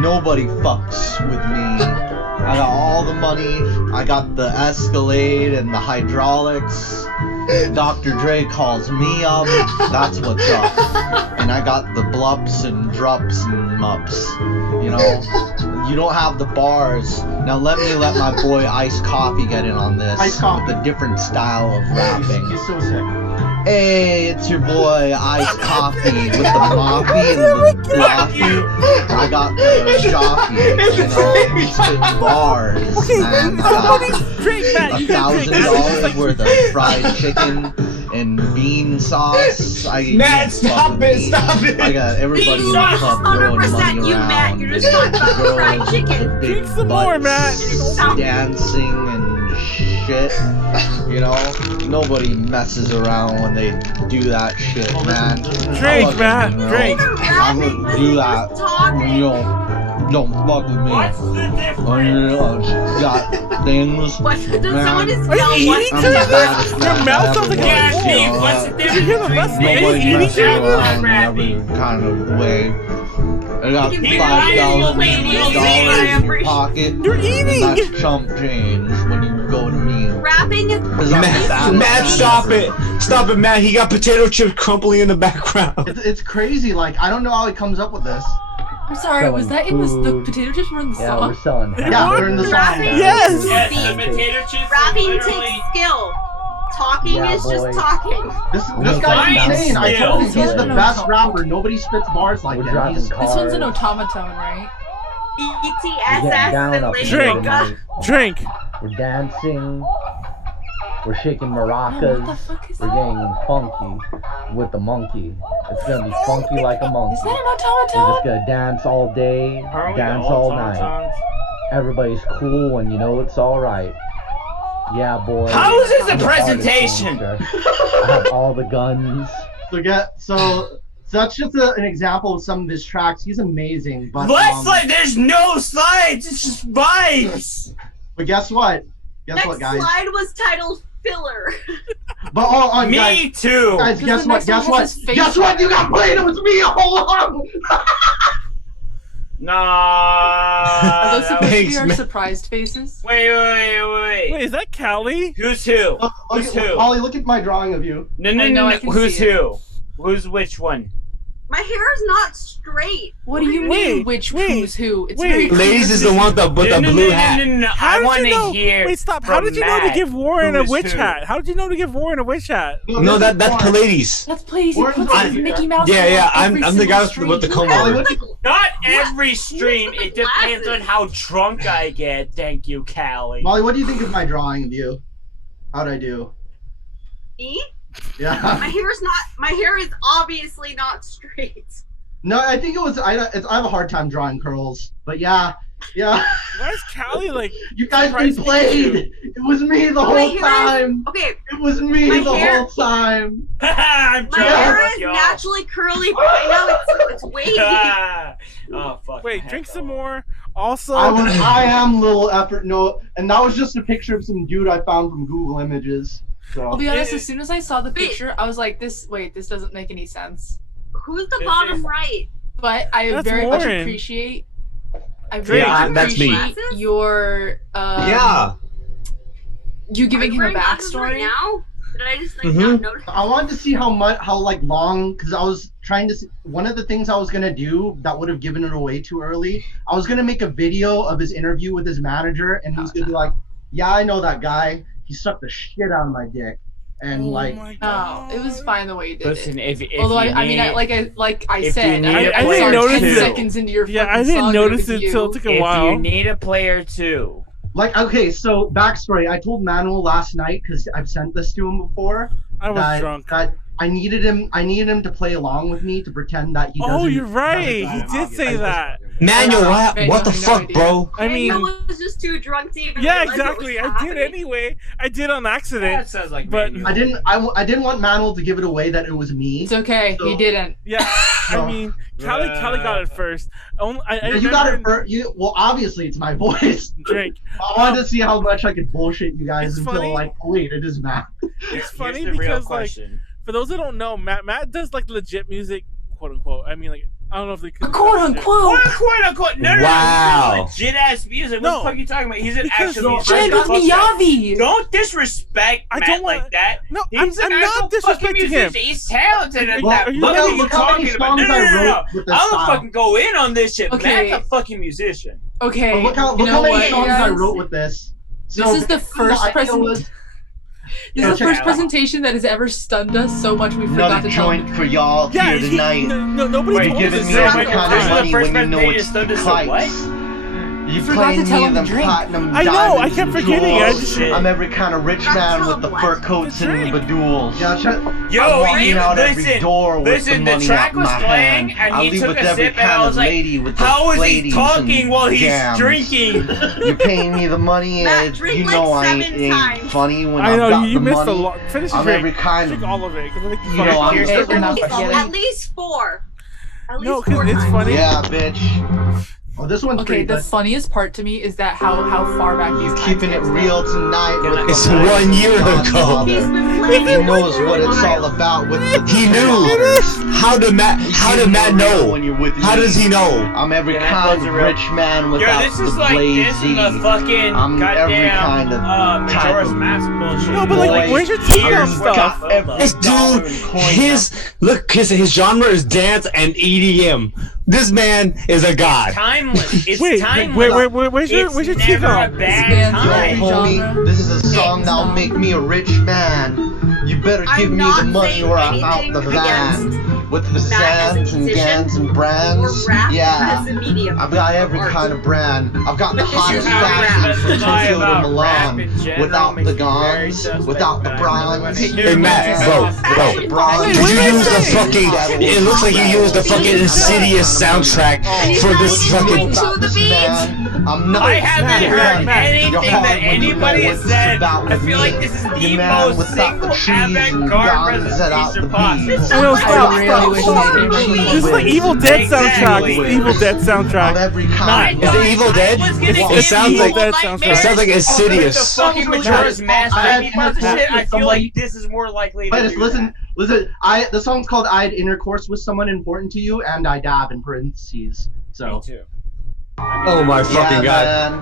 Nobody fucks with me. I got all the money. I got the Escalade and the hydraulics. Dr. Dre calls me up. That's what's up. And I got the blups and drups and mups. You know, you don't have the bars. Now let my boy Ice Coffee get in on this. Ice Coffee. With a different style of rapping. He's so sick. Hey, it's your boy Ice Coffee with the moppy and the coffee. I got the jockey, you know, spitting bars, Okay, and I got drink, Matt. You can drink. $1,000 worth of fried chicken and bean sauce. Matt, stop it, stop it. I got everybody in the club throwing 100% money you, around. Matt. You're just talking about the fried chicken. Drink some more, Matt. Dancing and shit. You know, nobody messes around when they do that shit, man. Drink, Matt. Drink. I wouldn't do that. You know, don't fuck with me. What's the difference? Got things. What? Does Man. someone just Are yell? you What? eating I'm to the this? baddest Your man mouth ever, sounds like bro. Yeah, a Steve, wall. what's the Did you hear the difference rest between of it? Nobody's Eating messing to this? around in every kind of way. I got You $5,000 lying. in your pocket. You're And eating. that's chump change when you go to me. Rapping is. 'Cause I'm the baddest Matt, man stop ever. it. Stop it, Matt. He got potato chips crumpling in the background. It's crazy. Like, I don't know how he comes up with this. I'm sorry, was that in the food. potato chips were in the Yeah, we're song? selling. Yeah, they're in the song. Rapping Yes. Yes, is the potato chips are Rapping literally... takes skill. Talking Yeah, is boy. just talking. This We're guy's fine insane. I told you still. he's the best rapper. Nobody spits bars like We're him. driving He's cars. This one's an automaton, right? We're getting BTSS down and up Lady here Drink. tonight. Drink. We're dancing. We're shaking Oh, what the maracas. fuck is We're that? getting funky with the monkey. It's gonna be funky like a monkey. Is that an We're just automaton? gonna dance all day, Aren't we dance all all night. automatons? Everybody's cool when you know it's alright. Yeah, boy. How is this a I'm the hardest presentation? gangster. I have all the guns. So that's just an example of some of his tracks. He's amazing. But Let's like, there's no slides. It's just vibes. but guess what? Guess Next what, guys? slide was titled filler. But oh, Me guys, too. guys, Because guess the what? next one Guess has what? his face Guess on what? You it. got played. It was me all along. Nah. Are those supposed to be Thanks, our man. surprised faces? Wait. Wait, is that Callie? Who's who? Look at, Ollie, look at my drawing of you. No. I know, I can Who's see it. who? Who's which one? My hair is not straight. What do you mean? Which who's who? It's wait. very Ladies is the one with the blue hat. No. How I did want you know? to hear. Wait, stop. How from did you know to Matt give Warren a who witch is who. hat? How did you know to give Warren a witch hat? No, that's Pleiades. That's Pleiades. He Where's puts the- his Mickey Mouse. Yeah, on every I'm the guy single with the stream. comb Ollie, over. what you, Not every stream. It depends on how drunk I get. Thank you, Callie. Molly, what do you think of my drawing of you? How'd I do? Me? Yeah. My hair is obviously not straight. No, I think it was. I have a hard time drawing curls, but yeah. Why is Callie like? You guys been surprised played. you? It was me the My whole hair is- time. Okay, It was me My the hair- whole time. I'm my drunk. hair Fuck is y'all. naturally curly, but I know it's wavy. Oh fuck. Wait, drink some more. Also, I am little effort. No, and that was just a picture of some dude I found from Google Images. So I'll be honest. As soon as I saw the picture, I was like, "This. Wait, this doesn't make any sense." Who's the bottom right? But I That's very much Warren. appreciate. I very Yeah, much that's me. appreciate your Yeah. you giving him a Wearing glasses backstory. right now? Did I just like Mhm. not notice? I wanted to see how like long, because I was trying to see, one of the things I was gonna do that would have given it away too early. I was gonna make a video of his interview with his manager, and he was gonna be like, "Yeah, I know that guy. He sucked the shit out of my dick," and like, Oh, it was fine the way you did Listen, it. if Although you I mean, need- like I if said, you need a I player didn't notice 10 it. seconds into your Yeah, I fucking didn't song notice with it you. till it took a if while. you need a player too, like okay. So backstory: I told Manuel last night because I've sent this to him before. I was drunk. That I needed him to play along with me to pretend that he doesn't. Oh, you're right. He did say that. Manuel, what the fuck, bro? I mean, Daniel was just too drunk to even yeah, realize what was exactly. I did happening. anyway. I did on accident. that sounds like but Manuel. I didn't want Manuel to give it away that it was me. It's okay. So- He didn't. Yeah, I mean, Callie got it first. Yeah, you got it first. Well, obviously it's my voice. Drink. I wanted to see how much I could bullshit you guys It's until funny. like, oh, wait, it is Matt. It's funny the real because like, question. for those that don't know, Matt does like legit music, quote unquote. I mean, like, I don't know if they could. Quote unquote. Quote unquote. No, Wow. This is legit ass music. What the fuck are you talking about? He's an Because- actual musician. Shit with Fuck that. Miyavi. Don't disrespect I Matt don't want- like that. No, He's I'm an not actual fucking disrespecting him. musician. He's talented at Well, that. are you- What are you look how many talking about? songs No, I no, no, no. wrote with this I'm style. gonna fucking go in on this shit. Okay. Matt's a fucking musician. Okay. But look how you know many what, songs guys? I wrote with this. This is the first presentation. This is the check first it out. presentation that has ever stunned us so much we forgot Another to tell joint for y'all Yeah, here tonight. nobody Wait, told Giving us me this. every kind This of is the money first when you know presentation it's stunned us, so what? kites. You forgot playing to tell me him them to drink. platinum I know, I diamonds kept and forgetting, I jewels. just- I'm every kind of rich man with the fur coats and drink. bedules. Yeah, shut. Yo, I'm walking you out every listen. door with Listen, the the money track out in was my playing, hand. and I he leave took with a every sip, and kind I was of like, lady with the "How is he Pleiades talking and while he's jams. drinking?" You're paying me the money, Matt, and drink you like know seven it ain't times. funny when I I've know got you the missed a money. lot. Finish the I'm drink. every kind Drink of all of it, 'cause I think You know, I'm- Here's the Okay, we're not real forgetting. At least four. At least No, 4 because it's times. funny. yeah, bitch. Oh, this one's Okay, pretty the good. funniest part to me is that how far back these times Keeping it go. real tonight. Can I- with It's the 1 year God's ago. Father. He's been playing He it knows for what a it's all while. about with the He knew. How did Matt know? when you're with How me. does he know? I'm every Yeah, that kind was of a real- rich man Yo, without this is the like this blaze. is the fucking I'm every goddamn kind of type Majora's of Mask bullshit. No, but like, boy. where's your take on Here's stuff? got every This dollar dude, and coin. his genre is dance and EDM. This man is a god. Timeless. It's Wait, timeless. where's your It's take never a on? bad Yo, time. homie, this is a song that'll make me a rich man. You better I'm give me the not money saying or I'm out anything the van. against With the Matt as a Zans and musician Gans and brands. Or rap Yeah. as a medium. I've got every of art. kind of brand. I've got the But this is hottest how rap fashion from specify Tokyo to about rap Milan. in general Without makes the me very gons, suspect, without the but I really wanna bronze. hear Hey Matt, bro, Bronze. did you use the Yeah. fucking? It looks like you used the fucking Insidious soundtrack for this fucking. To the beat. I'm not. I haven't heard Matt, anything you're that hard when you anybody know has what said. it's about I with feel me. like this is the Your man most without the single trees and avant-garde guns that out the presentation bees. possible. No, I stop, really stop, wish stop. they did. This is the Evil Dead soundtrack. This is the Evil Dead I'm soundtrack. every kind. Is it Evil Dead? It sounds like Dead it soundtrack. sounds like Insidious. The fucking Majora's Mask I- shit. I feel like somebody- this is more likely to But do listen. The song's called "I Had Intercourse with Someone Important to You," and I dab in parentheses. that. So. Me too. Oh my fucking god. Man.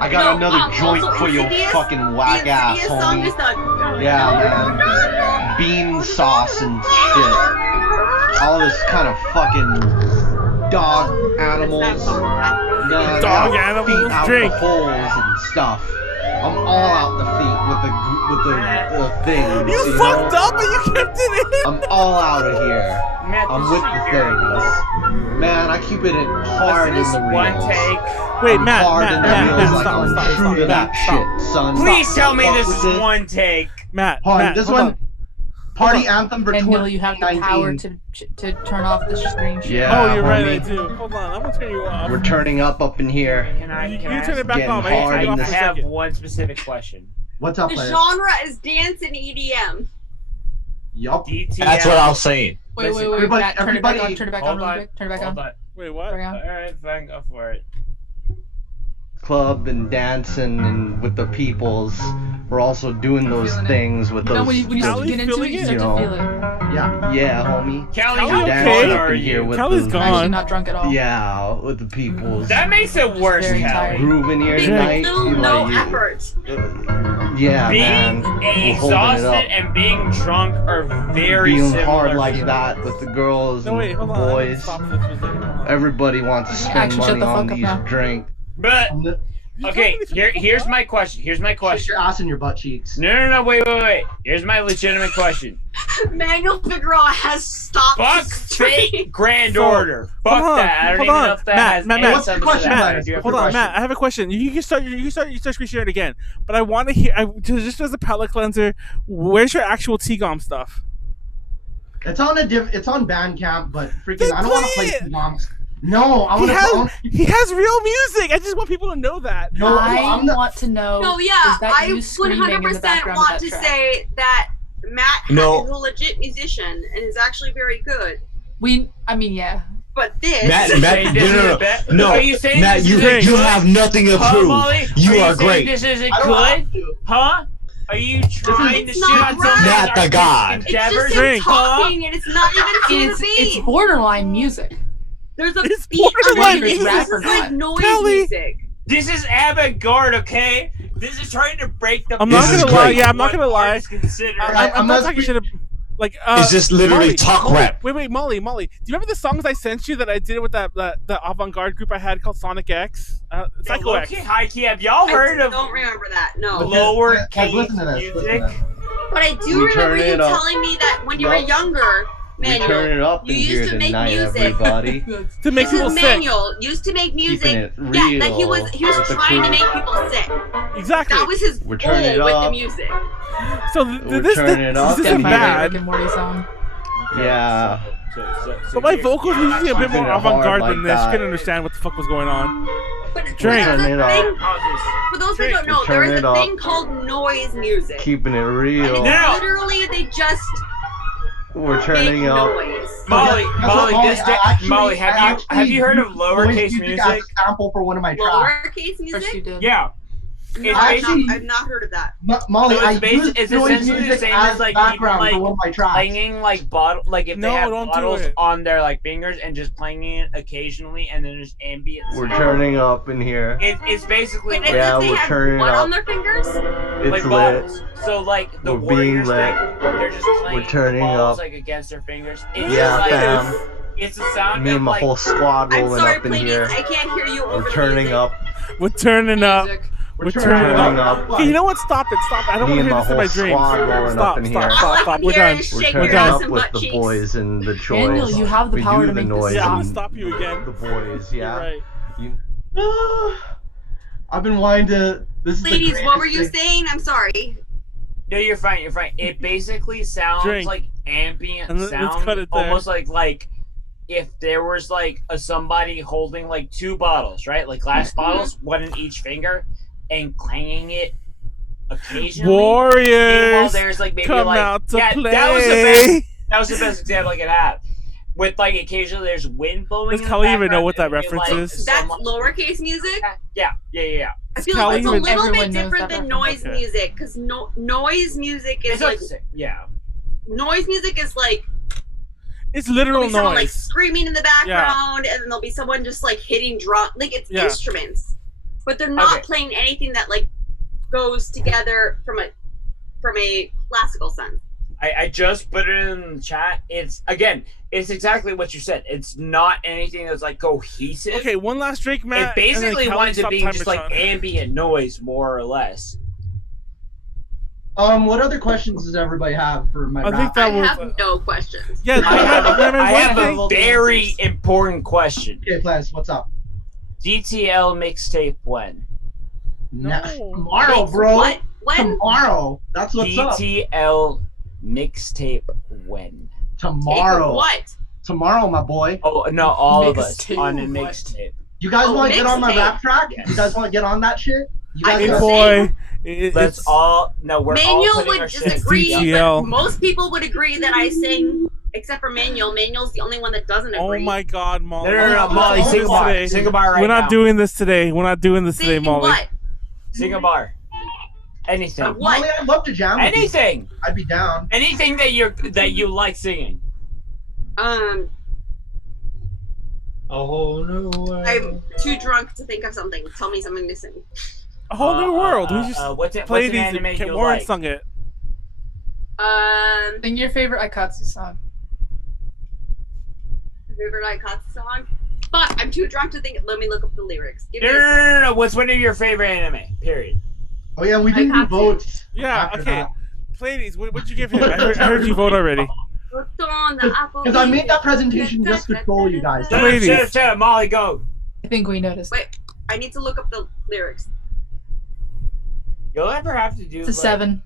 I got No, another joint also for your Insidious- fucking whack ass, Insidious song homie. is the Yeah, man. Bean sauce and shit. All this kind of fucking dog animals. Dog Man, got animals, feet out drink. the holes and stuff. I'm all out the feet with the things. You know? fucked up and you kept it in. I'm all out of here. Matt, I'm this with is the very things. Man, I keep it hard in Listen, the this one reels. take. Wait, I'm Matt, hard in the reels like stop, I'm stop, true stop, to that stop. shit, son. Please tell me Fuck this with is it. one take. Matt, Hold on, Matt, this hold one. on. Party anthem for And Neil, you have the 2019. power to turn off the screen share. Yeah, Oh, you're right, I homie. do. Hold on, I'm gonna turn you off. We're turning up in here. Can I You ask- turn it back Getting on. I need to hard turn it in off the for a have second. one specific question. What's up, The player? genre is dance and EDM. Yup. DTL. That's what I'll say. Wait, Everybody- Matt, turn it back on, everybody- turn it back on Hold really on. quick, turn it back Hold on. on. Wait, what? Turn it back on. Alright, fine, go for it. club and dancing and with the peoples. We're also doing those things with those. When you start to get into it, you start to feel it. Yeah, homie. Callie, We're how dancing good up are in here you? with Callie's the, gone. I'm actually not drunk at all. Yeah, with the peoples. That makes it worse, Very Callie. tired. Grooving here Big tonight. little you no know, effort. Yeah, man. Being We're holding it exhausted up. and being drunk are very Being similar. hard like that with the girls No, and wait, hold on. boys. Stop this for a second. Hold on. Everybody wants to spend Actually, shut money the on fuck up these now. drinks. But okay, here's my question. Here's my Shake question. your ass in your butt cheeks. No, wait. Here's my legitimate question. Manuel Figueroa has stopped. Fuck fake Grand Order. Fuck Hold on, that. I don't hold even on. know if that Matt, has Matt, any Matt. What's the substance to question, that. Matt? I do have Hold a on, question. Matt. I have a question. You can start screen sharing again, but I want to hear. Just as a palate cleanser, where's your actual T-Gom stuff? It's on it's on Bandcamp, but freaking Then I don't want to play play it. songs. No, I He want to. has real music. I just want people to know that. No, I I'm not. want to know. No, yeah, is that I you screaming in the 100% background of want that to track? say that Matt No. is a legit musician and is actually very good. I mean, yeah. But this. Matt, Saying this is a bet? Are you saying Matt, this you isn't you good? have nothing to Huh, prove. Molly? You are are you saying great. This isn't I don't have good? to. Huh? Are you trying to It's shoot not on someone's Matt the artistic God. It's endeavors? just him Drink. talking and it's not even to the It's beat. borderline music. There's a It's beat borderline underneath. music. This is like noise Callie. music. This is avant-garde, okay? This is trying to break the. I'm not This is gonna lie. great. Yeah, I'm not what gonna lie. art is considered. I'm not talking shit. Like It's just literally Molly, talk Molly, rap. Wait, Molly. Do you remember the songs I sent you that I did with that avant-garde group I had called Sonic X? Psycho X. Low-key, high-key, have y'all heard I of don't remember that. No. lower Guys, case listen to this. Listen music? to this. But I do We remember turn you it up. telling me that when you were Yup. younger, We turn Manuel, it up you in used here to make tonight, music. everybody. To make This people is sick. Manuel used to make Keeping music. it Yeah, that he was real with the trying to crew. make people sick. Exactly. That was his We're goal turning it with the up. music. So We're this turning it up. isn't Definitely a bad. Rick and Morty song. Yeah. But my vocals were usually a bit more Keeping it hard avant-garde like than this. You that. couldn't understand what the fuck was going on. But Drink. there's Turn a it up. thing, How's this? for those who Drink. don't know, Turn there is it a up. thing called noise music. Keeping it And real. it's Now- literally they just We're make turning up. noise. Molly, I actually- Molly, I actually have you heard of used lowercase noise music? as a sample for one of my tracks. Lowercase First you music? did. Yeah. No, It's actually- I've not heard of that. Molly, So I it's used it's noise essentially the music same as as like people background like for one of my tracks. clanging like bottle, like if No, they have don't do bottles it. on their like fingers and just clanging it occasionally, and then there's ambient. We're sound. turning up in here. It's basically Wait, Yeah, as if they we're have turning what up. on their fingers? It's like lit. bottles. So like the We're being warriors lit. thing, they're just clanging turning the bottles up. like against their fingers. It's Yeah, like, fam. It's a sound Me of and my like whole squad I'm rolling sorry, up in Pleiades, here. I can't hear you over We're the turning music. up. We're turning up. Music. We're turning turning up. up. Okay, you know what? Stop it. Stop it. I don't Me want to and hear my this in my whole dreams. squad rolling Stop, up in stop, here. stop, All I stop. can We're hear done. is We're shake turning your ass up and with butt the cheeks. boys and the choice. Daniel, you have the we power do to the make this noise Yeah, I'm stop. gonna and stop you again. the boys, You're yeah. right. You, I've been wanting to. This is the Ladies, what were you greatest thing. saying? I'm sorry. no, you're fine. You're fine. It basically sounds Drink. like ambient And let's sound, cut it there. almost like if there was like somebody holding like two bottles, right? Like glass bottles, one in each finger, and clanging it occasionally. Meanwhile, Warriors, there's like maybe come like out to play. that was the best example I could have. With like occasionally there's wind blowing. Does in the Callie even know background what that and maybe, reference like, is? That's some- lowercase music? Yeah. I feel Callie like it's a even- little Everyone bit knows different that than reference. noise Okay. music, because noise music is It's like yeah. noise music is like It's there'll literal be someone like noise. screaming in the background, and then there'll be someone just like hitting drum, like it's Yeah. instruments, but they're not Okay. playing anything that like goes together from a classical sense. I just put it in the chat. It's exactly what you said. It's not anything that's like cohesive. Okay, one last drink, Matt. It basically and then winds Callie, up stop being timer, just like Sean. ambient noise, more or less. What other questions does everybody have for my I rap? think that I was. have no questions. Yeah, I have a thing- very important question. Okay, Pleiades, what's up? DTL mixtape when? No. Tomorrow, Wait, bro. What? When? Tomorrow. That's what's up. DTL mixtape when? Tomorrow. What? Tomorrow, my boy. Oh no, all of us Mixtape on a what? mixtape. You guys Oh, want to get on my mixtape. rap track? Yes. You guys want to get on that shit? You I guys can gotta- boy. Let's all. No, we're all Manuel putting would our shit disagree, DTL. but most people would agree that I sing except for Manuel. Manuel's the only one that doesn't Oh agree. my God, Molly! No, Molly, sing a bar. Today. Sing a bar right We're not now. doing this today. We're not doing this today, Sing Molly. what? Sing a bar. Anything. What? Molly, I'd love to jam with you. Anything. I'd be down. Anything that you like singing. A whole new world. I'm too drunk to think of something. Tell me something to sing. A whole new world. We just what's played an anime these. you Warren like? sung it. Sing your favorite Aikatsu song. Favorite Aikatsu song? Fuck, I'm too drunk to think. Let me look up the lyrics. Give me a No. What's one of your favorite anime? Period. Oh yeah, we didn't do votes. Yeah. after Okay. that. Pleiades, what'd you give him? I heard you vote already. Because I made that presentation just to troll you guys. Shut up, Molly, go. I think we noticed. Wait, I need to look up the lyrics. You'll ever have to do. It's a 7.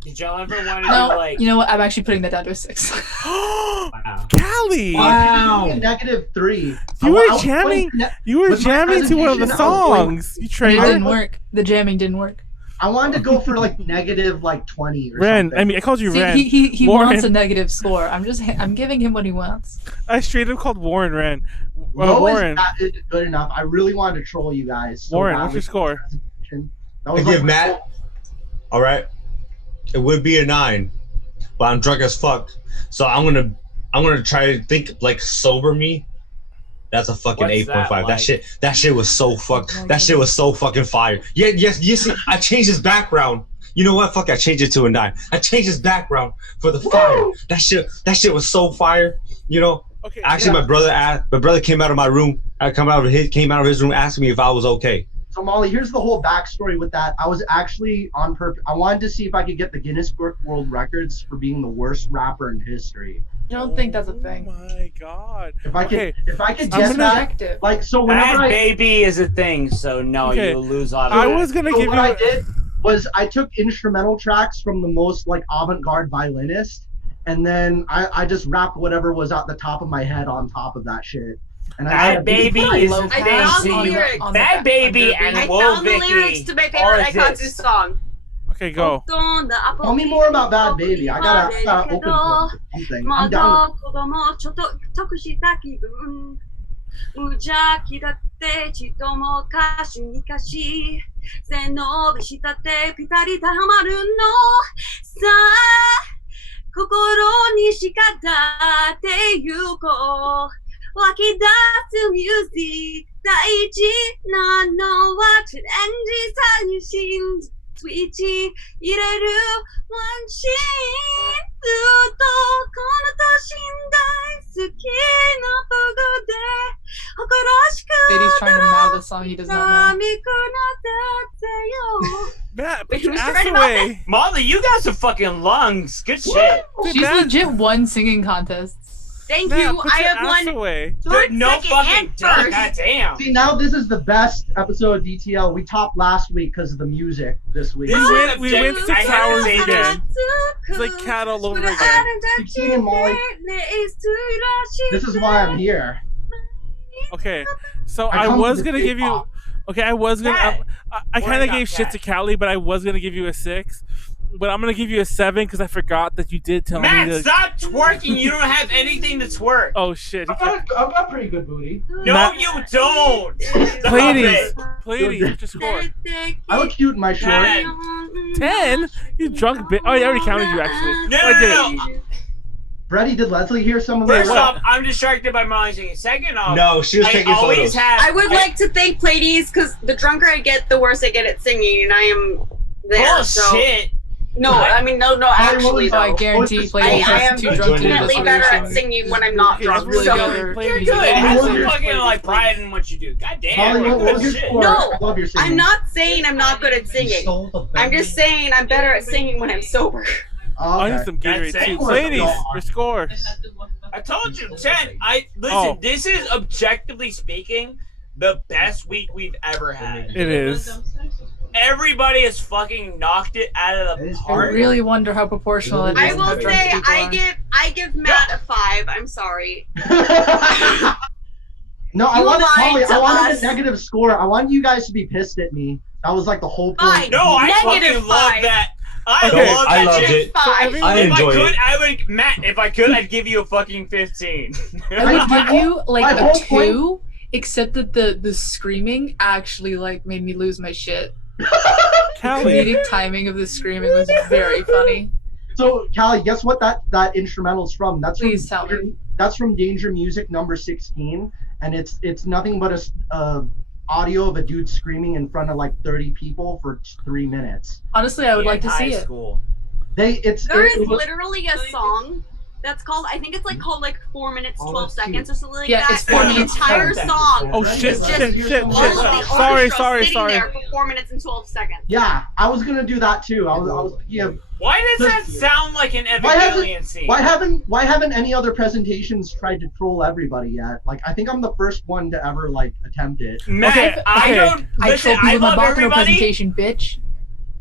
Did y'all ever want to No, do like? you know what? I'm actually putting that down to a 6. Wow. Callie! Wow. -3. You were jamming. You were jamming to one of the songs. You It traitor. didn't work. The jamming didn't work. I wanted to go for like -20 or Ren. something. I mean, I called you See, Ren. he Warren. wants a negative score. I'm giving him what he wants. I straight up called Warren Ren. Low Warren. is good enough. I really wanted to troll you guys. So Warren, badly. what's your score? That was I like give Matt. All right, it would be a 9, but I'm drunk as fuck. So I'm gonna try to think like sober me. That's a fucking What's 8.5. that like? That shit was so That shit was so fucking fire. Yeah, yes, you see, I changed his background. You know what? Fuck, I changed it to a 9. I changed his background for the fire. That shit was so fire. You know. Okay. Actually, my brother came out of my room. Came out of his room, asking me if I was okay. So Molly, here's the whole backstory with that. I was actually on purpose. I wanted to see if I could get the Guinness Book World Records for being the worst rapper in history. I don't think that's a thing. Oh my God. If I Okay. could get that, like, so whenever Bad Baby is a thing, so no, Okay. you lose out. I was gonna give what you. I did was I took instrumental tracks from the most like avant-garde violinist, and then I just rapped whatever was at the top of my head on top of that shit. And Bad Baby is a I thing. found the See, lyrics. Bad Baby and I Whoa found the Vicky lyrics to my all favorite Aikatsu exist. song. Okay, go. Tell me more about Bad Baby. I gotta open for something. I'm down. 子供ちょっと得した気分無邪気だってちとも歌手に歌し背伸びしたってピタリとはまるのさあ心にしかだってゆこう湧き出すミュージック大事なのはチャレンジさに信じスイッチ入れるワンシーンずっとこの年大好きな僕で誇らしく Sadie's trying to mouth a song he does not know. 寂くなってよ Matt, put Wait, your who's ass right about away. Molly, you got some fucking lungs. Good shit. She's legit won singing contests. Thank Matt, you. put I your have ass won away. third, No second, fucking and dirt. first. God damn. See, now this is the best episode of DTL. We topped last week because of the music this week. This We is went- we went objective. 6 I have to hours say this. again. It's like cat all over again. Keep singing, Molly. This is why I'm here. Okay, so I I come was to gonna the give you. K-pop. Okay, I was gonna. Matt. I kind Worry of gave about shit that. to Callie, but I was gonna give you a 6. But I'm gonna give you a 7 because I forgot that you did tell me Matt, to. stop twerking. You don't have anything to twerk. Oh shit! I've got pretty good booty. No, Matt- you don't. Stop Pleiades, it. Pleiades, what's your score? I look cute in my short. 10. 10? You drunk bitch. Oh, I already counted you actually. No, I did no, it. no. Freddie, did Leslie hear some of First that? off, I'm distracted by Molly singing. Second off, No, she was I taking always photos. have. I would like to thank Pleiades because the drunker I get, the worse I get at singing, and I am there. So. Bullshit. No, I mean no, actually So I though. guarantee I Pleiades am is too drunk to do definitely this better at solution. singing when I'm not Okay, drunk. really So. good. You're Pleiades, good. Have some Pleiades, fucking like pride in what you do. God damn. Molly, you're what was good your shit. score? No, I love your singing. I'm not saying I'm not good at singing. I'm just saying I'm better at singing when I'm sober. Oh, I okay. need some Gatorade That's too. it. Ladies, your score. I told you, 10. Listen. Oh. This is objectively speaking the best week we've ever had. It is. Everybody has fucking knocked it out of the I park. really wonder how proportional it is. I to will how drunk say people are. I give Matt a 5. I'm sorry. No, I You wanted lied Molly. to I wanted us. a negative score. I wanted you guys to be pissed at me. That was like the whole point. Fine. No, I Negative fucking love 5. that. I Okay. love I that loved shit. it. I If I enjoyed could, it. I would, Matt. If I could, I'd give you a fucking 15. I would give you like my a whole 2, except that the screaming actually like made me lose my shit. Callie. Comedic timing of the screaming was very funny. So, Callie, guess what that instrumental's from? Please tell me. That's from Danger Music number 16, and it's nothing but a audio of a dude screaming in front of like 30 people for 3 minutes. Honestly, I would like to see it. There is literally a song that's called, I think it's like called like 4 minutes 12 seconds or something like Yeah, that. it's 4 The minutes, entire 12 song. Oh is shit! just Shit! all of the Sorry. orchestra sitting there for 4 minutes and 12 seconds. Yeah, I was gonna do that too. I was yeah. Why does that sound like an Why Evangelion scene? Why haven't any other presentations tried to troll everybody yet? Like, I think I'm the first one to ever like attempt it. Matt, I don't. I Listen, trolled you I in my love Bakano everybody. presentation, bitch.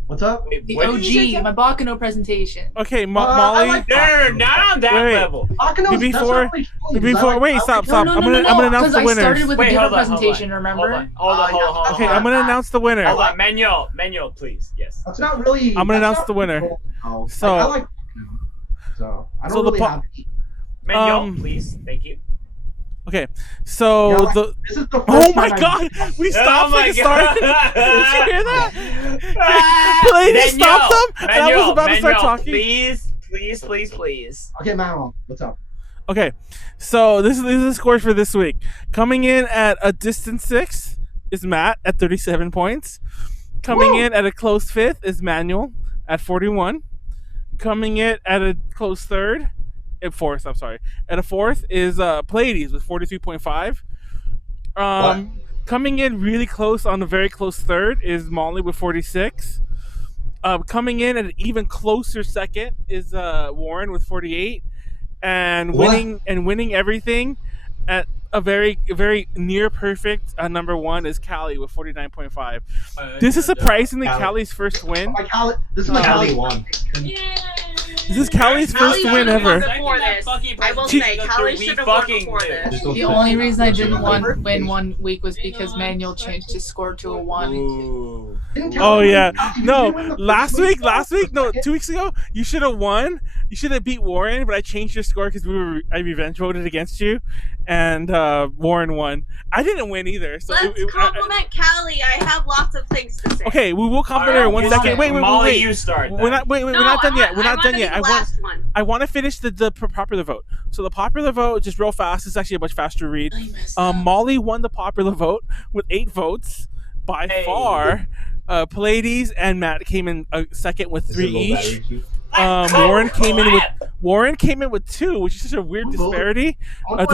What's up? The what did you say, OG, my Bakano presentation. Okay, Molly. No, not on that Wait. level. Wait, stop. I'm gonna announce the I winners. started with a different hold on, presentation, remember? Hold on. Okay, I'm gonna announce the winner. Hold on, Manuel, please. Yes. That's not really. I'm gonna that's announce the winner. No. So, I like. So I don't so the really have. Manuel, please. Thank you. Okay, so Yeah, like, the. this is the Oh first my time god! We stopped my like started. God. Did you hear that? Pleiades stopped them, and I was about to start talking. Please. Okay, Manuel, what's up? Okay, so this is the scores for this week. Coming in at a distant 6th is Matt at 37 points. Coming in at a close 5th is Manuel at 41. Coming in at a close 3rd. Fourth, I'm sorry. At a 4th is Pleiades with 43.5. Coming in really close on a very close 3rd is Molly with 46. Coming in at an even closer 2nd is Warren with 48, and winning everything at a very near perfect number 1 is Callie with 49.5. This is surprisingly Callie's first win. This is my Callie won. This is Callie's first win ever. Before this, I will say, Callie should have won before this. The only reason I didn't win 1 week was because Manuel changed his score to a 1. Oh yeah, no. Last week, no, 2 weeks ago, you should have won. You should have beat Warren, but I changed your score because I revenge voted against you, and Warren won. I didn't win either. So Let's compliment Callie. I have lots of things to say. Okay, we will compliment her in 1 second. Wait. Molly, you start. We're not done yet. We're not done yet. I want to finish the popular vote. So the popular vote, just real fast. It's actually a much faster read. Molly won the popular vote with 8 votes by far. Pleiades and Matt came in second with 3 each. Warren came in with 2, which is such a weird disparity. No,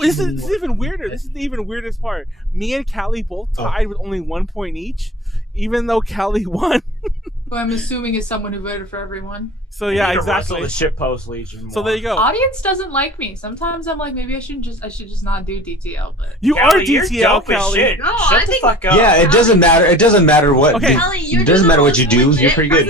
this is even weirder. This is the even weirdest part. Me and Callie both tied with only 1 point each, even though Callie won. Who I'm assuming is someone who voted for everyone. So yeah, exactly. The shitpost legion. So there you go. Audience doesn't like me. Sometimes I'm like, maybe I should just not do DTL. But you Callie, are DTL, Callie. No, Shut the fuck up. Yeah, it doesn't matter. It doesn't matter what. Okay. It doesn't matter what you do. You're pretty good.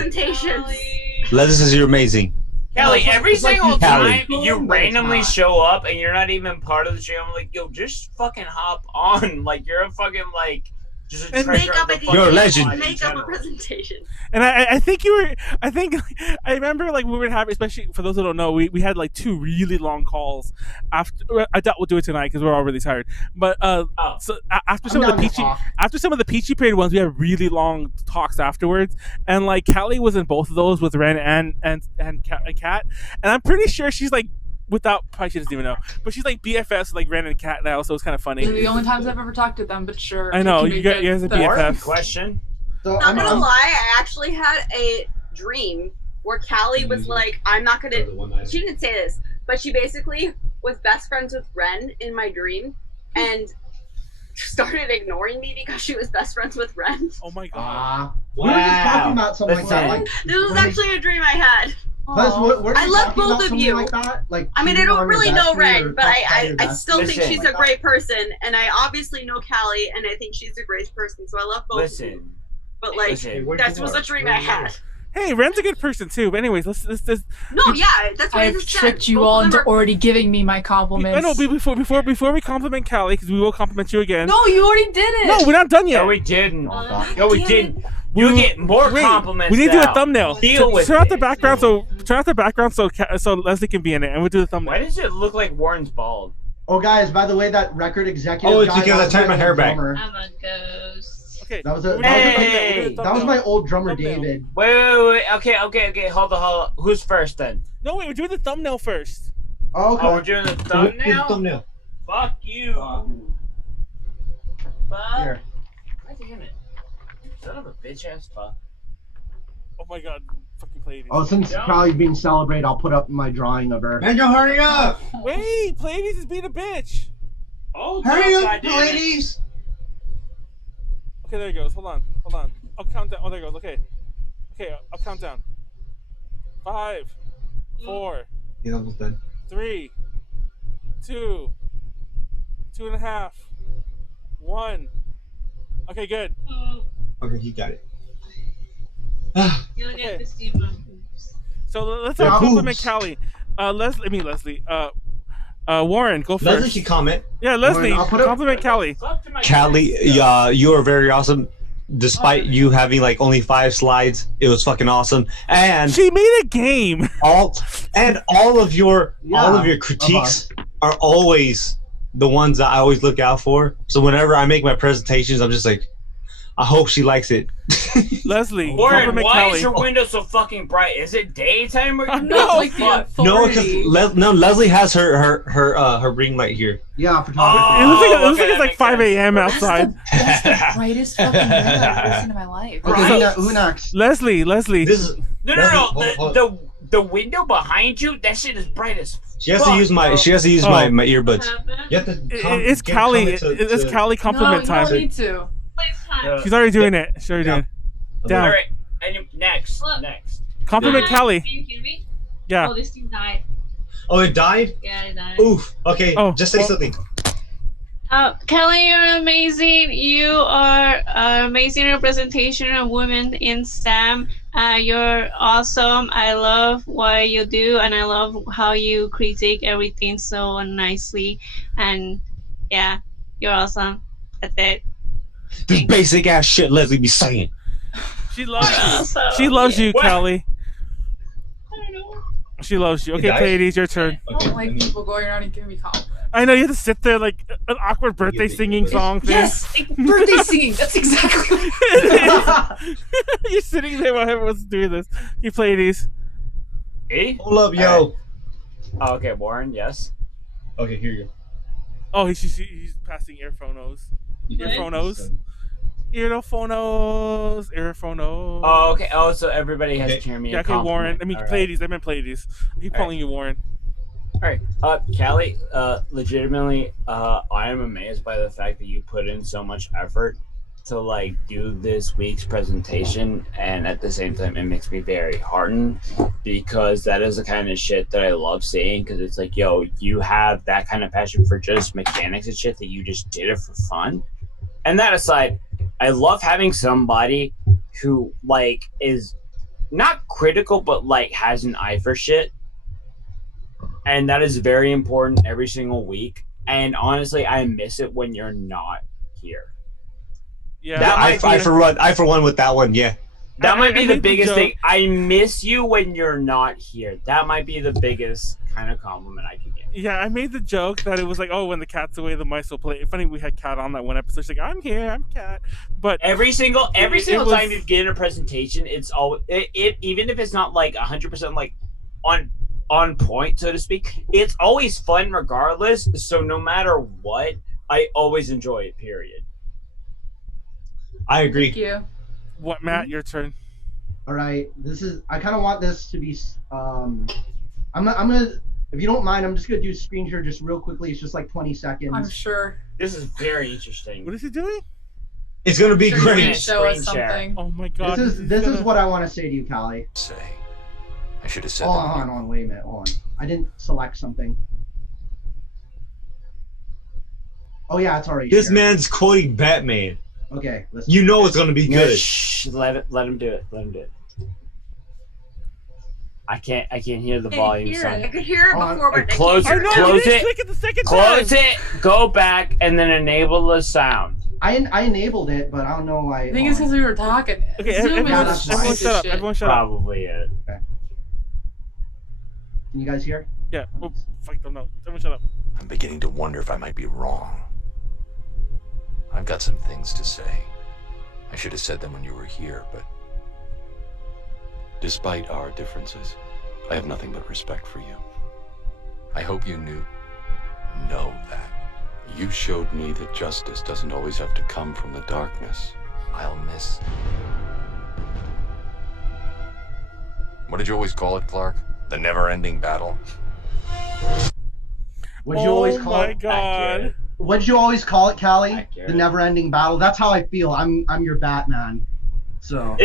Les says you're amazing. Kelly, every single Callie. time you randomly show up and you're not even part of the show, I'm like, yo, just fucking hop on. Like, you're a fucking, like, just a treasure of the You're a legend. Make up a presentation. And I think I remember like we were having, especially for those who don't know, we had like 2 really long calls after. I doubt we'll do it tonight because we're all really tired. But so after some of the peachy period ones, we had really long talks afterwards. And like Callie was in both of those with Ren and Kat, and I'm pretty sure she's like. Probably she doesn't even know, but she's like BFFs like Ren and Kat now, so it's kind of funny. They're the only times I've ever talked to them, but sure. I know you guys are BFFs. Question. So, Not gonna lie, I actually had a dream where Callie was like, I'm not gonna. She didn't say this, but she basically was best friends with Ren in my dream, and started ignoring me because she was best friends with Ren. Oh my god! We were just talking about something like that. Like, this was actually a dream I had. I love both of you. Like that? Like, I mean, I don't really know Ren, but I I still think she's a great person, and I obviously know Callie, and I think she's a great person. So I love both of you. But like, that was a dream I had. Hey, Ren's a good person too. But anyways, let's No, yeah, that's what I I've just said. tricked you Both all of them into are- already giving me my compliments. I know. Before we compliment Callie, because we will compliment you again. No, you already did it. No, we're not done yet. No, we didn't. No, we didn't. You get more compliments. We need to do now. a thumbnail. Deal with Turn out it. the background so Leslie can be in it, and we'll do the thumbnail. Why does it look like Warren's bald? Oh, guys, by the way, that record executive. Oh, it's guy, because that I was turned my old hair back. drummer. I'm a ghost. Okay. That was Hey! my old drummer, David. Wait. Okay. Hold on. Who's first then? No, wait. We're doing the thumbnail first. Oh, okay. Oh, we're doing the thumbnail? Fuck you. Fuck. Here. God damn it. Son of a bitch ass fuck. Oh my god. Fucking Pleiades. Oh, since Callie's being celebrated, I'll put up my drawing of her. Manuel, hurry up! Wait, Pleiades is being a bitch. Oh, Hurry God up, damn it. ladies! Okay, there he goes. Hold on. I'll count down. Oh, there he goes. Okay, I'll count down. 5, 4, He's almost done. 3, 2, 2.5, 1. Okay, good. Okay, he got it. You'll get to see my boobs. So let's Yeah, all compliment boobs. Callie. Leslie. Warren, go first. Leslie should comment. Yeah, Leslie, Warren, I'll put up- compliment Callie. Callie, you are very awesome. Despite you having like only 5 slides, it was fucking awesome. And She made a game. all of your critiques are always the ones that I always look out for. So whenever I make my presentations, I'm just like, I hope she likes it. Leslie, Warren, compliment why is Callie. your window so fucking bright? Is it daytime or No, like the No, authority. because Leslie has her ring light here. Yeah, photography. It looks like okay, it's that like makes 5 sense. a.m. outside. That's the brightest fucking red I've ever seen in my life. Okay, who next? Leslie. This is No. The window behind you, that shit is bright as she has to use my my earbuds. You have to It's Callie. It's Callie compliment No, time. you don't need to. She's already doing it. She's already doing it. All Down. right, and next. Compliment Callie. Can you hear me? Yeah. Oh, this thing died. Oh, it died? Yeah, it died. Oof. Okay, Oh. just say something. Callie, you're amazing. You are an amazing representation of women in STEM. You're awesome. I love what you do, and I love how you critique everything so nicely. And yeah, you're awesome. That's it. This basic ass shit Leslie be saying. She loves you. Also, She loves you, What? Callie. I don't know. She loves you. Okay, died? Pleiades, your turn. I don't like people going around and giving me compliments. I know you have to sit there like an awkward birthday singing song thing. Yes, birthday singing. That's exactly what You're sitting there while everyone's doing this. You Pleiades. Me? Hold up, yo. Oh, okay, Warren, yes. Okay, here you go. Oh, he's passing earphonos. Earphonos. Earphonos. Oh, okay. Oh, so everybody has Okay. to hear me. Yeah, a okay, Warren. compliment. I mean, All right. Pleiades. I meant Pleiades. I keep All calling you Warren. All right, Callie, legitimately, I am amazed by the fact that you put in so much effort to like do this week's presentation, and at the same time, it makes me very heartened because that is the kind of shit that I love seeing. Because it's like, yo, you have that kind of passion for just mechanics and shit that you just did it for fun. And that aside, I love having somebody who like is not critical, but like has an eye for shit. And that is very important every single week. And honestly, I miss it when you're not here. Yeah. That might be- I for one with that one, yeah. That might be I the made biggest joke. thing. I miss you when you're not here. That might be the biggest kind of compliment I can get. Yeah, I made the joke that it was like, oh, when the cat's away, the mice will play. Funny, we had Cat on that one episode. She's like, I'm here, I'm Cat. But Every single it was- time you get in a presentation, it's all it even if it's not like 100% like on point, so to speak, it's always fun regardless. So no matter what, I always enjoy it. Period. I agree. Thank you. what, Matt? Your turn. All right, I kind of want this to be. I'm gonna. If you don't mind, I'm just gonna do screen share just real quickly. It's just like 20 seconds. I'm sure. This is very interesting. What is he doing? It's gonna be Sure you're gonna great. show us Screen share. something. Oh my god. This is what I want to say to you, Callie. Say, I should have said Hold that. on, wait a minute, hold on. I didn't select something. Oh yeah, it's already. This shared. man's quoting Batman. Okay, listen. You know it's gonna be good. Shh, let him do it. Let him do it. I can't hear the I volume, hear son. it. I could hear it before, but I Close can't it. hear Close you it. didn't click it the second Close time. it. Go back and then enable the sound. I enabled it, but I don't know why. I think it's because we were talking. Okay, Zoom everyone, is everyone piece of shut up. shit. Everyone shut up. Probably it. Can you guys hear? Yeah. Oh, fuck them out. Everyone shut up. I'm beginning to wonder if I might be wrong. I've got some things to say. I should have said them when you were here, but despite our differences, I have nothing but respect for you. I hope you know that. You showed me that justice doesn't always have to come from the darkness. I'll miss. What did you always call it, Clark? The never-ending battle? What'd you always call Oh my it? god. What'd you always call it, Callie? Accurate. The never-ending battle. That's how I feel. I'm your Batman. So.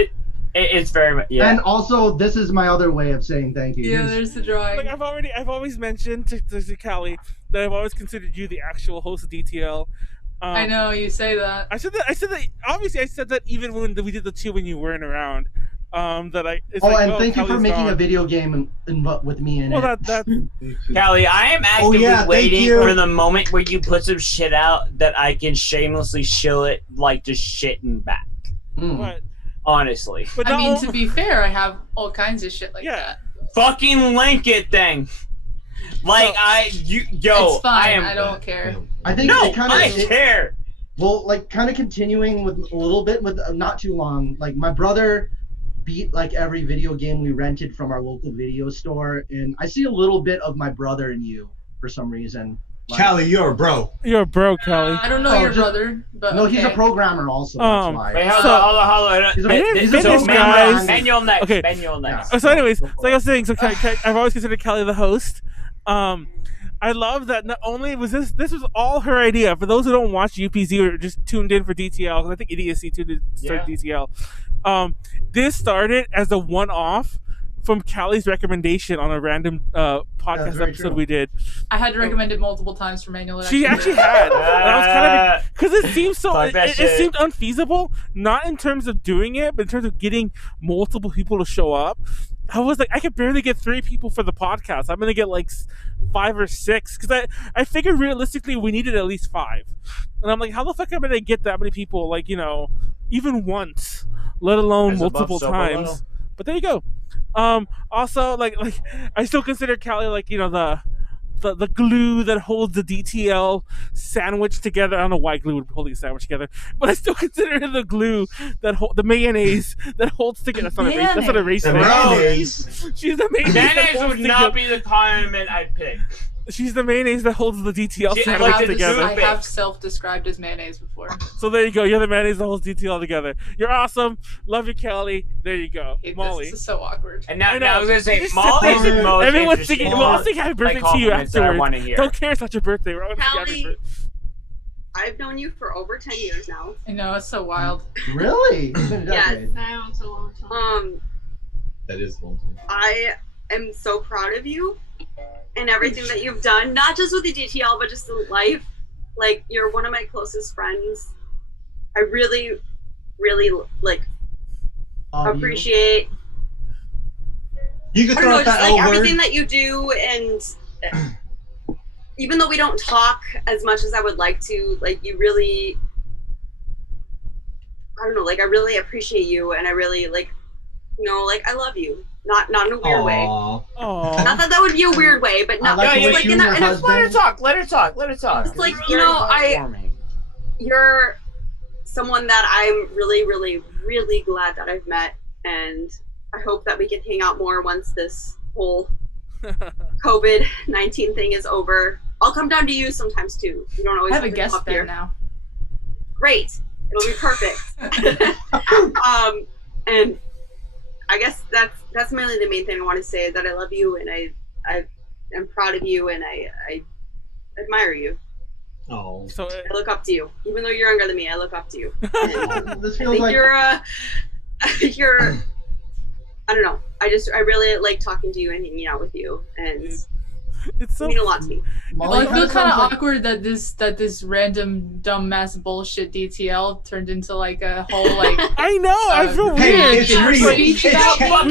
It's very much, yeah. And also, this is my other way of saying thank you. Yeah, Here's- there's the drawing. Like I've always mentioned to Callie that I've always considered you the actual host of DTL. I know you say that. I said that. Obviously, I said that even when we did the two when you weren't around. That I. It's Oh, like, and thank you for Callie's making gone. a video game with me in Well, it. that Callie, I am actively yeah, thank waiting you. for the moment where you put some shit out that I can shamelessly shill it like just shitting back. But, Honestly. but I mean, no- to be fair, I have all kinds of shit like that. Fucking link it then. Like It's fine. I don't care. I think No, it kind of. I care. Well, like kind of continuing with a little bit with not too long. Like my brother beat like every video game we rented from our local video store, and I see a little bit of my brother in you for some reason. Like, Callie, you're a bro. You're a bro, Callie. I don't know your brother, but no, he's a okay. programmer also. That's why. Wait, hold on. He's a- I didn't he's a finish, programmer guys. and- Manuel next. Okay. Manuel next. So, anyways, like I was saying, so I've always considered Callie the host. I love that not only was this was all her idea. For those who don't watch UPZ or just tuned in for DTL, because I think Idiocy tuned in started DTL. This started as a one-off from Callie's recommendation on a random podcast very episode true. we did. I had to recommend it multiple times for Manuel. She actually had. And I was kind of because it seemed so. Fuck that It shit. seemed unfeasible, not in terms of doing it, but in terms of getting multiple people to show up. I was like, I could barely get 3 people for the podcast. I'm gonna get like 5 or 6 because I figured realistically we needed at least 5, and I'm like, how the fuck am I gonna get that many people? Like, you know, even once, let alone As multiple above, so times. below. But there you go. Also, like I still consider Callie like, you know, the glue that holds the DTL sandwich together. I don't know why glue would hold a sandwich together, but I still consider her the glue that the mayonnaise that holds together. That's not a race. The mayonnaise. She's the mayonnaise. that Mayonnaise holds would not together. be the condiment I'd pick. She's the mayonnaise that holds the DTL She- sandwich like the together. I have self-described as mayonnaise before. So there you go. You're the mayonnaise that holds DTL together. You're awesome. Love you, Kelly. There you go. Hate Molly. This is so awkward. And now, I know. I was gonna say, Just Molly's sit there. the most Everyone's interesting. singing. Well, I'll sing happy birthday to you compliments that I afterwards. wanna hear. Don't care. It's not your birthday. We're all gonna sing happy Callie. birthday. I've known you for over 10 years now. I know, it's so wild. Really? It's been a Yes. decade. Sounds a long time. That is long time. I am so proud of you and everything that you've done, not just with the DTL, but just in life. Like, you're one of my closest friends. I really, really like appreciate. You can I don't throw know, out just that like L word. everything that you do, and even though we don't talk as much as I would like to, like you really, I don't know, like I really appreciate you, and I really like, you know, like I love you, not in a weird way. Aw. Not that that would be a weird way, but not like to wish like you in and a, your in a husband- Let her talk. Let her talk. Let her talk. It's like, It's you very know, heartwarming. you're someone that I'm really, really, really glad that I've met, and I hope that we can hang out more once this whole COVID-19 thing is over. I'll come down to you sometimes too. You don't always I have a to come guest up there here. now. Great, it'll be perfect. And I guess that's mainly the main thing I want to say, that I love you and I am proud of you, and I admire you. Oh. So I look up to you, even though you're younger than me. I look up to you. This I feels think like you're I don't know. I really like talking to you and hanging out with you, and It's so mean a lot to me. Well, I feel kind of awkward that this random dumbass bullshit DTL turned into like a whole like. I know. I feel weird. It's real. It's real,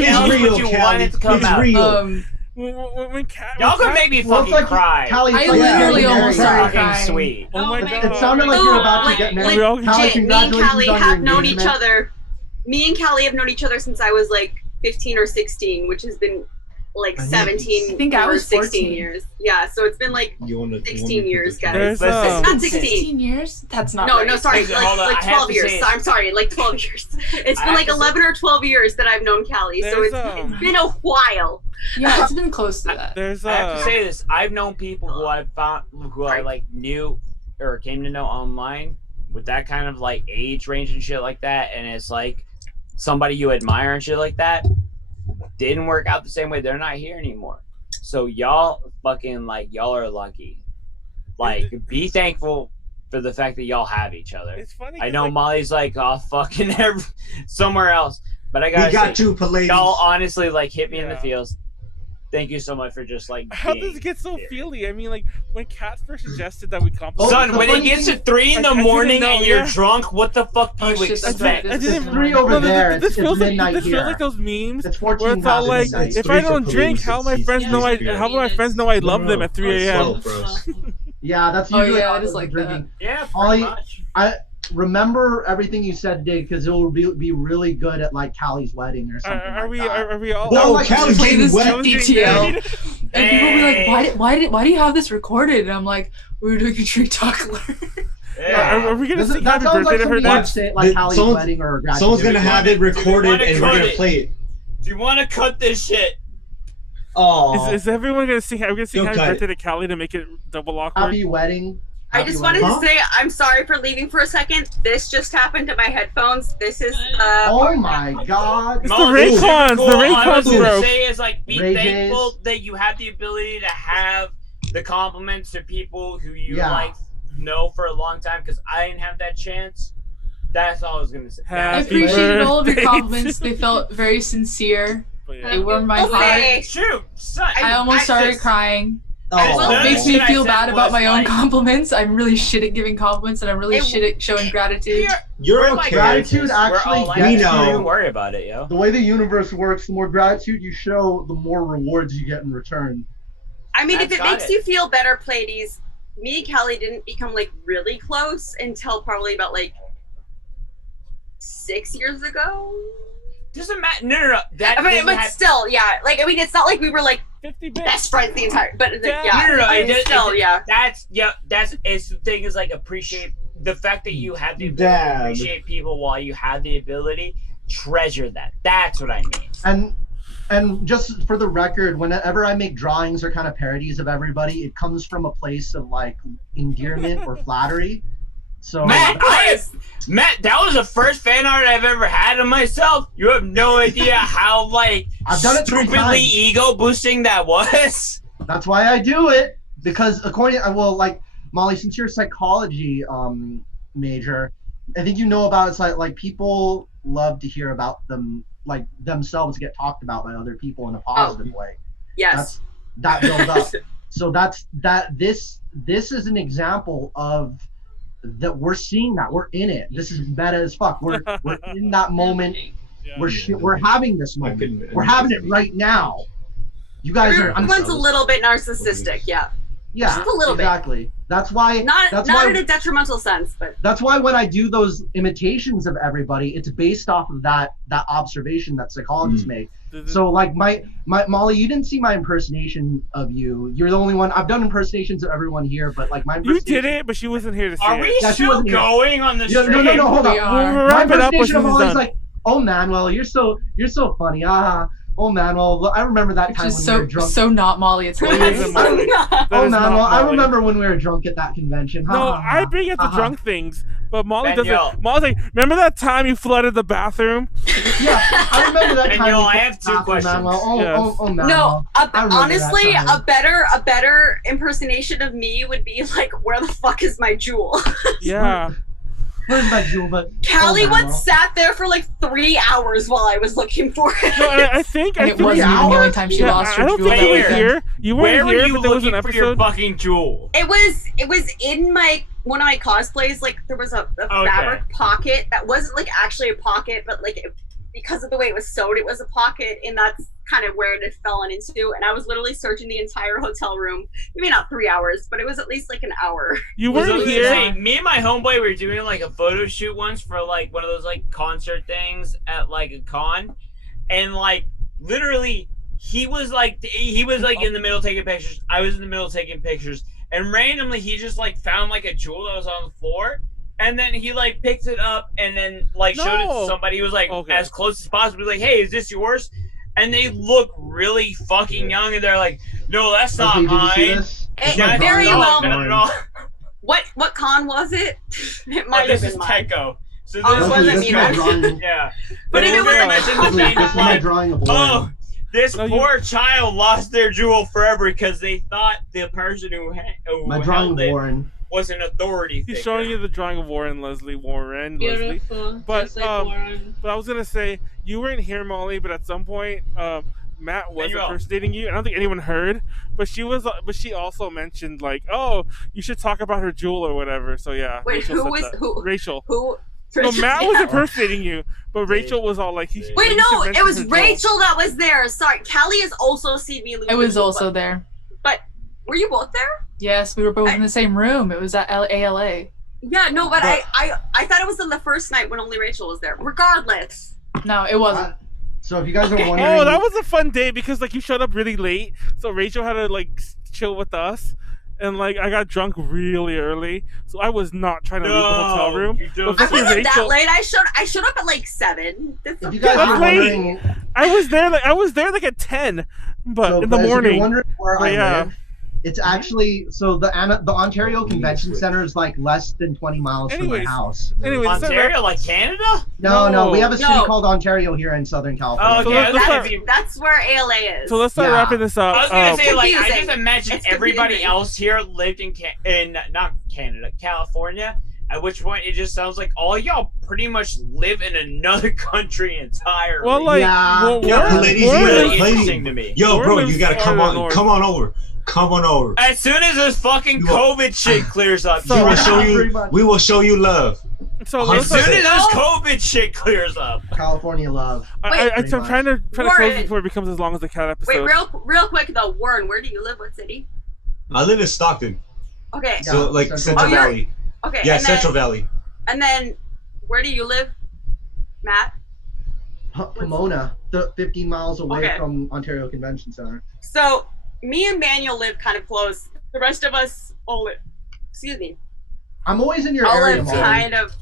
you Callie. wanted to come It's out. real. Y'all gonna make me fucking cry. Callie, I literally almost started fucking crying. sweet. Oh my god. It sounded like you were about to get married. Callie, Legit, me and congratulations Callie on your have known each engagement. other. Me and Callie have known each other since I was like 15 or 16, which has been like 17 I think I or was 16 14. years. Yeah, so it's been like 16 years, guys. There's, It's not 16. 16 years? That's not No, right. no, sorry, Hold on, like I have 12 to years. say- I'm sorry, like 12 years. It's I been have like to say- 11 or 12 years that I've known Callie, so There's, it's been a while. Yeah, it's been close to that. There's I have to say this. I've known people who I found who I like knew or came to know online with that kind of like age range and shit like that, and it's like somebody you admire and shit like that didn't work out the same way. They're not here anymore. So y'all fucking like y'all are lucky. Like be thankful for the fact that y'all have each other. It's funny. I know Molly's like fucking somewhere else, but I gotta We got say, two Pleiades. y'all honestly like hit me in the Yeah. feels. Thank you so much for just like. How being does it get so here. feely? I mean, like when Kat first suggested that we compliment. Son, when it gets to 3 in the morning and you're drunk. drunk, what the fuck do you shit, that's expect? right. I didn't. It's 3 over there. This It's feels like midnight this feels here. like those memes It's where 14 it's all like, midnight. if I don't drink, how my friends know I Yeah. how my friends know I love them at 3 a.m. Yeah, that's Oh, usually yeah, how it is I'm like drinking. Yeah, Ollie, pretty much. I remember everything you said today because it will be really good at like Callie's wedding or something. Are like we that. are we all? Whoa, like, Callie's Play getting this wet. DTL. And people will be Hey. like, why do you have this recorded? And I'm like, we were doing a drink talk alert. Are we gonna sing That happy sounds birthday like to her something you'd next? say at like Callie's Someone's- wedding or graduation. Someone's gonna have it recorded and we're cut gonna it? play it. Do you want to cut this shit? Oh, Is everyone gonna sing? Are we gonna sing Don't happy cut birthday to Callie to make it double awkward? Happy wedding. I Happy just wanted wedding. to say I'm sorry for leaving for a second. This just happened to my headphones. This is Oh my god. It's the Most Raycons. cool The I was Raycons gonna broke. say is like be Ray thankful J's. that you have the ability to have the compliments to people who you Yeah. like know for a long time. Because I didn't have that chance. That's all I was gonna say. I Happy appreciated all of your birthday compliments. to They felt very sincere. But yeah. They warmed my Okay. heart. Shoot, son. I almost started just- crying. Well, It makes What me I feel said bad about was, my own like, compliments. I'm really shit at giving compliments, and I'm really It- shit at showing gratitude. you're we're like okay. Gratitude We're actually all like We gets know. Don't you. even worry about it, yo. The way the universe works, the more gratitude you show, the more rewards you get in return. I mean, if That's it got makes it. you feel better, Pleiades, me and Callie didn't become like really close until probably about like 6 years ago. Doesn't matter. No. That I mean, doesn't but have- still, yeah. Like, I mean, it's not like we were like 50 bits. best friends the entire. But Yeah. yeah, No, I it mean, does- still, yeah. That's it's the thing is like appreciate the fact that you have the ability to Dad. appreciate people while you have the ability. Treasure that. That's what I mean. And just for the record, whenever I make drawings or kind of parodies of everybody, it comes from a place of like endearment or flattery. So Matt, that was the first fan art I've ever had of myself. You have no idea how like I've done it 3 stupidly times. ego boosting that was. That's why I do it, because according like Molly, since you're a psychology major, I think you know about it's like people love to hear about like themselves get talked about by other people in a positive way. Yes. That build up. So this is an example of that we're seeing that we're in it. This is meta as fuck. We're in that moment. Yeah. We're having this moment. We're having it right now. You guys are. Everyone's a little bit narcissistic, yeah. Yeah, just a little bit. exactly. That's why. Not That's not why. in a detrimental sense, but That's why when I do those imitations of everybody, it's based off of that observation that psychologists make. So like my Molly, you didn't see my impersonation of you. You're the only one. I've done impersonations of everyone here, but like my You did it, but she wasn't here to see Are it. we Yeah, she still wasn't here. going on the No, stream? no, hold on. We are. We'll My wrap it up impersonation once this of is Molly's done. like, oh Manuel, you're so funny. Oh Manuel, I remember that Which time is when we were drunk. so not Molly. It's It hilarious. isn't Molly. That Oh is not Manuel, I Molly. remember when we were drunk at that convention. Ha, No, ha, ha. I bring up the Ha, ha. drunk things, but Molly Manuel. doesn't. Molly's like, remember that time you flooded the bathroom? Yeah, I remember that time. Manuel, we I put have two Manuel, questions. Oh, Yes. oh, Manuel. no, I remember honestly, that time. a better impersonation of me would be like, where the fuck is my jewel? Yeah. Where's my jewel? But Callie oh, once sat there for like 3 hours while I was looking for it. No, I think And it wasn't even the only time she lost her I don't jewel think that you were weekend. here. You Where weren't were here, you but there was an looking for your episode. fucking jewel? It was in one of my cosplays. Like there was a fabric pocket that wasn't like actually a pocket, but like because of the way it was sewed, it was a pocket, and that's kind of where it had fallen into. And I was literally searching the entire hotel room. Maybe not 3 hours, but it was at least like an hour. You weren't here. Say, me and my homeboy were doing like a photo shoot once for like one of those like concert things at like a con, and like literally he was like in the middle taking pictures. I was in the middle taking pictures, and randomly he just like found like a jewel that was on the floor. And then he like picked it up and then like showed it to somebody. He was like as close as possible. Like, hey, is this yours? And they look really fucking young, and they're like, no, that's not mine. Very well. Not at all. What con was it? It might This have is been mine. Teco. So Oh, this it wasn't was me. yeah. But if it was like This is my drawing of Lauren. Oh, this poor child lost their jewel forever because they thought the person who My drawing held of it Warren. was an authority He's figure. showing you the drawing of Warren. Beautiful. But Just like Warren. but I was gonna say you weren't here, Molly. But at some point, Matt was Manuel. impersonating you. I don't think anyone heard, but she was. But she also mentioned like, oh, you should talk about her jewel or whatever. So yeah. Wait, Rachel who said was that. who? Rachel. Who? No, Matt was Yeah. impersonating you, but Rachel was all like, Wait, you no, should it mention was her jewel. Rachel that was there. Sorry, Callie has also seen me lose. I was the jewel, also there. But were you both there? Yes, we were both in the same room. It was at ALA. Yeah, no, but I thought it was on the first night when only Rachel was there. Regardless. No, it wasn't. So if you guys are wondering, Oh, that was a fun day because like you showed up really late, so Rachel had to like chill with us, and like I got drunk really early, so I was not trying to leave the hotel room. But I fucking wasn't that Rachel- late. I showed up at like 7. That's if you guys are wondering, I was there like at 10, but so in the guys, if morning. you're wondering where But I yeah. live, it's actually so the Ontario Convention Center is like less than 20 miles from Anyways, my house. Ontario, like Canada? No, we have a city No. called Ontario here in Southern California. Oh, okay. That's where ALA is. So let's start wrapping this up. I was gonna say, like, I confusing. just imagine It's everybody confusing. else here lived in not Canada, California. At which point, it just sounds like all y'all pretty much live in another country entirely. Well, like, well, Warren- ladies, Warren you lives- gotta interesting to me. Yo, bro, Warren you gotta lives come farther on, north. come on over, come on over. As soon as this fucking COVID shit clears up, We will show you. We will show you love. So as let's soon as start- this COVID shit clears up, California love. so I'm trying to close Warren. before it becomes as long as the cat episode. Wait, real quick though, Warren, where do you live? What city? I live in Stockton, Okay. so like Central you're- Valley. Okay. Yeah, and then- Central Valley. And then, where do you live, Matt? Pomona, 15 miles away Okay. from Ontario Convention Center. So me and Manuel live kind of close. The rest of us all live. Excuse me. I'm always in your All area, live Molly. kind of.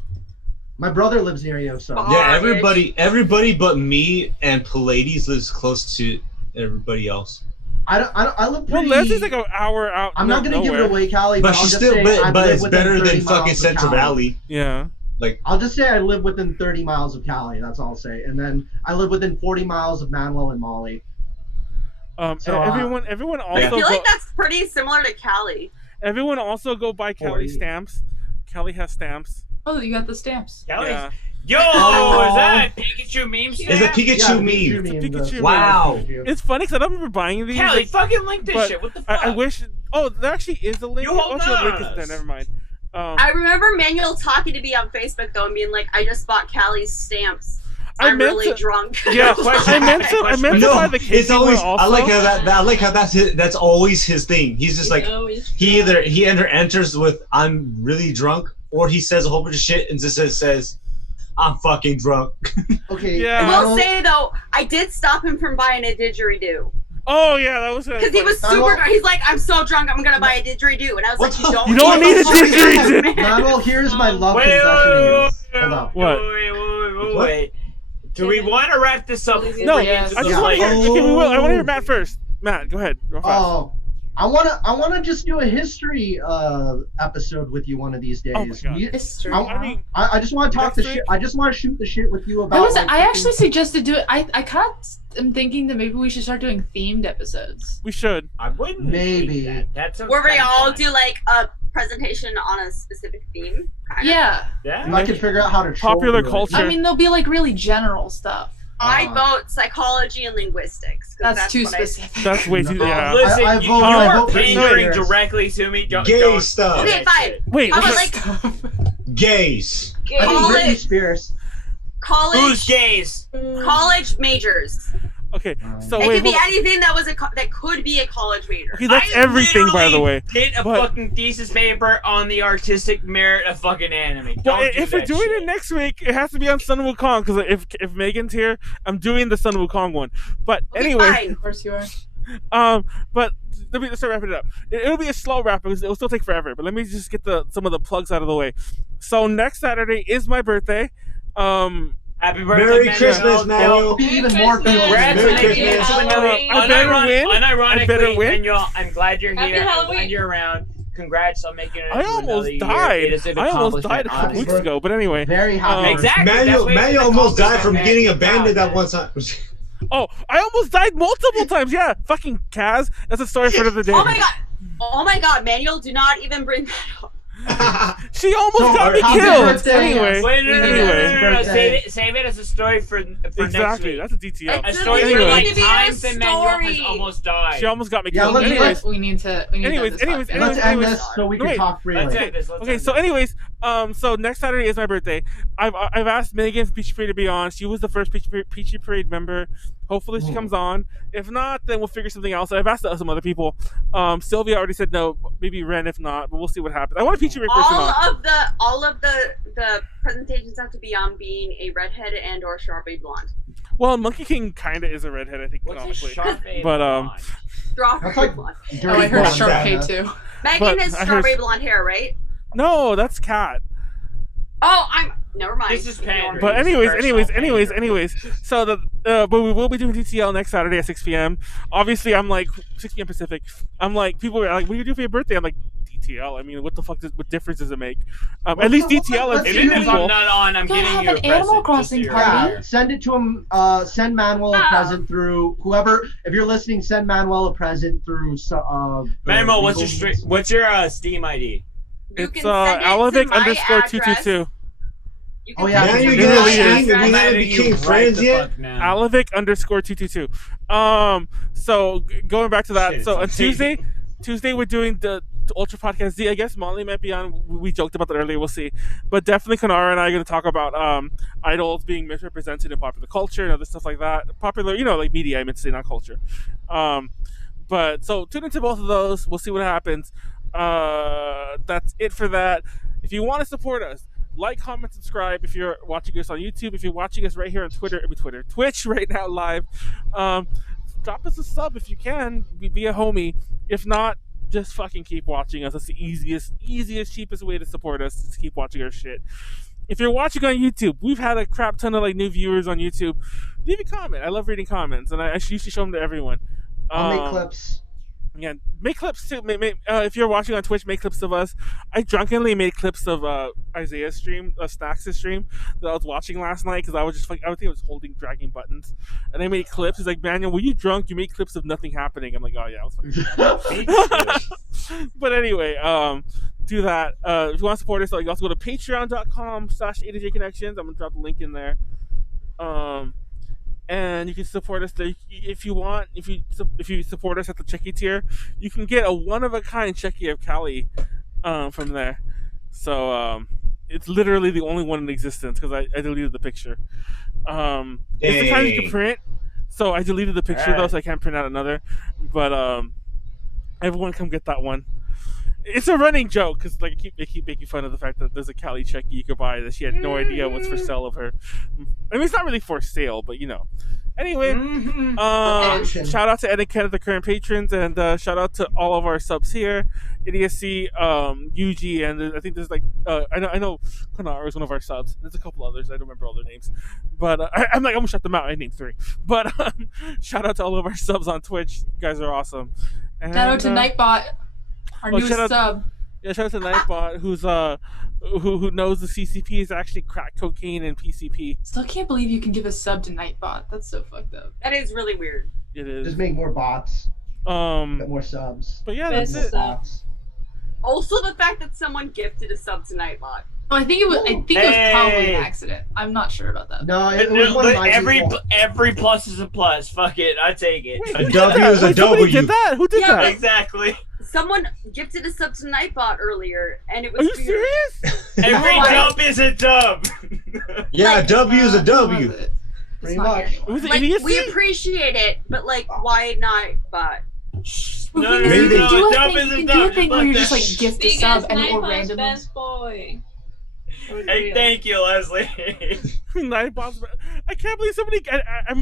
My brother lives near you, so Yeah, everybody but me and Pleiades lives close to everybody else. I live Well, pretty. Leslie's like an hour out. I'm not gonna give it nowhere. away, Callie, But I'll she's just still, say I but live it's within better 30 than fucking miles of Central Callie. Valley. Yeah. Like I'll just say I live within 30 miles of Callie. That's all I'll say. And then I live within 40 miles of Manuel and Molly. So, everyone also. I feel go, like that's pretty similar to Callie. Everyone also go buy Callie stamps. Callie has stamps. Oh, you got the stamps. Yeah. yo, is that a Pikachu meme? It's a Pikachu meme. It's a Pikachu Wow. meme. It's funny because I don't remember buying these. Callie, like, fucking link this but shit. What the fuck? I wish. Oh, there actually is a link. You hold the link on. is there. Never mind. I remember Manuel talking to me on Facebook though and being like, "I just bought Callie's stamps. I I'm meant really to- drunk." Yeah, I meant to No, buy the cake it's always. also. I like how I like how that's always his thing. He's just like he either enters with "I'm really drunk" or he says a whole bunch of shit and just says "I'm fucking drunk." Okay. I will say though, I did stop him from buying a didgeridoo. Oh yeah, that was Because he was super drunk. He's like, "I'm so drunk, I'm gonna buy a didgeridoo," and I was like, "You don't. You don't need a didgeridoo. Manuel, here's my love Wait, confession to you. Hold up. What? Wait. Do we want to wrap this up? No, I just want to hear. Okay, we will. I want to hear Matt first. Matt, go ahead. Real fast. Oh, I wanna just do a history episode with you one of these days. Oh my God. History. I just want to talk the shit. I just want to shoot the shit with you about. I actually suggested do it. I kind of am thinking that maybe we should start doing themed episodes. We should. I wouldn't. Maybe. That's where we all do like a presentation on a specific theme. Yeah. If I could figure out how to popular troll culture. I mean, there'll be like really general stuff. I vote psychology and linguistics. 'Cause That's too what I- specific. That's way too. Yeah. Listen, I you vote- I are vote for pandering Billionaires. directly to me. Gay stuff. Okay, fine. Wait. How about what's- like Gays. I think Britney college, Spears. Who's gays? college majors? Okay. So It wait. could be hold on. anything that was that could be a college major. Okay, that's I everything, by the literally way. Did a But- fucking thesis paper on the artistic merit of fucking anime. But Don't do if we're that doing shit. it next week, it has to be on Sun Wukong because if Megan's here, I'm doing the Sun Wukong one. But anyway, fine. Of course you are. but let's start wrapping it up. It'll be a slow wrap because it'll still take forever. But let me just get some of the plugs out of the way. So next Saturday is my birthday. Happy birthday, Merry Manuel. Christmas, Manuel. Be even more Congrats Merry on making it Christmas. to another. I better win. I better Unironically, win. Manuel, I'm glad you're Happy here. I'm Halloween. glad you're around. Congrats on making it. I to almost another year. It died. is an I almost died a accomplishment, couple weeks honestly. ago. But anyway, Very happy. Exactly. that's Manuel, what it's Manuel an almost died from accomplishment, getting man. abandoned Wow, that one time. oh, I almost died multiple times. Yeah, fucking Kaz. That's a story for another day. Oh my god, Manuel, do not even bring that up. She almost So, got me happy killed. birthday. Anyway, Wait, no. Birthday. Save it as a story for next exactly. week. That's a DTL. A story Anyway. for like It's a times that Manuel has story. almost died. She almost got me Yeah, killed. let's- Anyways, We need to anyways, end this podcast. Let's end anyways. this so we can Wait. talk freely. Let's end this. Okay, so anyways, so next Saturday is my birthday. I've asked Megan from Peachy Parade to be on. She was the first Peachy Parade member. Hopefully she comes on. If not, then we'll figure something else. I've asked some other people. Sylvia already said no. Maybe Ren if not, but we'll see what happens. I want a Peachy Parade person on. All of the presentations have to be on being a redhead and or strawberry blonde. Well, Monkey King kinda is a redhead, I think, What's a canonically. Sharpay But blonde? Strawberry That's like blonde. Oh, I heard blonde, Sharpay yeah. too. But Megan has I heard- strawberry blonde hair, right? No, that's Cat. Oh, never mind. This is pandering. But Personal anyways. So but we will be doing DTL next Saturday at 6 p.m. Obviously, I'm like 6 p.m. Pacific. I'm like, people are like, "What do you do for your birthday?" I'm like, DTL. I mean, what the fuck? What difference does it make? At least DTL is let's Even if I'm people. not on, I'm Gotta getting have you a an Animal present. Crossing just so you're party. aware. Send it to him. Send Manuel a present through whoever. If you're listening, send Manuel a present through. the Manuel, what's legal your what's your Steam ID? You It's can send it to Alavic my _222. address. You can Oh, yeah, send you it to get my a Steam, address. we haven't Adding became you friends the yet? fuck now. Alavic _222. So going back to that. Shit, So on it's Tuesday we're doing the Ultra Podcast Z. I guess Molly might be on. We joked about that earlier. We'll see. But definitely Kanara and I are going to talk about idols being misrepresented in popular culture and other stuff like that. Popular, like media. I meant to say, not culture. But so tune into both of those. We'll see what happens. That's it for that. If you want to support us, like, comment, subscribe. If you're watching us on YouTube, if you're watching us right here on Twitch right now live, drop us a sub if you can. Be a homie. If not, just fucking keep watching us. That's the easiest, cheapest way to support us is to keep watching our shit. If you're watching on YouTube, we've had a crap ton of new viewers on YouTube. Leave a comment. I love reading comments, and I used to show them to everyone. I'll make clips. Yeah, make clips too. If you're watching on Twitch, make clips of us. I drunkenly made clips of Isaiah's stream, Stacks' stream that I was watching last night because I was just I think I was dragging buttons, and I made clips. He's like, Manuel, were you drunk? You made clips of nothing happening. I'm like, oh yeah, I was fucking drunk. But anyway, do that. If you want to support us, you also go to patreon.com/AJConnections. I'm gonna drop the link in there. And you can support us there if you want. If you support us at the Checky tier, you can get a one-of-a-kind Checky of Callie from there. So it's literally the only one in existence because I deleted the picture. It's the kind you can print, so I deleted the picture though, so I can't print out another. But everyone come get that one. It's a running joke because they keep making fun of the fact that there's a Callie Checky you could buy that she had no idea what's for sale of her. I mean, it's not really for sale, but Anyway, shout out to Ed and Ken, the current patrons, and shout out to all of our subs here, Idiocy, Yuji, and I think there's I know Konar is one of our subs. There's a couple others. I don't remember all their names, but I'm gonna shut them out. I named 3. But shout out to all of our subs on Twitch. You guys are awesome. And, Shout out to Nightbot, our newest shout out- sub. Yeah, shout out to Nightbot, who's who knows the CCP is actually crack cocaine and PCP. Still can't believe you can give a sub to Nightbot. That's so fucked up. That is really weird. It is. Just make more bots. Get more subs. But yeah, that's it. Bots. Also, the fact that someone gifted a sub to Nightbot. Oh, I think it was probably an accident. I'm not sure about that. No, it was one of my people. Every plus is a plus. Fuck it, I take it. A W is a W. Who did that? Who did that? Exactly. Someone gifted a sub to Nightbot earlier, and it was. Are you serious? Every dub is a dub. Yeah, a W is a W. Pretty much. Was it Like, idiocy? we appreciate it, but like, why Nightbot? No, You Maybe. can do a dub thing, is a you can dub, do a just thing where like you that. just like gift a Because sub and it will Nightbot's randomly. best boy. Hey, thank you, Leslie. Nightbot's. I can't believe somebody.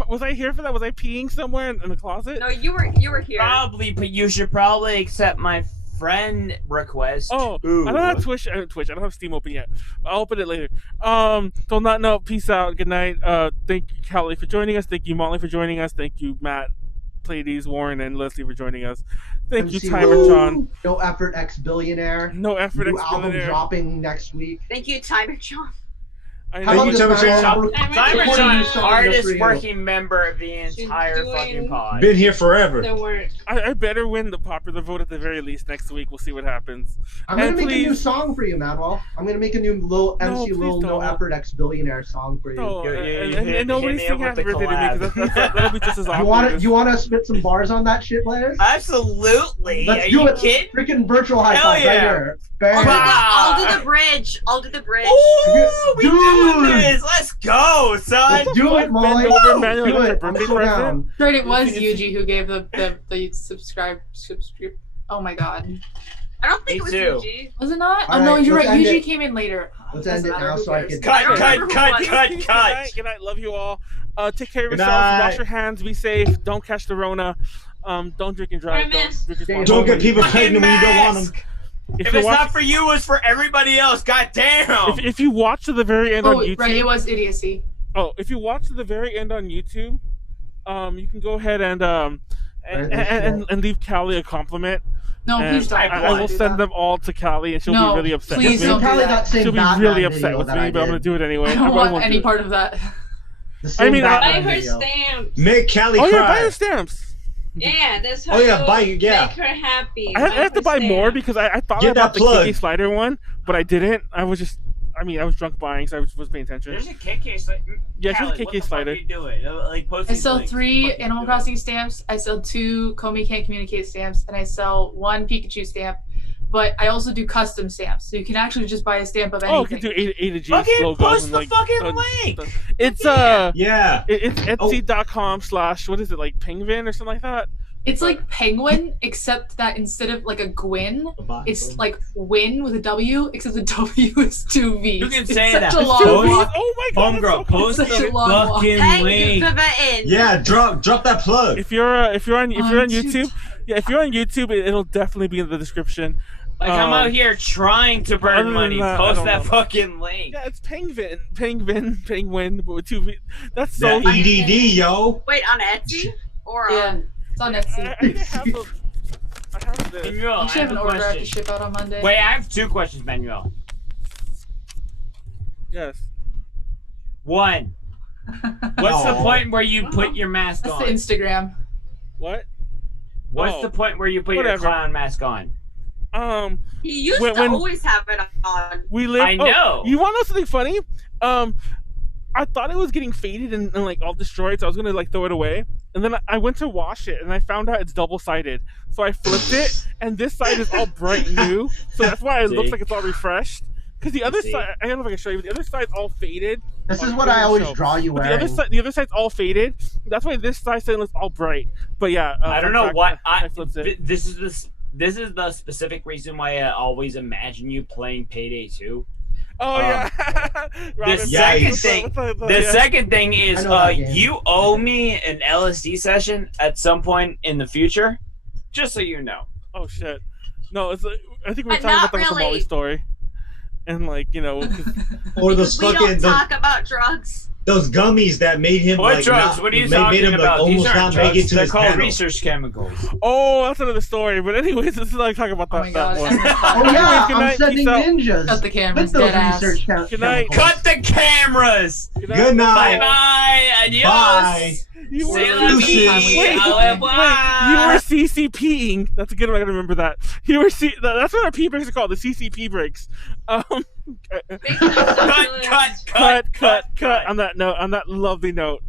Was I here for that? Was I peeing somewhere in the closet? No, you were here. Probably, but you should probably accept my friend request. Oh, I don't have Twitch. I don't have Steam open yet. I'll open it later. So on that note, peace out. Good night. Thank you, Callie, for joining us. Thank you, Molly, for joining us. Thank you, Matt, Pleiades, Warren, and Leslie for joining us. Thank you, MC Timer John. No Effort X Billionaire. No Effort New X album Billionaire. dropping next week. Thank you, Timer John. I How know about you- this, man? Timer John, John, just hardest for you. working member of the entire doing fucking pod. Been here forever. The work. I better win the popular vote at the very least next week. We'll see what happens. I'm gonna And make a new please- song for you, Manuel. I'm gonna make a new little No, MC please Lil No don't. Effort X Billionaire song for you. No, Yeah, and nobody hit me sing up with happy the birthday to me because collab. that'll be just as awkward. You wanna spit some bars on that shit, players? Absolutely. Let's Are do you it. kidding? Freaking virtual high Hell five yeah. right here. Bam. I'll do the bridge. I'll do the bridge. Ooh, we doing Dude. this. Let's go, son. Let's do it, Molly. Bend over, Manuel, Do like your it. I'm birthday so present. down. Right, it was Yuji who gave the subscribe. Oh my god. I don't think Me it was too. Yuji. Was it not? All oh no, right, you're let's right. end Yuji it. came in later. Let's Doesn't end it matter, now who so I cares? can. Cut. Good night. Good night. Love you all. Take care of Good yourselves. night. Wash your hands. Be safe. Don't catch the Rona. Don't drink and drive. Don't Promise. drink responsibly. Don't get people Fucking pregnant when you don't want mask. them. If you it's watch, not for you, it's for everybody else. God damn. if you watch to the very end on Oh, YouTube, right, it was idiocy. oh, if you watch to the very end on YouTube, you can go ahead and leave Callie a compliment. No, And please don't. I will send them all to Callie, and she'll No, be really upset please with me. don't do Callie that. that same She'll be Batman really upset video with that me, I but I'm gonna did. do it anyway. I don't won't want do any it. part of that. The same mean, Buy Batman her video. stamps. Make Callie Oh yeah, cry. buy her stamps. Yeah, that's how Oh, yeah, you buy- yeah. make her happy. I have to buy more because I thought I Get bought that the plug. KK Slider one, but I didn't. I was drunk buying, so I was paying attention. There's a KK slider. Yeah, she's a Callie, KK what the slider. Fuck are you doing? Like, post I these sell links. 3 What the fuck Animal are you Crossing stamps. I sell 2 Comey Can't Communicate stamps, and I sell 1 Pikachu stamp. But I also do custom stamps, so you can actually just buy a stamp of anything. Oh, you can do A to G Fucking logos post and the like fucking link. link. It's Yeah. it's Etsy.com / what is it, like Penguin or something like that? It's like penguin, except that instead of like a Gwyn, it's like win with a W, except the W is 2 V's. You can It's say such that. a long Post- walk. Oh my god, that's so Homegirl, cool. post Such the a long walk. fucking Thank you link. for the in. Yeah, drop that plug. If you're on too YouTube, if you're on YouTube, it'll definitely be in the description. Like, I'm out here trying to other burn than money. that, I Post don't that know. fucking link. Yeah, it's Penguin, but with 2 V. That's so That EDD, yo. Wait, on Etsy or Yeah, on? it's on I Etsy. think I have this. Manuel, You I should have have an a order I have to question. ship out on Monday. Wait, I have 2 questions, Manuel. Yes. 1. What's the Oh. point where you put your mask That's on? the Instagram. What? What's Oh. the point where you put Whatever. your clown mask on? He used When- to when- always have it on. We live. I know. You want to know something funny? I thought it was getting faded and like all destroyed, so I was gonna like throw it away. And then I went to wash it, and I found out it's double-sided. So I flipped it, and this side is all bright new. So that's why it looks See? like it's all refreshed. Because the other See? side, I don't know if I can show you, but the other side's all faded. This is Oh, what here I we always show. draw you But wearing. the other side's all faded. That's why this side looks all bright. But yeah, I don't fun know fact, what I flipped it. This is the specific reason why I always imagine you playing Payday 2. Oh yeah. The Robin, second what's thing, the- the yeah. second thing is, I know that game. you owe me an LSD session at some point in the future, just so you know. Oh shit! No, it's. I think we were But talking not about the Molly really. story, and like Or those We fucking don't talk about drugs. those gummies that made him What like drugs? not, What are you made talking him about? like These almost aren't not make it drugs. to They're this called panel. research chemicals. Oh, that's another story. But anyways, let's not talk about that. Oh my God, that one. Oh yeah, Good I'm night, sending peace out. ninjas Cut the cameras, with those dead ass. research Good night. chemicals. Cut the cameras. Good night. Good Bye night. bye. Adios. Bye. You were, C'est la Deuces. vie. wait, Au wait, revoir. you were CCPing. That's a good one. I gotta remember that. You were that's what our P breaks are called. The CCP breaks. Thank you, that's so good. Cut. Cut. On that note. On that lovely note.